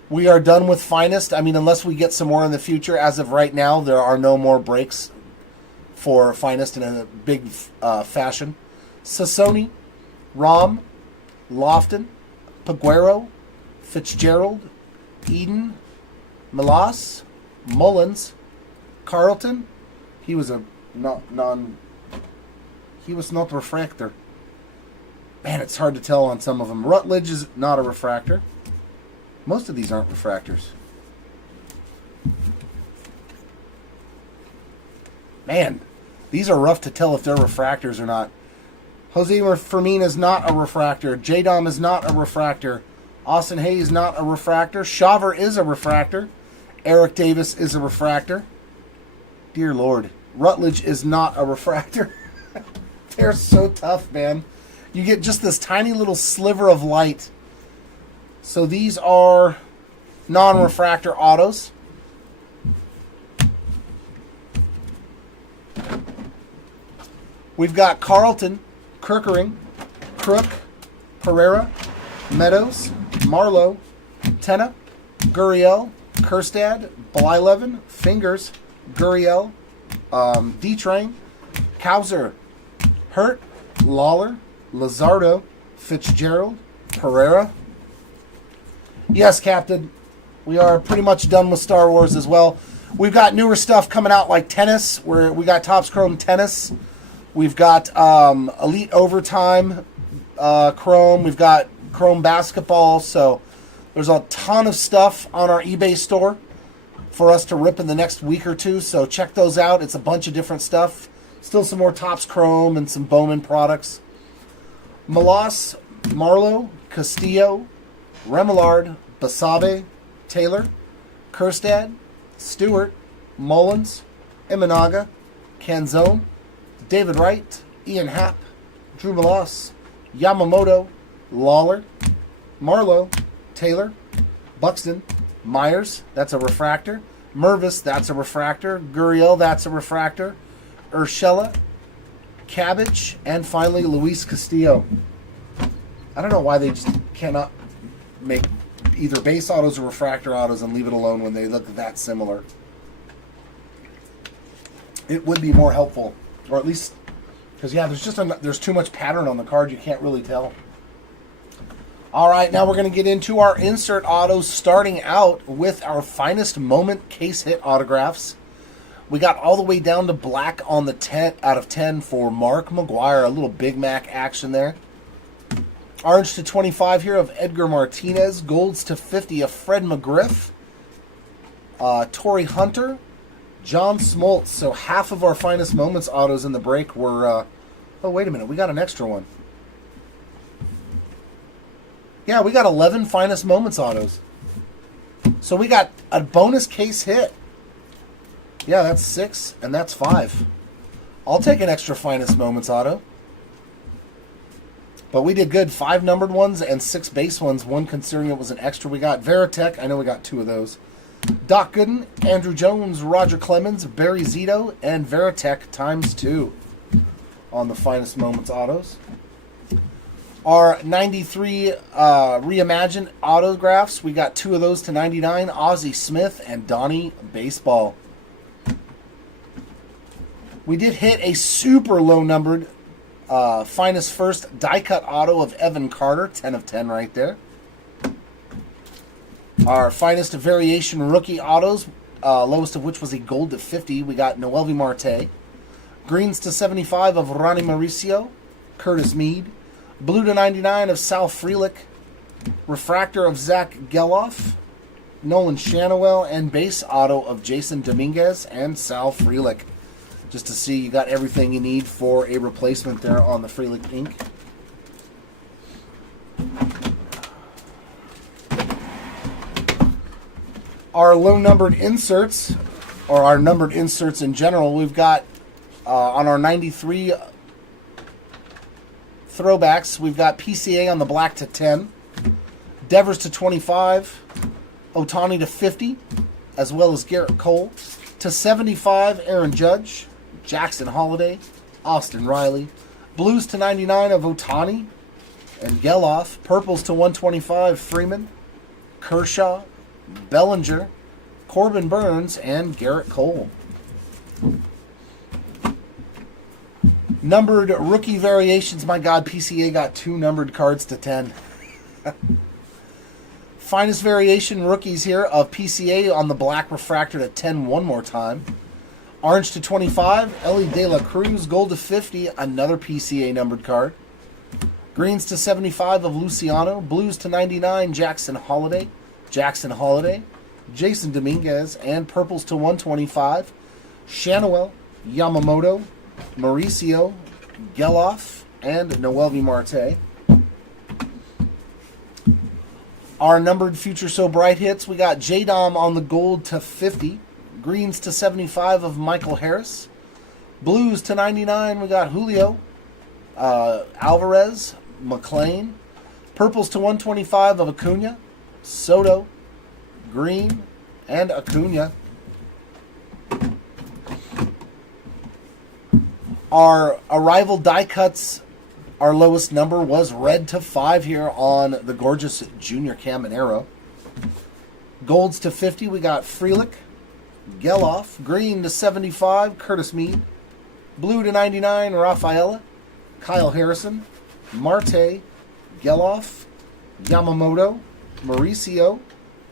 We are done with Finest. I mean, unless we get some more in the future. As of right now, there are no more breaks for Finest in a big fashion. Sassoni, Rom, Lofton, Paguero, Fitzgerald, Eden, Melas, Mullins, Carlton. He was a he was not refractor. Man, it's hard to tell on some of them. Rutledge is not a refractor. Most of these aren't refractors. Man, these are rough to tell if they're refractors or not. Jose Fermin is not a refractor. J-Dom is not a refractor. Austin Hayes not a refractor. Shaver is a refractor. Eric Davis is a refractor. Dear Lord. Rutledge is not a refractor. They're so tough, man. You get just this tiny little sliver of light. So these are non-refractor autos. We've got Carlton, Kirkering, Crook, Pereira, Meadows, Marlowe, Tenna, Gurriel, Kerstad, Blyleven, Fingers, Gurriel, D-Train, Kauser, Hurt, Lawler, Lazardo, Fitzgerald, Pereira. Yes, Captain, we are pretty much done with Star Wars as well. We've got newer stuff coming out like tennis, where we got Topps Chrome Tennis. We've got Elite Overtime Chrome. We've got Chrome Basketball. So there's a ton of stuff on our eBay store for us to rip in the next week or two. So check those out. It's a bunch of different stuff. Still some more Topps Chrome and some Bowman products. Malas, Marlowe, Castillo, Remillard, Basabe, Taylor, Kerstad, Stewart, Mullins, Imanaga, Canzone, David Wright, Ian Happ, Drew Malas, Yamamoto, Lawler, Marlowe, Taylor, Buxton, Myers, that's a refractor, Mervis, that's a refractor, Gurriel, that's a refractor, Urshela, Cabbage, and finally Luis Castillo. I don't know why they just cannot make either base autos or refractor autos and leave it alone when they look that similar. It would be more helpful, or at least, because yeah, there's too much pattern on the card, you can't really tell. All right, now we're going to get into our insert autos, starting out with our finest moment case hit autographs. We got all the way down to black on the 10 out of 10 for Mark McGuire, a little Big Mac action there. Orange to 25 here of Edgar Martinez. Golds to 50 of Fred McGriff. Torrey Hunter. John Smoltz. So half of our finest moments autos in the break were... oh, wait a minute. We got an extra one. Yeah, we got 11 finest moments autos. So we got a bonus case hit. Yeah, that's 6, and that's 5. I'll take an extra finest moments auto. But we did good. 5 numbered ones and 6 base ones. One considering it was an extra. We got Veritek. I know we got 2 of those. Doc Gooden, Andrew Jones, Roger Clemens, Barry Zito, and Veritek ×2 on the finest moments autos. Our 93 reimagined autographs. We got 2 of those to 99. Ozzie Smith and Donnie Baseball. We did hit a super low numbered finest first die cut auto of Evan Carter, 10 of 10 right there. Our finest variation rookie autos, lowest of which was a gold to 50. We got Noelvi Marte. Greens to 75 of Ronnie Mauricio, Curtis Mead. Blue to 99 of Sal Frelick. Refractor of Zach Geloff. Nolan Shanawell. And base auto of Jason Dominguez and Sal Frelick. Just to see you got everything you need for a replacement there on the Frelick ink. Our low-numbered inserts, or our numbered inserts in general, we've got on our 93 throwbacks, we've got PCA on the black to 10, Devers to 25, Ohtani to 50, as well as Garrett Cole. To 75, Aaron Judge, Jackson Holiday, Austin Riley. Blues to 99 of Ohtani and Geloff. Purples to 125, Freeman, Kershaw, Bellinger, Corbin Burns, and Garrett Cole. Numbered rookie variations. My God, PCA got 2 numbered cards to 10. Finest variation rookies here of PCA on the black refractor to 10 one more time. Orange to 25, Ellie De La Cruz. Gold to 50, another PCA numbered card. Greens to 75 of Luciano. Blues to 99, Jackson Holiday. Jason Dominguez. And purples to 125, Shanawell, Yamamoto, Mauricio, Geloff, and Noelvi Marte. Our numbered Future So Bright hits, we got J-Dom on the gold to 50. Greens to 75 of Michael Harris. Blues to 99, we got Julio, Alvarez, McLean. Purples to 125 of Acuna, Soto, Green, and Acuna. Our arrival die cuts, our lowest number was red to 5 here on the gorgeous Junior Caminero. Golds to 50, we got Frelick, Geloff. Green to 75, Curtis Mead. Blue to 99, Rafaela, Kyle Harrison, Marte, Geloff, Yamamoto, Mauricio,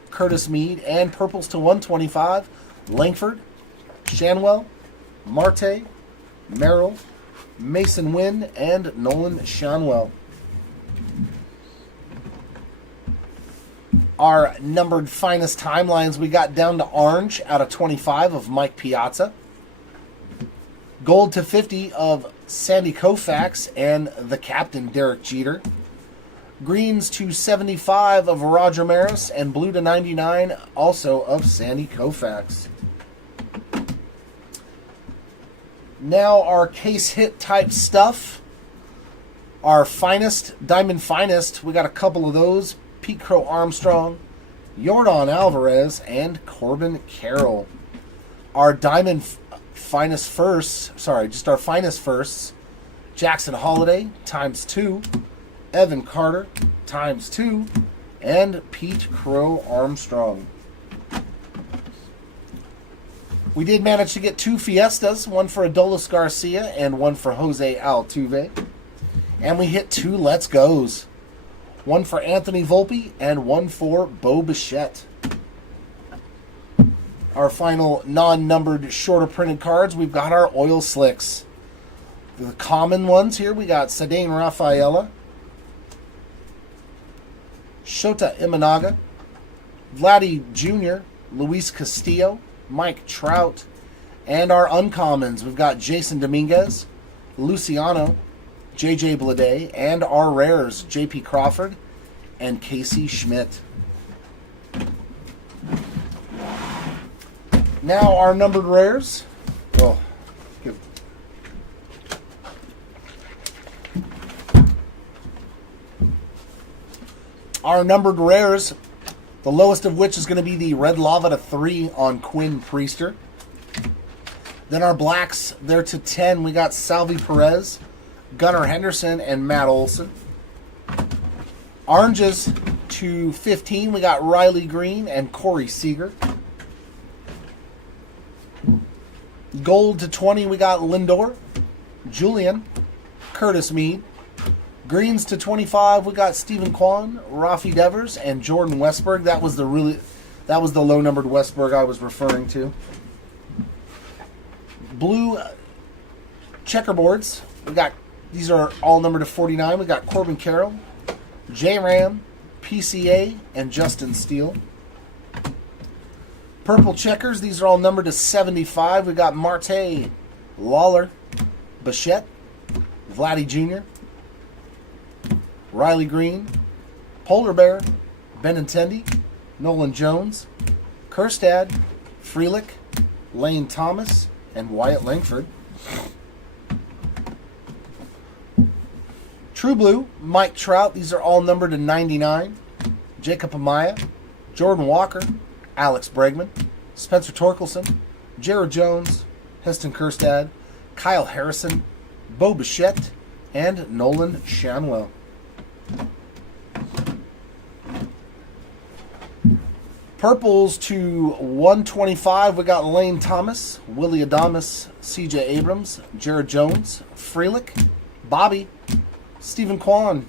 Curtis Mead. And purples to 125, Langford, Shanwell, Marte, Merrill, Mason Wynn, and Nolan Shanwell. Our numbered finest timelines, we got down to orange out of 25 of Mike Piazza. Gold to 50 of Sandy Koufax and the captain, Derek Jeter. Greens to 75 of Roger Maris, and blue to 99 also of Sandy Koufax. Now our case hit type stuff. Our finest, Diamond Finest, we got a couple of those. Pete Crow Armstrong, Yordan Alvarez, and Corbin Carroll. Our Diamond Finest firsts, just our finest firsts. Jackson Holiday ×2, Evan Carter ×2, and Pete Crow Armstrong. We did manage to get 2 Fiestas, one for Adolis Garcia and one for Jose Altuve. And we hit 2 Let's Goes. one for Anthony Volpe, and one for Bo Bichette. Our final non-numbered shorter printed cards, we've got our oil slicks. The common ones here, we got Cedane Rafaela, Shota Imanaga, Vladdy Jr., Luis Castillo, Mike Trout, and our uncommons, we've got Jason Dominguez, Luciano, J.J. Bleday, and our rares, J.P. Crawford and Casey Schmidt. Now our numbered rares. Oh, give. Our numbered rares, the lowest of which is going to be the Red Lava to 3 on Quinn Priester. Then our blacks, they're to 10. We got Salvi Perez, Gunnar Henderson, and Matt Olson. Oranges to 15. We got Riley Green and Corey Seager. Gold to 20, we got Lindor, Julian, Curtis Mead. Greens to 25, we got Stephen Kwan, Rafi Devers, and Jordan Westberg. That was the low numbered Westberg I was referring to. Blue checkerboards, these are all numbered to 49. We got Corbin Carroll, J Ram, PCA, and Justin Steele. Purple checkers, these are all numbered to 75. We got Marte, Lawler, Bichette, Vladdy Jr., Riley Green, Polar Bear, Benintendi, Nolan Jones, Kerstad, Frelick, Lane Thomas, and Wyatt Langford. True Blue, Mike Trout, these are all numbered to 99. Jacob Amaya, Jordan Walker, Alex Bregman, Spencer Torkelson, Jared Jones, Heston Kerstad, Kyle Harrison, Bo Bichette, and Nolan Shanwell. Purples to 125, we got Lane Thomas, Willie Adamas, CJ Abrams, Jared Jones, Frelick, Bobby, Stephen Kwan,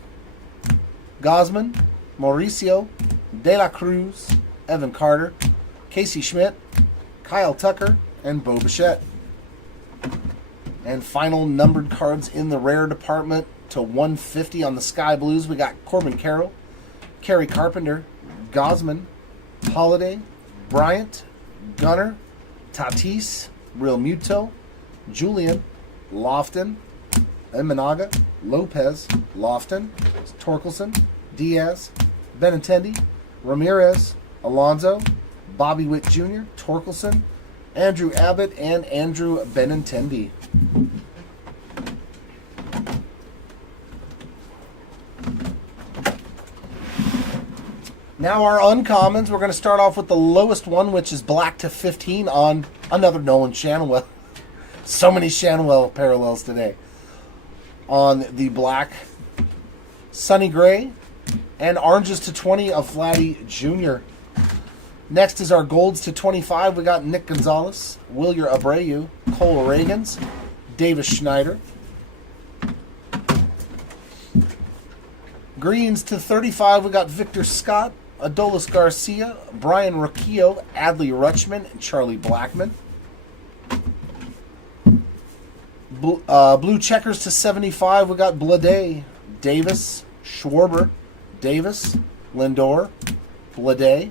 Gosman, Mauricio, De La Cruz, Evan Carter, Casey Schmidt, Kyle Tucker, and Bo Bichette. And final numbered cards in the rare department to 150 on the Sky Blues. We got Corbin Carroll, Kerry Carpenter, Gosman, Holiday, Bryant, Gunner, Tatis, Real Muto, Julian, Lofton, Imanaga, Lopez, Lofton, Torkelson, Diaz, Benintendi, Ramirez, Alonso, Bobby Witt Jr., Torkelson, Andrew Abbott, and Andrew Benintendi. Now our uncommons, we're going to start off with the lowest one, which is black to 15 on another Nolan Shanwell. So many Shanwell parallels today. On the black, Sonny Gray, and oranges to 20 of Vladdy Jr. Next is our golds to 25. We got Nick Gonzalez, Wilyer Abreu, Cole Reagans, Davis Schneider. Greens to 35. We got Victor Scott, Adolis Garcia, Brian Rocchio, Adley Rutschman, and Charlie Blackmon. Blue checkers to 75. We got Bleday, Davis, Schwarber, Davis, Lindor, Bleday,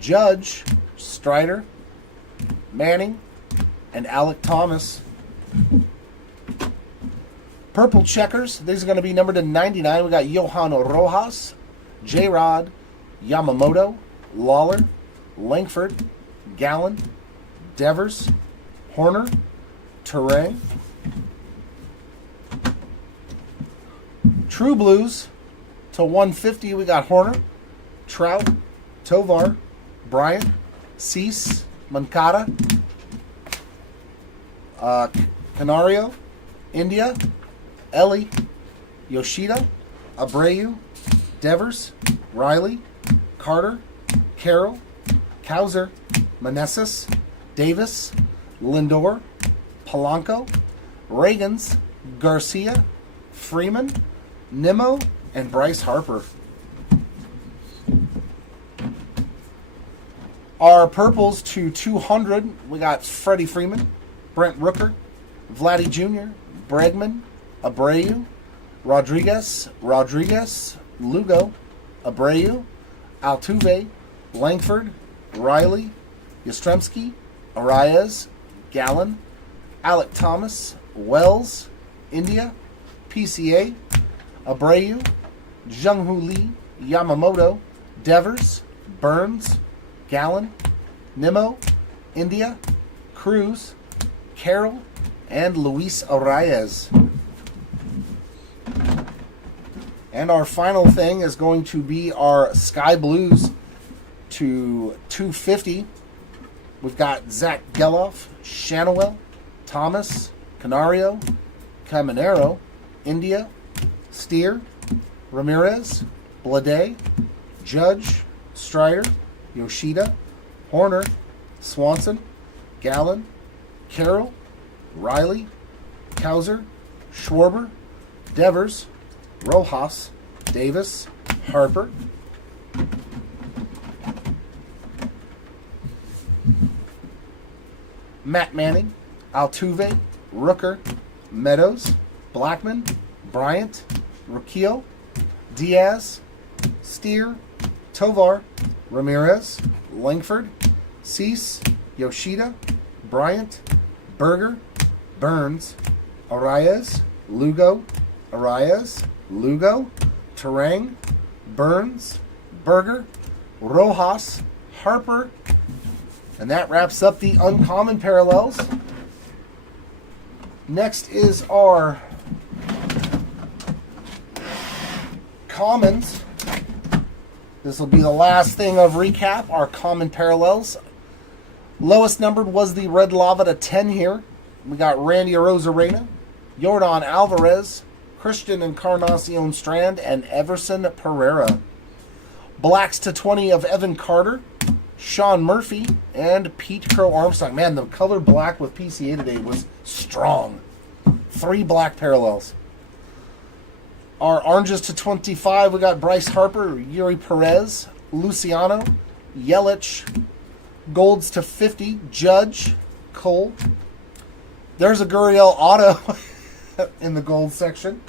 Judge, Strider, Manning, and Alec Thomas. Purple checkers, these are going to be numbered to 99. We got Johan Rojas, J-Rod, Yamamoto, Lawler, Langford, Gallen, Devers, Horner, Terang. True Blues to 150, we got Horner, Trout, Tovar, Bryant, Cease, Moncada, Canario, India, Ellie, Yoshida, Abreu, Devers, Riley, Carter, Carroll, Cowser, Meneses, Davis, Lindor, Polanco, Reagans, Garcia, Freeman, Nimmo, and Bryce Harper. Our purples to 200, we got Freddie Freeman, Brent Rooker, Vladdy Jr., Bregman, Abreu, Rodriguez, Lugo, Abreu, Altuve, Langford, Riley, Yastrzemski, Arias, Gallen, Alec Thomas, Wells, India, PCA, Abreu, Jung-Hoo Lee, Yamamoto, Devers, Burns, Gallen, Nimmo, India, Cruz, Carroll, and Luis Arias. And our final thing is going to be our Sky Blues to 250. We've got Zach Geloff, Shanawell, Thomas, Canario, Caminero, India, Steer, Ramirez, Blade, Judge, Strider, Yoshida, Horner, Swanson, Gallen, Carroll, Riley, Kauser, Schwarber, Devers, Rojas, Davis, Harper, Matt Manning, Altuve, Rooker, Meadows, Blackman, Bryant, Rocchio, Diaz, Steer, Tovar, Ramirez, Langford, Cease, Yoshida, Bryant, Berger, Burns, Arias, Lugo, Terang, Burns, Berger, Rojas, Harper, and that wraps up the uncommon parallels. Next is our commons. This will be the last thing of recap, our common parallels. Lowest numbered was the Red Lava to 10 here. We got Randy Arozarena, Yordan Alvarez, Christian Encarnacion Strand, and Everson Pereira. Blacks to 20 of Evan Carter, Sean Murphy, and Pete Crow Armstrong. Man, the color black with PCA today was strong. 3 black parallels. Our oranges to 25, we got Bryce Harper, Yuri Perez, Luciano, Yelich. Golds to 50, Judge, Cole. There's a Gurriel auto in the gold section.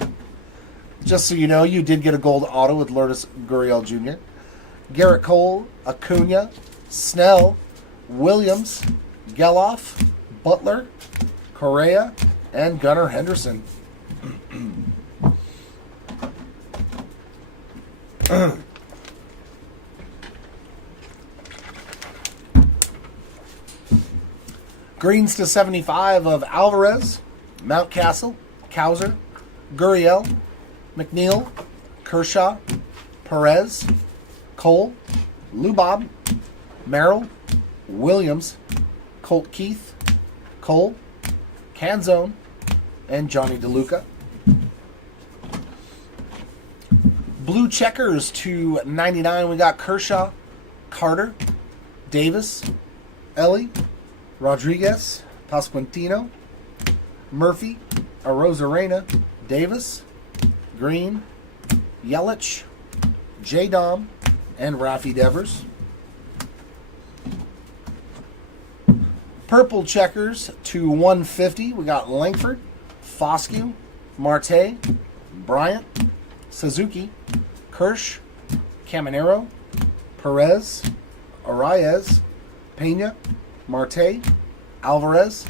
Just so you know, you did get a gold auto with Lourdes Gurriel Jr. Garrett Cole, Acuna, Snell, Williams, Geloff, Butler, Correa, and Gunnar Henderson. Greens to 75 of Alvarez, Mountcastle, Kauser, Gurriel, McNeil, Kershaw, Perez, Cole, Lubob, Merrill, Williams, Colt Keith, Cole, Canzone, and Johnny DeLuca. Blue checkers to 99. We got Kershaw, Carter, Davis, Ellie, Rodriguez, Pasquantino, Murphy, Arozarena, Davis, Green, Yelich, J. Dom, and Rafi Devers. Purple checkers to 150. We got Langford, Foscue, Marte, Bryant, Suzuki, Kirsch, Caminero, Perez, Arias, Pena, Marte, Alvarez,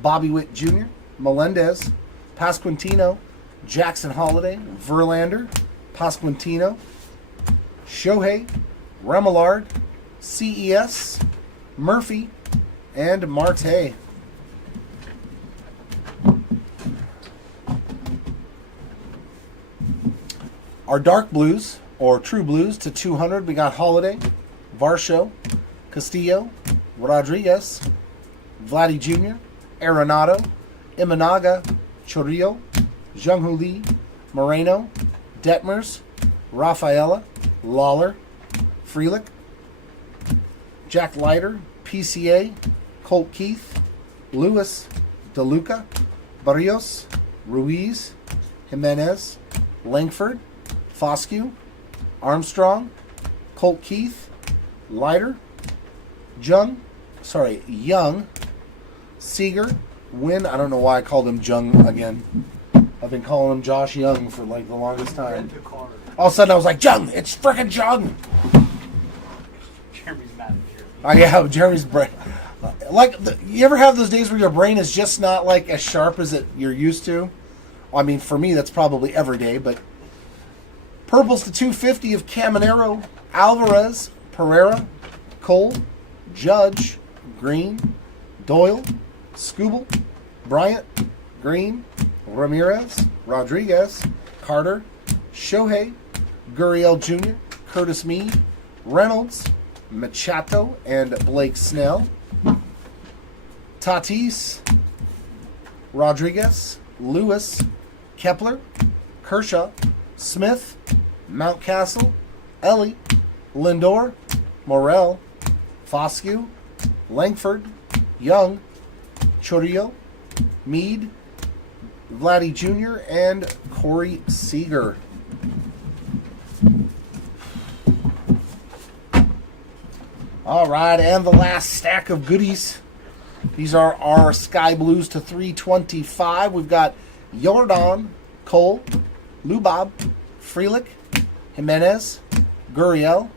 Bobby Witt Jr., Melendez, Pasquantino, Jackson Holiday, Verlander, Pasquantino, Shohei, Remillard, CES, Murphy, and Marte. Our dark blues, or true blues, to 200, we got Holiday, Varsho, Castillo, Rodriguez, Vladdy Jr., Arenado, Imanaga, Chorrillo, Jung-Hoo Lee, Moreno, Detmers, Rafaela, Lawler, Frelick, Jack Leiter, PCA, Colt Keith, Lewis, DeLuca, Barrios, Ruiz, Jimenez, Langford, Foscue, Armstrong, Colt Keith, Leiter, Young, Seager, Win. I don't know why I called him Jung again. I've been calling him Josh Young for like the longest time. All of a sudden I was like, Jung, it's frickin' Jung. Jeremy's mad at I have Jeremy's brain. Like, you ever have those days where your brain is just not like as sharp as you're used to? I mean, for me, that's probably every day, but purples to 250 of Caminero, Alvarez, Pereira, Cole, Judge, Green, Doyle, Scooble, Bryant, Green, Ramirez, Rodriguez, Carter, Shohei, Gurriel Jr., Curtis Meade, Reynolds, Machado, and Blake Snell, Tatis, Rodriguez, Lewis, Kepler, Kershaw, Smith, Mountcastle, Ellie, Lindor, Morel, Foscue, Langford, Young, Chorio, Meade, Vladdy Jr., and Corey Seager. All right, and the last stack of goodies. These are our Sky Blues to 325. We've got Jordan, Cole, Lubob, Frelick, Jimenez, Gurriel,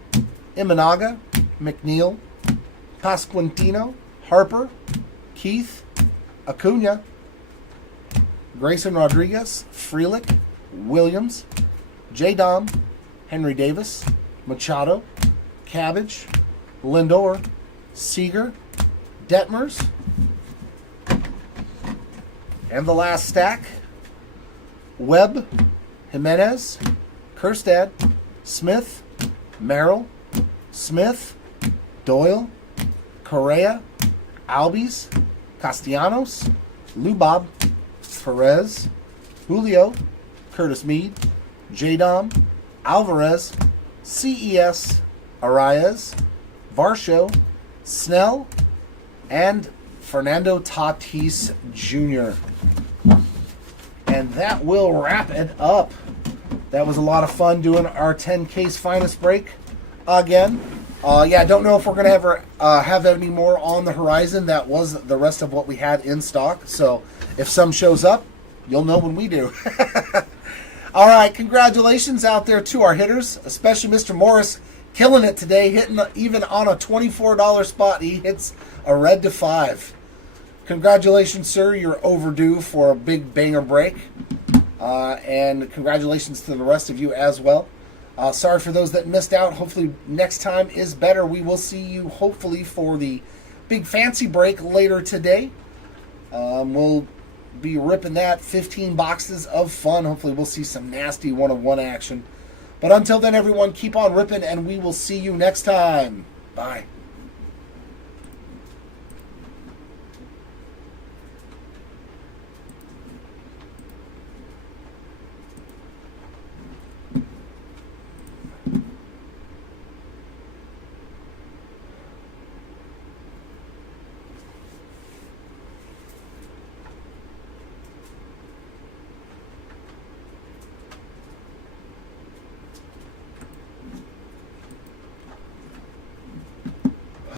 Imanaga, McNeil, Pasquantino, Harper, Keith, Acuna, Grayson Rodriguez, Frelick, Williams, J. Dom, Henry Davis, Machado, Cabbage, Lindor, Seager, Detmers, and the last stack, Webb, Jimenez, Kerstad, Smith, Merrill, Smith, Doyle, Correa, Albies, Castellanos, Lubob, Perez, Julio, Curtis Meade, J-Dom, Alvarez, CES, Arias, Varsho, Snell, and Fernando Tatis Jr. And that will wrap it up. That was a lot of fun doing our 10-case finest break again. I don't know if we're going to ever have any more on the horizon. That was the rest of what we had in stock. So if some shows up, you'll know when we do. All right, congratulations out there to our hitters, especially Mr. Morris, killing it today, hitting even on a $24 spot. He hits a red to 5. Congratulations, sir. You're overdue for a big banger break. And congratulations to the rest of you as well. Sorry for those that missed out. Hopefully next time is better. We will see you hopefully for the big fancy break later today. We'll be ripping that 15 boxes of fun. Hopefully we'll see some nasty one-on-one action. But until then, everyone, keep on ripping, and we will see you next time. Bye.